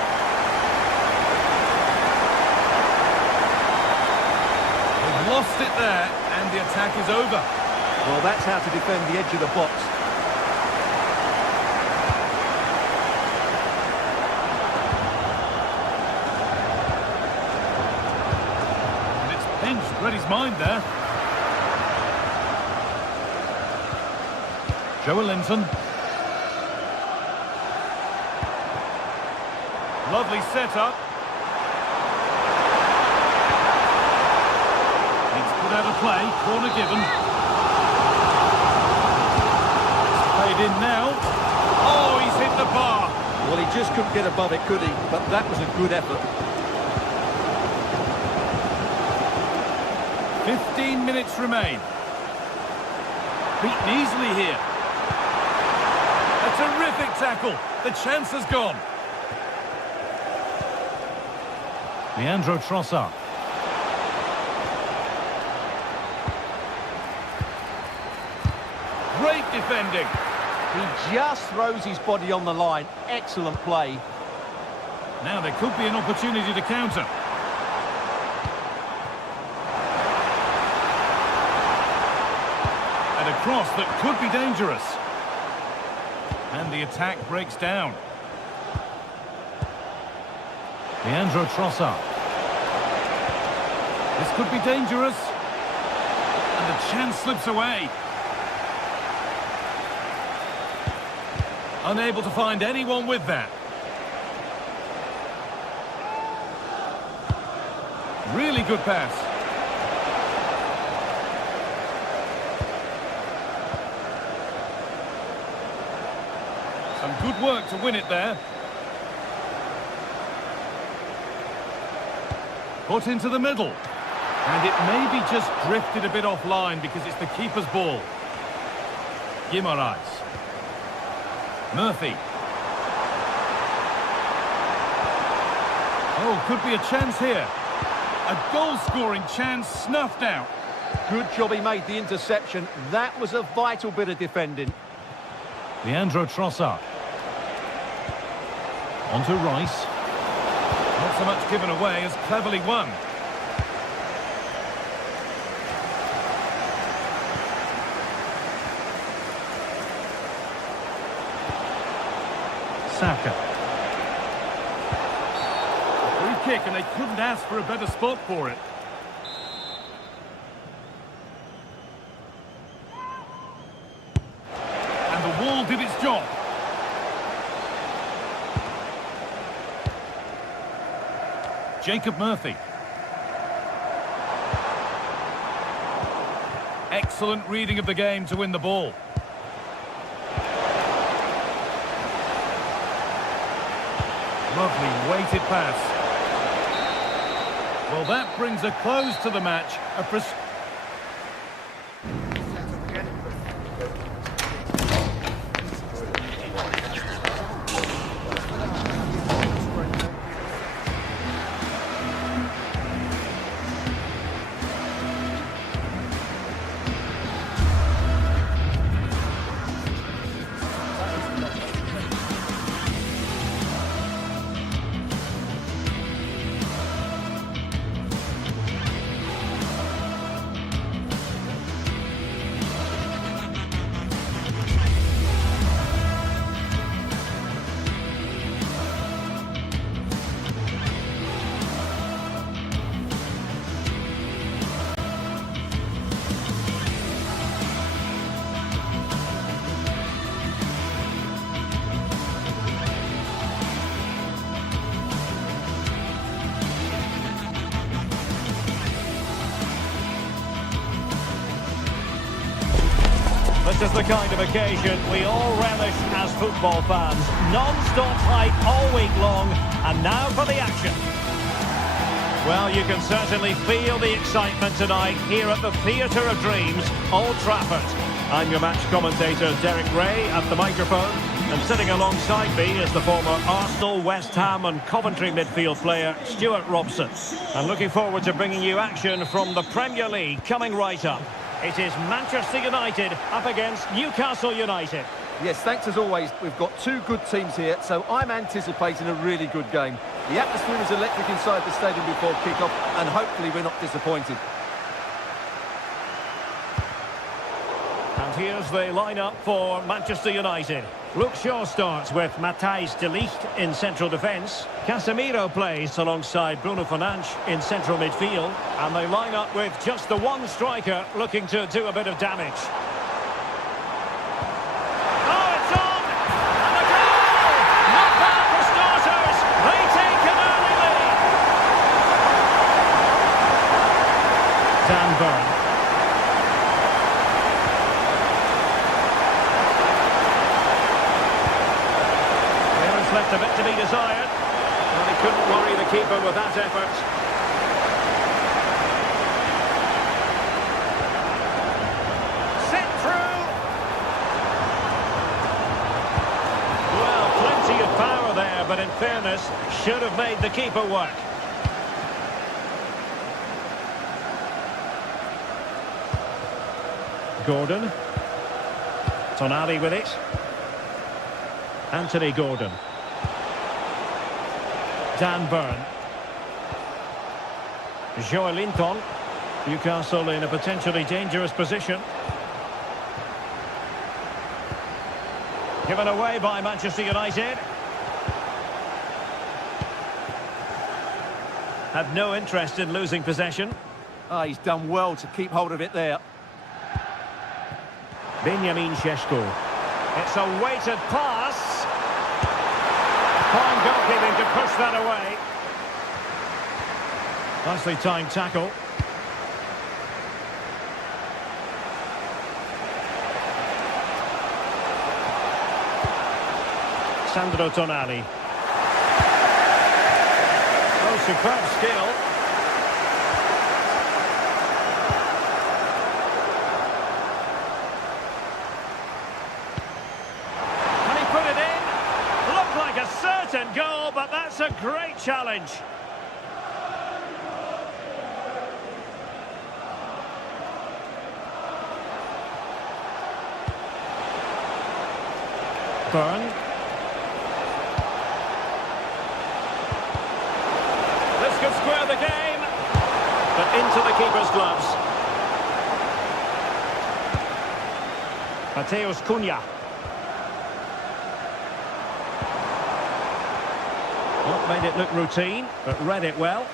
They've lost it there, and the attack is over. Well, that's how to defend the edge of the box. And it's pinched, read his mind there. Joelinton. Lovely setup. It's put out of play, corner given. It's played in now. Oh, he's hit the bar. Well, he just couldn't get above it, could he? But that was a good effort. 15 minutes remain. Beaten easily here. A terrific tackle. The chance has gone. Leandro Trossard. Great defending. He just throws his body on the line. Excellent play. Now there could be an opportunity to counter. And a cross that could be dangerous. And the attack breaks down. Leandro Trossard. This could be dangerous. And the chance slips away. Unable to find anyone with that. Really good pass. Some good work to win it there. Put into the middle. And it maybe just drifted a bit offline because it's the keeper's ball. Guimaraes. Murphy. Oh, could be a chance here. A goal-scoring chance snuffed out. Good job he made the interception. That was a vital bit of defending. Leandro Trossard. On to Rice. Not so much given away as cleverly won. Saka. Free kick, and they couldn't ask for a better spot for it. And the wall did its job. Jacob Murphy. Excellent reading of the game to win the ball. Lovely weighted pass. Well, that brings a close to the match. This is the kind of occasion we all relish as football fans. Non-stop hype all week long, and now for the action. Well, you can certainly feel the excitement tonight here at the Theatre of Dreams, Old Trafford. I'm your match commentator, Derek Ray, at the microphone. And sitting alongside me is the former Arsenal, West Ham and Coventry midfield player, Stuart Robson. I'm looking forward to bringing you action from the Premier League coming right up. It is Manchester United up against Newcastle United. Yes, thanks as always. We've got two good teams here, so I'm anticipating a really good game. The atmosphere is electric inside the stadium before kick-off, and hopefully we're not disappointed. And here's the lineup for Manchester United. Luke Shaw starts with Matthijs de Ligt in central defence. Casemiro plays alongside Bruno Fernandes in central midfield. And they line up with just the one striker looking to do a bit of damage. Dan Burn. Clearance left a bit to be desired. Well, he couldn't worry the keeper with that effort. Set through. Well, plenty of power there, but in fairness, should have made the keeper work. Gordon. Tonali with it. Anthony Gordon. Dan Burn. Joelinton. Newcastle in a potentially dangerous position. Given away by Manchester United. Had no interest in losing possession. Ah, he's done well to keep hold of it there. Benjamin Šeško. It's a weighted pass. Fine goalkeeping to push that away. Nicely timed tackle. Sandro Tonali. Oh, superb skill. Goal, but that's a great challenge. Burn. This could square the game, but into the keeper's gloves. Mateus Cunha. Not made it look routine, but read it well.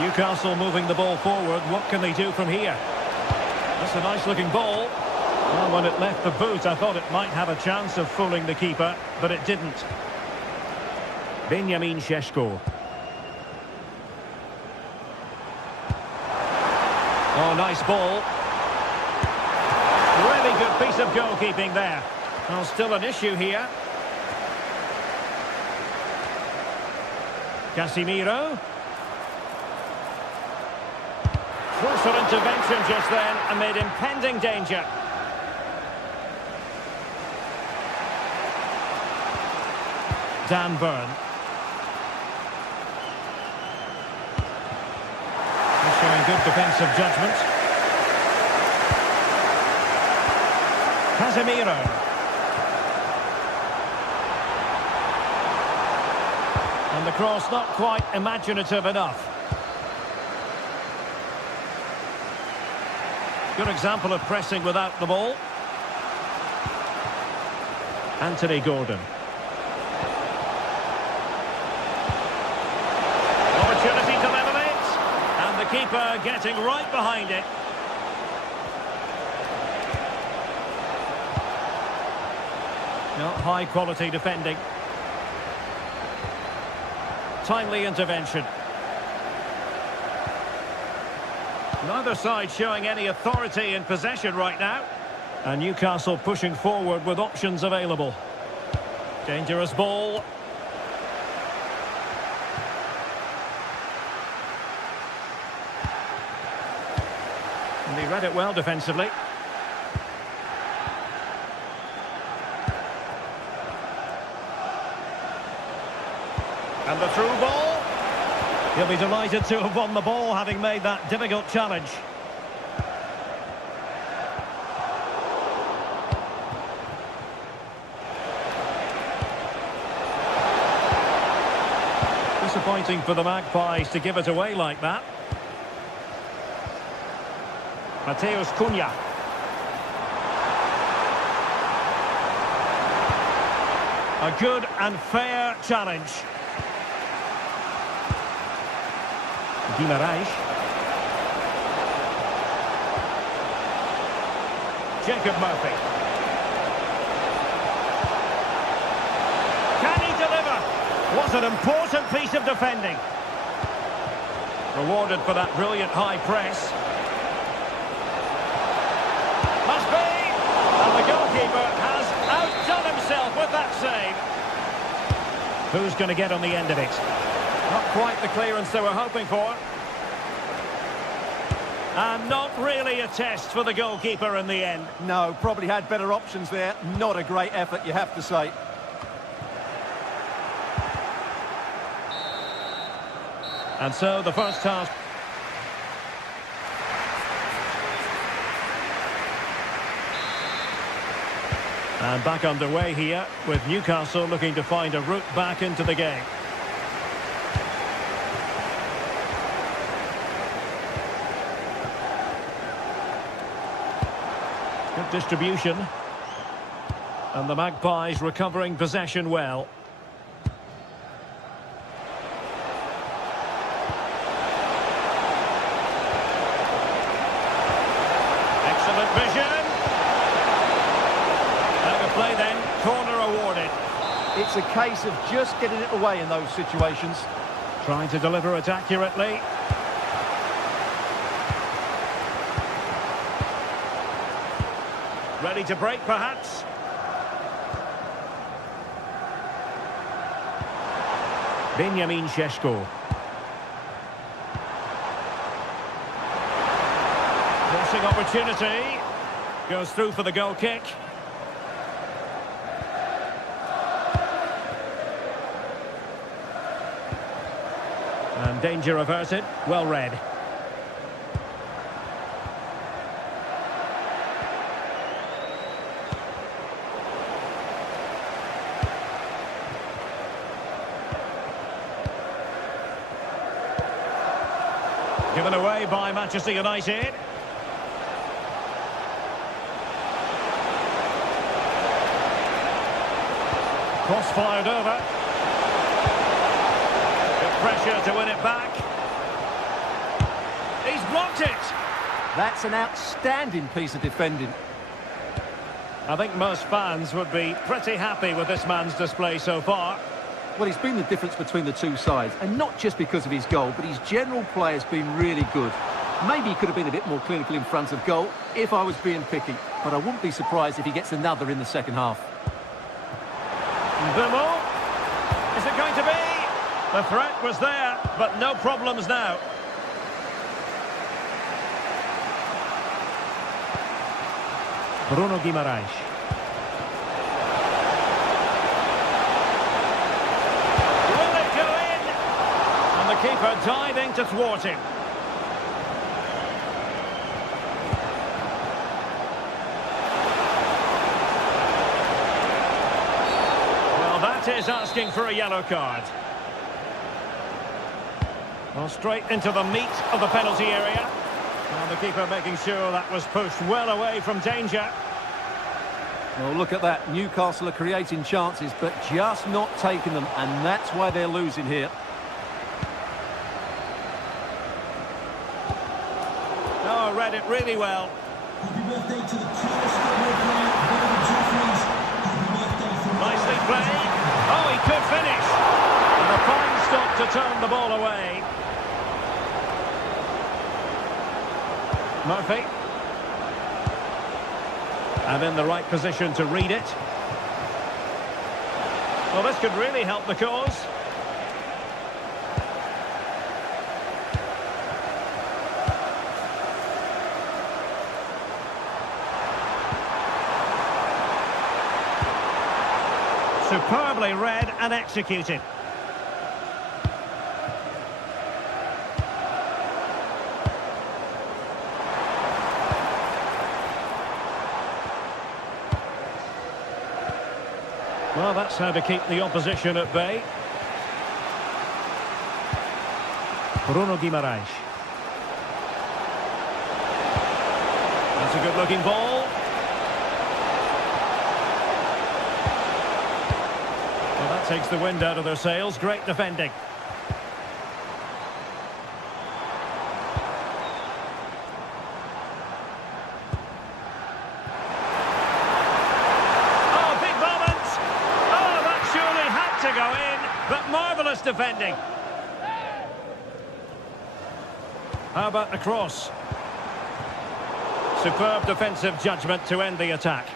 Newcastle moving the ball forward. What can they do from here? That's a nice-looking ball. Well, when it left the boot, I thought it might have a chance of fooling the keeper, but it didn't. Benjamin Šeško. Oh, nice ball. Really good piece of goalkeeping there. Well, still an issue here. Casemiro. Crucial intervention just then amid impending danger. Dan Burn. He's showing good defensive judgment. Casemiro. And the cross not quite imaginative enough. Good example of pressing without the ball. Anthony Gordon. Opportunity to level it. And the keeper getting right behind it. Not high quality defending. Timely intervention. Neither side showing any authority in possession right now. And Newcastle pushing forward with options available. Dangerous ball. And he read it well defensively. And the through ball. He'll be delighted to have won the ball, having made that difficult challenge. Disappointing for the Magpies to give it away like that. Mateus Cunha. A good and fair challenge. Guimarães. Jacob Murphy. Can he deliver? What an important piece of defending. Rewarded for that brilliant high press. Must be! And the goalkeeper has outdone himself with that save. Who's going to get on the end of it? Not quite the clearance they were hoping for. And not really a test for the goalkeeper in the end. No, probably had better options there. Not a great effort, you have to say. And so the first half. And back underway here, with Newcastle looking to find a route back into the game. Good distribution. And the Magpies recovering possession well. Excellent vision. Out of play then, corner awarded. It's a case of just getting it away in those situations. Trying to deliver it accurately. Ready to break, perhaps. Benjamin Šeško. Crossing opportunity. Goes through for the goal kick. And danger averted. Well read. Given away by Manchester United. Cross fired over. Good pressure to win it back. He's blocked it. That's an outstanding piece of defending. I think most fans would be pretty happy with this man's display so far. Well, he's been the difference between the two sides, and not just because of his goal, but his general play has been really good. Maybe he could have been a bit more clinical in front of goal if I was being picky, but I wouldn't be surprised if he gets another in the second half. Bumo. Is it going to be? The threat was there, but no problems now. Bruno Guimarães. Will it go in? And the keeper diving to thwart him. Well, that is asking for a yellow card. Well, straight into the meat of the penalty area. And the keeper making sure that was pushed well away from danger. Well, look at that. Newcastle are creating chances, but just not taking them, and that's why they're losing here. Oh, read it really well. Happy birthday to the proudest football player of all the trophies. Happy birthday from... Nicely played. Oh, he could finish. And a fine stop to turn the ball away. Murphy. And in the right position to read it. Well, this could really help the cause. Superbly read and executed. Well, that's how to keep the opposition at bay. Bruno Guimaraes. That's a good-looking ball. Well, that takes the wind out of their sails. Great defending. Oh, big moment! Oh, that surely had to go in, but marvellous defending. How about the cross? Superb defensive judgment to end the attack.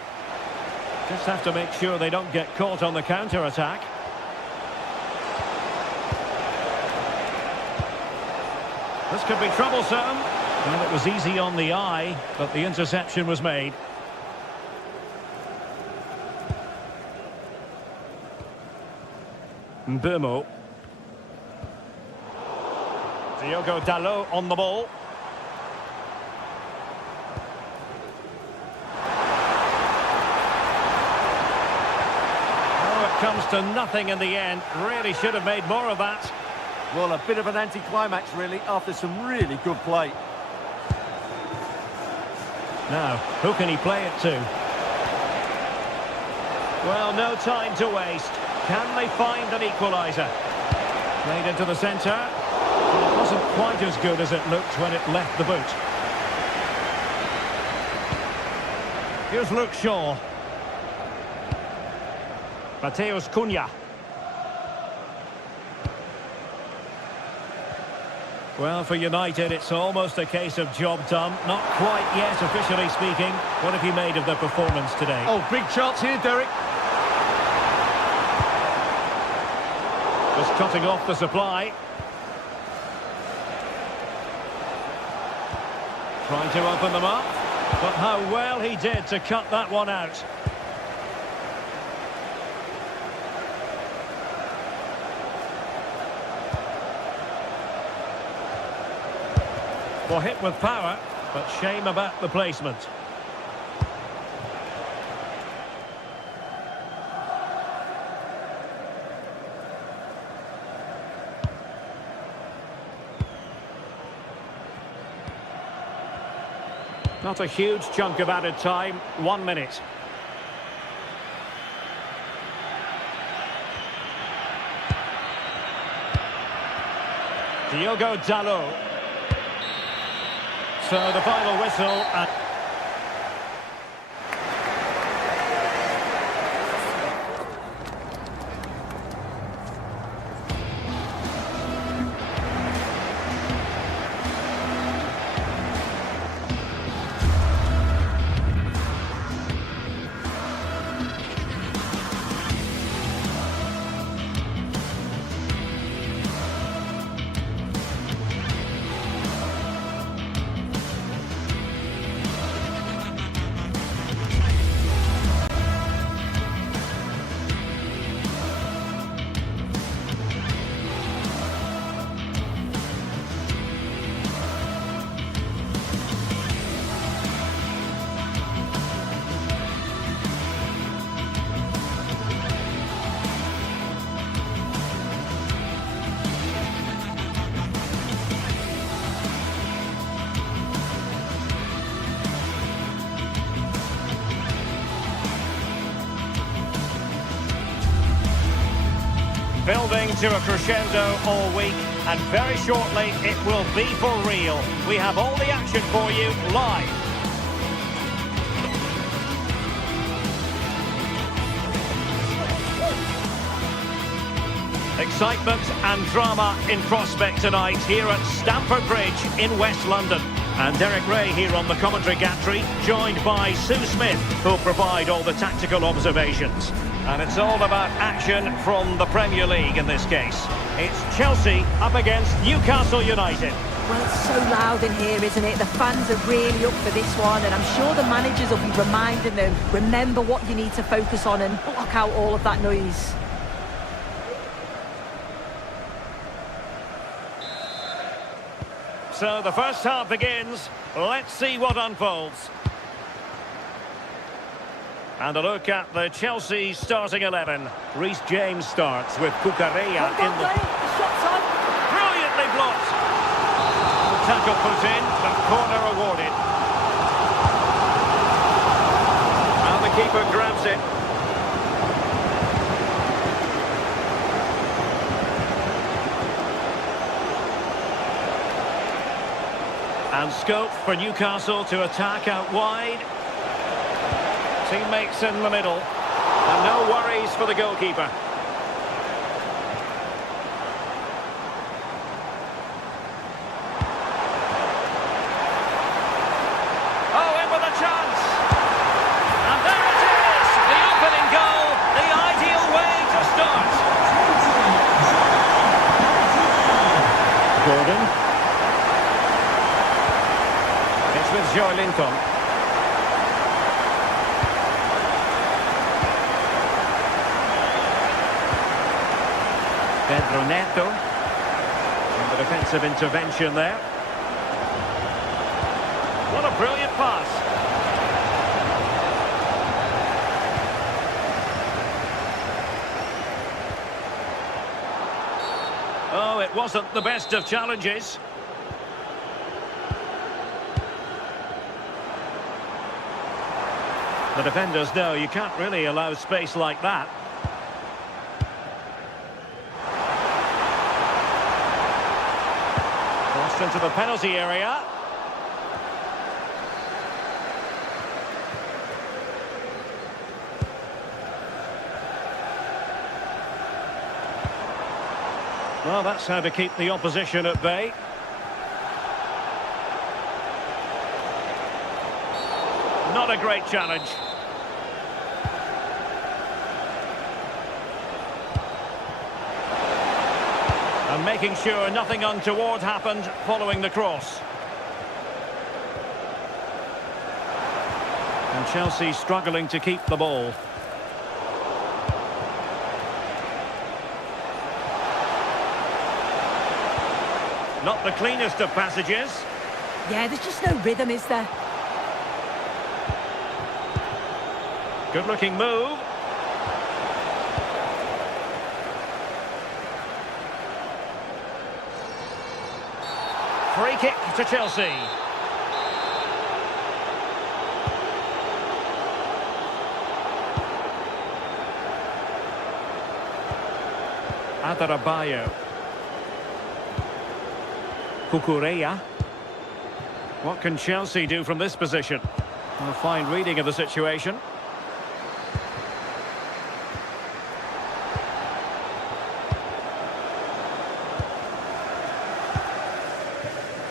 Just have to make sure they don't get caught on the counter-attack. This could be troublesome. Well, it was easy on the eye, but the interception was made. Mbeumo. Diogo Dalot on the ball. Oh, it comes to nothing in the end. Really should have made more of that. Well, a bit of an anticlimax, really, after some really good play. Now, who can he play it to? Well, no time to waste. Can they find an equaliser? Played into the centre. It wasn't quite as good as it looked when it left the boot. Here's Luke Shaw. Mateus Cunha. Well, for United, it's almost a case of job done. Not quite yet, officially speaking. What have you made of their performance today? Oh, big chance here, Derek. Just cutting off the supply. Trying to open them up. But how well he did to cut that one out. Well, hit with power, but shame about the placement. Not a huge chunk of added time, 1 minute. Diogo Dalot. So the final whistle and... Building to a crescendo all week, and very shortly it will be for real. We have all the action for you live. Excitement and drama in prospect tonight here at Stamford Bridge in West London. And Derek Ray here on the commentary gantry, joined by Sue Smith, who'll provide all the tactical observations. And it's all about action from the Premier League in this case. It's Chelsea up against Newcastle United. Well, it's so loud in here, isn't it? The fans are really up for this one, and I'm sure the managers will be reminding them, remember what you need to focus on and block out all of that noise. So the first half begins. Let's see what unfolds. And a look at the Chelsea starting 11. Reece James starts with Cucurella in the... Shot's on. Brilliantly blocked. The tackle put in, the corner awarded. And the keeper grabs it. And scope for Newcastle to attack out wide. Teammates in the middle. And no worries for the goalkeeper. Oh, in with a chance. And there it is. The opening goal. The ideal way to start. Gordon. It's with Joelinton. Pedro Neto. And the defensive intervention there. What a brilliant pass. Oh, it wasn't the best of challenges. The defenders know you can't really allow space like that. Crossed into the penalty area. Well, that's how to keep the opposition at bay. Not a great challenge. And making sure nothing untoward happened following the cross. And Chelsea struggling to keep the ball. Not the cleanest of passages. Yeah, there's just no rhythm, is there? Good looking move. Free kick to Chelsea. Adarabioyo. Cucurella. What can Chelsea do from this position? A fine reading of the situation.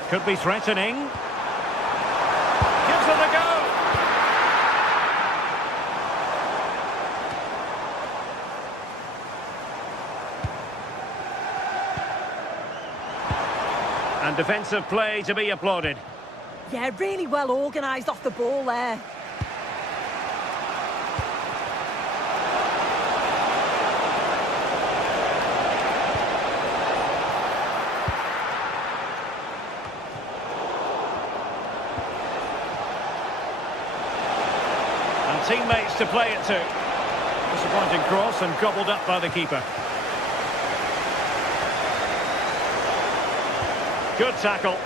Could be threatening. Gives it a go. And defensive play to be applauded. Yeah, really well organised off the ball there. And teammates to play it to. Disappointing cross and gobbled up by the keeper. Good tackle.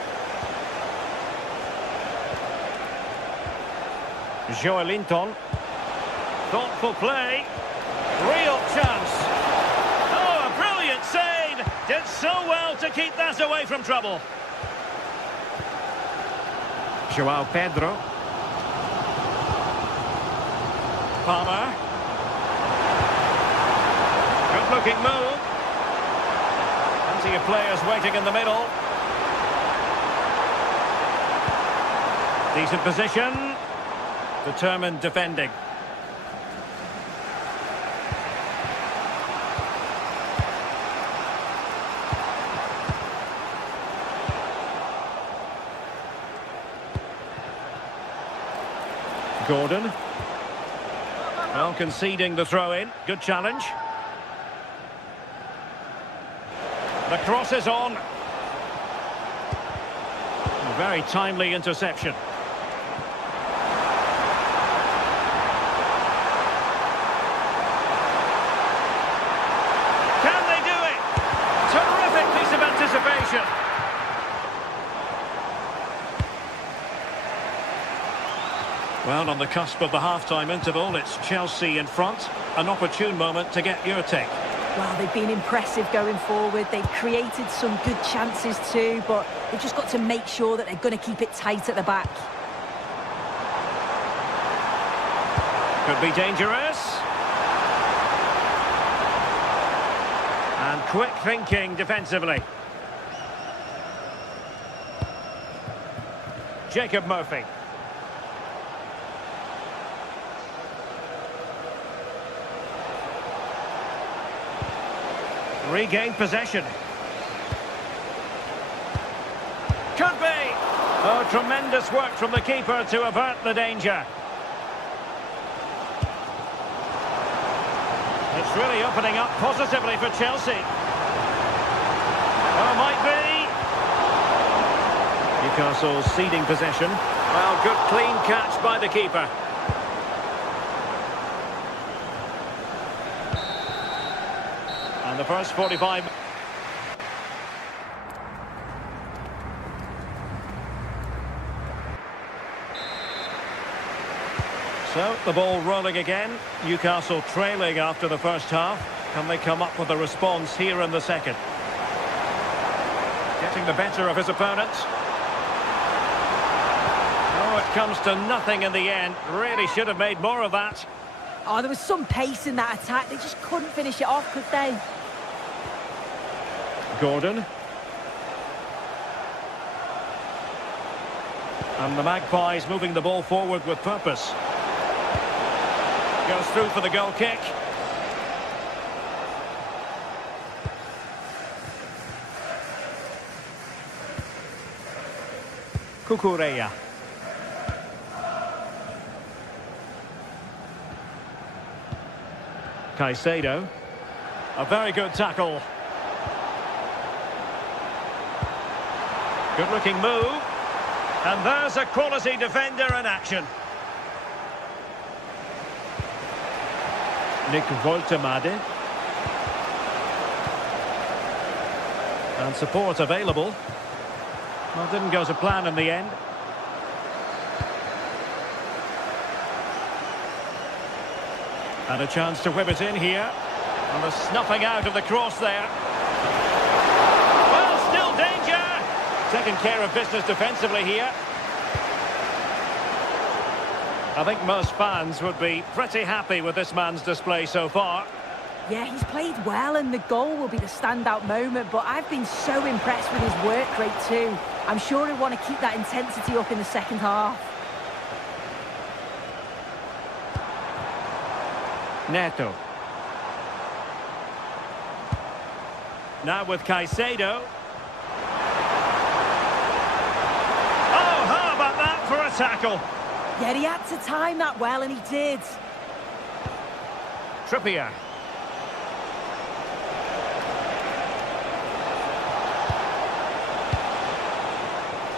Joelinton. Thoughtful play. Real chance. Oh, a brilliant save. Did so well to keep that away from trouble. João Pedro. Palmer. Good looking move. Plenty of players waiting in the middle. Decent position. Determined defending. Gordon. Well, conceding the throw-in. Good challenge. The cross is on. Very timely interception. Can they do it? Terrific piece of anticipation. Well, on the cusp of the half-time interval, it's Chelsea in front. An opportune moment to get your take. Well, they've been impressive going forward. They've created some good chances too, but they've just got to make sure that they're going to keep it tight at the back. Could be dangerous. And quick thinking defensively. Jacob Murphy. Regained possession. Could be! Oh, tremendous work from the keeper to avert the danger. It's really opening up positively for Chelsea. Oh, might be. Newcastle ceding possession. Well, good clean catch by the keeper. And the first 45. So, the ball rolling again. Newcastle trailing after the first half. Can they come up with a response here in the second? Getting the better of his opponent. Oh, it comes to nothing in the end. Really should have made more of that. Oh, there was some pace in that attack. They just couldn't finish it off, could they? Gordon. And the Magpies moving the ball forward with purpose. Goes through for the goal kick. Cucurella. Caicedo. A very good tackle. Good looking move. And there's a quality defender in action. Nick Woltemade. And support available. Well, didn't go to plan in the end. And a chance to whip it in here. And the snuffing out of the cross there. Well, still danger. Taking care of business defensively here. I think most fans would be pretty happy with this man's display so far. Yeah, he's played well and the goal will be the standout moment, but I've been so impressed with his work rate too. I'm sure he'll want to keep that intensity up in the second half. Neto. Now with Caicedo. Oh, how about that for a tackle? Yeah, he had to time that well, and he did. Trippier.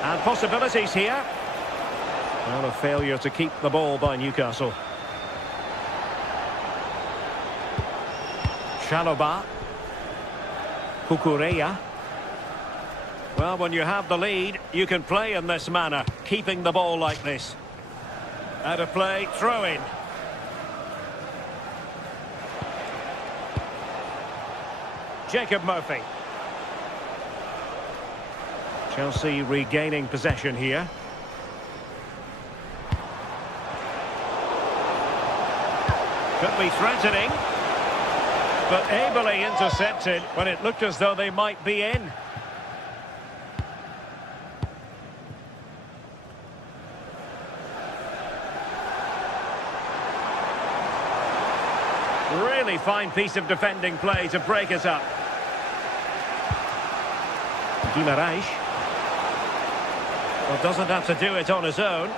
And possibilities here. Well, a failure to keep the ball by Newcastle. Chalobah. Cucurella. Well, when you have the lead, you can play in this manner, keeping the ball like this. Out of play, throw in. Jacob Murphy. Chelsea regaining possession here. Could be threatening, but ably intercepted when it looked as though they might be in. Really fine piece of defending play to break it up. Guimaraes. Well, doesn't have to do it on his own.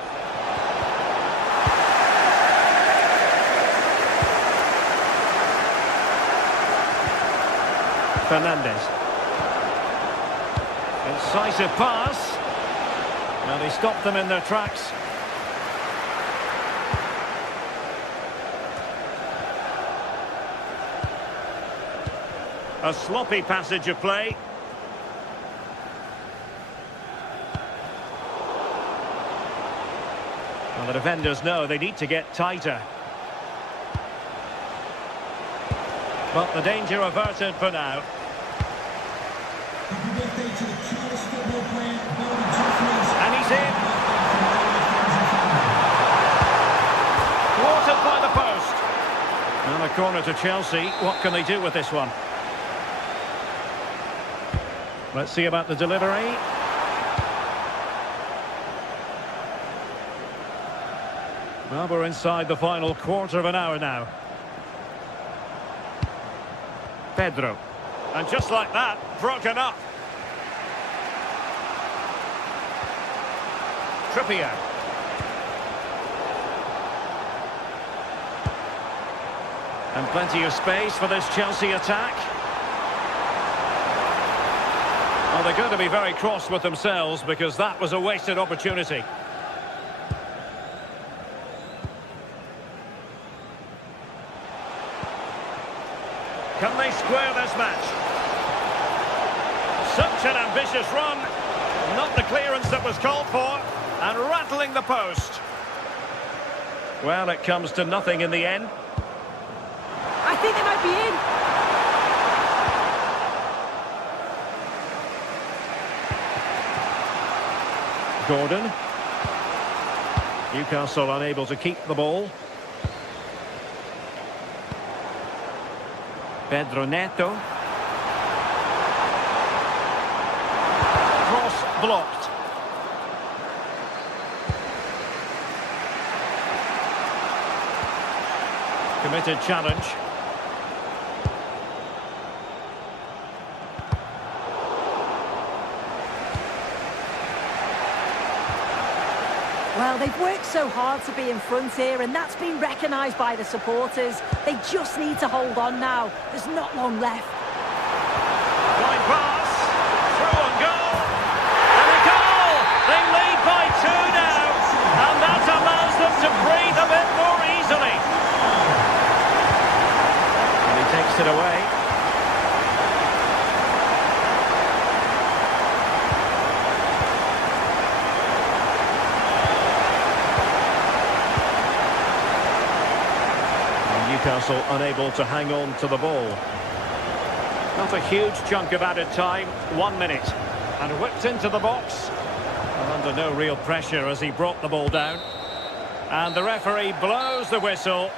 Fernandez. Incisive pass. And he stopped them in their tracks. A sloppy passage of play. Well, the defenders know they need to get tighter. But the danger averted for now. Happy birthday to the coolest football player, Bobby Jeffries. And he's in. Thwarted by the post. And a corner to Chelsea. What can they do with this one? Let's see about the delivery. Well, we're inside the final quarter of an hour now. Pedro. And just like that, broken up. Trippier. And plenty of space for this Chelsea attack. Well, they're going to be very cross with themselves because that was a wasted opportunity. Can they square this match? Such an ambitious run. Not the clearance that was called for. And rattling the post. Well, it comes to nothing in the end. I think they might be in. Gordon. Newcastle unable to keep the ball. Pedro Neto. Cross blocked. Committed challenge. Well, they've worked so hard to be in front here, and that's been recognised by the supporters. They just need to hold on now. There's not long left. Line pass. Through and goal. And a goal! They lead by 2 now. And that allows them to breathe a bit more easily. And he takes it away. Newcastle unable to hang on to the ball. Not a huge chunk of added time, 1 minute. And whipped into the box. And under no real pressure as he brought the ball down. And the referee blows the whistle.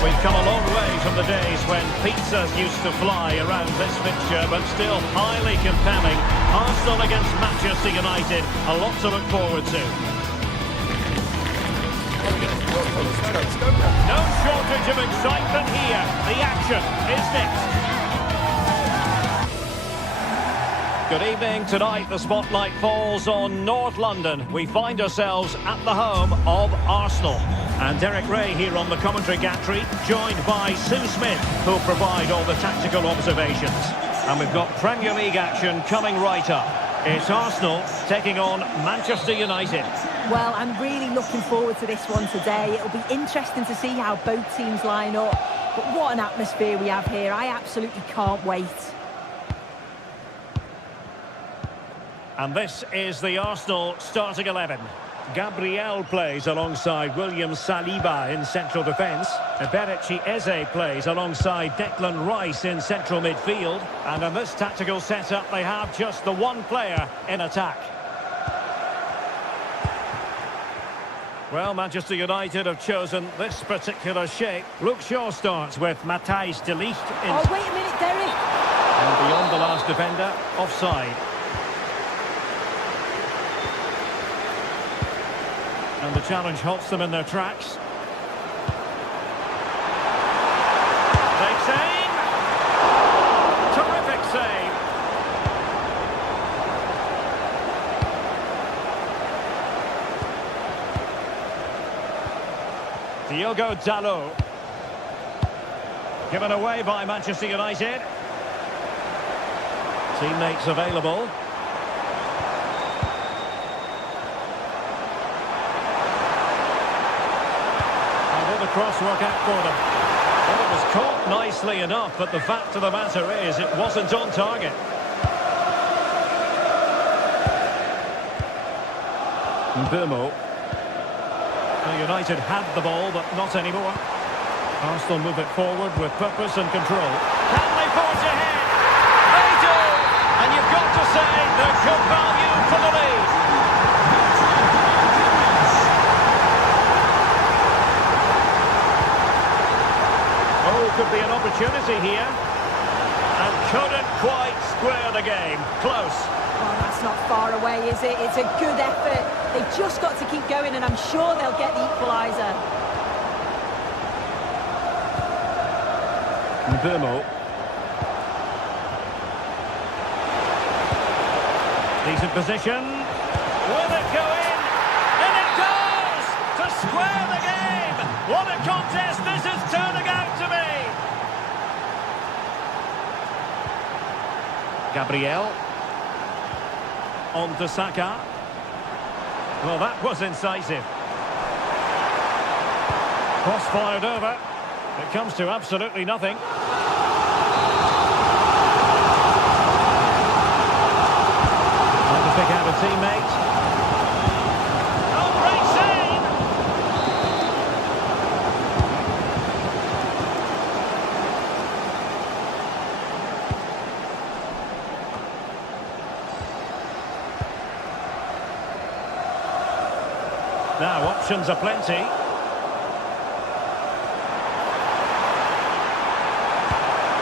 We've come a long way from the days when pizzas used to fly around this fixture, but still highly compelling. Arsenal against Manchester United, a lot to look forward to. No shortage of excitement here. The action is next. Good evening. Tonight the spotlight falls on North London. We find ourselves at the home of Arsenal. And Derek Ray here on the commentary gantry, joined by Sue Smith, who'll provide all the tactical observations. And we've got Premier League action coming right up. It's Arsenal taking on Manchester United. Well, I'm really looking forward to this one today. It'll be interesting to see how both teams line up. But what an atmosphere we have here. I absolutely can't wait. And this is the Arsenal starting 11. Gabriel plays alongside William Saliba in central defence. Eberechi Eze plays alongside Declan Rice in central midfield. And in this tactical setup, they have just the one player in attack. Well, Manchester United have chosen this particular shape. Luke Shaw starts with Matthijs de Ligt. Oh, wait a minute, Derek. And beyond the last defender, offside. And the challenge halts them in their tracks. Takes aim. Terrific save. Diogo Dalot. Given away by Manchester United. Teammates available. Cross work out for them. Well, it was caught nicely enough, but the fact of the matter is it wasn't on target. Mbeumo. United had the ball, but not anymore. Arsenal move it forward with purpose and control. Can they forge ahead? They do! And you've got to say they're good value for the lead. Could be an opportunity here, and couldn't quite square the game. Close. Oh, that's not far away, is it? It's a good effort. They've just got to keep going, and I'm sure they'll get the equaliser. Mbeumo. Decent position. Will it go in? And it does! To square the game! What a contest this is turning out to be! Gabriel. On to Saka. Well, that was incisive. Cross fired over. It comes to absolutely nothing. Trying to pick out a teammate. Oh, great save! Now, options are plenty.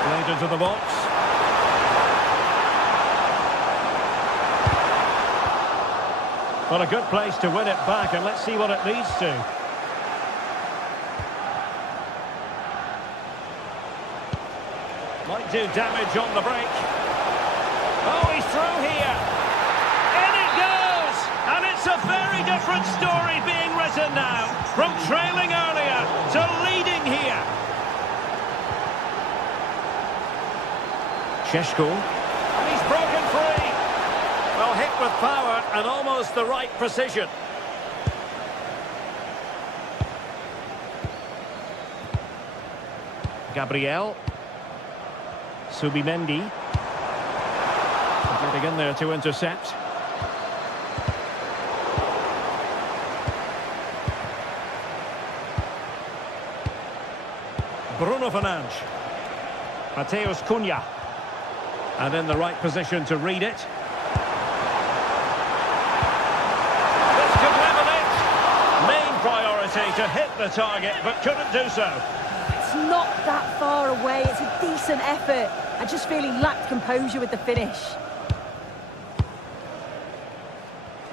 Played into the box. Well, a good place to win it back, and let's see what it leads to. Might do damage on the break. Oh, he's through here. In it goes! And it's a very different story being written now. From trailing earlier to leading here. Šeško. And he's broken free. Well, hit with power and almost the right precision. Gabriel. Subimendi. Getting in there to intercept. Bruno Fernandes. Mateus Cunha. And in the right position to read it. This could level it. Main priority to hit the target, but couldn't do so. It's not that far away. It's a decent effort. I just feel he lacked composure with the finish.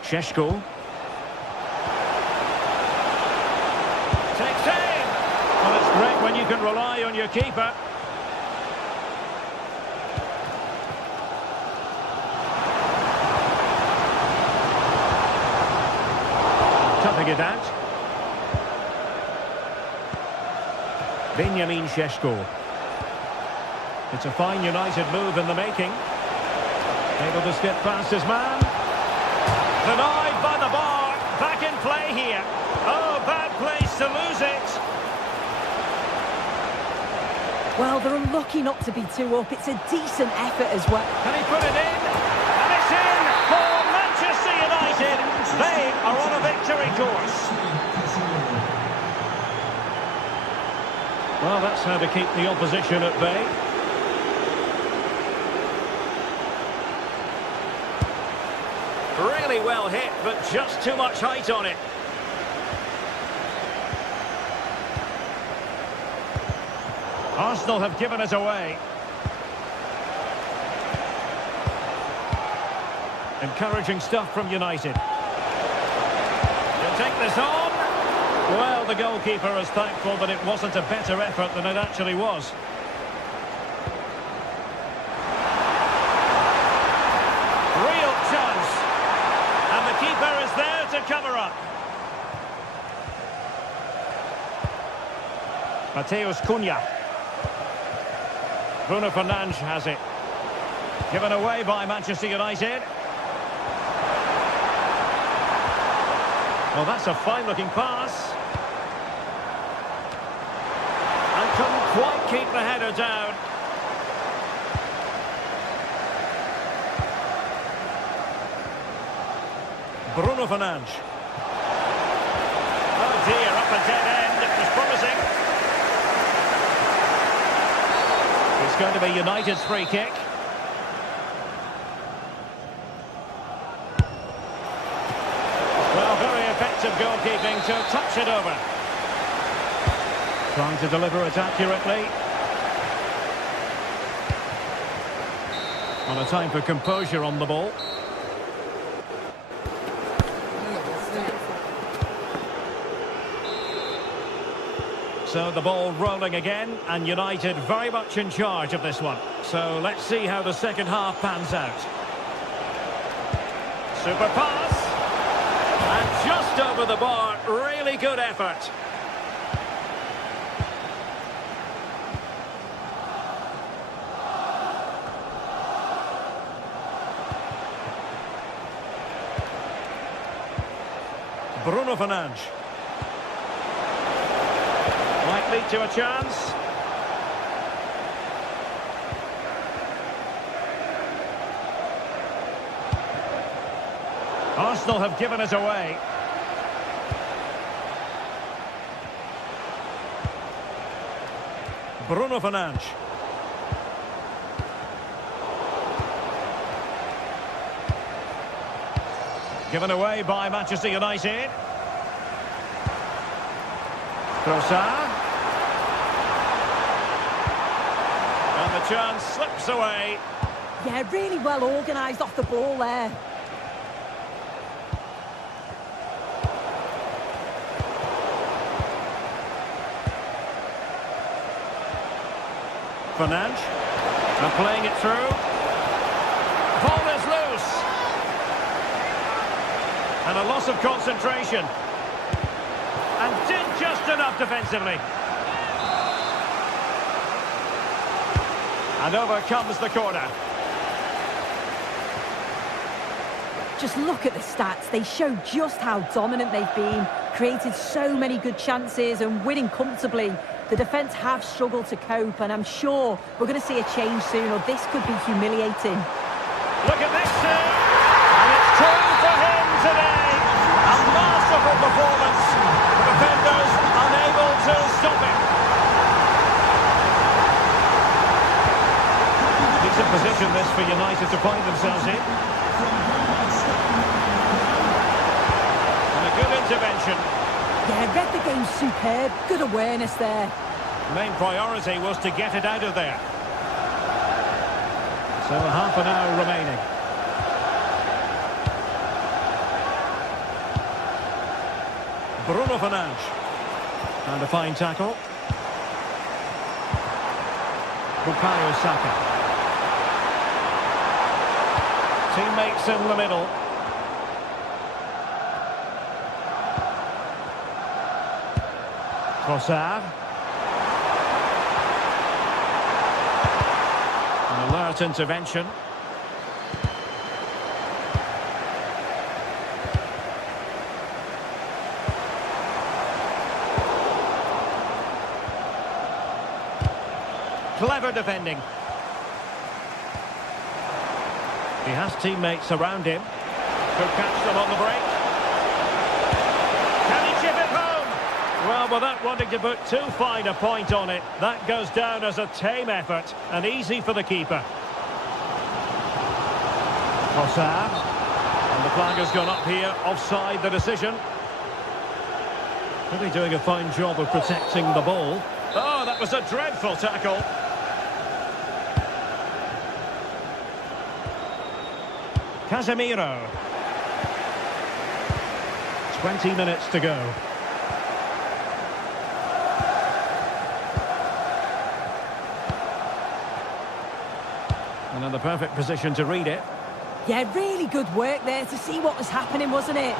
Šeško. Takes aim. Well, it's great when you can rely on your keeper. Toughing it out. Benjamin Šeško. It's a fine United move in the making. Able to skip past his man. Denied by the bar. Back in play here. Oh, bad place to lose it. Well, they're unlucky not to be 2 up. It's a decent effort as well. Can he put it in? And it's in for Manchester United. They are on a victory course. Well, that's how to keep the opposition at bay. Really well hit, but just too much height on it. Arsenal have given it away. Encouraging stuff from United. He'll take this on. Well, the goalkeeper is thankful that it wasn't a better effort than it actually was. Real chance. And the keeper is there to cover up. Mateus Cunha. Bruno Fernandes has it. Given away by Manchester United. Well, that's a fine-looking pass. And couldn't quite keep the header down. Bruno Fernandes. Oh dear, up a dead end. It was promising. It's going to be United's free kick. Well, very effective goalkeeping to touch it over. Trying to deliver it accurately. On a time for composure on the ball. So the ball rolling again, and United very much in charge of this one. So let's see how the second half pans out. Super pass. And just over the bar, really good effort. Bruno Fernandes. Might lead to a chance. Arsenal have given it away. Bruno Fernandes. Given away by Manchester United. Trossard. And the chance slips away. Yeah, really well organised off the ball there. Fernandes. And playing it through. Ball is loose. And a loss of concentration. And did just enough defensively. And over comes the corner. Just look at the stats. They show just how dominant they've been. Created so many good chances and winning comfortably. The defence have struggled to cope, and I'm sure we're going to see a change soon, or this could be humiliating. Look at this, and it's two for him today. A masterful performance. The defenders unable to stop it. Decent position this for United to find themselves in. And a good intervention. Yeah, read the game superb. Good awareness there. Main priority was to get it out of there. So half an hour remaining. Bruno Fernandes. And a fine tackle. Bukayo Saka. Teammates in the middle. Trossard. Smart intervention. Clever defending. He has teammates around him. Could catch them on the break. Can he chip it home? Well, without wanting to put too fine a point on it, that goes down as a tame effort and easy for the keeper. Trossard. And the flag has gone up here, offside the decision. Really doing a fine job of protecting the ball. Oh, that was a dreadful tackle. Casemiro. 20 minutes to go. And in the perfect position to read it. Yeah, really good work there to see what was happening, wasn't it?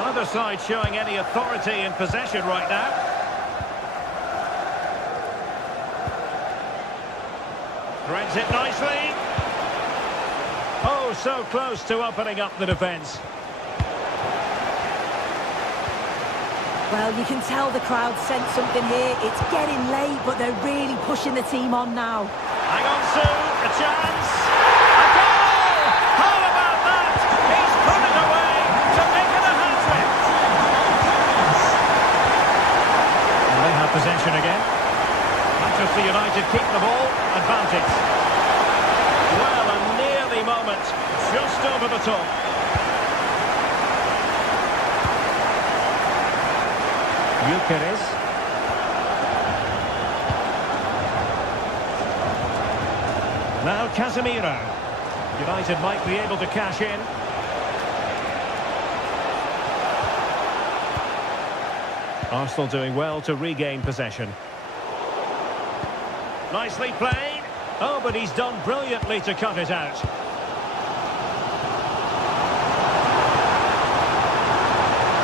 Neither side showing any authority in possession right now. Threads it nicely. Oh, so close to opening up the defence. Well, you can tell the crowd sense something here. It's getting late, but they're really pushing the team on now. Hang on, Sue. A chance. A goal! How about that? He's put it away to make it a hat-trick. And they have possession again. Manchester United keep the ball. Advantage. Well, a nearly moment. Just over the top. Gyökeres. Now Casemiro. United might be able to cash in. Arsenal doing well to regain possession. Nicely played. Oh, but he's done brilliantly to cut it out.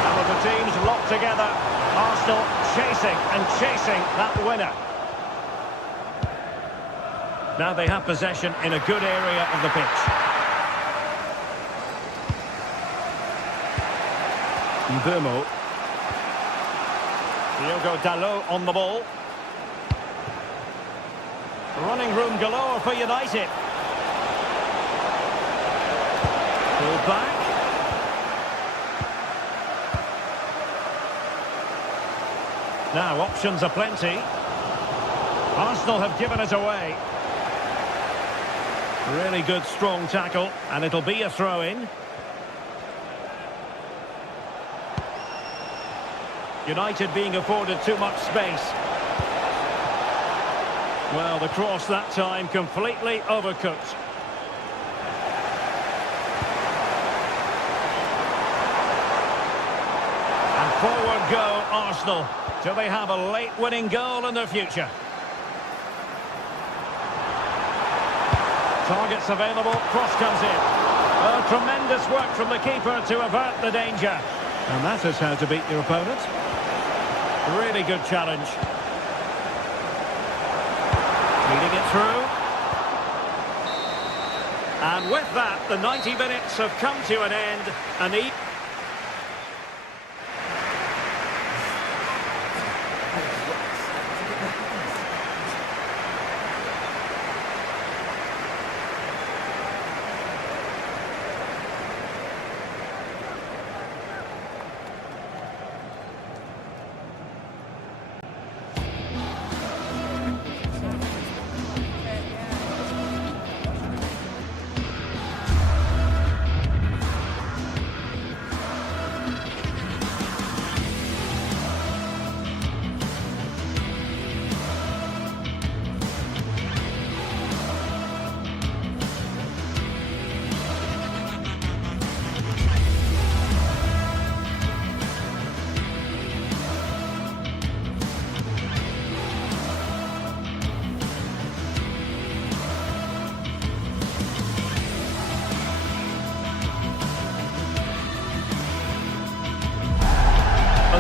And with the teams locked together, Arsenal chasing and chasing that winner. Now they have possession in a good area of the pitch. Mbeumo. Diogo Dalot on the ball. Running room galore for United. Pulled back. Now options are plenty. Arsenal have given it away. Really good strong tackle, and it'll be a throw-in. United being afforded too much space. Well, the cross that time completely overcooked. And forward go Arsenal. Do they have a late winning goal in their future? Targets available, cross comes in. Oh, tremendous work from the keeper to avert the danger. And that is how to beat your opponent. Really good challenge. Feeding it through. And with that, the 90 minutes have come to an end. And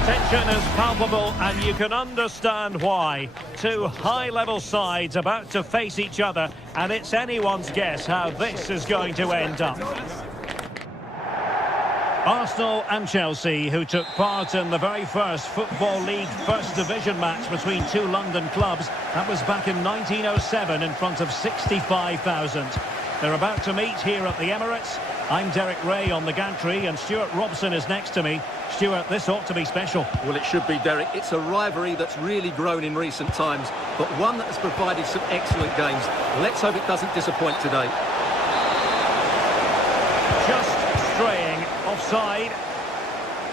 tension is palpable, and you can understand why. Two high-level sides about to face each other, and it's anyone's guess how this is going to end up. Arsenal and Chelsea, who took part in the very first Football League First Division match between two London clubs. That was back in 1907 in front of 65,000. They're about to meet here at the Emirates. I'm Derek Ray on the gantry, and Stuart Robson is next to me. Stuart, this ought to be special. Well, it should be, Derek. It's a rivalry that's really grown in recent times, but one that has provided some excellent games. Let's hope it doesn't disappoint today. Just straying offside.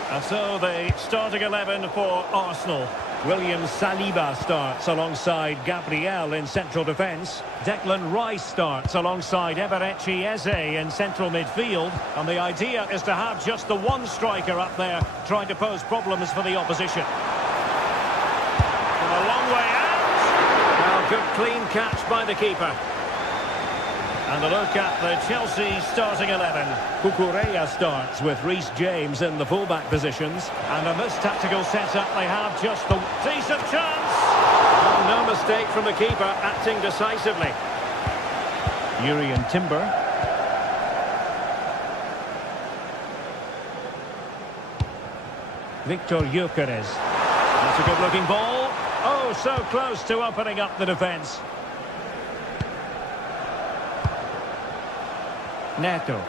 And so the starting 11 for Arsenal. William Saliba starts alongside Gabriel in central defence. Declan Rice starts alongside Eberechi Eze in central midfield. And the idea is to have just the one striker up there trying to pose problems for the opposition. From a long way out. Well, good clean catch by the keeper. And a look at the Chelsea starting 11. Cucurella starts with Reece James in the fullback positions. And in this tactical setup, they have just the decent chance. Oh, no mistake from the keeper, acting decisively. Jurrien Timber. Victor Gyökeres. That's a good-looking ball. Oh, so close to opening up the defence. Neto.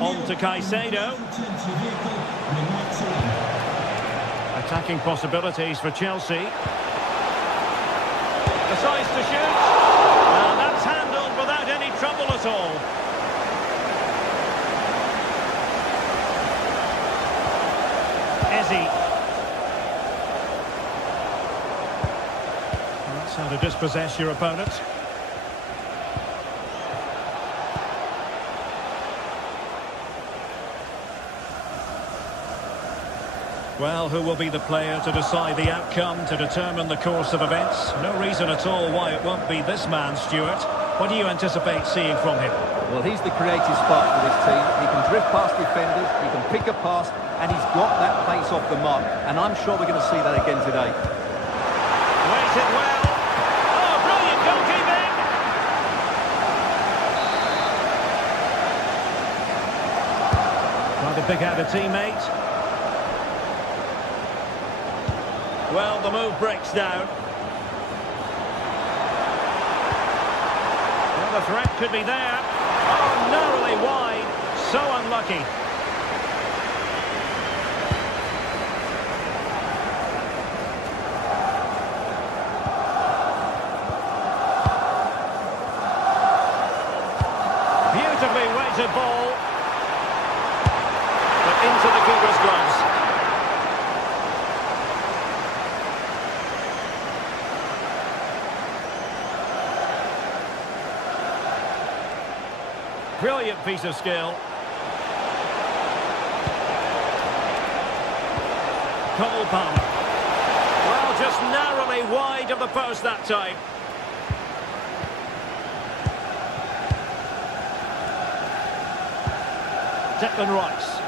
On to Caicedo. Attacking possibilities for Chelsea. Decides to shoot. And that's handled without any trouble at all. Eze. That's how to dispossess your opponent. Well, who will be the player to decide the outcome, to determine the course of events? No reason at all why it won't be this man, Stuart. What do you anticipate seeing from him? Well, he's the creative spark for this team. He can drift past defenders, he can pick a pass, and he's got that pace off the mark. And I'm sure we're going to see that again today. Waited well. Oh, brilliant goalkeeping! Trying to pick out a teammate. Well, the move breaks down. Well, the threat could be there. Oh, narrowly wide. So unlucky. Beautifully weighted ball. But into the keeper's gloves. Brilliant piece of skill. Cole Palmer. Well, just narrowly wide of the post that time. Declan Rice.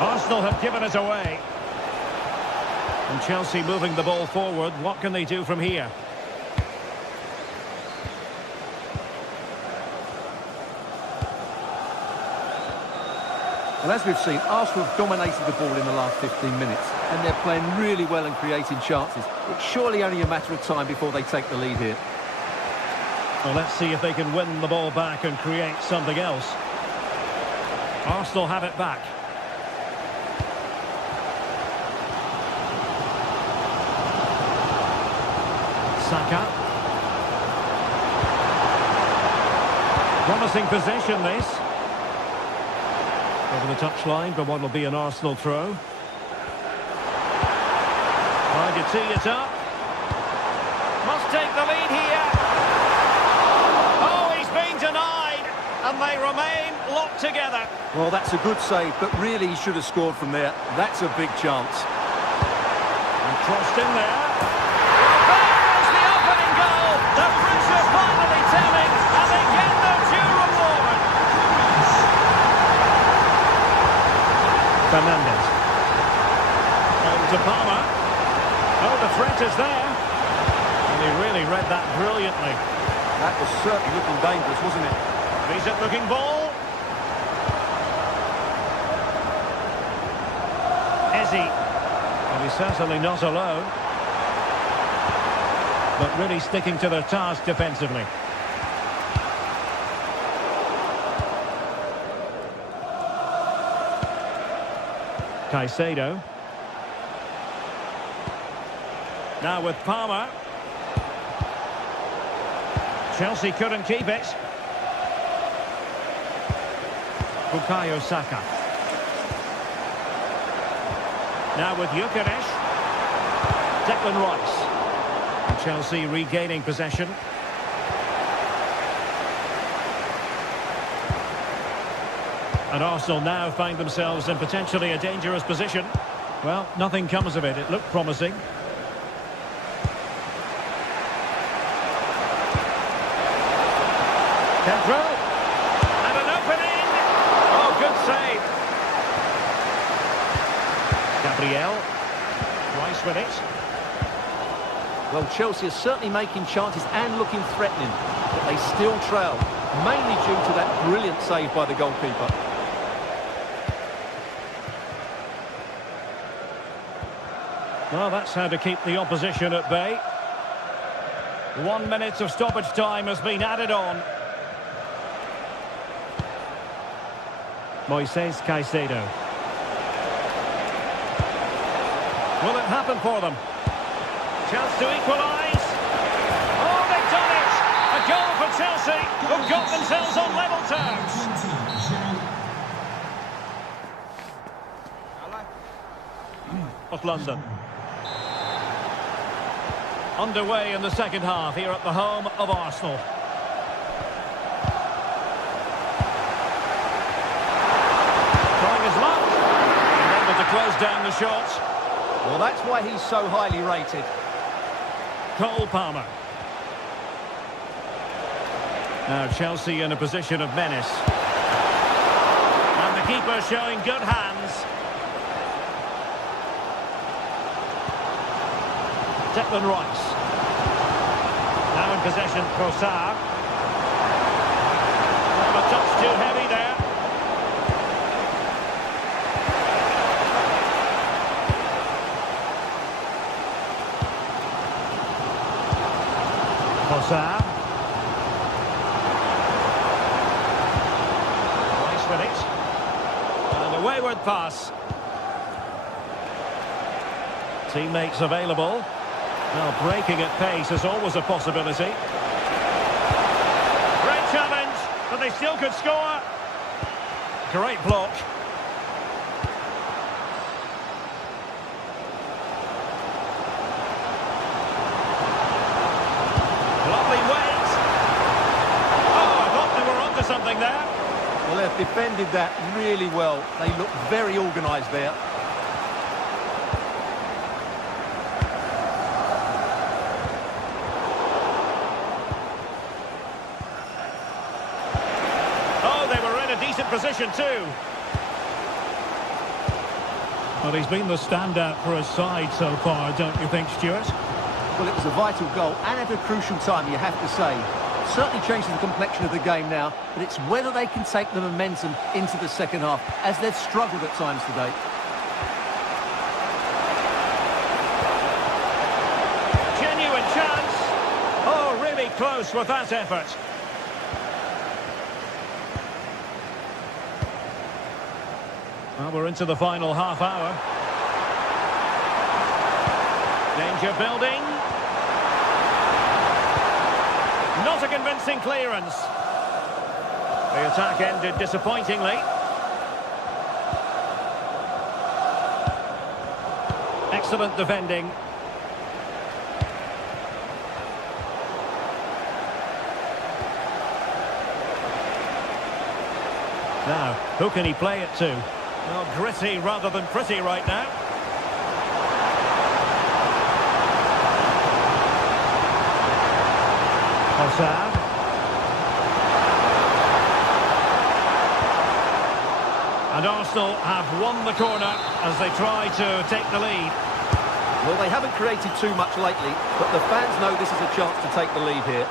Arsenal have given it away. And Chelsea moving the ball forward. What can they do from here? Well, as we've seen, Arsenal have dominated the ball in the last 15 minutes, and they're playing really well and creating chances. It's surely only a matter of time before they take the lead here. Well, let's see if they can win the ball back and create something else. Arsenal have it back. Saka. Promising possession, this. Over the touchline for what will be an Arsenal throw. Trying to tee it up. Must take the lead here. Oh, he's been denied. And they remain locked together. Well, that's a good save, but really he should have scored from there. That's a big chance. And crossed in there. There's the opening goal. The pressure finally telling, and they get their due reward. Fernandez. On to Palmer. Oh, the threat is there. And he really read that brilliantly. That was certainly looking dangerous, wasn't it? Decent looking ball. Ezzy. Well, he's certainly not alone. But really sticking to their task defensively. Caicedo. Now with Palmer. Chelsea couldn't keep it. Bukayo Saka. Now with Gyökeres. Declan Rice. And Chelsea regaining possession. And Arsenal now find themselves in potentially a dangerous position. Well, nothing comes of it. It looked promising. Pedro. And an opening. Oh, good save. Gabriel. Rice with it. Well, Chelsea are certainly making chances and looking threatening, but they still trail, mainly due to that brilliant save by the goalkeeper. Well, that's how to keep the opposition at bay. 1 minute of stoppage time has been added on. Moises Caicedo. Will it happen for them? Chance to equalise. Oh, they've done it! A goal for Chelsea, who've got themselves on level terms. Of London. Underway in the second half here at the home of Arsenal. Trying his luck. And able to close down the shot. Well, that's why he's so highly rated. Cole Palmer. Now Chelsea in a position of menace. And the keeper showing good hands. Declan Rice. Now in possession, Trossard. Oh, a touch too heavy there. Trossard. Rice with it. And a wayward pass. Teammates available. Well, breaking at pace is always a possibility. Great challenge, but they still could score. Great block. Lovely weight. Oh, I thought they were onto something there. Well, they've defended that really well. They look very organised there. Decent position too. Well, he's been the standout for his side so far, don't you think, Stuart? Well, it was a vital goal and at a crucial time, you have to say. It certainly changes the complexion of the game now, but it's whether they can take the momentum into the second half, as they've struggled at times today. Genuine chance. Oh, really close with that effort. Well, we're into the final half hour. Danger building. Not a convincing clearance. The attack ended disappointingly. Excellent defending. Now, who can he play it to? Well, gritty rather than pretty right now. Trossard. And And Arsenal have won the corner as they try to take the lead. Well, they haven't created too much lately, but the fans know this is a chance to take the lead here.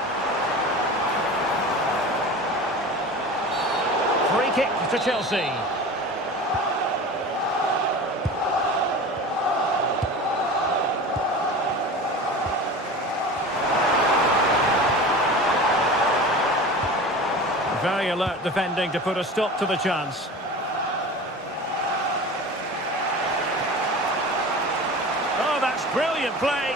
Free kick to Chelsea. Very alert defending to put a stop to the chance. Oh, that's brilliant play.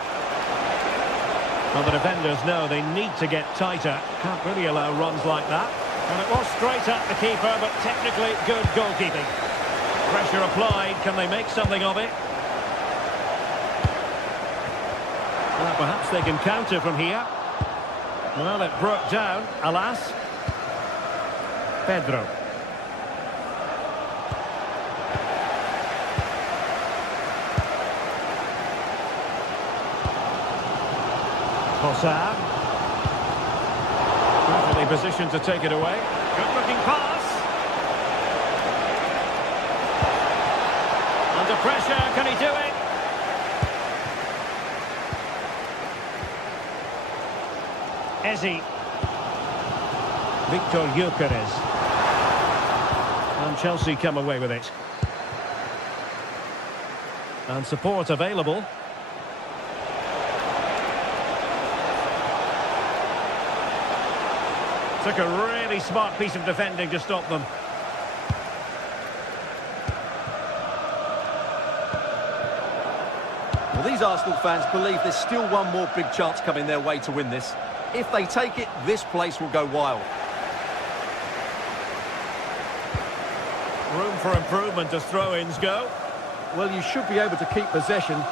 Well, the defenders know they need to get tighter. Can't really allow runs like that. And it was straight at the keeper, but technically good goalkeeping. Pressure applied. Can they make something of it? Well, perhaps they can counter from here. Well, it broke down, alas. Pedro. Hossam. Perfectly positioned to take it away. Good looking pass. Under pressure, can he do it? Eze. Victor Gyökeres. And Chelsea come away with it. And support available. Took a really smart piece of defending to stop them. Well, these Arsenal fans believe there's still one more big chance coming their way to win this. If they take it, this place will go wild. Room for improvement as throw-ins go. Well, you should be able to keep possession.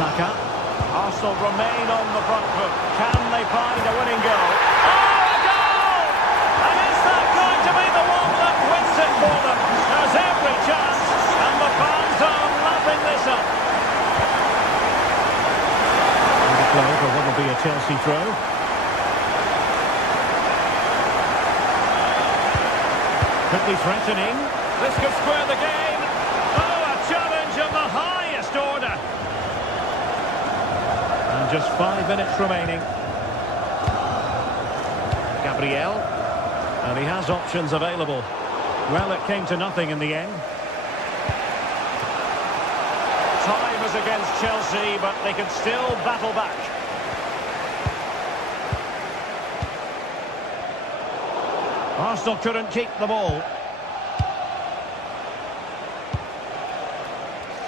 Saka. Arsenal remain on the front foot. Can they find a winning goal? Oh, a goal! And is that going to be the one that wins it for them? There's every chance, and the fans are lapping this up. And the play for what will be a Chelsea throw. Quickly threatening. This could square the game. Oh, a challenge of the highest order. And just 5 minutes remaining. Gabriel. And he has options available. Well, it came to nothing in the end. Time is against Chelsea, but they can still battle back. Arsenal couldn't keep the ball.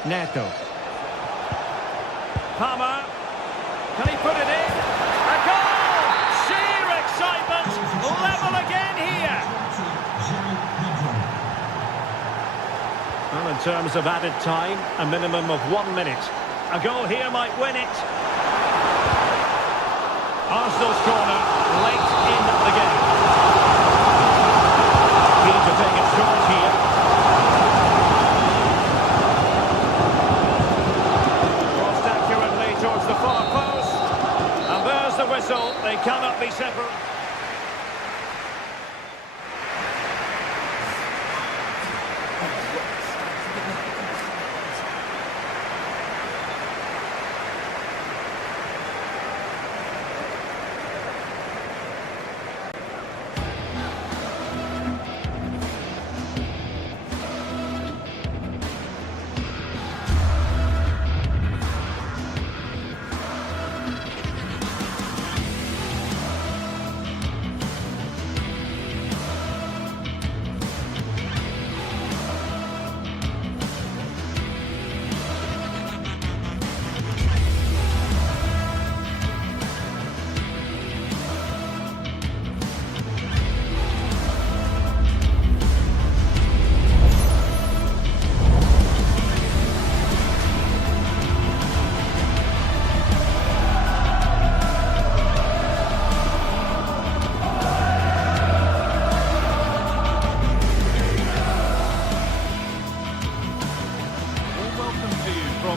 Neto. Palmer. Can he put it in? A goal! Sheer excitement! Level again here! Well, in terms of added time, a minimum of 1 minute. A goal here might win it. Arsenal's corner, late in the game. Keen to take it short here. Crossed accurately towards the far post. And there's the whistle. They cannot be separated.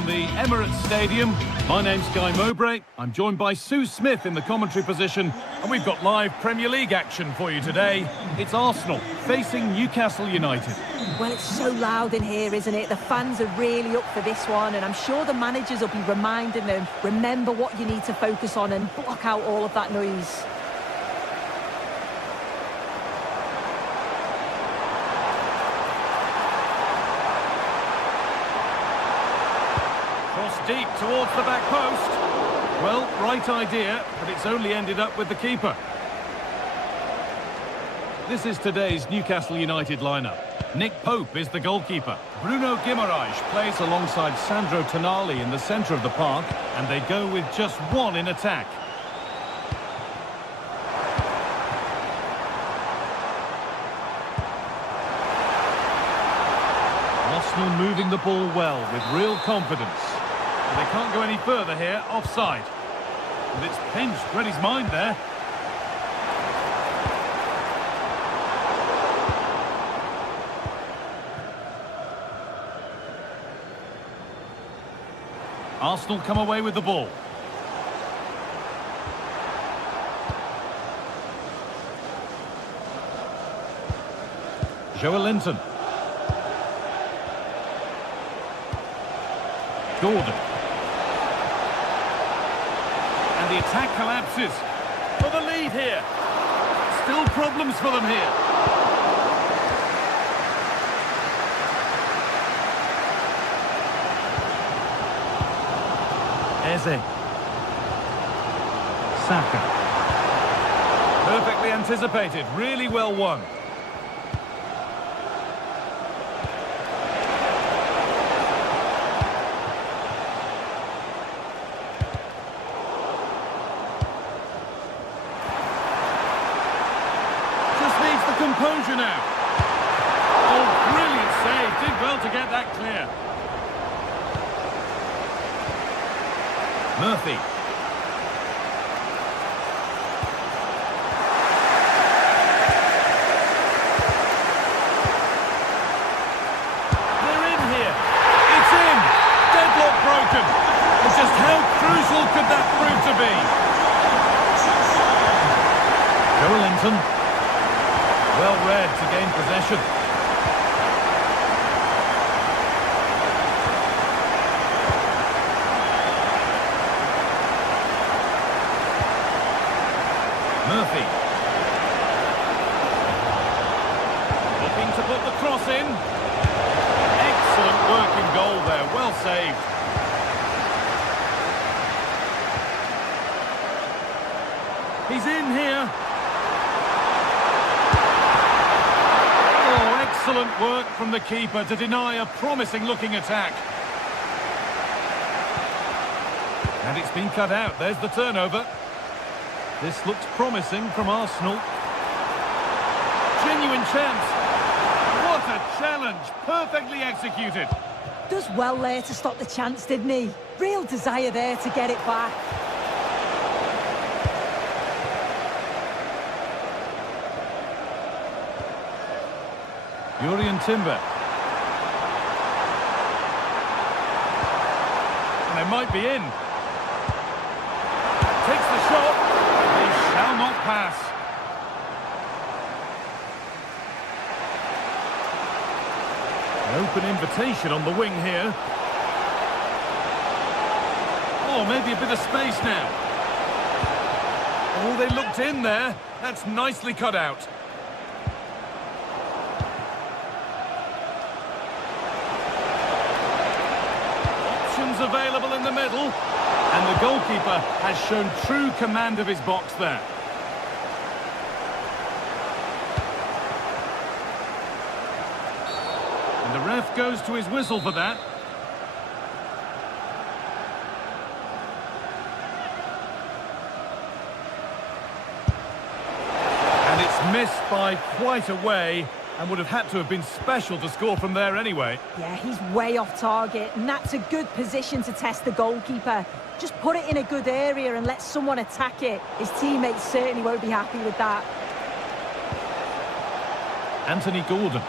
from the Emirates Stadium. My name's Guy Mowbray. I'm joined by Sue Smith in the commentary position, and we've got live Premier League action for you today. It's Arsenal facing Newcastle United. Well, it's so loud in here, isn't it? The fans are really up for this one, and I'm sure the managers will be reminding them, remember what you need to focus on and block out all of that noise. Deep towards the back post. Well, right idea, but it's only ended up with the keeper. This is today's Newcastle United lineup. Nick Pope is the goalkeeper. Bruno Guimaraes plays alongside Sandro Tonali in the centre of the park, and they go with just one in attack. Arsenal moving the ball well with real confidence. They can't go any further here, offside. And it's pinched Reddy's mind there. Arsenal come away with the ball. Joelinton. Gordon. The attack collapses for the lead here. Still problems for them here. Eze. Saka. Perfectly anticipated, really well won. Composure now. Oh, brilliant save. Did well to get that clear. Murphy. They're in here. It's in. Deadlock broken. And just how crucial could that prove to be? Joelinton. Well read to gain possession. Murphy. Looking to put the cross in. Excellent work in goal there, well saved. He's in here. Excellent work from the keeper to deny a promising-looking attack. And it's been cut out. There's the turnover. This looks promising from Arsenal. Genuine chance. What a challenge. Perfectly executed. Does well there to stop the chance, didn't he? Real desire there to get it back. Jurrien Timber. And they might be in. Takes the shot. They shall not pass. An open invitation on the wing here. Oh, maybe a bit of space now. Oh, they looked in there. That's nicely cut out. Available in the middle, and the goalkeeper has shown true command of his box there. And the ref goes to his whistle for that. And it's missed by quite a way, and would have had to have been special to score from there anyway. Yeah, he's way off target, and that's a good position to test the goalkeeper. Just put it in a good area and let someone attack it. His teammates certainly won't be happy with that. Anthony Gordon.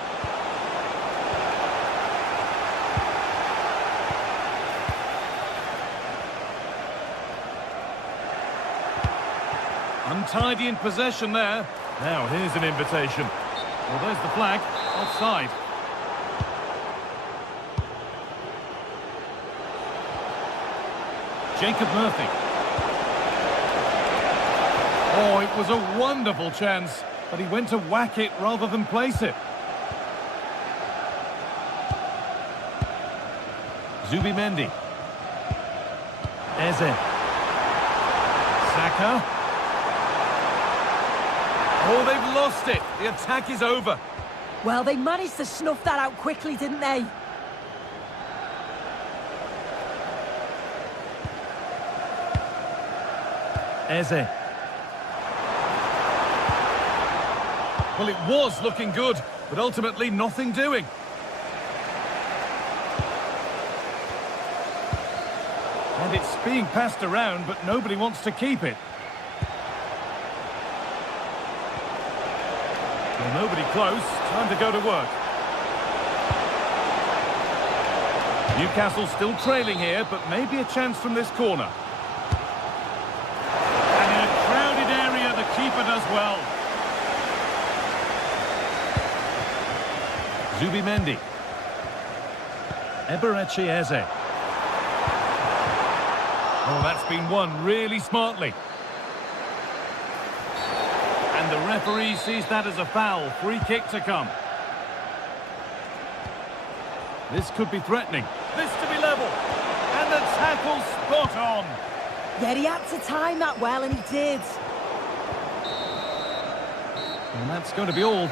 tidy in possession there. Now, here's an invitation. Well, there's the flag. Offside. Jacob Murphy. Oh, it was a wonderful chance, but he went to whack it rather than place it. Zubimendi. Eze. Saka. Oh, they've lost it. The attack is over. Well, they managed to snuff that out quickly, didn't they? Eze. Well, it was looking good, but ultimately nothing doing. And it's being passed around, but nobody wants to keep it. Well, nobody close. Time to go to work. Newcastle still trailing here, but maybe a chance from this corner. And in a crowded area, the keeper does well. Zubimendi. Eberechi Eze. Oh, that's been won really smartly. And the referee sees that as a foul. Free kick to come. This could be threatening. This to be level. And the tackle spot on. Yeah, he had to time that well, and he did. And that's going to be all.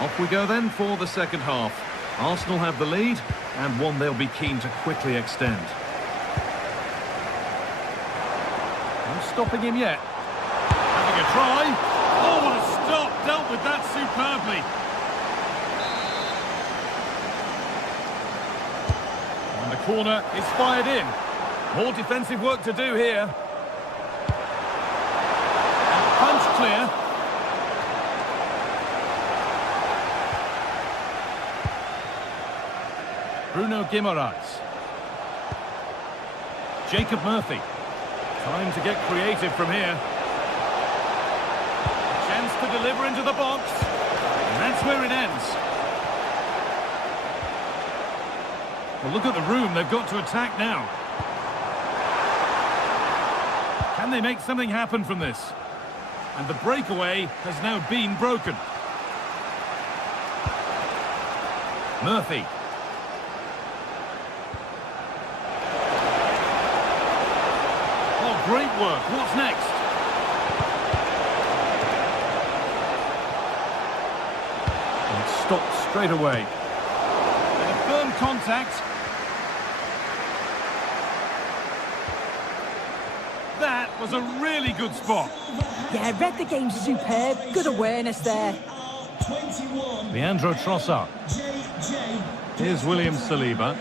Off we go then for the second half. Arsenal have the lead, and one they'll be keen to quickly extend. No stopping him yet. Having a try. Oh, what a stop! Dealt with that superbly. And the corner is fired in. More defensive work to do here. And punch clear. Bruno Guimaraes. Jacob Murphy. Time to get creative from here. A chance to deliver into the box. And that's where it ends. Well, look at the room they've got to attack now. Can they make something happen from this? And the breakaway has now been broken. Murphy. Great work. What's next? And it stopped straight away. And a firm contact. That was a really good spot. Yeah, read the game superb. Good awareness there. Leandro Trossard. Here's William Saliba.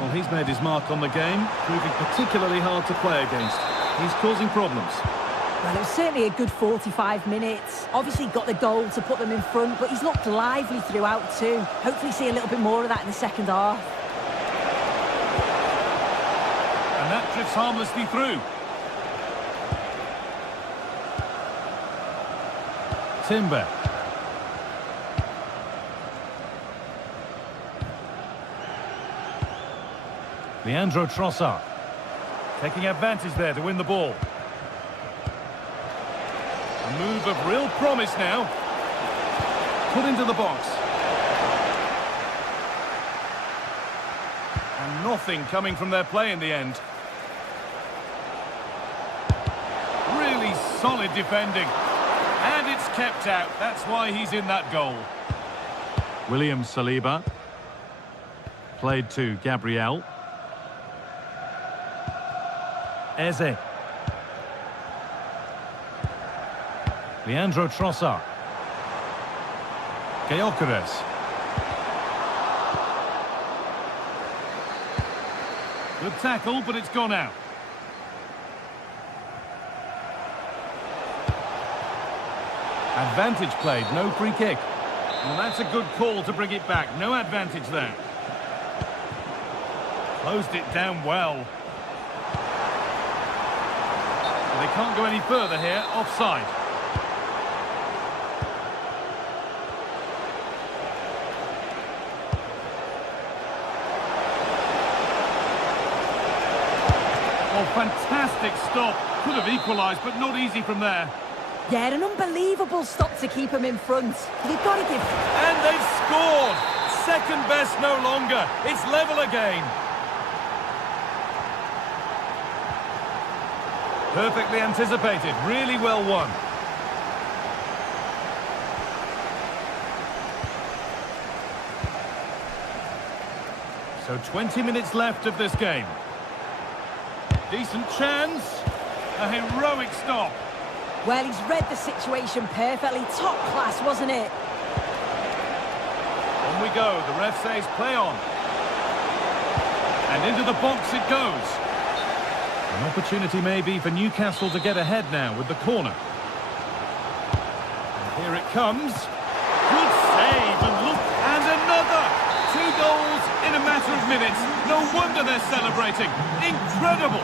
Well, he's made his mark on the game, proving particularly hard to play against. He's causing problems. Well, it was certainly a good 45 minutes. Obviously got the goal to put them in front, but he's looked lively throughout too. Hopefully see a little bit more of that in the second half. And that drifts harmlessly through. Timber. Leandro Trossard. Taking advantage there to win the ball. A move of real promise now. Put into the box. And nothing coming from their play in the end. Really solid defending. And it's kept out. That's why he's in that goal. William Saliba. Played to Gabriel. Eze. Leandro Trossard. Gyökeres. Good tackle, but it's gone out. Advantage played, no free kick. Well, that's a good call to bring it back. No advantage there. Closed it down well. They can't go any further here. Offside. Oh, fantastic stop. Could have equalised, but not easy from there. Yeah, an unbelievable stop to keep him in front. You've got to give... And they've scored! Second best no longer. It's level again. Perfectly anticipated. Really well won. So 20 minutes left of this game. Decent chance. A heroic stop. Well, he's read the situation perfectly. Top class, wasn't it? On we go. The ref says play on. And into the box it goes. An opportunity maybe for Newcastle to get ahead now with the corner. And here it comes. Good save, and look, and another! 2 goals in a matter of minutes. No wonder they're celebrating. Incredible!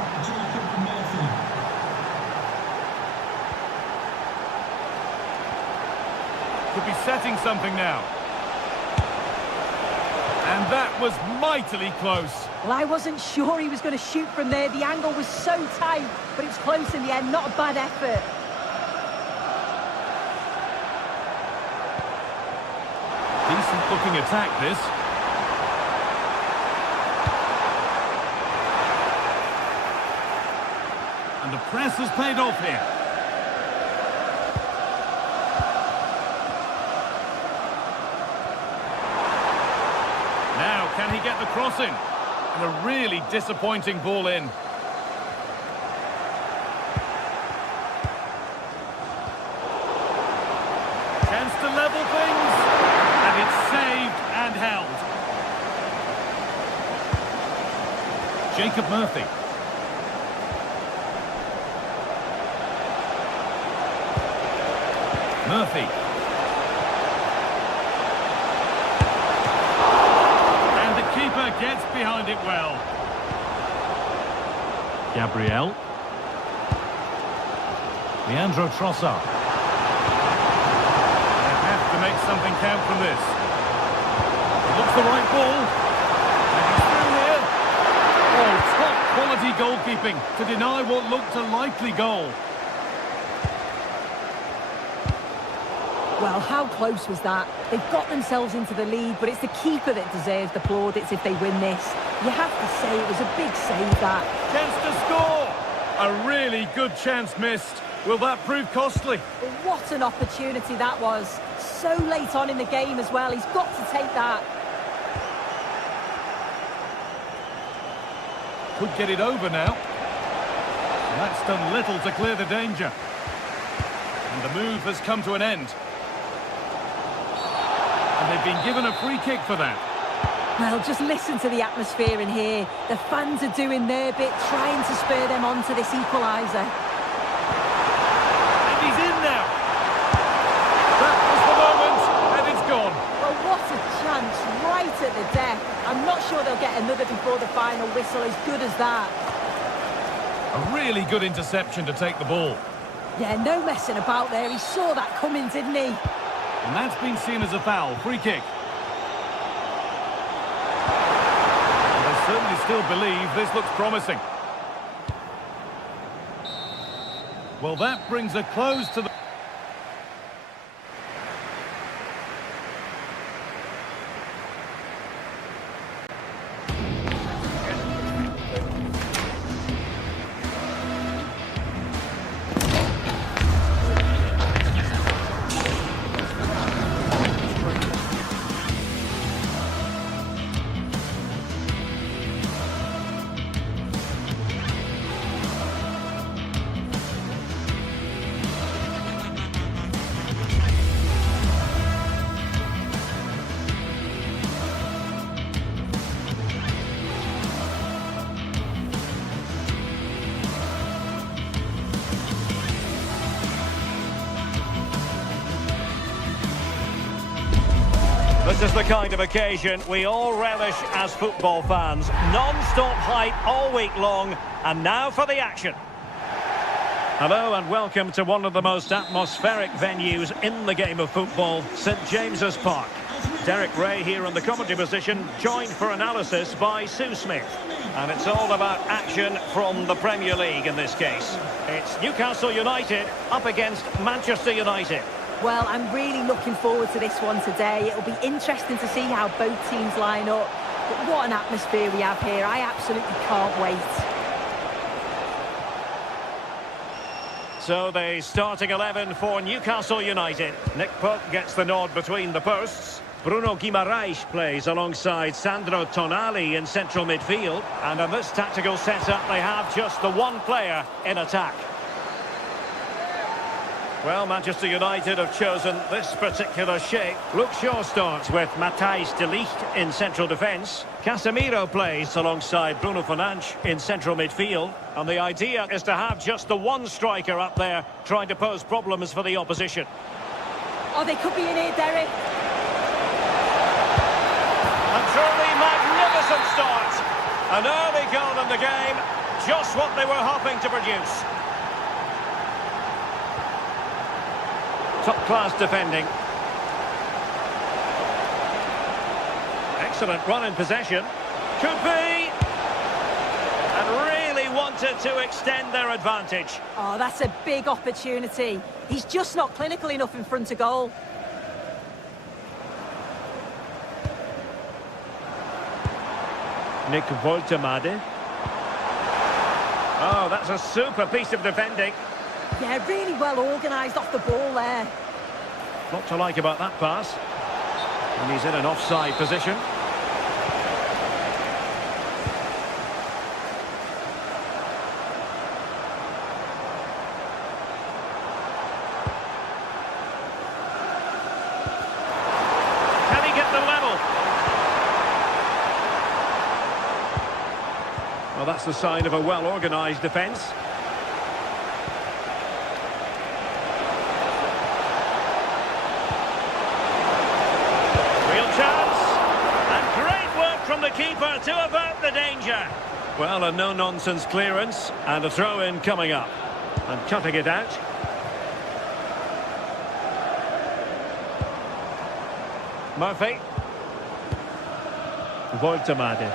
Could be setting something now. And that was mightily close. Well, I wasn't sure he was going to shoot from there. The angle was so tight, but it was close in the end. Not a bad effort. Decent looking attack, this. And the press has paid off here. Now, can he get the crossing? And a really disappointing ball in. Chance to level things. And it's saved and held. Jacob Murphy. Murphy. And the keeper gets behind it well. Gabriel. Leandro Trossard. They have to make something count from this. It looks the right ball. And he's through here. Oh, top quality goalkeeping to deny what looked a likely goal. Well, how close was that? They've got themselves into the lead, but it's the keeper that deserves the plaudits if they win this. You have to say it was a big save, that. Chance to score! A really good chance missed. Will that prove costly? But what an opportunity that was. So late on in the game as well. He's got to take that. Could get it over now. And that's done little to clear the danger. And the move has come to an end. And they've been given a free kick for that. Well, just listen to the atmosphere in here. The fans are doing their bit, trying to spur them on to this equaliser. And he's in now. That was the moment, and it's gone. Well, what a chance, right at the death. I'm not sure they'll get another before the final whistle, as good as that. A really good interception to take the ball. Yeah, no messing about there. He saw that coming, didn't he? And that's been seen as a foul. Free kick. And I certainly still believe this looks promising. Well, that brings a close to the... This is the kind of occasion we all relish as football fans. Non-stop hype all week long, and now for the action. Hello and welcome to one of the most atmospheric venues in the game of football, St James's Park. Derek Ray here in the commentary position, joined for analysis by Sue Smith. And it's all about action from the Premier League in this case. It's Newcastle United up against Manchester United. Well, I'm really looking forward to this one today. It'll be interesting to see how both teams line up. But what an atmosphere we have here. I absolutely can't wait. So the starting 11 for Newcastle United. Nick Pope gets the nod between the posts. Bruno Guimaraes plays alongside Sandro Tonali in central midfield. And in this tactical setup, they have just the one player in attack. Well, Manchester United have chosen this particular shape. Luke Shaw starts with Matthijs de Ligt in central defence. Casemiro plays alongside Bruno Fernandes in central midfield. And the idea is to have just the one striker up there trying to pose problems for the opposition. Oh, they could be in here, Derek. A truly magnificent start. An early goal in the game. Just what they were hoping to produce. Top-class defending. Excellent run in possession. Could be. And really wanted to extend their advantage. Oh, that's a big opportunity. He's just not clinical enough in front of goal. Nick Woltemade. Oh, that's a super piece of defending. Yeah, really well organised off the ball there. Lot to like about that pass. And he's in an offside position. Can he get the level? Well, that's the sign of a well-organised defence. From the keeper to avert the danger. Well, a no-nonsense clearance and a throw-in coming up. And cutting it out. Murphy. Woltemade.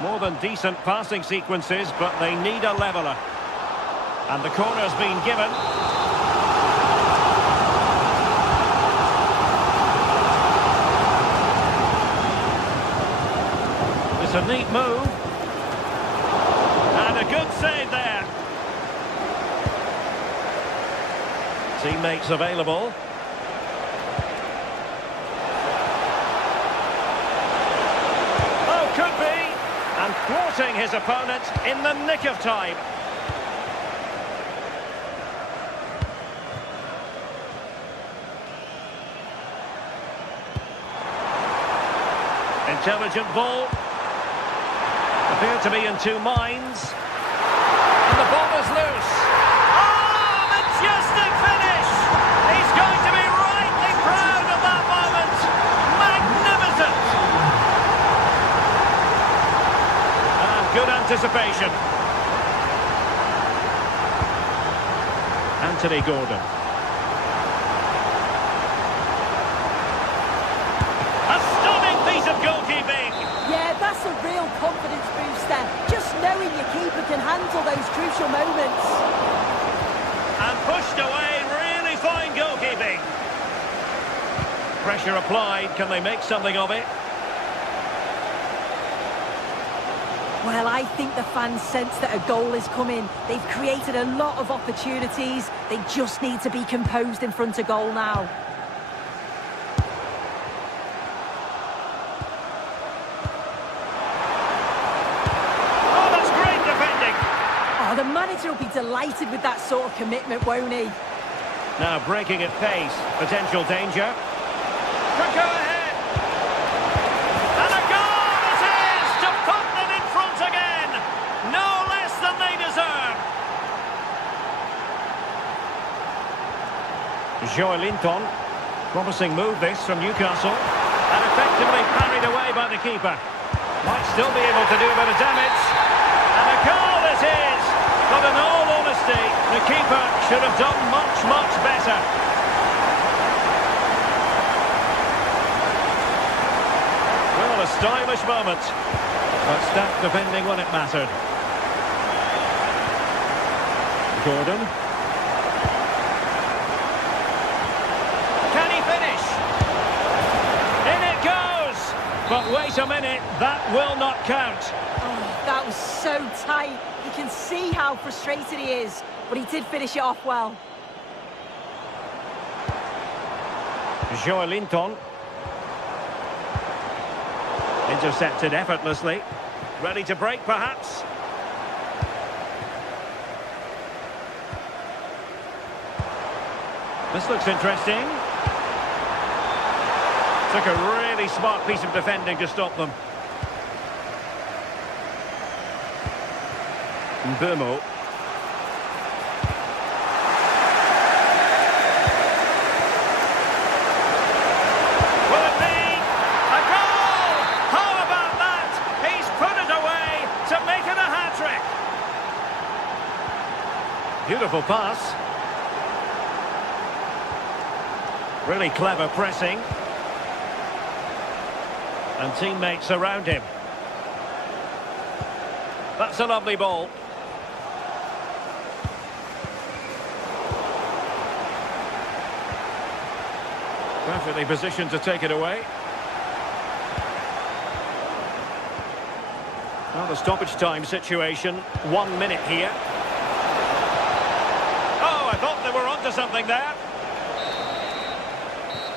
More than decent passing sequences, but they need a leveller. And the corner's been given. It's a neat move. And a good save there. Teammates available. Oh, could be. And thwarting his opponent in the nick of time. Intelligent ball. Appear to be in two minds. And the ball is loose. Oh, majestic finish! He's going to be rightly proud of that moment. Magnificent! And good anticipation. Anthony Gordon. A stunning piece of goalkeeping. Yeah, that's a real confidence booster. Just knowing your keeper can handle those crucial moments. And pushed away, really fine goalkeeping. Pressure applied, can they make something of it? Well, I think the fans sense that a goal is coming. They've created a lot of opportunities. They just need to be composed in front of goal now. The manager will be delighted with that sort of commitment, won't he? Now breaking at pace, potential danger. Could go ahead. And a goal it is to put them in front again. No less than they deserve. Joelinton. Promising move this from Newcastle. And effectively parried away by the keeper. Might still be able to do a bit of damage. And a goal it is! But in all honesty, the keeper should have done much, much better. Well, a stylish moment. But stacked defending when it mattered. Gordon. Can he finish? In it goes! But wait a minute, that will not count. Oh, that was so tight. You can see how frustrated he is, but he did finish it off well. Joelinton. Intercepted effortlessly. Ready to break, perhaps? This looks interesting. Took a really smart piece of defending to stop them. Burmo. Will it be a goal? How about that? He's put it away to make it a hat-trick. Beautiful pass. Really clever pressing. And teammates around him. That's a lovely ball. Perfectly positioned to take it away. Well, the stoppage time situation. 1 minute here. Oh, I thought they were onto something there.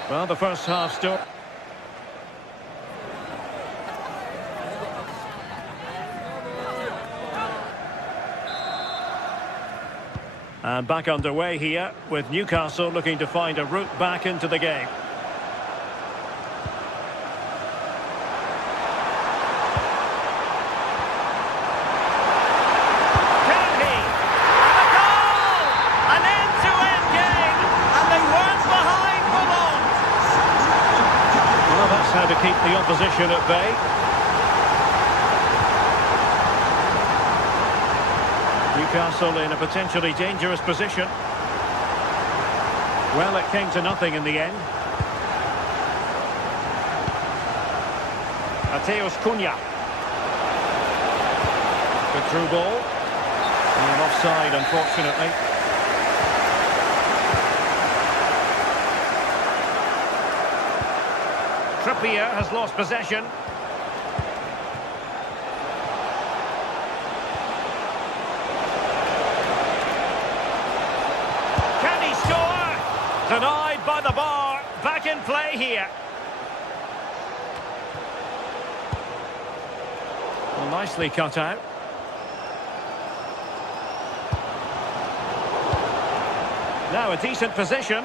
Well, the first half still. And back underway here with Newcastle looking to find a route back into the game. Can he? And a goal! An end-to-end game! And they weren't behind for long! Well, that's how to keep the opposition at bay. Newcastle in a potentially dangerous position. Well, it came to nothing in the end. Mateus Cunha. Good through ball. And offside, unfortunately. Trippier has lost possession. Denied by the bar. Back in play here. Well, nicely cut out. Now a decent position.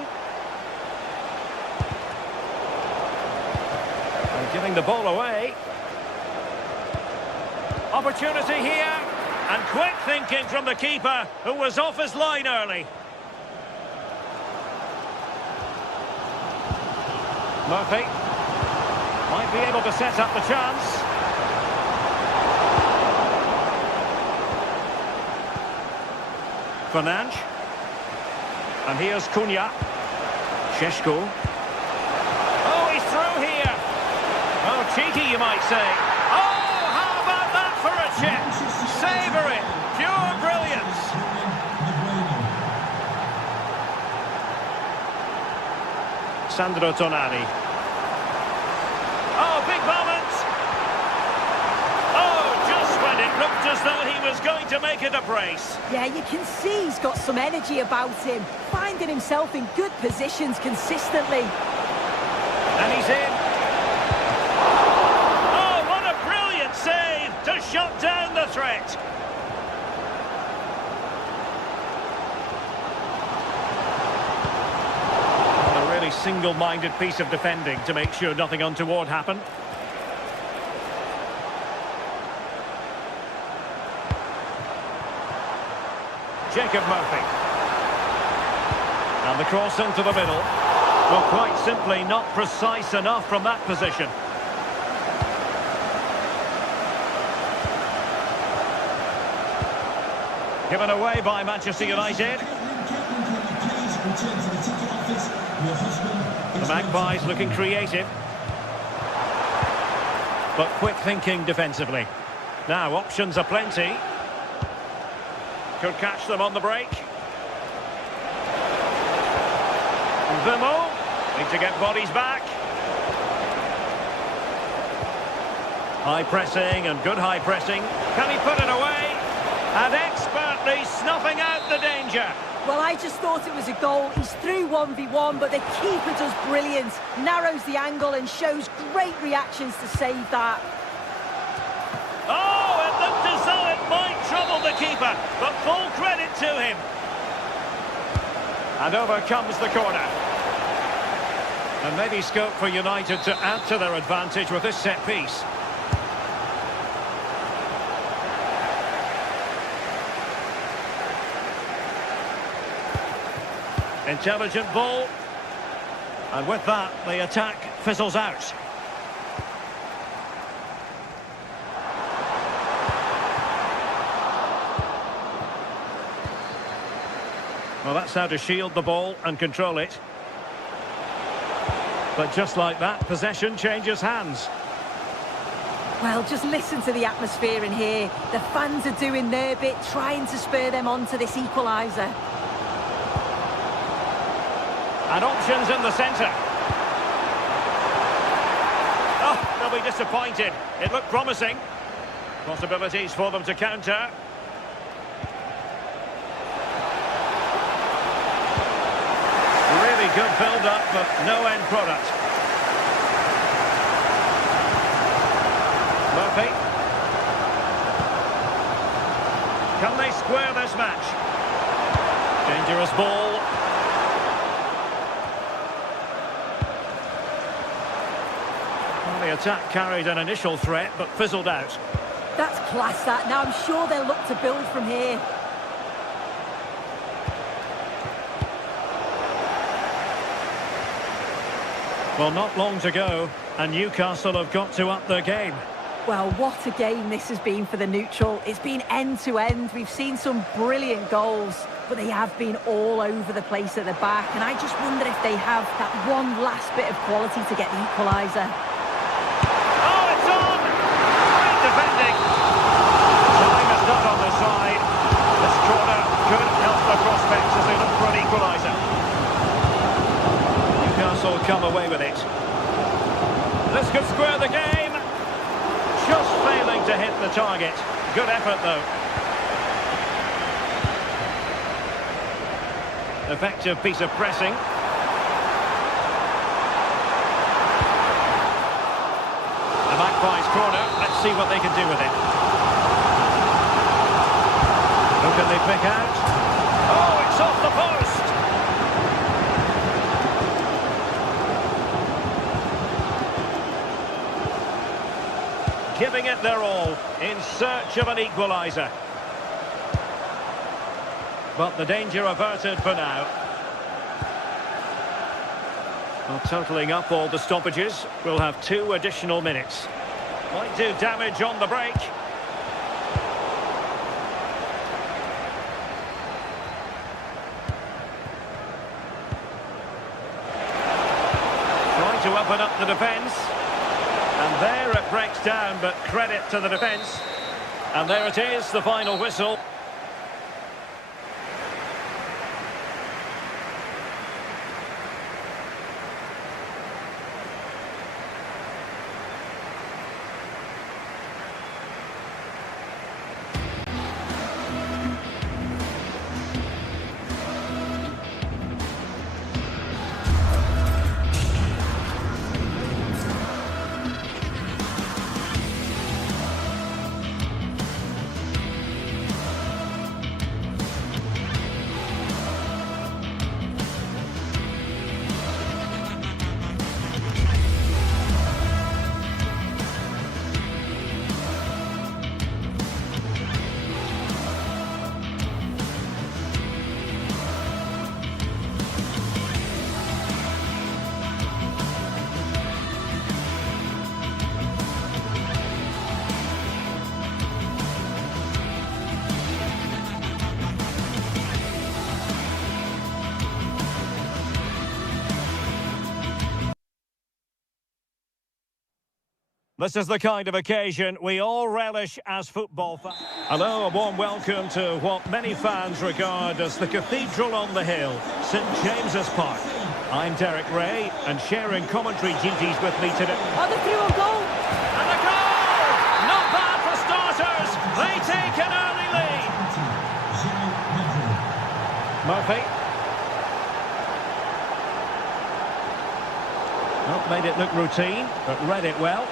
And giving the ball away. Opportunity here. And quick thinking from the keeper, who was off his line early. Murphy might be able to set up the chance. Fernandes. And here's Cunha. Šeško. Oh, he's through here. Oh, cheeky, you might say. Oh, how about that for a chip? Savour it. Pure brilliance. Sandro Tonali. Oh, big moment! Oh, just when it looked as though he was going to make it a brace. Yeah, you can see he's got some energy about him, finding himself in good positions consistently. And he's in. Oh, what a brilliant save to shut down the threat. Single-minded piece of defending to make sure nothing untoward happened. Jacob Murphy. And the cross into the middle. Well, quite simply not precise enough from that position. Given away by Manchester United. The Magpies looking creative. But quick thinking defensively. Now, options are plenty. Could catch them on the break. Vimo. Need to get bodies back. High pressing and good high pressing. Can he put it away? And expertly snuffing out the danger. Well, I just thought it was a goal. He's through 1v1, but the keeper does brilliant. Narrows the angle and shows great reactions to save that. Oh, it looked as though it might trouble the keeper, but full credit to him. And over comes the corner. And maybe scope for United to add to their advantage with this set piece. Intelligent ball. And with that, the attack fizzles out. Well, that's how to shield the ball and control it. But just like that, possession changes hands. Well, just listen to the atmosphere in here. The fans are doing their bit, trying to spur them on to this equaliser. And options in the centre. Oh, they'll be disappointed. It looked promising. Possibilities for them to counter. Really good build-up, but no end product. Murphy. Can they square this match? Dangerous ball. Well, the attack carried an initial threat, but fizzled out. That's class, that. Now I'm sure they'll look to build from here. Well, not long to go, and Newcastle have got to up their game. Well, what a game this has been for the neutral. It's been end-to-end. We've seen some brilliant goals, but they have been all over the place at the back, and I just wonder if they have that one last bit of quality to get the equaliser. Oh, it's on! Great defending! Time is not on their side. This corner could help the prospects as they look for an equaliser. Newcastle come away with it. This could square the game. Just failing to hit the target. Good effort, though. Effective piece of pressing. The Magpies corner. Let's see what they can do with it. Who can they pick out? Oh, it's off the post! Giving it their all in search of an equaliser. But the danger averted for now. Well, totalling up all the stoppages, we'll have 2 additional minutes. Might do damage on the break. Trying to open up the defence. And there it breaks down, but credit to the defence. And there it is, the final whistle. This is the kind of occasion we all relish as football fans. Hello, a warm welcome to what many fans regard as the cathedral on the hill, St James's Park. I'm Derek Ray, and sharing commentary duties with me today. Oh, the through on goal! And a goal! Not bad for starters. They take an early lead. Murphy. Not made it look routine, but read it well.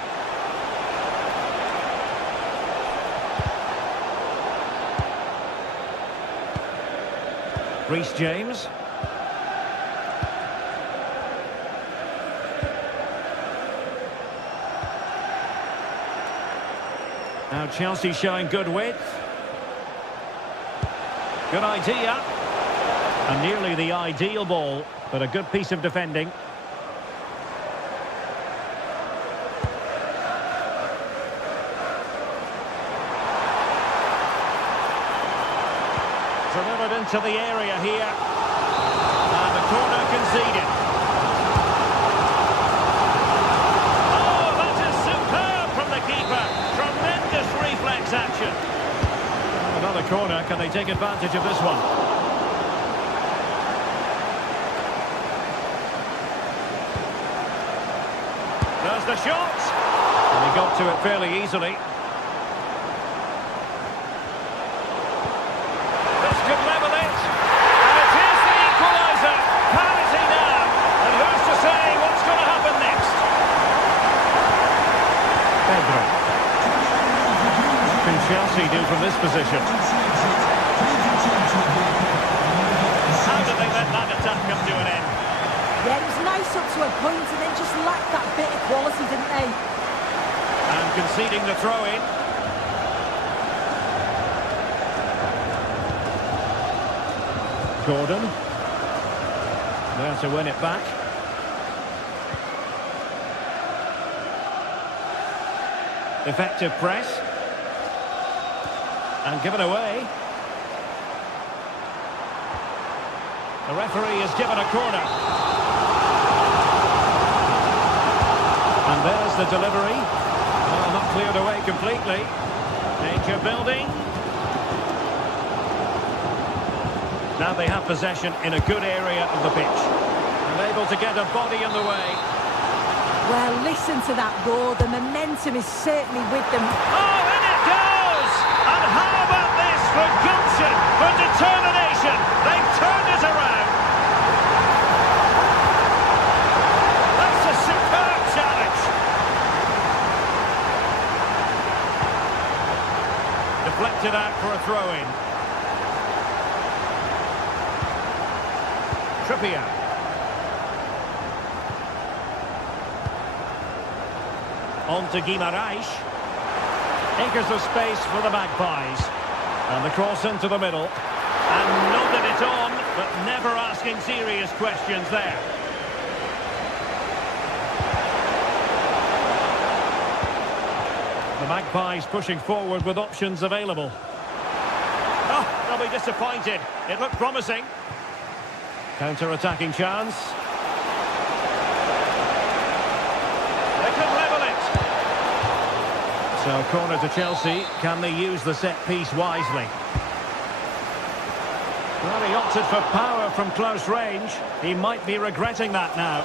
Reece James. Now Chelsea showing good width. Good idea. And nearly the ideal ball, but a good piece of defending. Delivered into the area here. And the corner conceded. Oh, that is superb from the keeper. Tremendous reflex action. Another corner. Can they take advantage of this one? There's the shot. And he got to it fairly easily. Could level it, and it is the equaliser. Parity now, and who's to say what's going to happen next? Pedro. What can Chelsea do from this position? How did they let that attack come to an end? Yeah, it was nice up to a point, and then just lacked that bit of quality, didn't they? And conceding the throw-in. Gordon. There to win it back. Effective press. And given away. The referee has given a corner. And there's the delivery. Well, not cleared away completely. Danger building. Now they have possession in a good area of the pitch. And able to get a body in the way. Well, listen to that roar. The momentum is certainly with them. Oh, in it goes! And how about this for gumption, for determination? They've turned it around. That's a superb challenge. Deflected out for a throw-in. Trippier. On to Guimaraes. Acres of space for the Magpies. And the cross into the middle. And nodded it on, but never asking serious questions there. The Magpies pushing forward with options available. Oh, they'll be disappointed. It looked promising. Counter-attacking chance. They could level it. So corner to Chelsea. Can they use the set piece wisely? Well, he opted for power from close range. He might be regretting that now.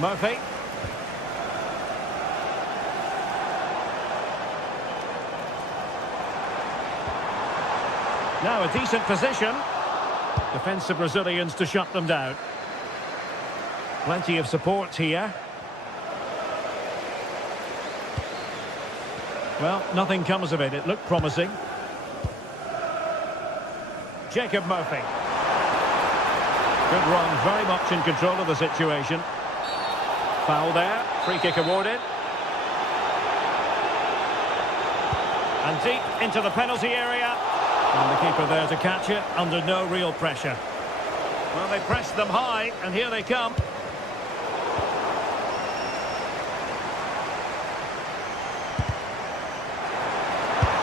Murphy. Now a decent position. Defensive Brazilians to shut them down. Plenty of support here. Well, nothing comes of it. It looked promising. Jacob Murphy. Good run, very much in control of the situation. Foul there, free kick awarded. And deep into the penalty area. And the keeper there to catch it under no real pressure. Well, they pressed them high, and here they come.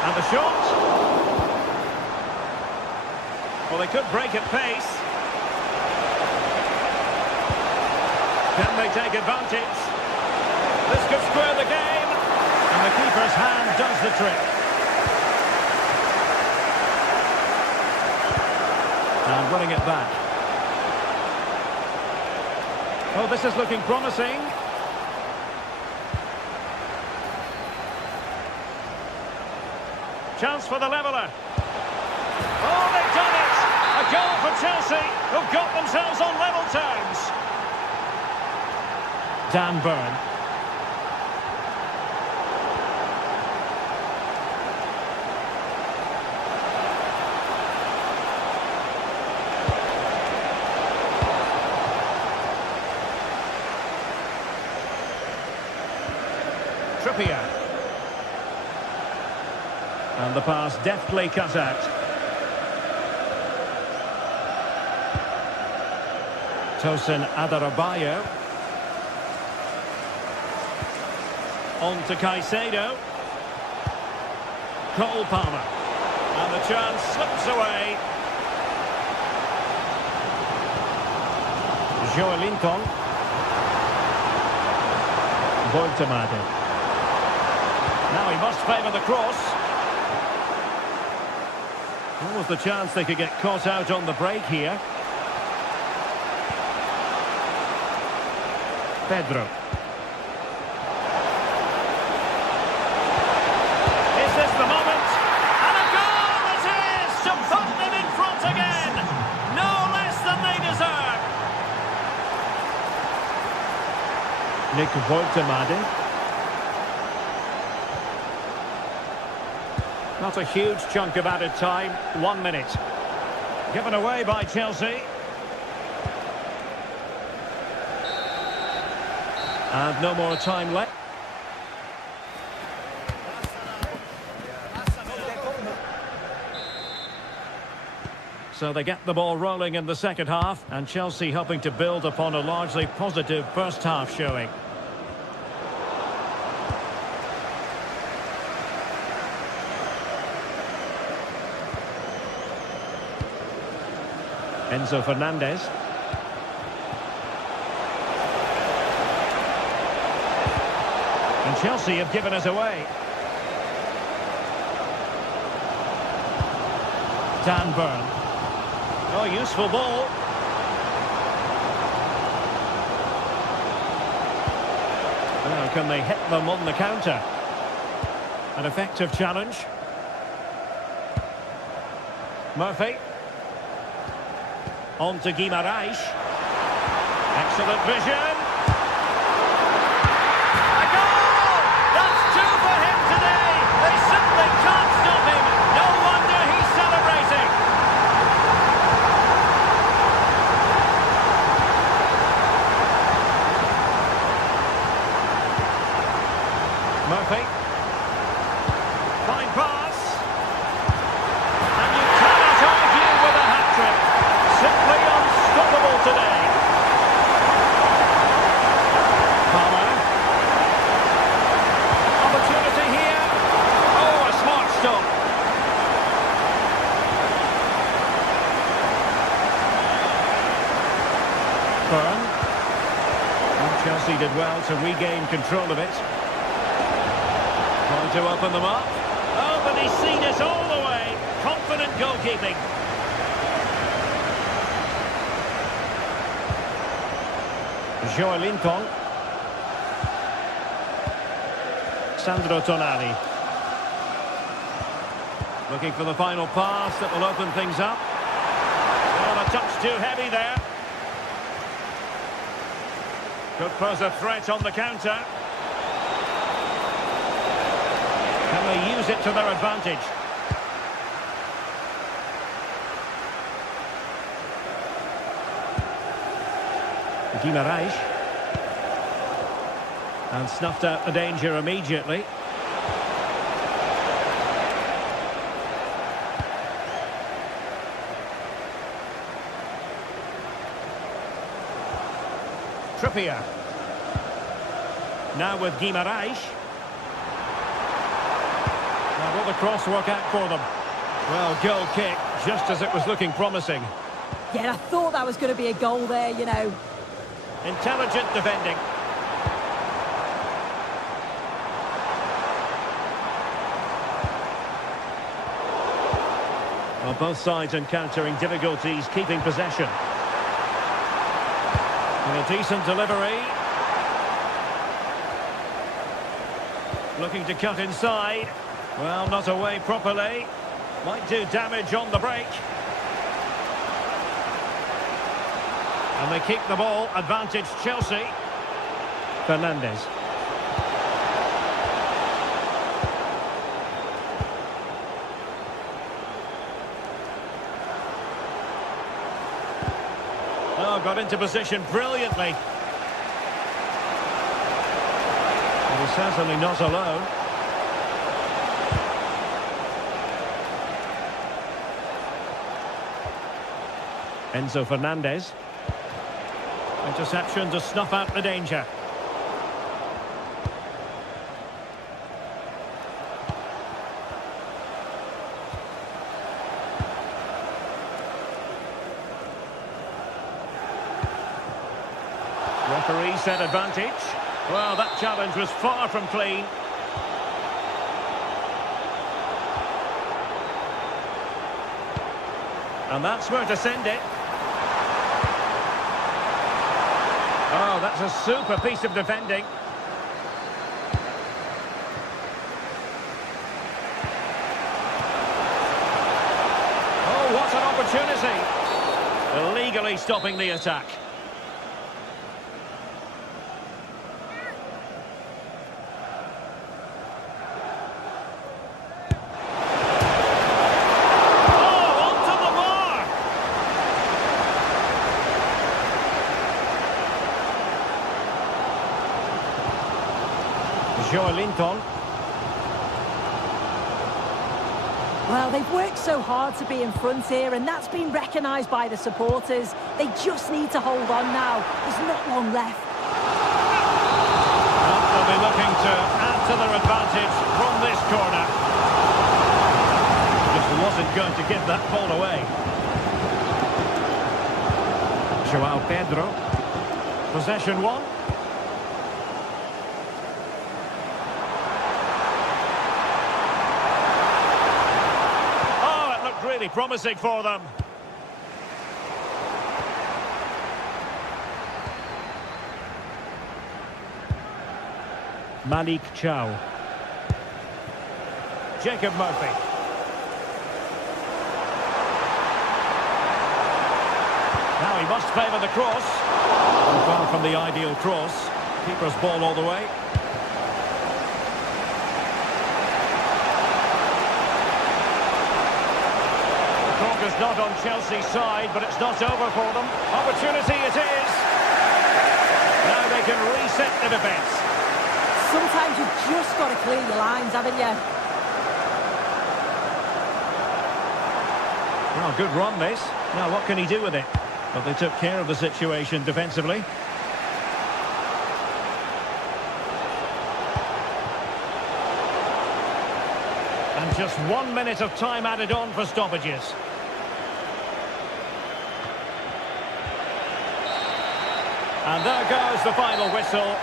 And the shot. Well, they could break at pace. Can they take advantage? This could square the game. And the keeper's hand does the trick. And winning it back. Oh, this is looking promising. Chance for the leveller. Oh, they've done it! A goal for Chelsea, who've got themselves on level terms. Dan Burn. Trippier. And the pass deftly cut out. Tosin Adarabioyo. On to Caicedo. Cole Palmer. And the chance slips away. Joelinton. Boitemade. Now he must favour the cross. What was the chance they could get caught out on the break here? Pedro. Is this the moment? And a goal it is to put them in front again. No less than they deserve. Nick Boitemade. Not a huge chunk of added time, 1 minute. Given away by Chelsea. And no more time left. So they get the ball rolling in the second half, and Chelsea hoping to build upon a largely positive first half showing. Enzo Fernandez. And Chelsea have given us away. Dan Burn. Oh, useful ball. Now, can they hit them on the counter? An effective challenge. Murphy. On to Guimaraes. Excellent vision. A goal! That's two for him today. They simply can't stop him. No wonder he's celebrating. Murphy. Fine pass. And you cannot argue with a hat-trick. Simply unstoppable today. Palmer. Opportunity here. Oh, a smart stop. Burn. And Chelsea did well to regain control of it. Trying to open them up. Oh, but he's seen it all the way. Confident goalkeeping. Joelinton. Sandro Tonali. Looking for the final pass that will open things up. Oh, a touch too heavy there. Could pose a threat on the counter. Can they use it to their advantage? Guimaraes. And snuffed out the danger immediately. Trippier. Now with Guimaraes. Now will the cross work out for them? Well, goal kick, just as it was looking promising. Yeah, I thought that was going to be a goal there, you know. Intelligent defending. Well, both sides encountering difficulties keeping possession. And a decent delivery. Looking to cut inside. Well, not away properly. Might do damage on the break. And they keep the ball. Advantage Chelsea. Fernandes. Oh, got into position brilliantly. And he's certainly not alone. Enzo Fernandez. Interception to snuff out the danger. Referee set advantage. Well, that challenge was far from clean. And that's where to send it. Oh, that's a super piece of defending. Oh, what an opportunity. Illegally stopping the attack. Linton. Well, they've worked so hard to be in front here, and that's been recognised by the supporters. They just need to hold on now. There's not long left. Well, they'll be looking to add to their advantage from this corner. Just wasn't going to give that ball away. João Pedro. Possession one. Really promising for them. Malik Chow. Jacob Murphy. Now he must favour the cross. Far from the ideal cross. Keeper's ball all the way. Is not on Chelsea's side, but it's not over for them. Opportunity it is. Now they can reset the defence. Sometimes you've just got to clear your lines, haven't you? Well, good run this. Now what can he do with it? But they took care of the situation defensively. And just 1 minute of time added on for stoppages. And there goes the final whistle.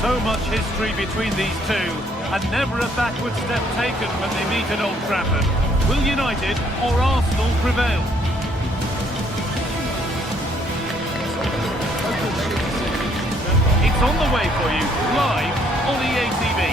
So much history between these two, and never a backward step taken when they meet at Old Trafford. Will United or Arsenal prevail? It's It's on the way for you, live on EA TV.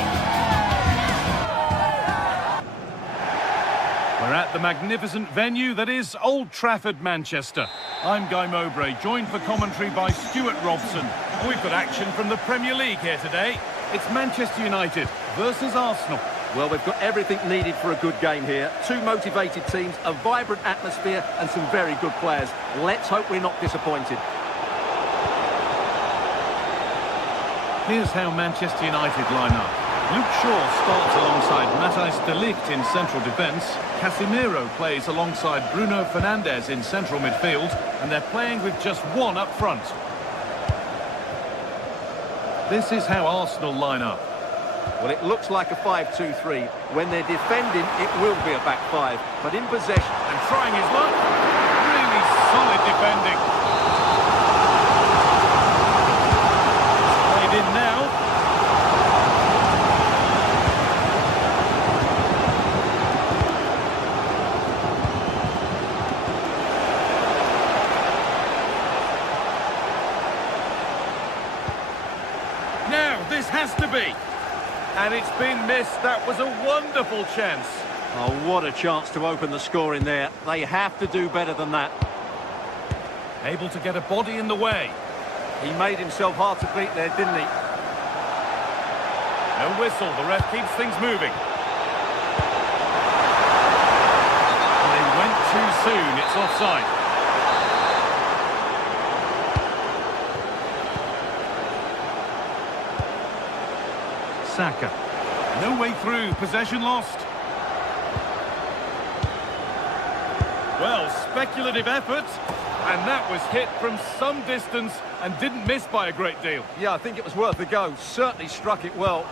We're at the magnificent venue that is Old Trafford, Manchester. I'm Guy Mowbray, joined for commentary by Stuart Robson. We've got action from the Premier League here today. It's Manchester United versus Arsenal. Well, we've got everything needed for a good game here. Two motivated teams, a vibrant atmosphere and some very good players. Let's hope we're not disappointed. Here's how Manchester United line up. Luke Shaw starts alongside Matthijs de Ligt in central defence. Casemiro plays alongside Bruno Fernandes in central midfield. And they're playing with just one up front. This is how Arsenal line up. Well, it looks like a 5-2-3. When they're defending, it will be a back five. But in possession... And trying his luck. Really solid defending. Played in now. Now, this has to be. And it's been missed. That was a wonderful chance. Oh, what a chance to open the score in there. They have to do better than that. Able to get a body in the way. He made himself hard to beat there, didn't he? No whistle. The ref keeps things moving. They went too soon. It's offside. Saka. No way through. Possession lost. Well, speculative effort. And that was hit from some distance and didn't miss by a great deal. Yeah, I think it was worth a go. Certainly struck it well.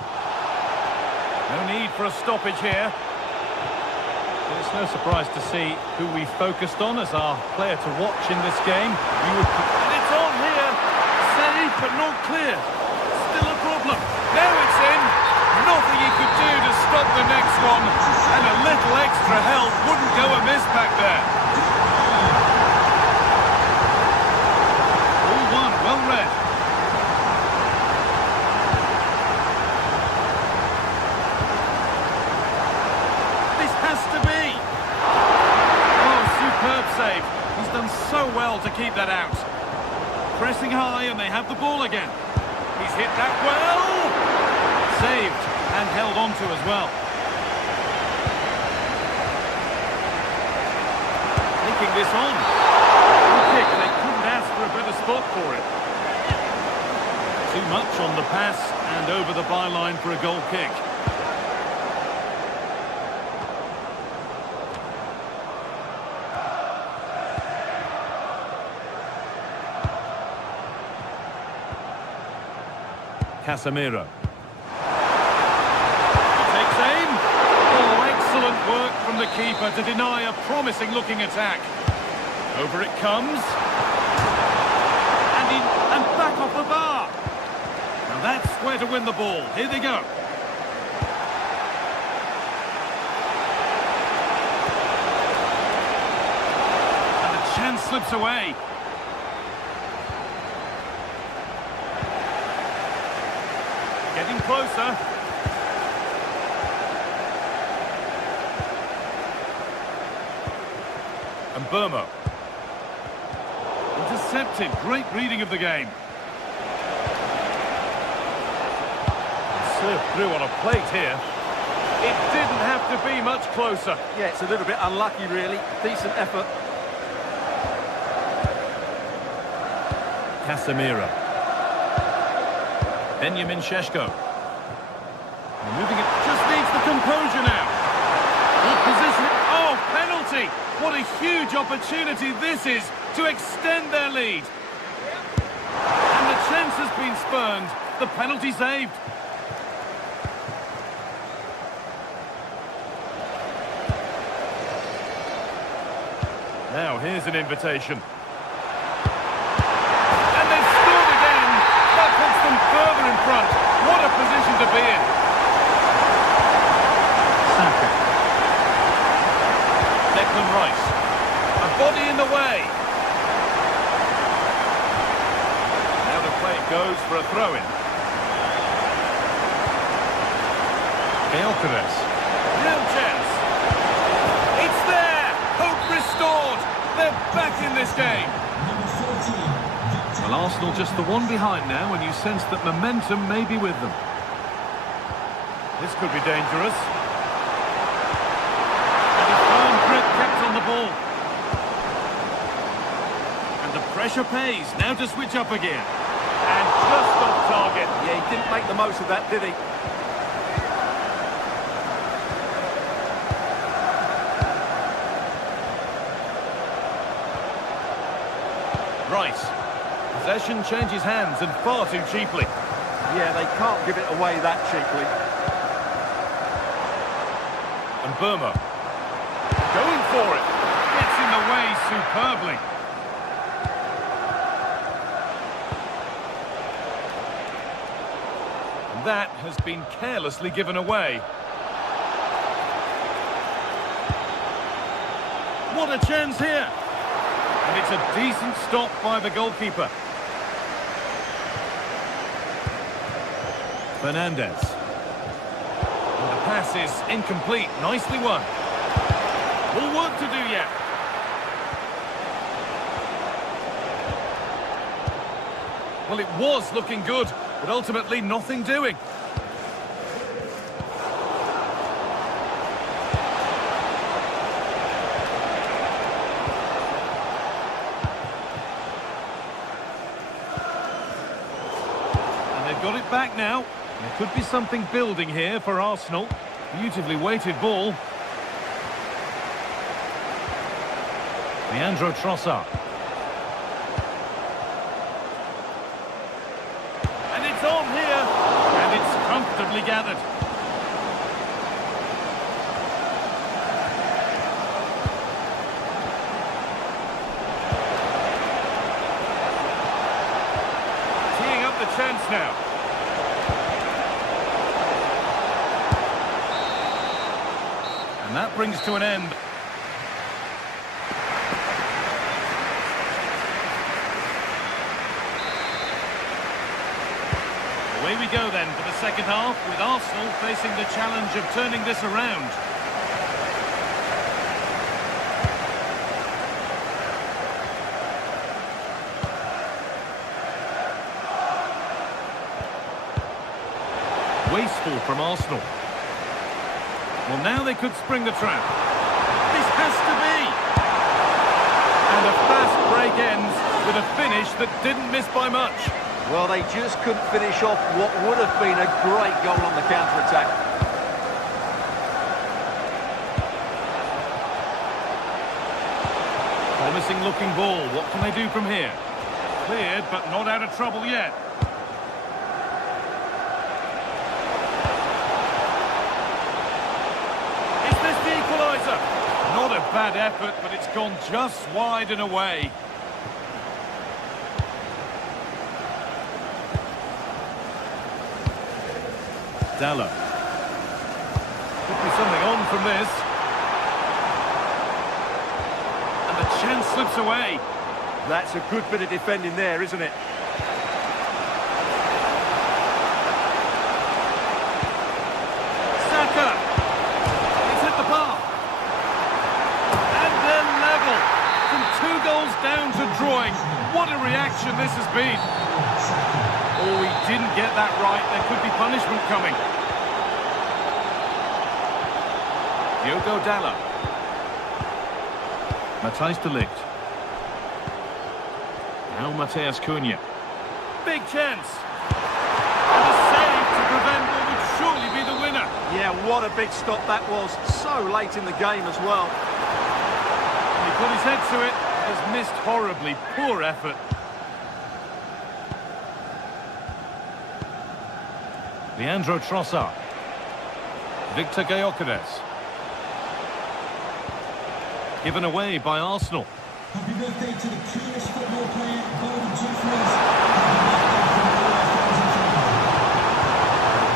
No need for a stoppage here. Well, it's no surprise to see who we focused on as our player to watch in this game. And it's on here. Saved, but not clear. Still a problem. Now it's in. Nothing he could do to stop the next one. And a little extra help wouldn't go amiss back there. All one, well read. This has to be. Oh, superb save. He's done so well to keep that out. Pressing high and they have the ball again. He's hit that well. Saved and held on to as well. Taking this on. Good kick. They couldn't ask for a better spot for it. Too much on the pass and over the byline for a goal kick. Casemiro. Work from the keeper to deny a promising-looking attack. Over it comes. And back off the bar. Now that's where to win the ball. Here they go. And the chance slips away. Getting closer. And Burmo. Intercepted. Great reading of the game. Served through on a plate here. It didn't have to be much closer. Yeah, it's a little bit unlucky, really. Decent effort. Casemiro. Benjamin Šeško. Moving it. Just needs the composure now. Good position. Oh, penalty. What a huge opportunity this is to extend their lead. And the chance has been spurned. The penalty saved. Now here's an invitation. And they've scored again. That puts them further in front. What a position to be in. Saka. Declan Rice. A body in the way. Now the play goes for a throw-in. Gyökeres. Real chance. It's there! Hope restored! They're back in this game. Number 14. Well, Arsenal just the one behind now, and you sense that momentum may be with them. This could be dangerous. And a firm grip kept on the ball. And the pressure pays. Now to switch up again. And just off target. Yeah, he didn't make the most of that, did he? Right. Possession changes hands, and far too cheaply. Yeah, they can't give it away that cheaply. And Burma. Going for it. Gets in the way superbly. And that has been carelessly given away. What a chance here. And it's a decent stop by the goalkeeper. Fernandez. And the pass is incomplete. Nicely won. More work to do yet. Well, it was looking good, but ultimately nothing doing. And they've got it back now. There could be something building here for Arsenal. Beautifully weighted ball. Leandro Trossard. And it's on here. And it's comfortably gathered. Teeing up the chance now. And that brings to an end. Away we go then for the second half, with Arsenal facing the challenge of turning this around. Wasteful from Arsenal. Well, now they could spring the trap. This has to be! And a fast break ends with a finish that didn't miss by much. Well, they just couldn't finish off what would have been a great goal on the counter-attack. Promising looking ball. What can they do from here? Cleared, but not out of trouble yet. Not a bad effort, but it's gone just wide and away. Dalla. Could be something on from this. And the chance slips away. That's a good bit of defending there, isn't it? Saka. He's hit the bar. From 2 goals down to drawing. What a reaction this has been. Oh, he didn't get that right. There could be punishment coming. Diogo Dalla. Matthijs de Ligt. Now Mateus Cunha. Big chance. And a save to prevent what would surely be the winner. Yeah, what a big stop that was. So late in the game as well. He put his head to it, has missed horribly. Poor effort. Leandro Trossard. Victor Gyökeres. Given away by Arsenal. Happy birthday to the cutest football player, Golden Jeffries.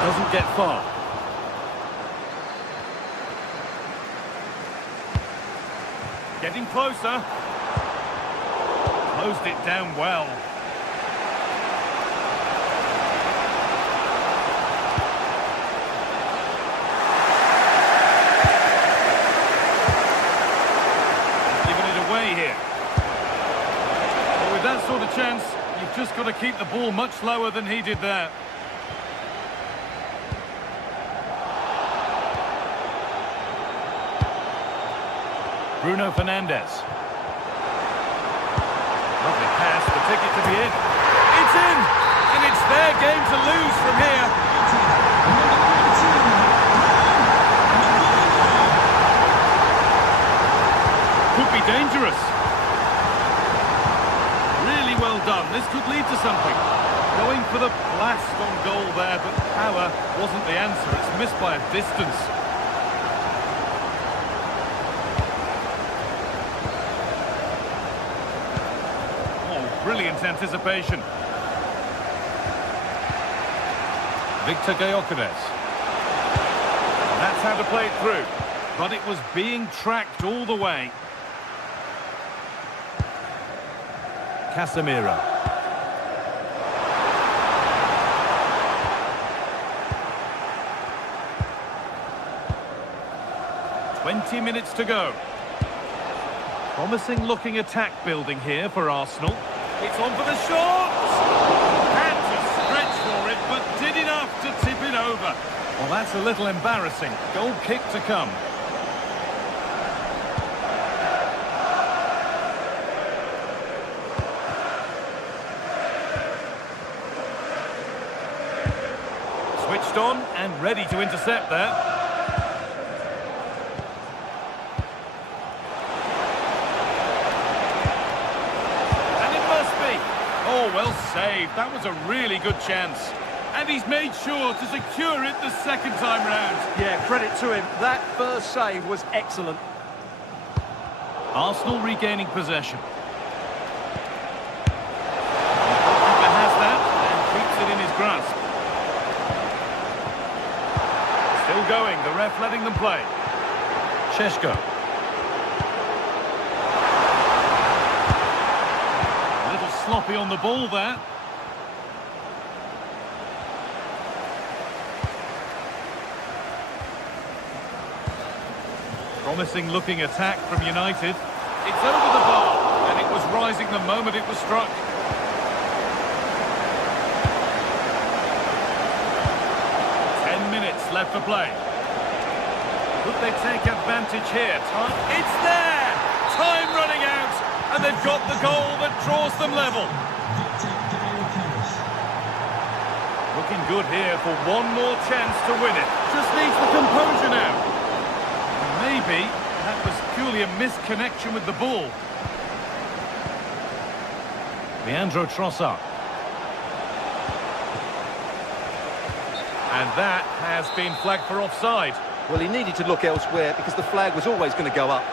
Doesn't get far. Getting closer. Closed it down well. sort of chance, you've just got to keep the ball much lower than he did there. Bruno Fernandes. Lovely pass, the ticket to be in. It's in! And it's their game to lose from here. Could be dangerous. Really well done. This could lead to something. Going for the blast on goal there, but power wasn't the answer. It's missed by a distance. Brilliant anticipation. Victor Gyökeres. That's how to play it through. But it was being tracked all the way. Casemiro. "20 minutes to go. Promising looking attack building here for Arsenal. It's on for the shot! Had to stretch for it, but did enough to tip it over. Well, that's a little embarrassing. Goal kick to come. Switched on and ready to intercept there. Oh, well saved. That was a really good chance. And he's made sure to secure it the second time round. Yeah, credit to him. That first save was excellent. Arsenal regaining possession. Keeper has that and keeps it in his grasp. Still going. The ref letting them play. Šeško. Sloppy on the ball there. Promising looking attack from United. It's over the bar, and it was rising the moment it was struck. Minutes left to play. Could they take advantage here? It's there! Time running out, and they've got the goal that draws them level. Looking good here for one more chance to win it. Just needs the composure now. Maybe that was purely a misconnection with the ball. Leandro Trossard. And that has been flagged for offside. Well, he needed to look elsewhere because the flag was always going to go up.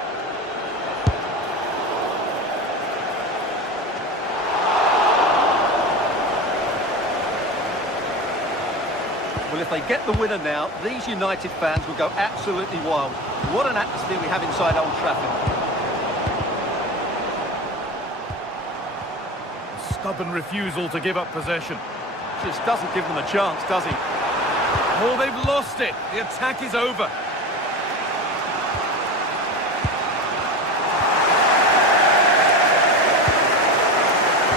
Well, if they get the winner now, these United fans will go absolutely wild. What an atmosphere we have inside Old Trafford. Stubborn refusal to give up possession. Just doesn't give them a chance, does he? Oh, they've lost it. The attack is over.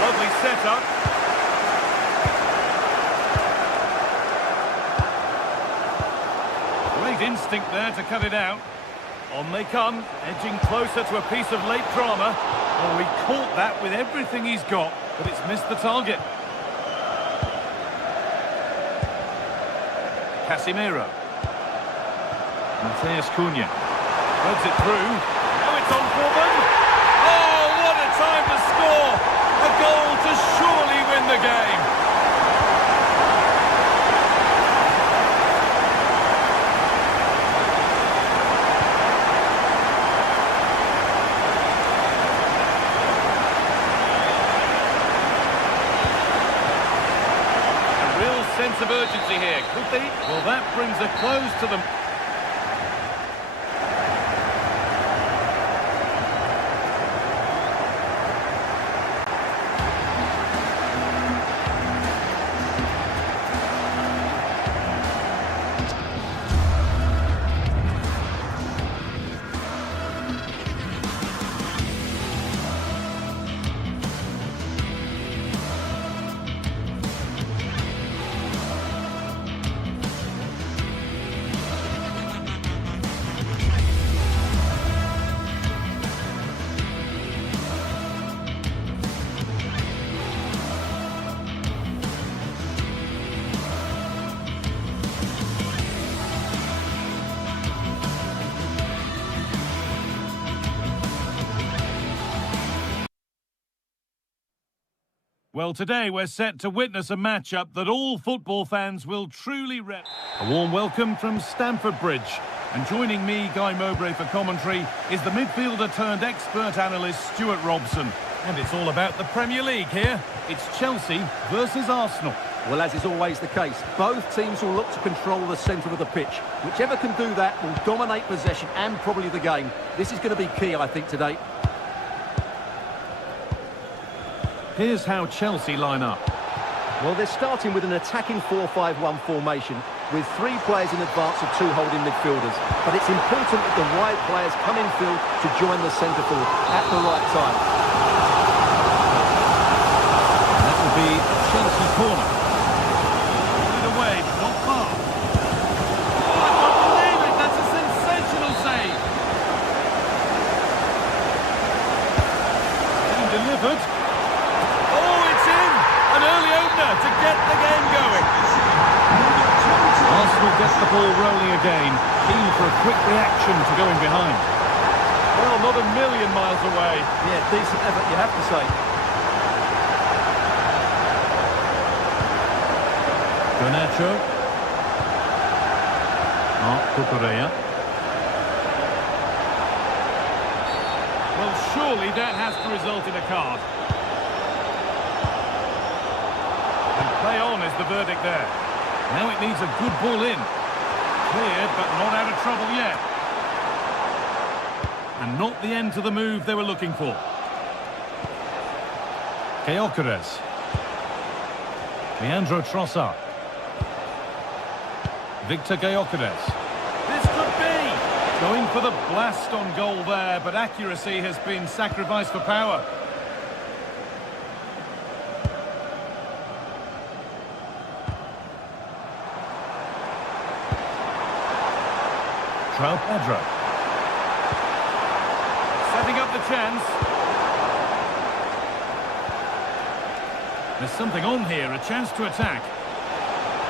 Lovely setup. Great instinct there to cut it out. On they come, edging closer to a piece of late drama. Oh, he caught that with everything he's got, but it's missed the target. Casemiro. Matheus Cunha. Threads it through. Now it's on for them. Oh, what a time to score! A goal to surely win the game. Sense of urgency here, could they? Well, that brings a close to them. Well, today we're set to witness a matchup that all football fans will truly rep. A warm welcome from Stamford Bridge. And joining me, Guy Mowbray, for commentary is the midfielder turned expert analyst Stuart Robson. And it's all about the Premier League here. It's Chelsea versus Arsenal. Well, as is always the case, both teams will look to control the centre of the pitch. Whichever can do that will dominate possession and probably the game. This is going to be key, I think, today. Here's how Chelsea line up. Well, they're starting with an attacking 4-5-1 formation with 3 players in advance of 2 holding midfielders. But it's important that the wide players come in field to join the centre forward at the right time. That will be a Chelsea corner. Put it away, but not far. Oh, I can't believe it! That's a sensational save! And delivered. An early opener to get the game going. Arsenal gets the ball rolling again, keen for a quick reaction to going behind. Well, not a million miles away. Yeah, decent effort, you have to say. Garnacho. Cucurella. Well, surely that has to result in a card. Play on is the verdict there. Now it needs a good ball in. Cleared, but not out of trouble yet. And not the end to the move they were looking for. Gyökeres. Leandro Trossard. Victor Gyökeres. This could be! Going for the blast on goal there, but accuracy has been sacrificed for power. Pedro. Setting up the chance. There's something on here, a chance to attack.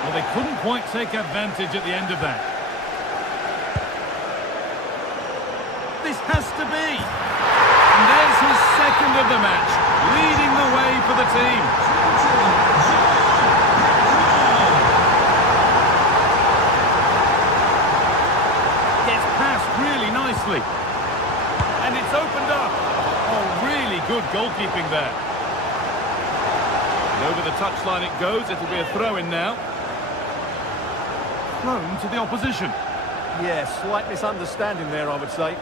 Well, they couldn't quite take advantage at the end of that. This has to be. And there's his second of the match, leading the way for the team. Really nicely, and it's opened up. Oh, really good goalkeeping there. And over the touchline it goes. It'll be a throw-in now. Thrown to the opposition. Yeah, slight misunderstanding there, I would say.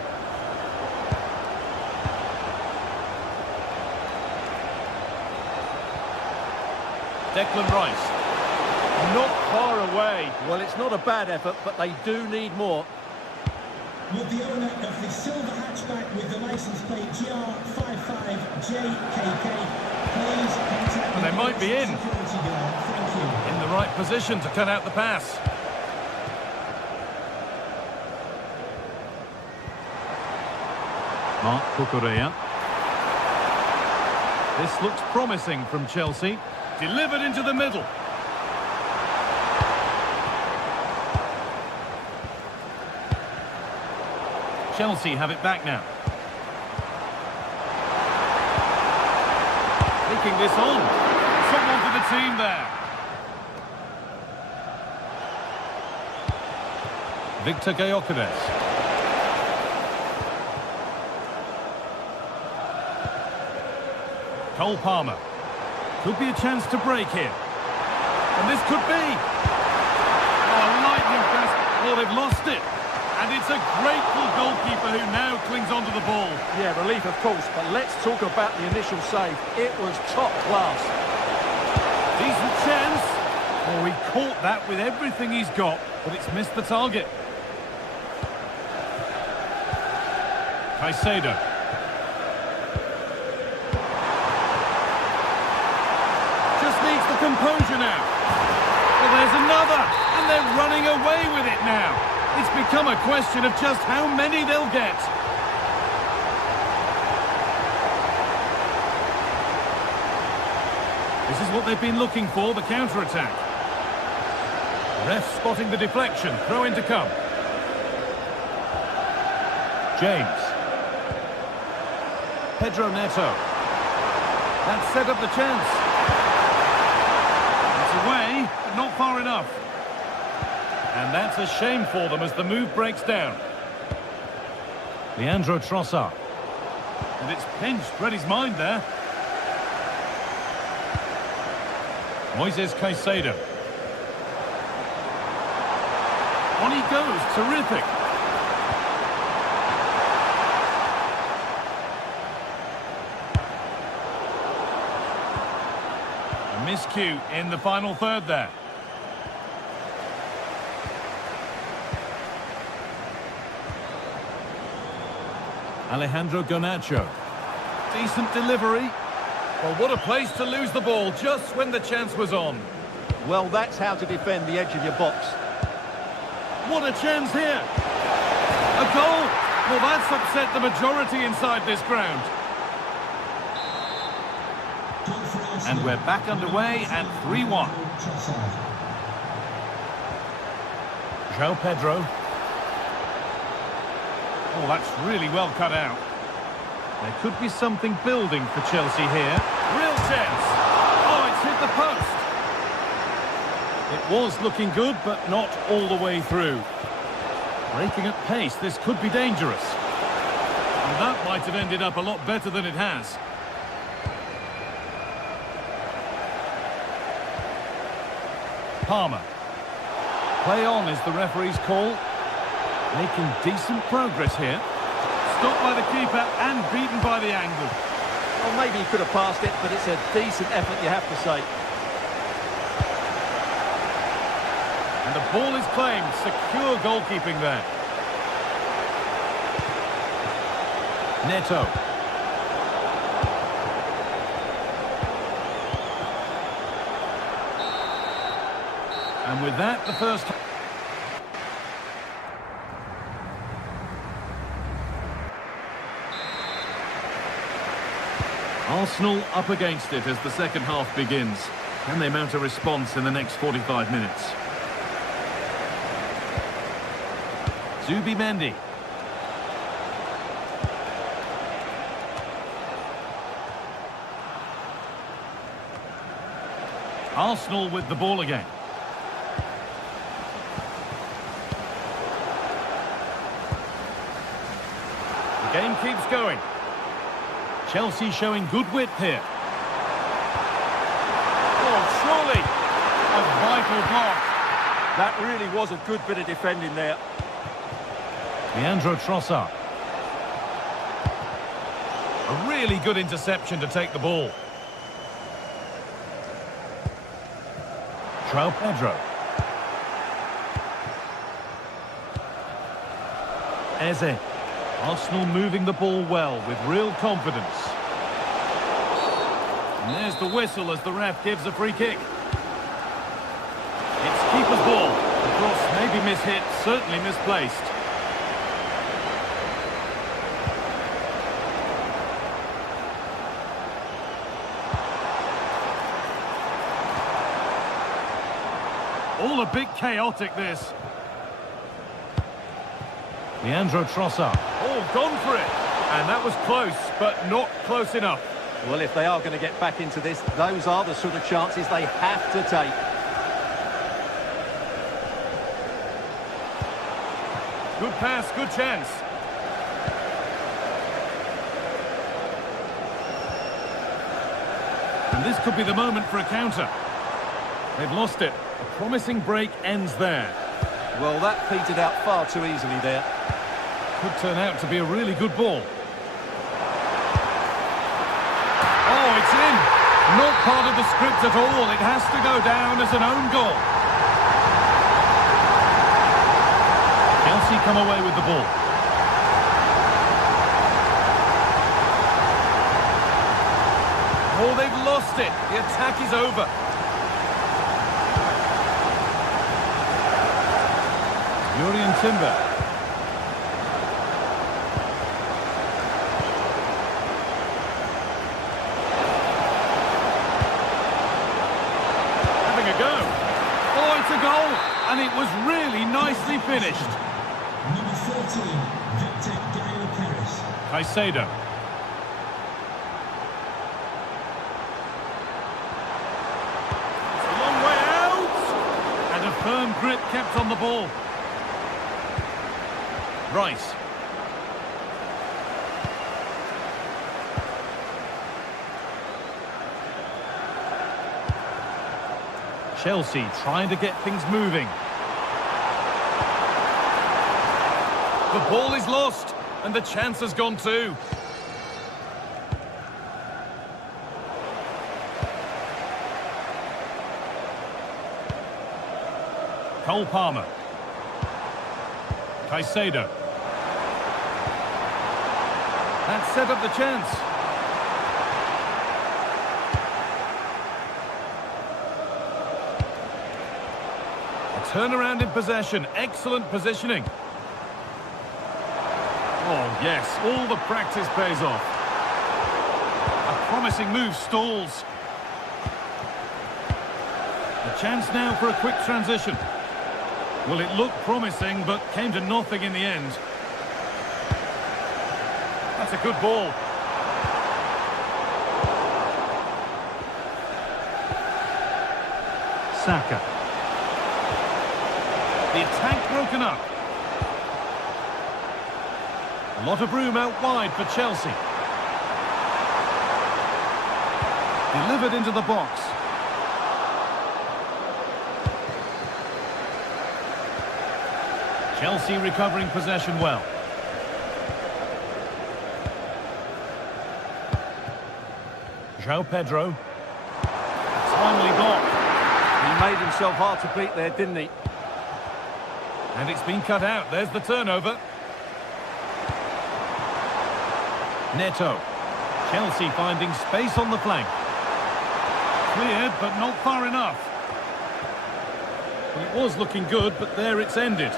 Declan Rice. Not far away. Well, it's not a bad effort, but they do need more. Will the owner of the silver hatchback with the license plate GR55JKK please contact and they might be in. Security guard. Thank you. In the right position to cut out the pass. Cucurella. This looks promising from Chelsea. Delivered into the middle. Chelsea have it back now. Taking this on. Someone for the team there. Victor Gyökeres. Cole Palmer. Could be a chance to break here. And this could be. Oh, a lightning pass. Oh, they've lost it. And it's a grateful goalkeeper who now clings onto the ball. Yeah, relief of course, but let's talk about the initial save. It was top class. Decent chance. Oh, he caught that with everything he's got, but it's missed the target. Caicedo. Just needs the composure now. Well, there's another, and they're running away with it now. It's become a question of just how many they'll get. This is what they've been looking for, the counter-attack. Ref spotting the deflection, throw in to come. James. Pedro Neto. That set up the chance. It's away, but not far enough. And that's a shame for them as the move breaks down. Leandro Trossard. And it's pinched, read his mind there. Moises Caicedo. On he goes, terrific. A miscue in the final third there. Alejandro Garnacho. Decent delivery. Well, what a place to lose the ball just when the chance was on. Well, that's how to defend the edge of your box. What a chance here. A goal. Well, that's upset the majority inside this ground. And we're back underway at 3-1. João Pedro. Oh, that's really well cut out. There could be something building for Chelsea here. Real chance. Oh, it's hit the post. It was looking good, but not all the way through. Breaking at pace, this could be dangerous. And that might have ended up a lot better than it has. Palmer. Play on is the referee's call. Making decent progress here. Stopped by the keeper and beaten by the angle. Well, maybe he could have passed it, but it's a decent effort, you have to say. And the ball is claimed. Secure goalkeeping there. Neto. And with that, the first... Arsenal up against it as the second half begins. Can they mount a response in the next 45 minutes? Zubimendi. Arsenal with the ball again. The game keeps going. Chelsea showing good width here. Oh, surely a vital block. That really was a good bit of defending there. Leandro Trossard. A really good interception to take the ball. João Pedro. Eze. Arsenal moving the ball well with real confidence. And there's the whistle as the ref gives a free kick. It's keeper's ball. The cross maybe mishit, certainly misplaced. All a bit chaotic, this. Leandro Trossard. Oh, gone for it. And that was close, but not close enough. Well, if they are going to get back into this, those are the sort of chances they have to take. Good pass, good chance. And this could be the moment for a counter. They've lost it. A promising break ends there. Well, that petered out far too easily there. Could turn out to be a really good ball. Oh, it's in. Not part of the script at all. It has to go down as an own goal. Chelsea come away with the ball. Oh, they've lost it. The attack is over. Jurriën Timber. Having a go. Oh, it's a goal. And it was really nicely finished. Number 14, Victor Gallagher-Perez. Caicedo. grip kept on the ball. Rice. Chelsea trying to get things moving. The ball is lost, and the chance has gone too. Cole Palmer. Caicedo. That set up the chance. A turnaround in possession. Excellent positioning. Oh, yes. All the practice pays off. A promising move stalls. A chance now for a quick transition. Well, it looked promising, but came to nothing in the end. That's a good ball. Saka. The attack broken up. A lot of room out wide for Chelsea. Delivered into the box. Chelsea recovering possession well. João Pedro. Timely block. He made himself hard to beat there, didn't he? And it's been cut out. There's the turnover. Neto. Chelsea finding space on the flank. Cleared, but not far enough. Well, it was looking good, but there it's ended.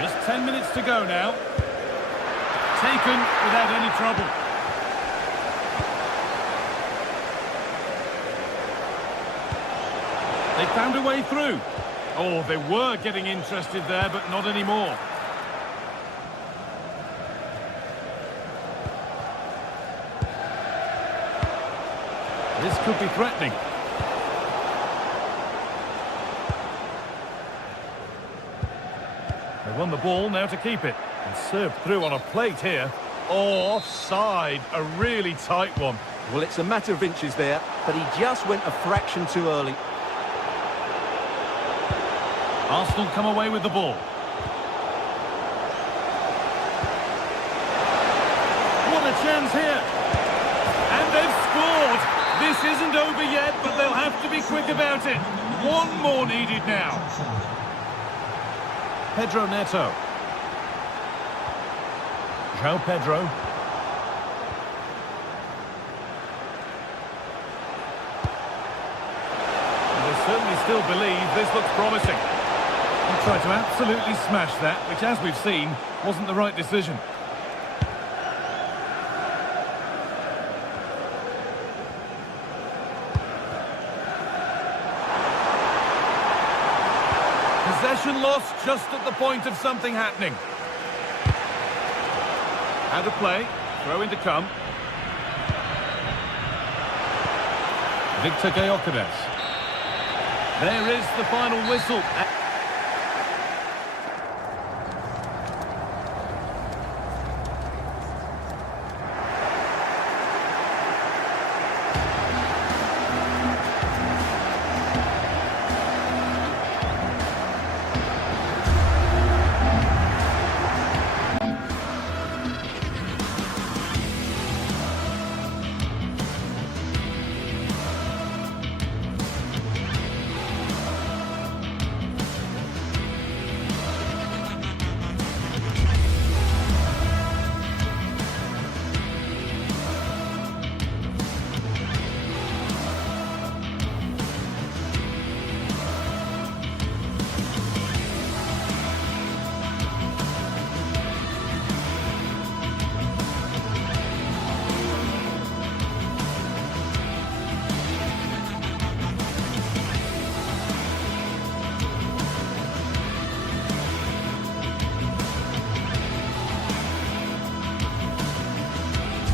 Just 10 minutes to go now. Taken without any trouble. They found a way through. Oh, they were getting interested there, but not anymore. This could be threatening. They won the ball, now to keep it. And served through on a plate here. Oh, offside. A really tight one. Well, it's a matter of inches there, but he just went a fraction too early. Arsenal come away with the ball. What a chance here. And they've scored. This isn't over yet, but they'll have to be quick about it. One more needed now. Pedro Neto. João Pedro. And they certainly still believe this looks promising. He tried to absolutely smash that, which, as we've seen, wasn't the right decision. Possession lost just at the point of something happening. Out of play, throw in to come. Victor Gyökeres. There is the final whistle.